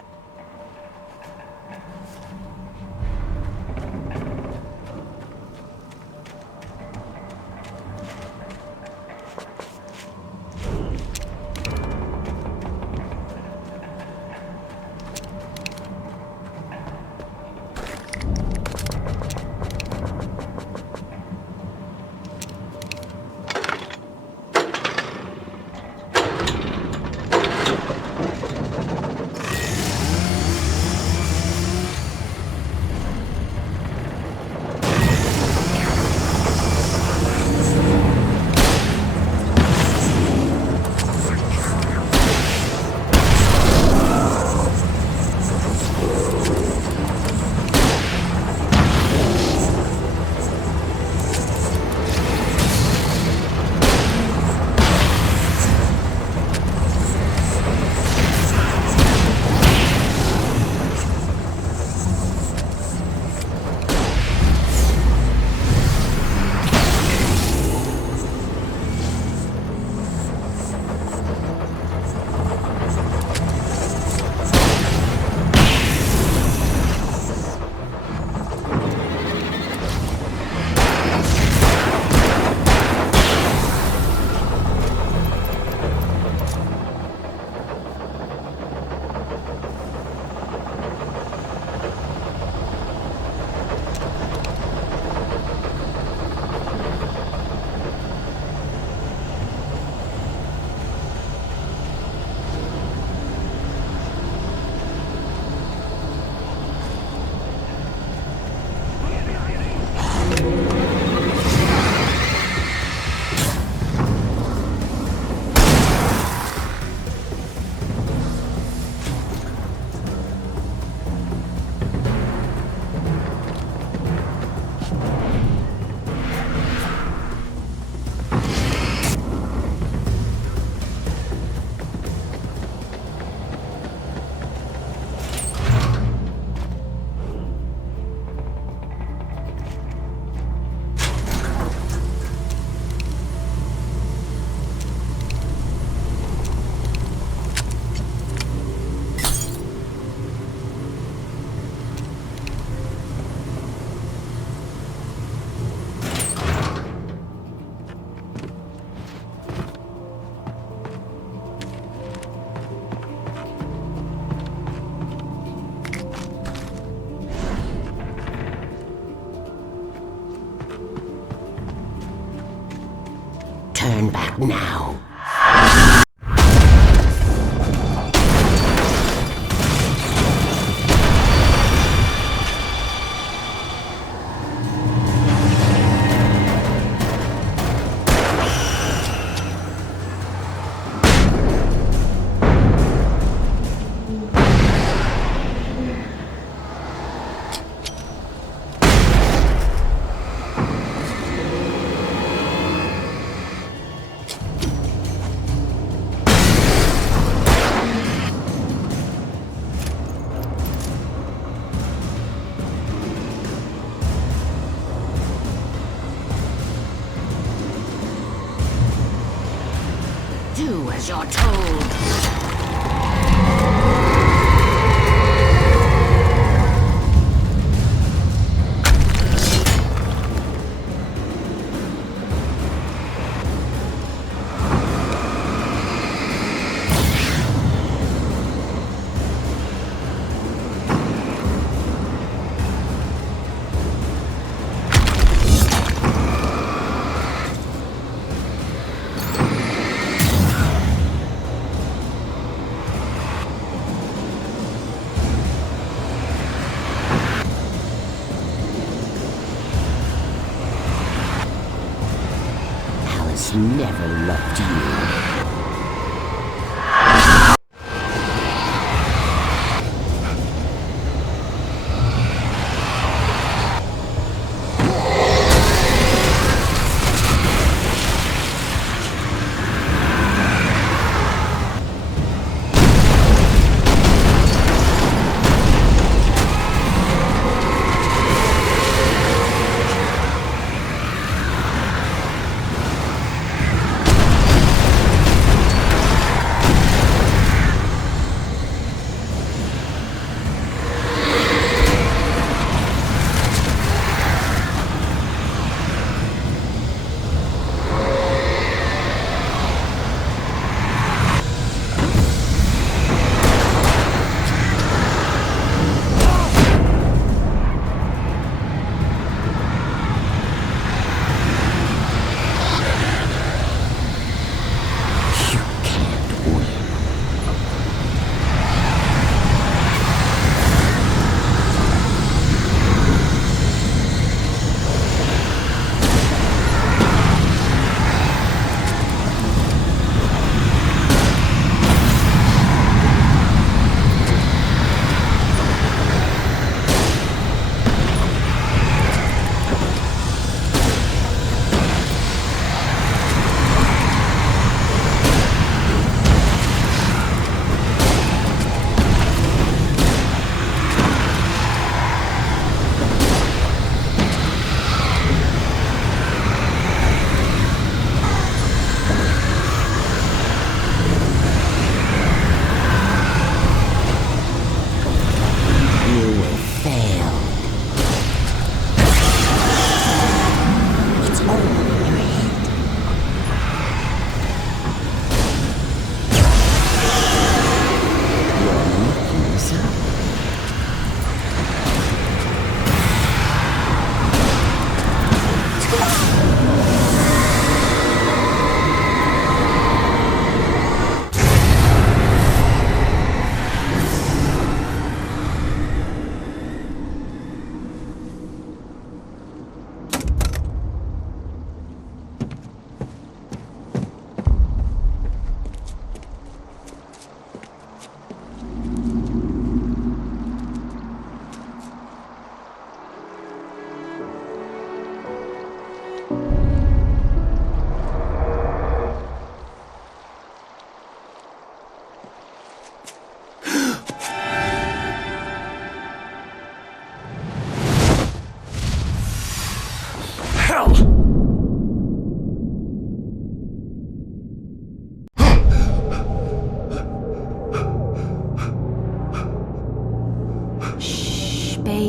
Turn back now. Do as you're told. Never loved you.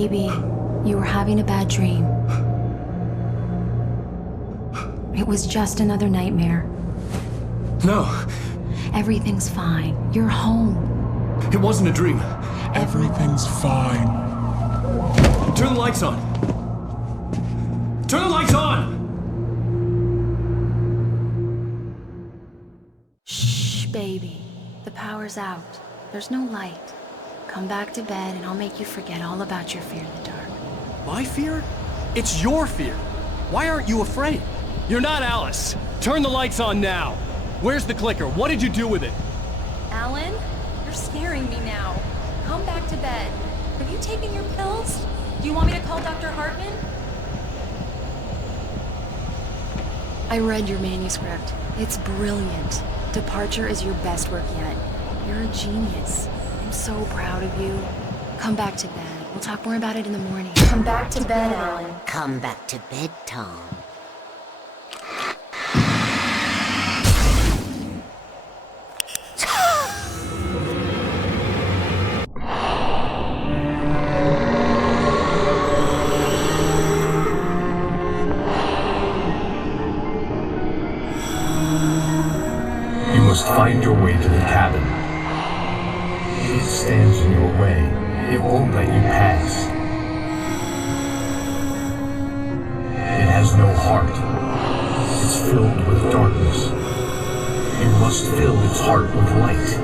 Baby, you were having a bad dream. It was just another nightmare. No. Everything's fine. You're home. It wasn't a dream. Everything's fine. Turn the lights on. Turn the lights on! Shh, baby. The power's out. There's no light. Come back to bed and I'll make you forget all about your fear in the dark. My fear? It's your fear. Why aren't you afraid? You're not Alice. Turn the lights on now. Where's the clicker? What did you do with it? Alan, you're scaring me now. Come back to bed. Have you taken your pills? Do you want me to call Dr. Hartman? I read your manuscript. It's brilliant. Departure is your best work yet. You're a genius. I'm so proud of you. Come back to bed. We'll talk more about it in the morning. Come back to bed, Alan. Come back to bed, Tom. You must find your way to the cabin. It stands in your way. It won't let you pass. It has no heart. It's filled with darkness. You must fill its heart with light.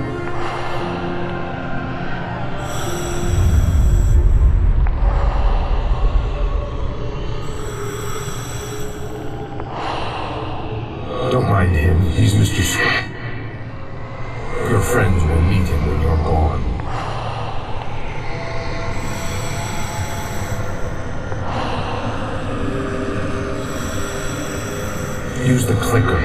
Don't mind him. He's Mr. Scott. Your friends will meet him when you're gone. Use the clicker.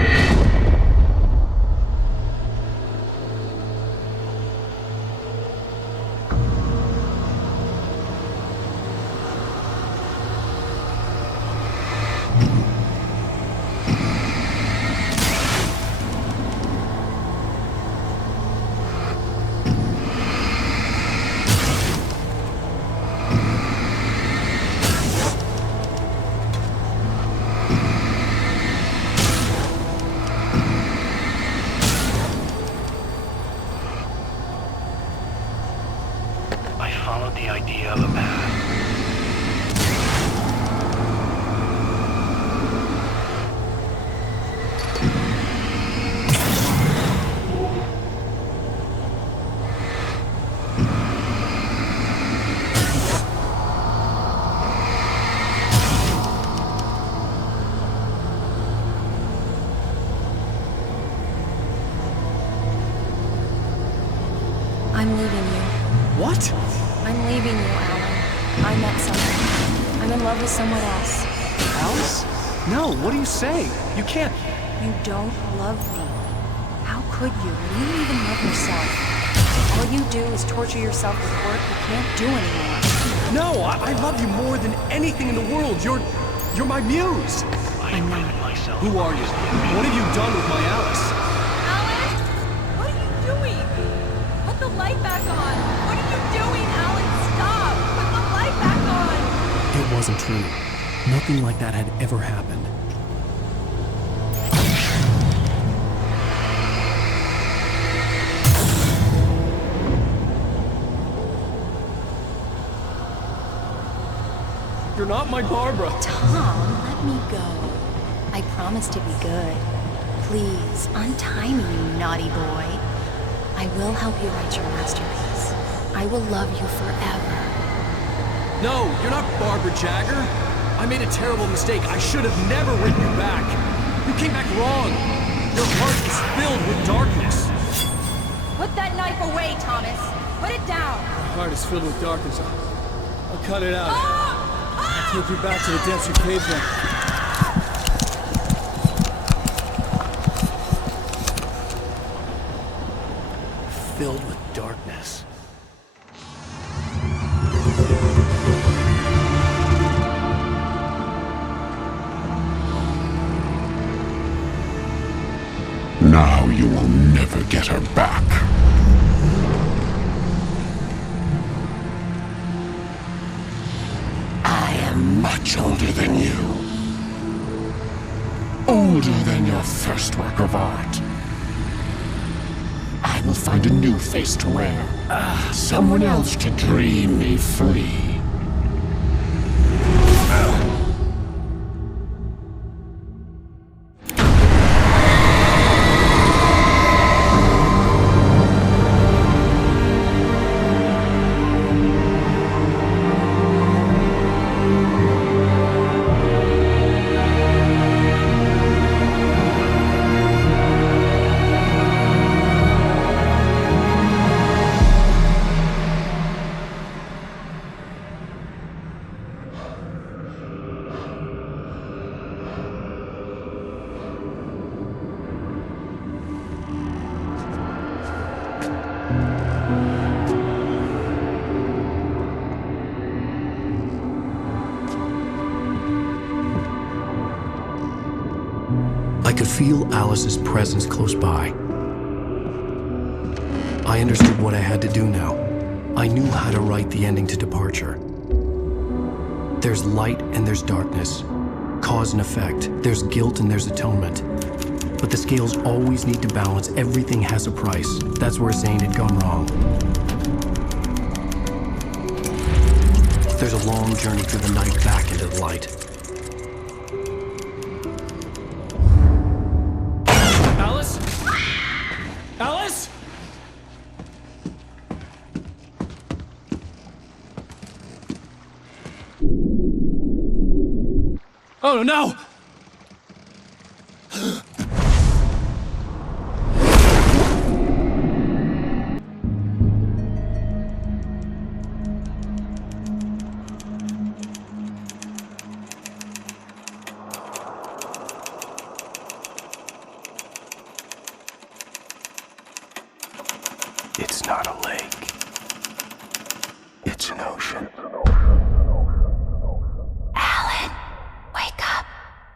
I followed the idea of a path. I'm leaving you. What? I'm leaving you, Alan. I met someone. I'm in love with someone else. Alice? No, what are you saying? You can't... You don't love me. How could you? You don't even love yourself. All you do is torture yourself with work you can't do anymore. No, I love you more than anything in the world. You're my muse. I'm not. Who are you? What have you done with my Alice? Alan? What are you doing? Put the light back on. What are you doing, Alan? Stop. Put the light back on. It wasn't true. Nothing like that had ever happened. You're not my Barbara. Tom, let me go. I promise to be good. Please, untie me, you naughty boy. I will help you write your masterpiece. I will love you forever. No, you're not Barbara Jagger. I made a terrible mistake. I should have never written you back. You came back wrong. Your heart is filled with darkness. Put that knife away, Thomas. Put it down. My heart is filled with darkness. I'll cut it out. I'll take you back to the depths you caved in. Filled with darkness. Now you will never get her back. much older than you. Older than your first work of art. I will find a new face to wear. Someone else to dream me free. I could feel Alice's presence close by. I understood what I had to do now. I knew how to write the ending to Departure. There's light and there's darkness. Cause and effect. There's guilt and there's atonement. But the scales always need to balance. Everything has a price. That's where Zane had gone wrong. There's a long journey through the night back into the light. Alice? Alice? Oh no! It's not a lake. It's an ocean.